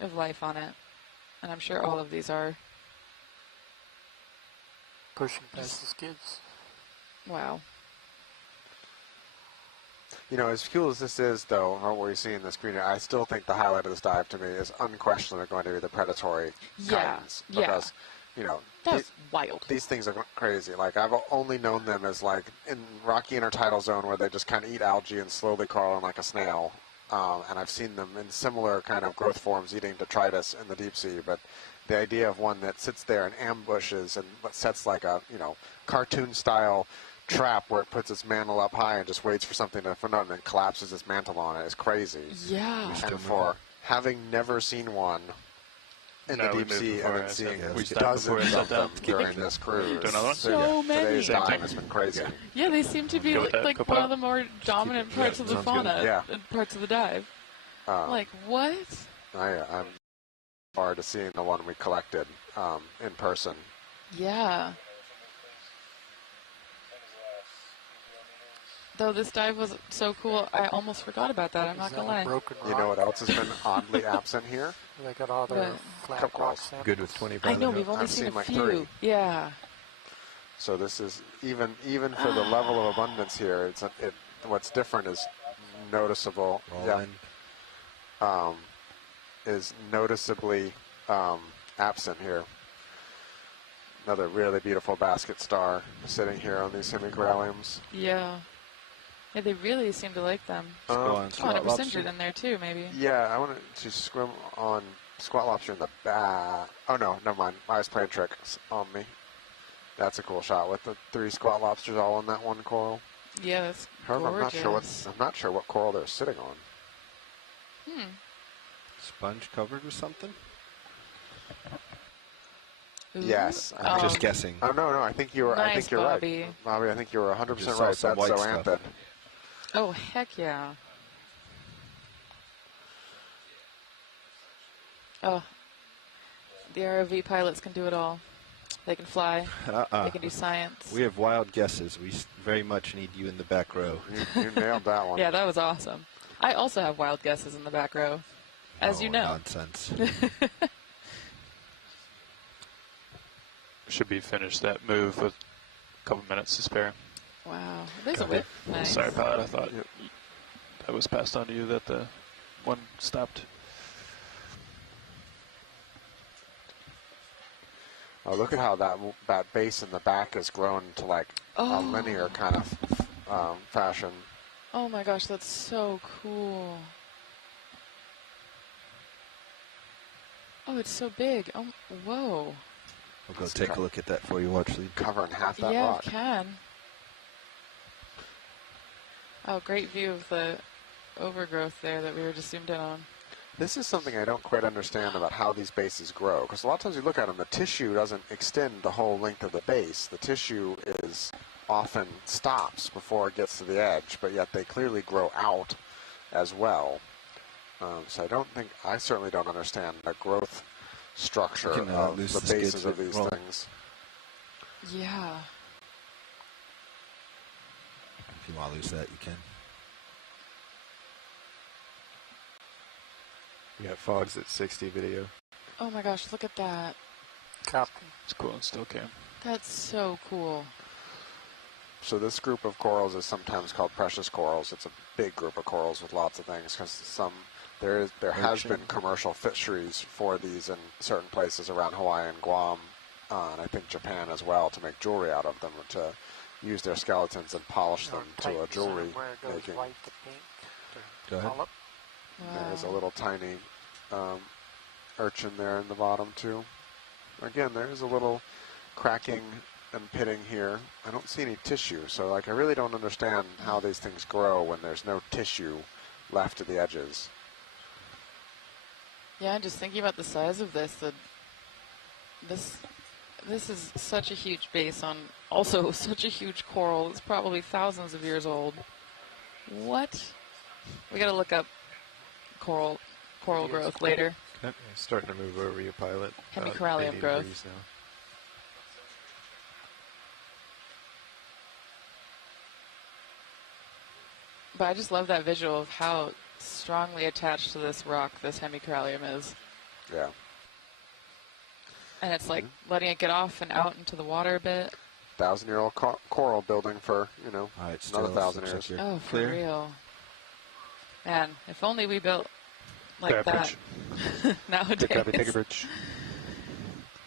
of life on it. And I'm sure all of these are. Pushing past the skids. Wow. You know, as cool as this is, though, what we see in the screen, I still think the highlight of this dive to me is unquestionably going to be the predatory kinds. Because, you know, that's wild. These things are crazy. Like, I've only known them as, like, in rocky intertidal zone where they just kind of eat algae and slowly crawl in like a snail. And I've seen them in similar kind of growth forms eating detritus in the deep sea. But the idea of one that sits there and ambushes and sets like a, you know, cartoon-style trap where it puts its mantle up high and just waits for something to find out and then collapses its mantle on it is crazy. Yeah. And for having never seen one in the deep sea and then seeing dozens of them during this cruise. So many. Today's dive has been crazy. Yeah, they seem to be like one of the more dominant parts of the fauna and parts of the dive. Like, what? I'm forward to seeing the one we collected in person. Yeah. Though this dive was so cool, I almost forgot about that. I'm not going to lie. You know what else has been oddly absent here? They got all their flat rock samples. Good with 20 I know, we've only seen a few. 3. Yeah. So this is, even for the level of abundance here, what's different is noticeable. Is noticeably absent here. Another really beautiful basket star sitting here on these hemicoralliums. Yeah. Yeah, they really seem to like them. Squat 100% in there too, maybe. Yeah, I want to swim on squat lobster in the back. Oh no, never mind. I was playing tricks on me. That's a cool shot with the 3 squat lobsters all on that one coral. Yeah, that's However, gorgeous. I'm not sure what coral they're sitting on. Sponge covered with something? Ooh. Yes. I'm just guessing. Oh no, I think you were. Nice, I think you're Bobby. right, Bobby. I think you were 100% Just right. saw some That's white zoanthid. stuff. Oh, heck yeah. Oh, the ROV pilots can do it all. They can fly. They can do science. We have wild guesses. We very much need you in the back row. You nailed that one. Yeah, that was awesome. I also have wild guesses in the back row, as you know. Nonsense. Should be finished that move with a couple minutes to spare. Wow. There's a whip. Nice. Sorry, pilot. I thought that was passed on to you that the one stopped. Oh, look at how that base in the back has grown to like a linear kind of fashion. Oh my gosh, that's so cool. Oh, it's so big. Oh, whoa. We'll go take a look at that for you, watch lead. Covering half that yeah, rock. I can. Oh, great view of the overgrowth there that we were just zoomed in on. This is something I don't quite understand about how these bases grow, because a lot of times you look at them, the tissue doesn't extend the whole length of the base. The tissue is often stops before it gets to the edge, but yet they clearly grow out as well. So I certainly don't understand the growth structure of the bases of these things. Yeah. If you want to lose that, you can. We got fogs at 60 video. Oh my gosh, look at that. Copy. It's cool and still cam. That's so cool. So this group of corals is sometimes called precious corals. It's a big group of corals with lots of things, because there has been commercial fisheries for these in certain places around Hawaii and Guam, and I think Japan as well, to make jewelry out of them, to use their skeletons and polish them to a jewelry making. White to pink. Go ahead. Wow. There's a little tiny urchin there in the bottom too. Again, there's a little cracking and pitting here. I don't see any tissue, so I really don't understand how these things grow when there's no tissue left at the edges. Yeah, and just thinking about the size of this, this is such a huge base on also such a huge coral. It's probably thousands of years old. What? We gotta look up coral growth later. Okay. Starting to move over you, pilot. Hemicorallium growth. Now. But I just love that visual of how strongly attached to this rock this hemicorallium is. Yeah. And it's like letting it get off and out into the water a bit. 1,000-year-old coral building for, another 1,000 years. Oh, for real. Man, if only we built like that nowadays. Take a bridge.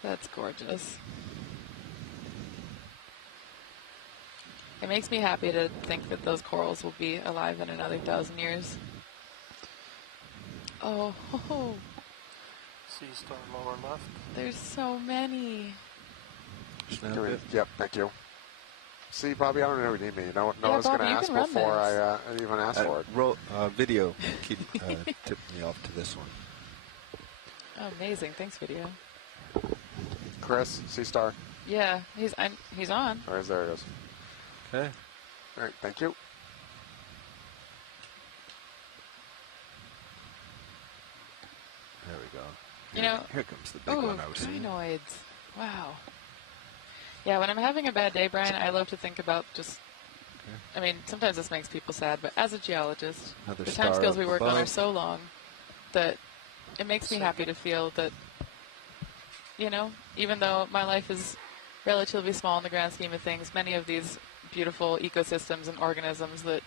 That's gorgeous. It makes me happy to think that those corals will be alive in another 1,000 years. Oh, Sea star lower left. There's so many. Yep, thank you. See, Bobby, I don't know what you need me. No one's going to ask before I even ask for it. Roll video. Tip me off to this one. Oh, amazing. Thanks, video. Chris, C-Star. Yeah, he's on. There it is. Okay. All right, thank you. There we go. Here comes the big one I was seeing. Crinoids. Wow. Yeah, when I'm having a bad day, Brian, I love to think about just, I mean, sometimes this makes people sad, but as a geologist, the time scales we work on are so long that it makes me happy to feel that, even though my life is relatively small in the grand scheme of things, many of these beautiful ecosystems and organisms that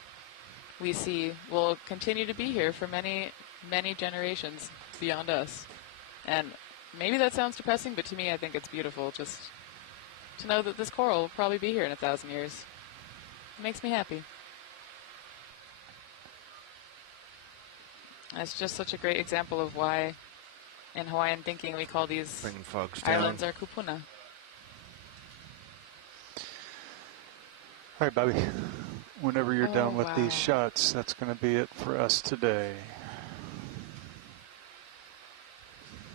we see will continue to be here for many, many generations beyond us. And maybe that sounds depressing, but to me, I think it's beautiful just to know that this coral will probably be here in 1,000 years. It makes me happy. it's just such a great example of why in Hawaiian thinking we call these islands our kupuna. All right, Bobby. Whenever you're done with these shots, that's going to be it for us today.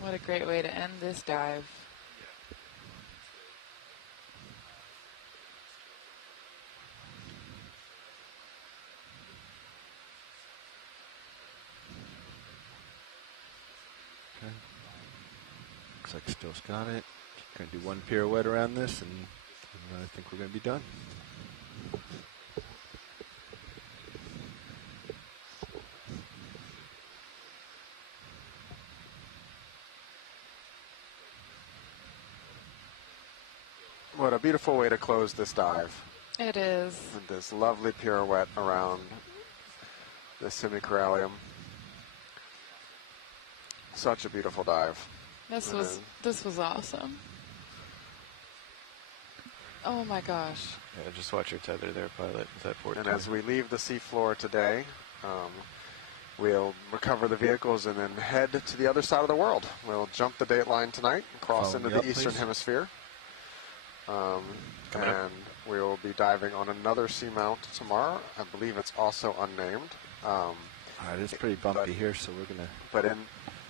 What a great way to end this dive. Okay. Looks like Still's got it. Going to do one pirouette around this, and I think we're going to be done. What a beautiful way to close this dive. It is. And this lovely pirouette around the semicorallium. Such a beautiful dive. This was awesome. Oh my gosh. Yeah, just watch your tether there, pilot, with that 14. And as we leave the seafloor today, we'll recover the vehicles and then head to the other side of the world. We'll jump the date line tonight and cross into the eastern hemisphere. And we will be diving on another seamount tomorrow. I believe it's also unnamed. It's pretty bumpy here, so we're going to... But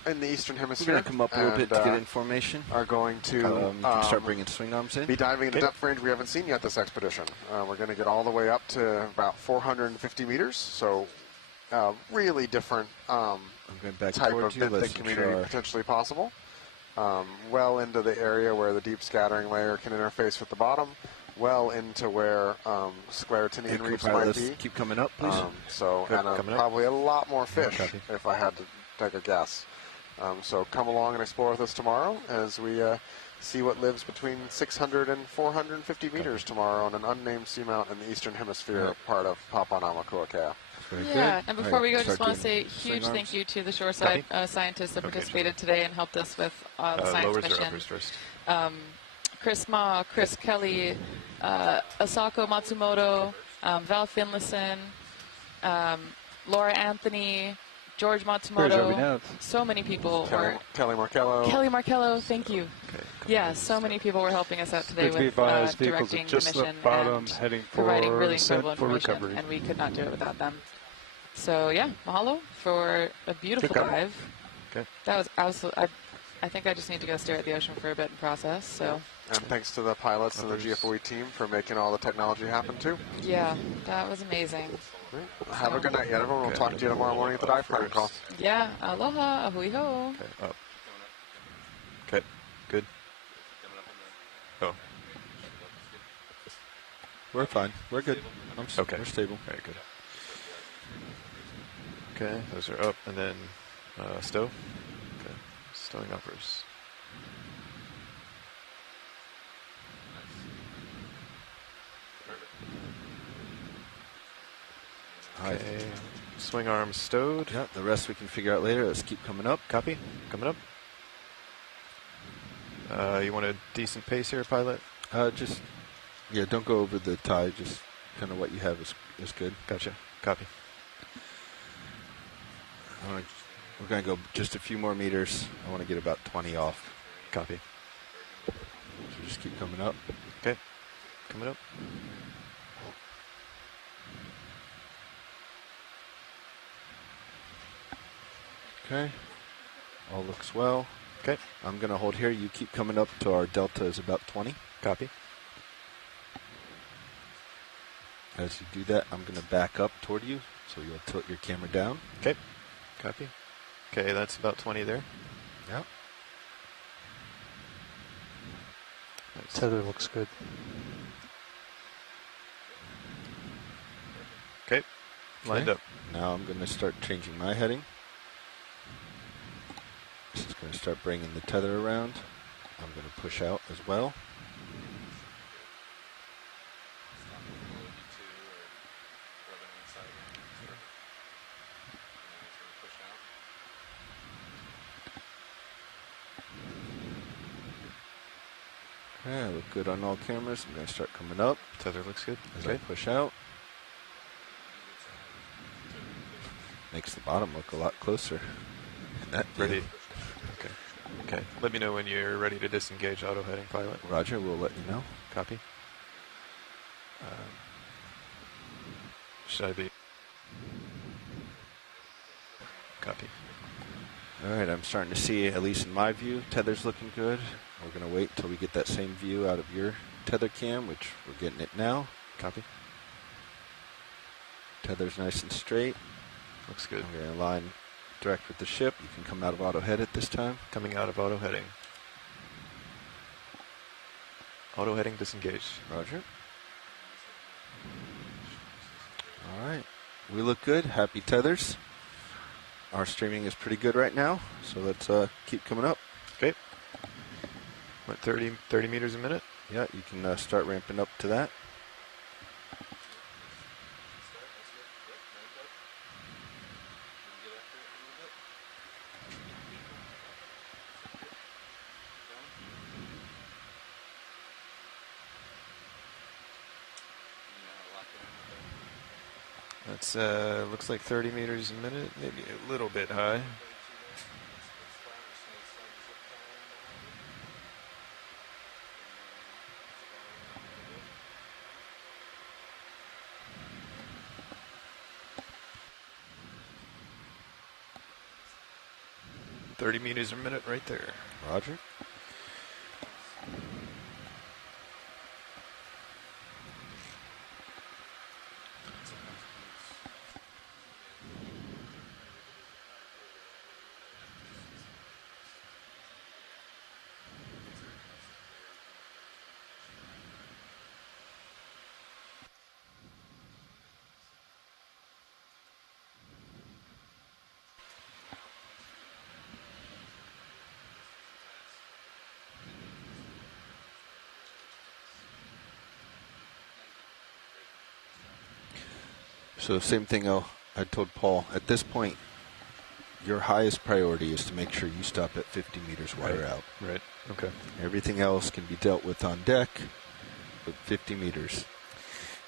in the eastern hemisphere. We're going to come up a little bit to get information. Are going to start bringing swing arms in. Be diving in the depth range we haven't seen yet this expedition. We're going to get all the way up to about 450 meters. So really different I'm going back type towards of you. benthic community potentially possible. Well into the area where the deep scattering layer can interface with the bottom. Well into where sclerotinian reefs might be. Keep coming up, please. Probably a lot more fish if I had to take a guess. So come along and explore with us tomorrow as we see what lives between 600 and 450 meters tomorrow on an unnamed seamount in the eastern hemisphere part of Papahanaumokuakea. Yeah, and before we go, I just want to say a huge thank you to the shoreside scientists that participated today and helped us with the science mission. Chris Ma, Chris Kelly, Asako Matsumoto, Val Finlayson, Laura Anthony, George Matsumoto, so many people Kelly Markello. Kelly Markello, thank you. Yeah, so many people were helping us out today with directing the mission and providing really incredible information, and we could not do it without them. So yeah, mahalo for a beautiful dive. Okay. That was absolutely. I think I just need to go stare at the ocean for a bit and process. So. And thanks to the pilots and the GFOE team for making all the technology happen too. Yeah, that was amazing. Have a good night, everyone. We'll talk to you tomorrow morning at the dive protocol. Yeah, aloha, ahui ho. Okay, up. Okay, good. Oh. We're fine. We're good. Okay. We're stable. Very good. Okay, those are up, and then stow. Okay, stowing uppers. Okay, swing arms stowed. Yeah, the rest we can figure out later. Let's keep coming up. Copy. Coming up. You want a decent pace here, pilot? Don't go over the tide. Just kind of what you have is good. Gotcha. Copy. We're going to go just a few more meters. I want to get about 20 off. Copy. So just keep coming up. Okay. Coming up. Okay. All looks well. Okay. I'm going to hold here. You keep coming up to our delta is about 20. Copy. As you do that, I'm going to back up toward you, so you'll tilt your camera down. Okay. Copy. Okay, that's about 20 there. Yep. Tether looks good. Okay. Lined up. Now I'm going to start changing my heading. This is going to start bringing the tether around. I'm going to push out as well. Okay, I look good on all cameras. I'm going to start coming up. Tether looks good. As I push out. Makes the bottom look a lot closer. Ready. Okay. Okay. Let me know when you're ready to disengage auto heading pilot. Roger, we'll let you know. Copy. Should I be? Copy. All right, I'm starting to see, at least in my view, tether's looking good. We're going to wait until we get that same view out of your tether cam, which we're getting it now. Copy. Tether's nice and straight. Looks good. We're going to align direct with the ship. You can come out of auto head at this time. Coming out of auto heading. Auto heading disengaged. Roger. All right. We look good. Happy tethers. Our streaming is pretty good right now, so let's keep coming up. Okay. What, 30 meters a minute? Yeah, you can start ramping up to that. That's looks like 30 meters a minute, maybe a little bit high. $30 meters a minute right there. Roger. So same thing I told Paul. At this point, your highest priority is to make sure you stop at 50 meters water out. Right. Okay. Everything else can be dealt with on deck, but 50 meters.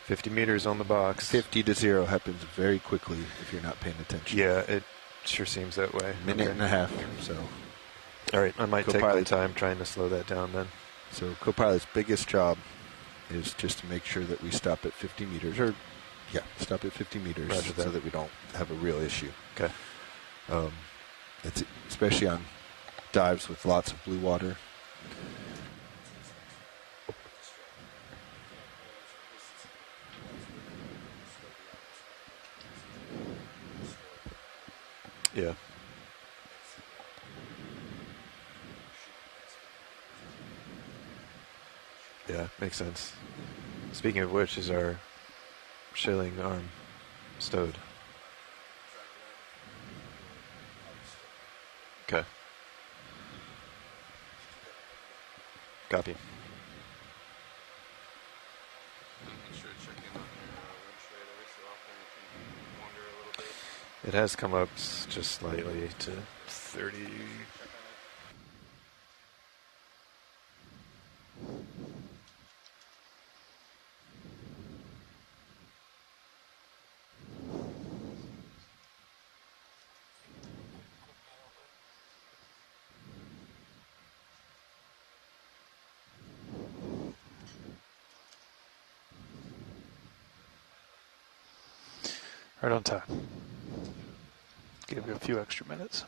50 meters on the box. 50 to 0 happens very quickly if you're not paying attention. Yeah, it sure seems that way. Minute and a half. So. All right, I might take my time trying to slow that down then. So co-pilot's biggest job is just to make sure that we stop at 50 meters, or stop at 50 meters so that we don't have a real issue. Okay. It's especially on dives with lots of blue water. Yeah. Yeah, makes sense. Speaking of which, is our shilling arm stowed? Okay. Copy. It has come up just slightly to 30. Right on time. Give you a few extra minutes.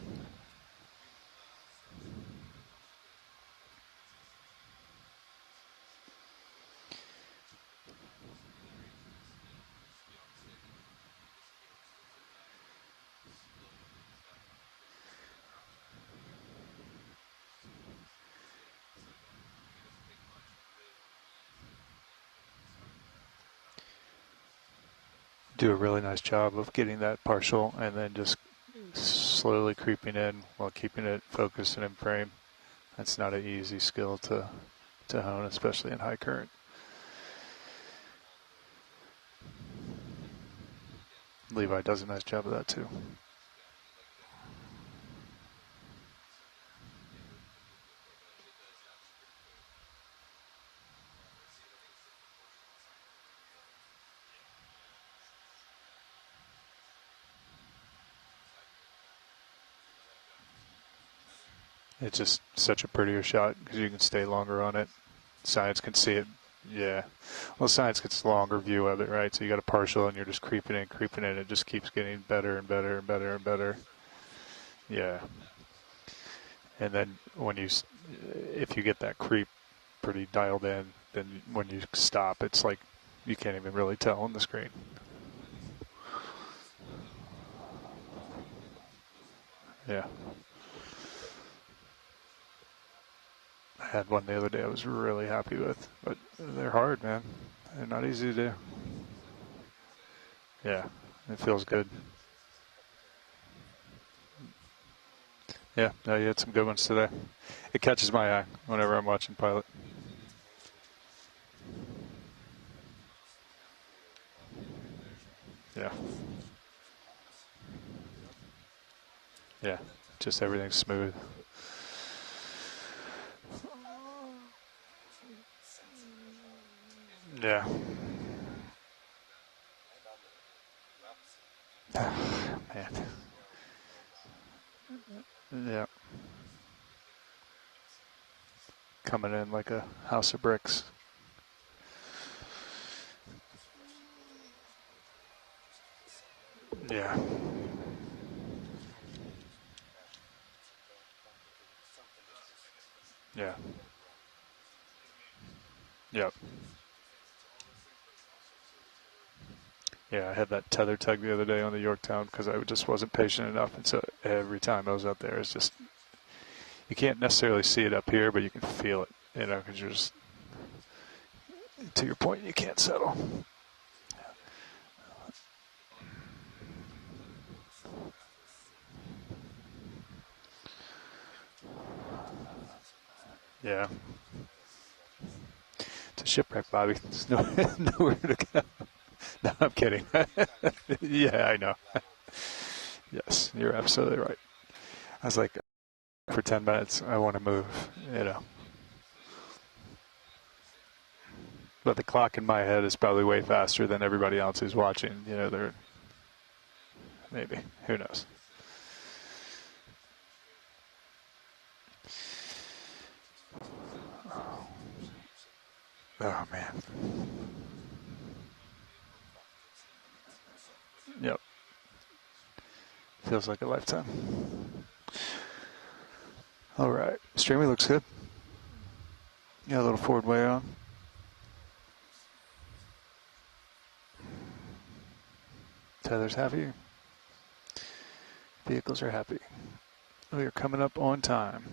Do a really nice job of getting that partial and then just slowly creeping in while keeping it focused and in frame. That's not an easy skill to hone, especially in high current. Levi does a nice job of that too. It's just such a prettier shot because you can stay longer on it. Science can see it. Yeah. Well, science gets a longer view of it, right? So you got a partial and you're just creeping in. It just keeps getting better and better and better and better. Yeah. And then if you get that creep pretty dialed in, then when you stop, it's like you can't even really tell on the screen. Yeah. I had one the other day I was really happy with, but they're hard, man. They're not easy to do. Yeah, it feels good. Yeah, no, you had some good ones today. It catches my eye whenever I'm watching Pilot. Yeah. Yeah, just everything's smooth. Yeah. Man. Yeah. Coming in like a house of bricks. Yeah. Yeah. Yep. Yeah, I had that tether tug the other day on the Yorktown because I just wasn't patient enough. And so every time I was out there, it's just, you can't necessarily see it up here, but you can feel it, you know, because you're just, to your point, you can't settle. Yeah. It's a shipwreck, Bobby. There's nowhere to go. No, I'm kidding. Yeah, I know. Yes, you're absolutely right. I was like, for 10 minutes, I want to move, you know. But the clock in my head is probably way faster than everybody else who's watching. You know, they're, maybe, who knows. Oh, man. Yep. Feels like a lifetime. All right. Streaming looks good. Got a little forward way on. Tether's happy. Vehicles are happy. We are coming up on time.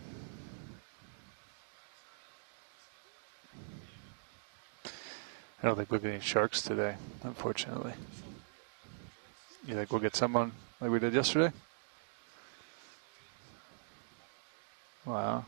I don't think we've any sharks today, unfortunately. You think we'll get someone like we did yesterday? Wow.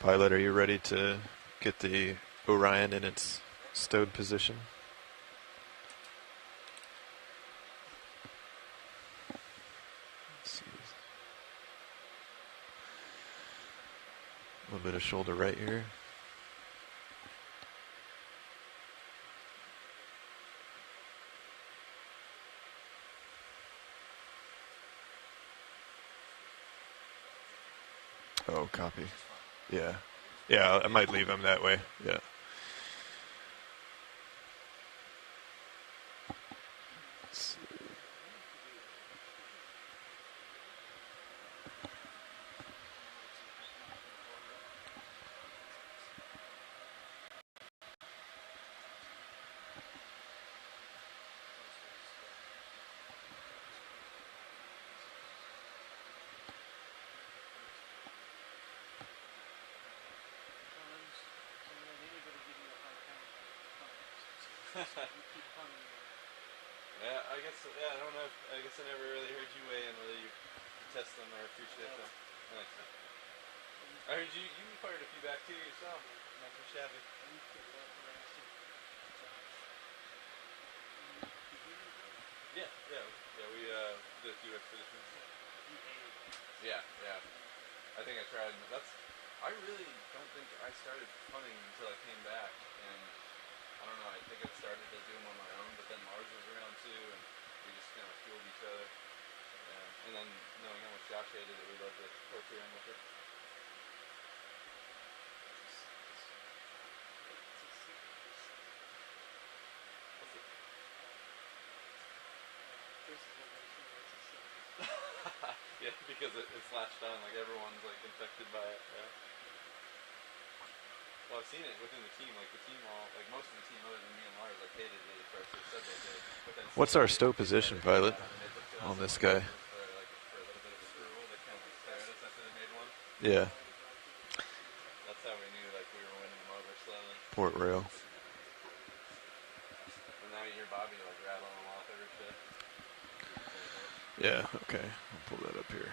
Pilot, are you ready to get the Orion in its stowed position? Let's see. A little bit of shoulder right here. Oh, copy. Yeah. Yeah, I might leave him that way. Yeah. Yeah, I guess. Yeah, I don't know. I guess I never really heard you weigh in whether you test them or appreciate them. Nice. I heard you. You fired a few back too yourself. Not too shabby. Yeah, yeah, yeah. We did a few expeditions. Yeah, yeah. I think I tried. That's. I really don't think I started hunting until I came back, and I don't know. I think I started to do them on my own, but then Mars was around too, and we just kind of fueled each other. Yeah. And then knowing how much Josh hated it, we loved to torture him with it. Yeah, because it's latched on, like everyone's like infected by it. Yeah. Well, I've seen it within the team. Like the team all, like most of the team other than me and Lars, like hated it at first. They said they did. But then What's our stow position, pilot, on this guy? Yeah. That's how we knew like we were winning them over slowly. Port rail. And now you hear Bobby like rattling them off every shift. Yeah, okay. I'll pull that up here.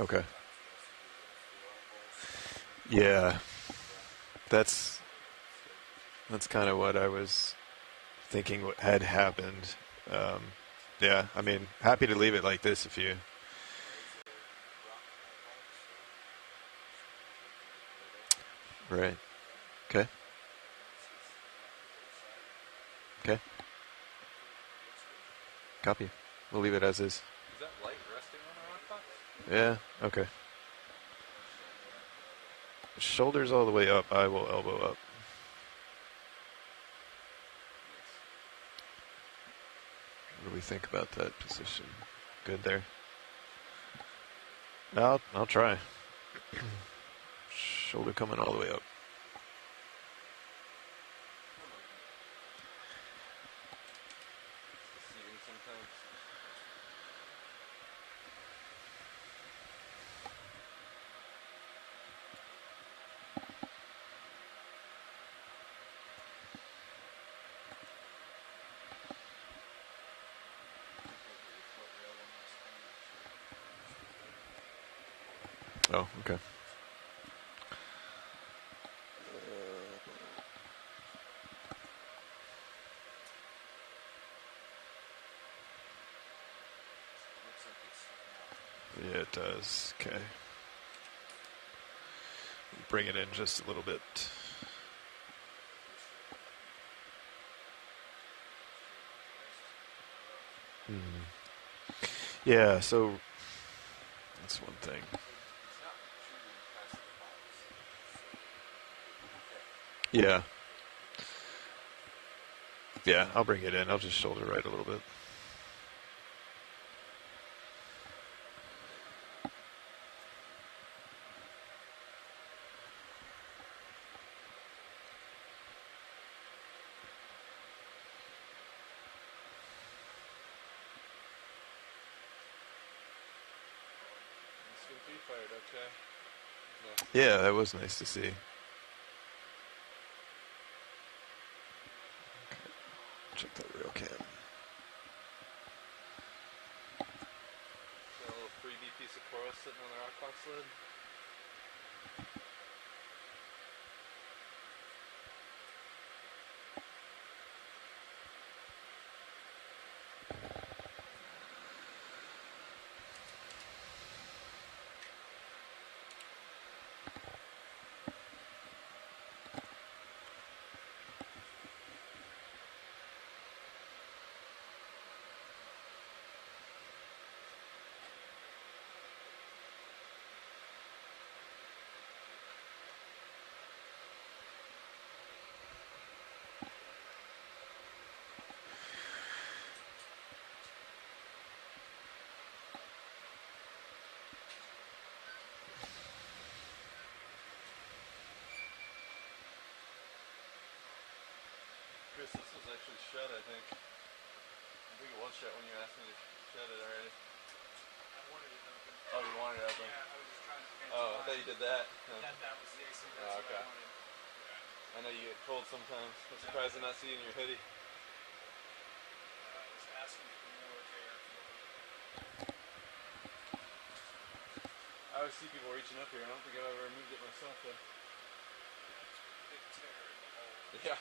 Okay. Yeah, that's kind of what I was thinking had happened. Yeah, I mean, happy to leave it like this if you. Right. Okay. Okay. Copy. We'll leave it as is. Is that light resting on the rock box? Yeah. Okay. Shoulders all the way up. I will elbow up. What do we think about that position? Good there. I'll try. Shoulder coming all the way up. Oh, okay. Yeah, it does. Okay. Bring it in just a little bit. Yeah, so that's one thing. Yeah. Yeah, I'll bring it in. I'll just shoulder right a little bit. Yeah, that was nice to see. Check that real cam. Got a little freebie piece of coral sitting on the rock box lid. Chris, this was actually shut, I think. I think it was shut when you asked me to shut it already. I wanted it open. Oh, you wanted it open? Yeah, I was just trying to cancel. Oh, I thought you did that. That was the AC. That's Oh, what okay. I wanted. I know you get cold sometimes. I'm surprised to not see you in your hoodie. I was asking for more air. I always see people reaching up here. I don't think I've ever moved it myself, though. Big tear in the hole. Yeah.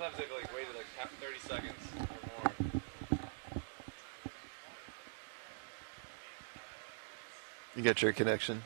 Sometimes they've like waited like 30 seconds or more. You got your connection.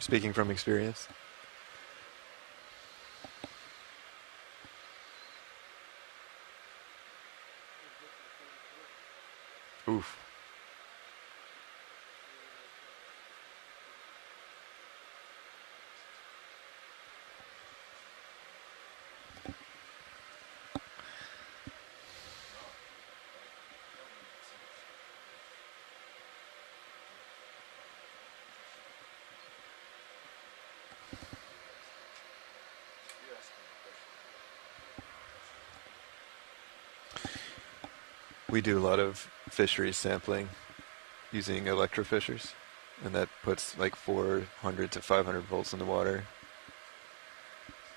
Speaking from experience. Oof. We do a lot of fisheries sampling using electrofishers, and that puts like 400 to 500 volts in the water.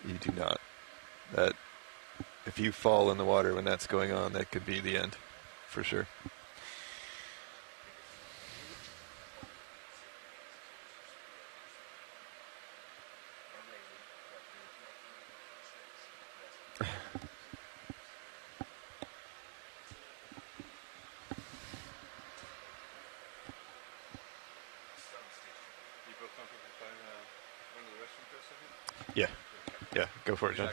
You do not. That if you fall in the water when that's going on, that could be the end, for sure. Yeah. Yeah, go for it, John.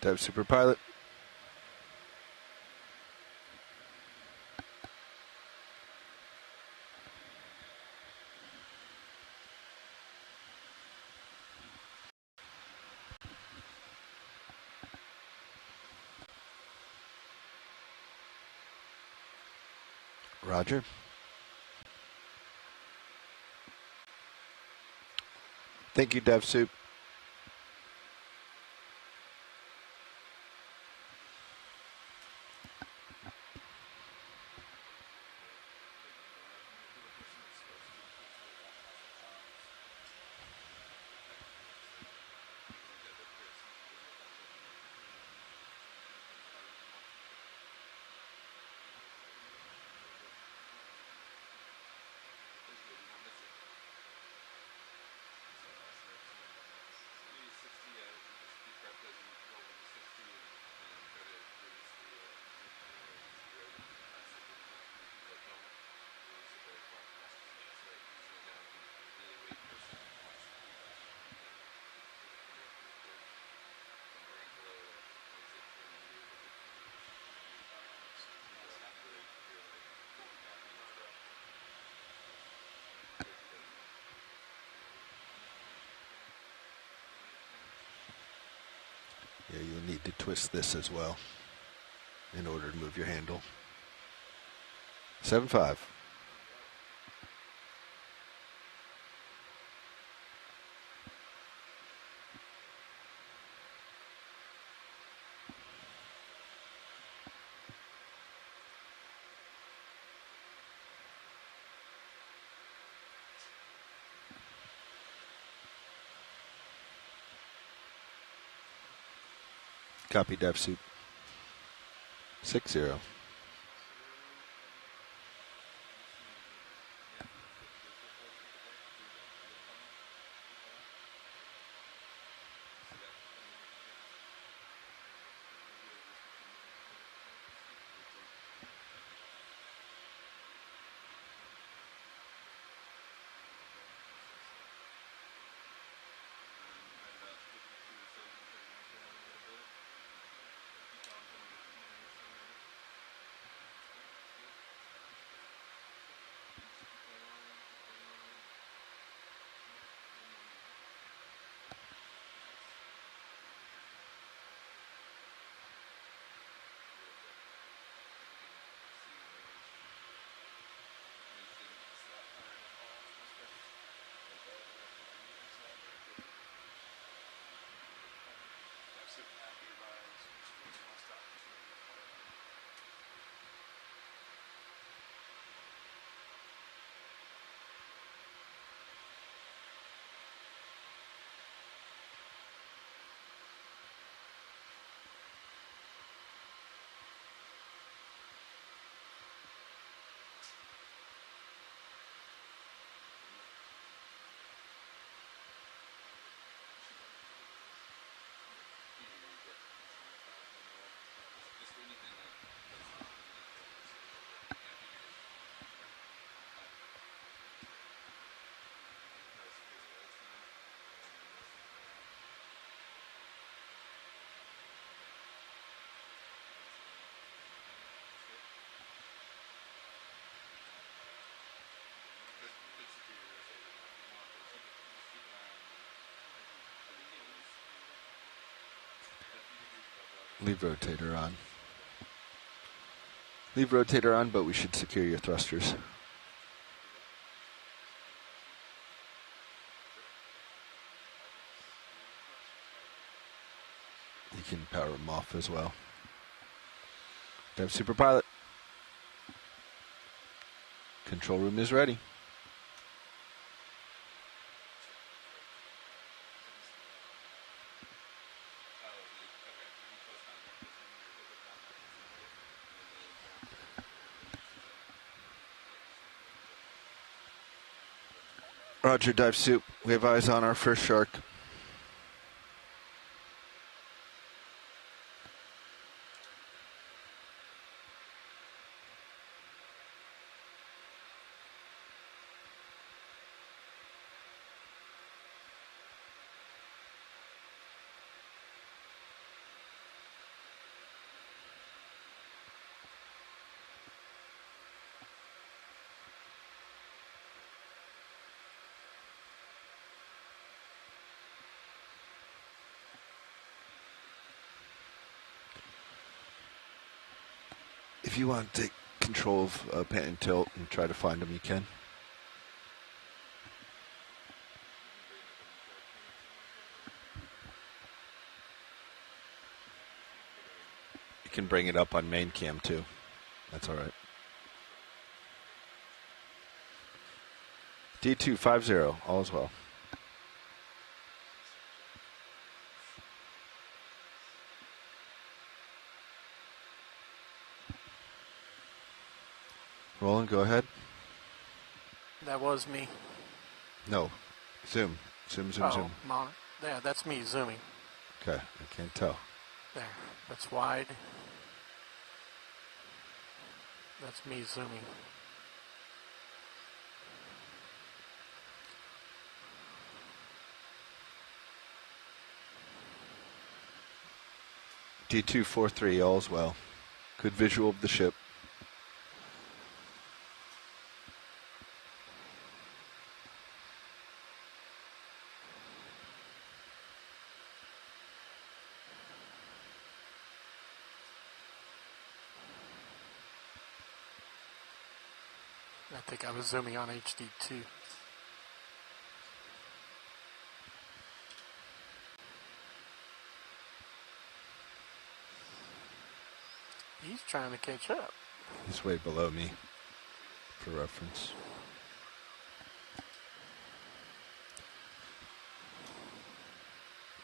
Dev Super Pilot. Roger. Thank you, Dev Soup. Yeah, you'll need to twist this as well in order to move your handle. 7.5. Copy, Dev Soup. 6-0. Leave rotator on. Leave rotator on, but we should secure your thrusters. You can power them off as well. Dev Super Pilot. Control room is ready. Roger, Dive Soup. We have eyes on our first shark. If you want to take control of pan and tilt and try to find them, you can. You can bring it up on main cam too. That's all right. D250, all is well. Roland, go ahead. That was me. No. Zoom. Zoom. Yeah, that's me zooming. Okay, I can't tell. There. That's wide. That's me zooming. D243, all's well. Good visual of the ship. I think I was zooming on HD2. He's trying to catch up. He's way below me, for reference.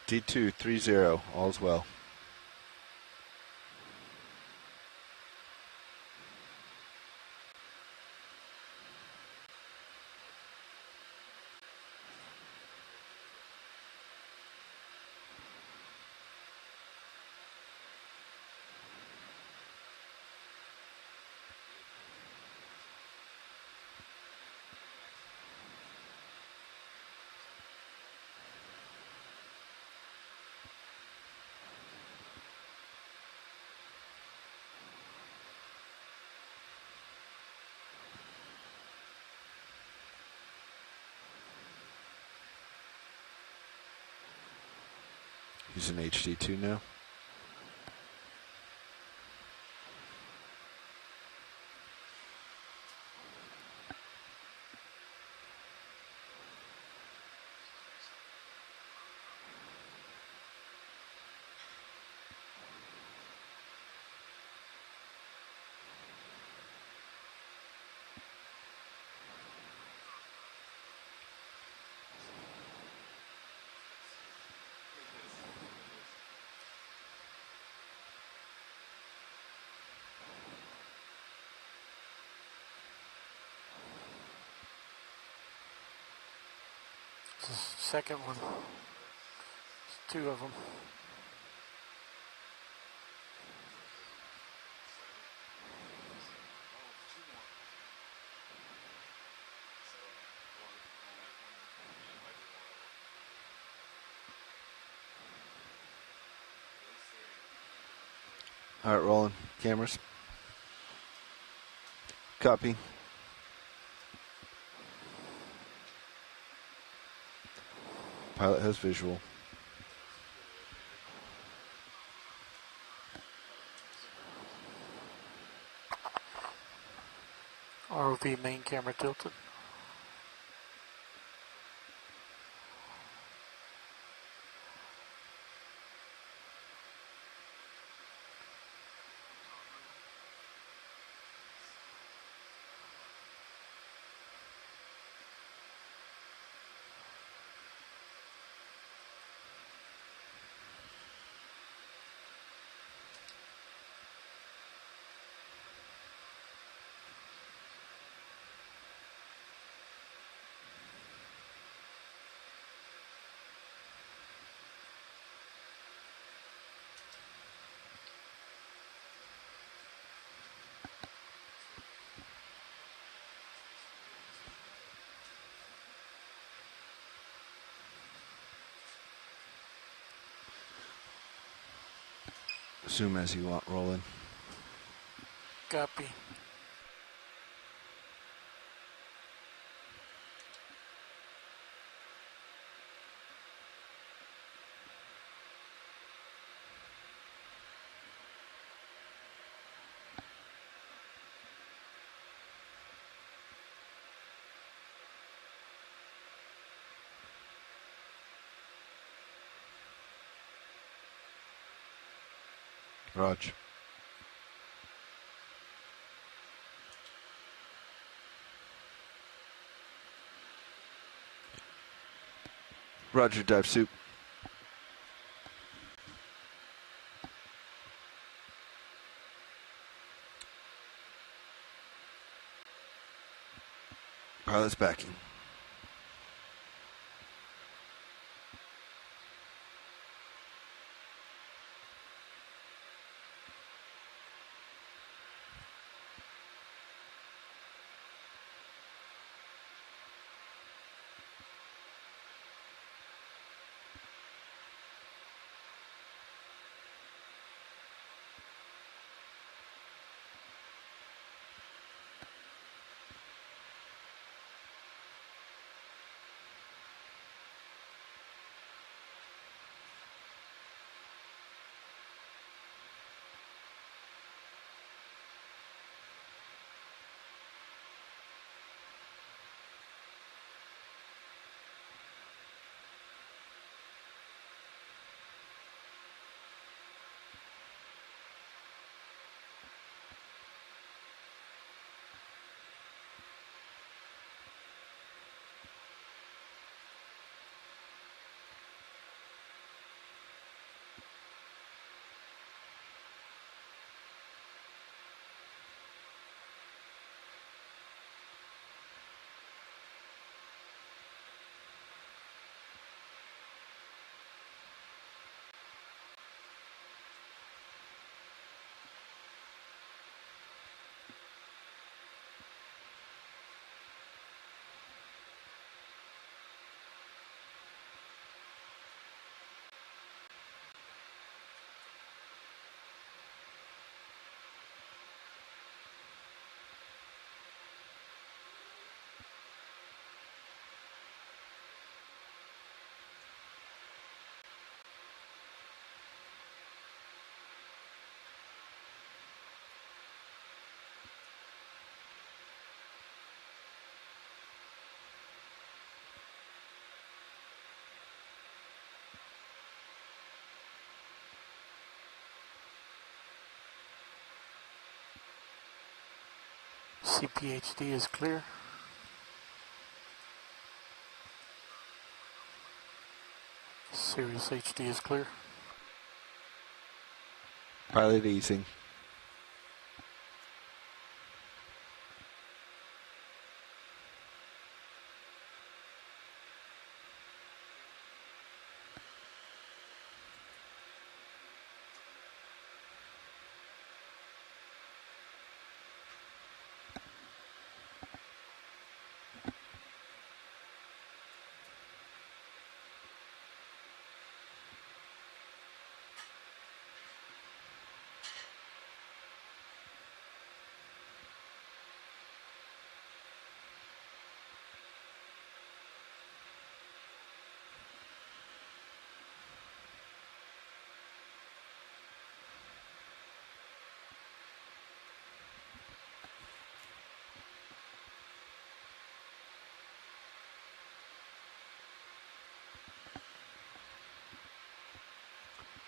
D230, all's well. He's in HD2 now. The second one. There's two of them. All right, rolling. Cameras. Copy. Pilot has visual. ROV main camera tilted. Zoom as you want, rolling. Copy. Roger. Roger, dive soup. Pilot's backing. CPHD is clear. Sirius HD is clear. Pilot easing.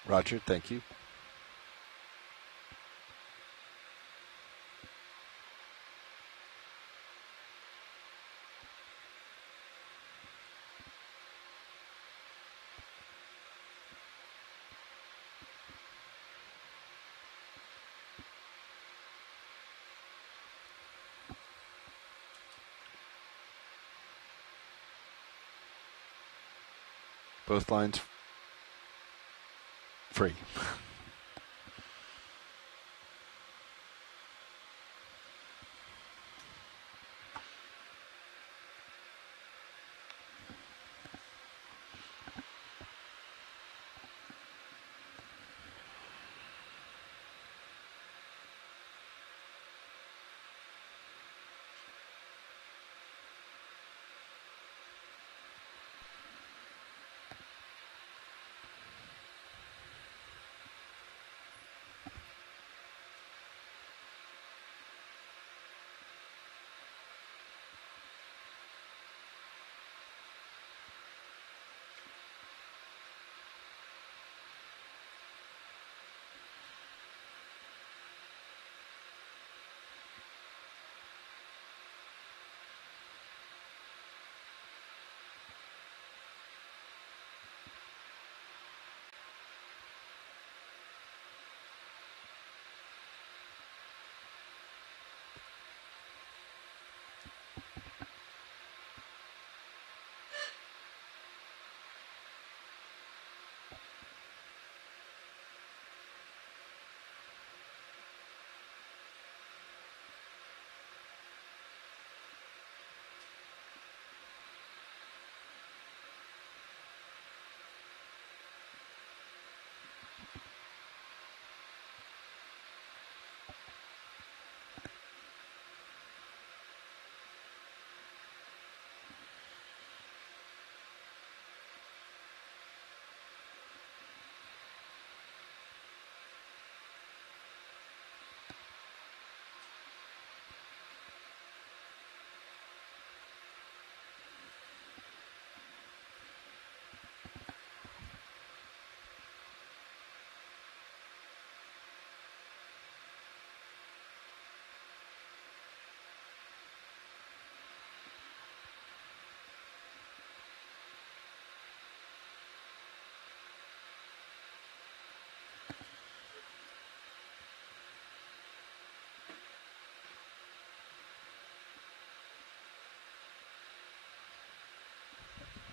Roger, thank you. Both lines free.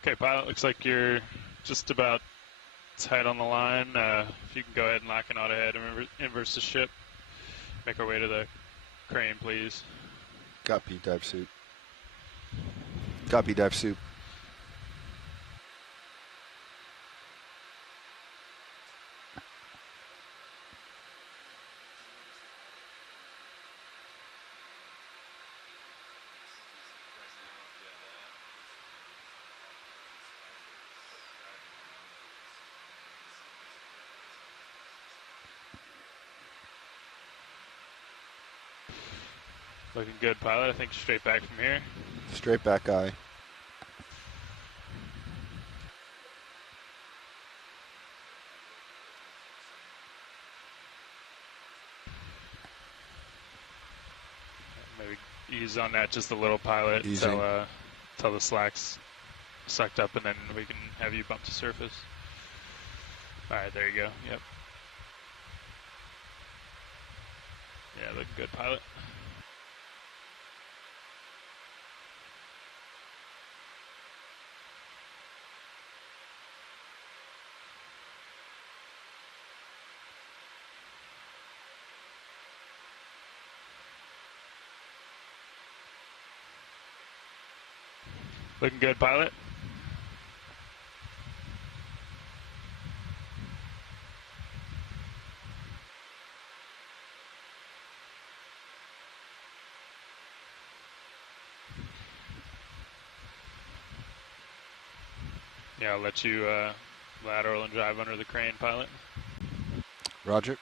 Okay, pilot, looks like you're just about tight on the line. If you can go ahead and lock an auto head and inverse the ship. Make our way to the crane, please. Copy, dive suit. Copy, dive suit. Looking good, pilot. I think straight back from here. Straight back eye. Maybe ease on that just a little, pilot. Till the slack's sucked up, and then we can have you bump to surface. All right, there you go. Yep. Yeah, looking good, pilot. Looking good, pilot. Yeah, I'll let you lateral and drive under the crane, pilot. Roger.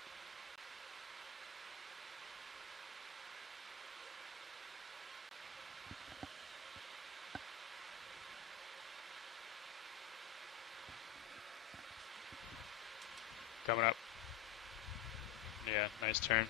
Coming up. Yeah, nice turn.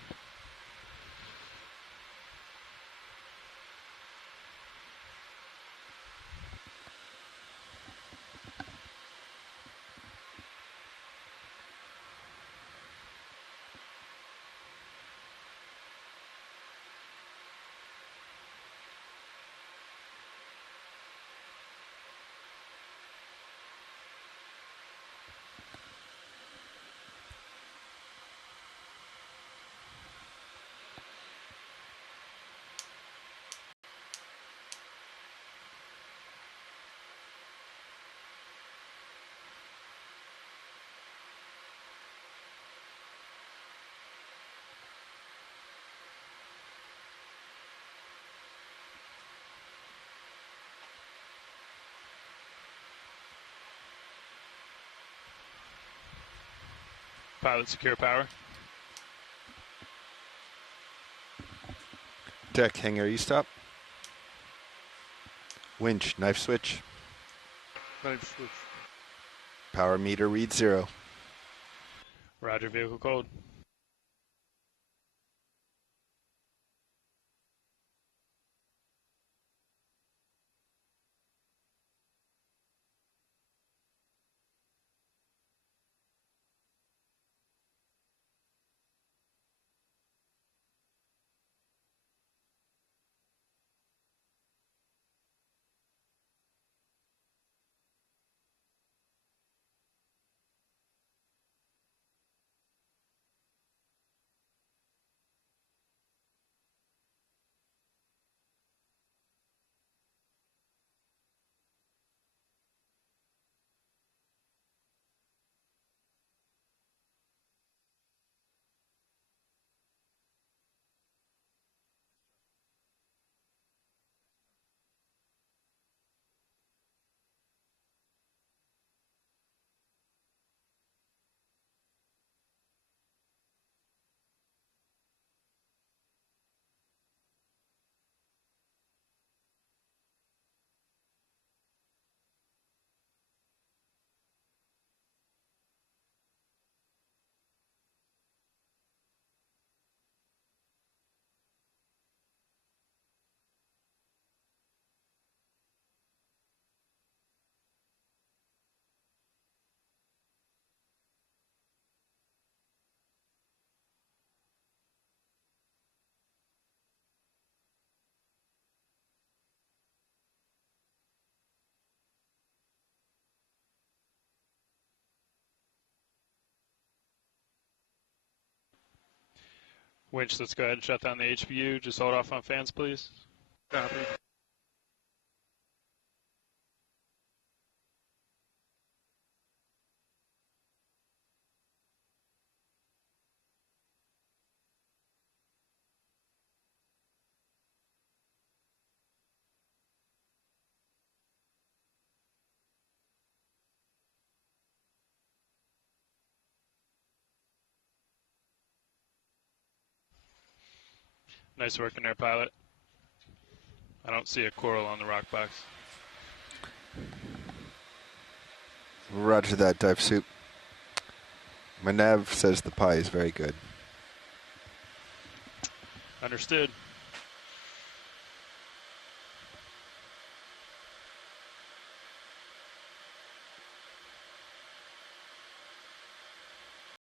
Pilot secure power. Deck hangar E-stop. Winch, knife switch. Knife switch. Power meter read 0. Roger, vehicle code. Winch, let's go ahead and shut down the HPU. Just hold off on fans, please. Copy. Nice work in there, pilot. I don't see a coral on the rock box. Roger that, Dive Soup. My nav says the pie is very good. Understood.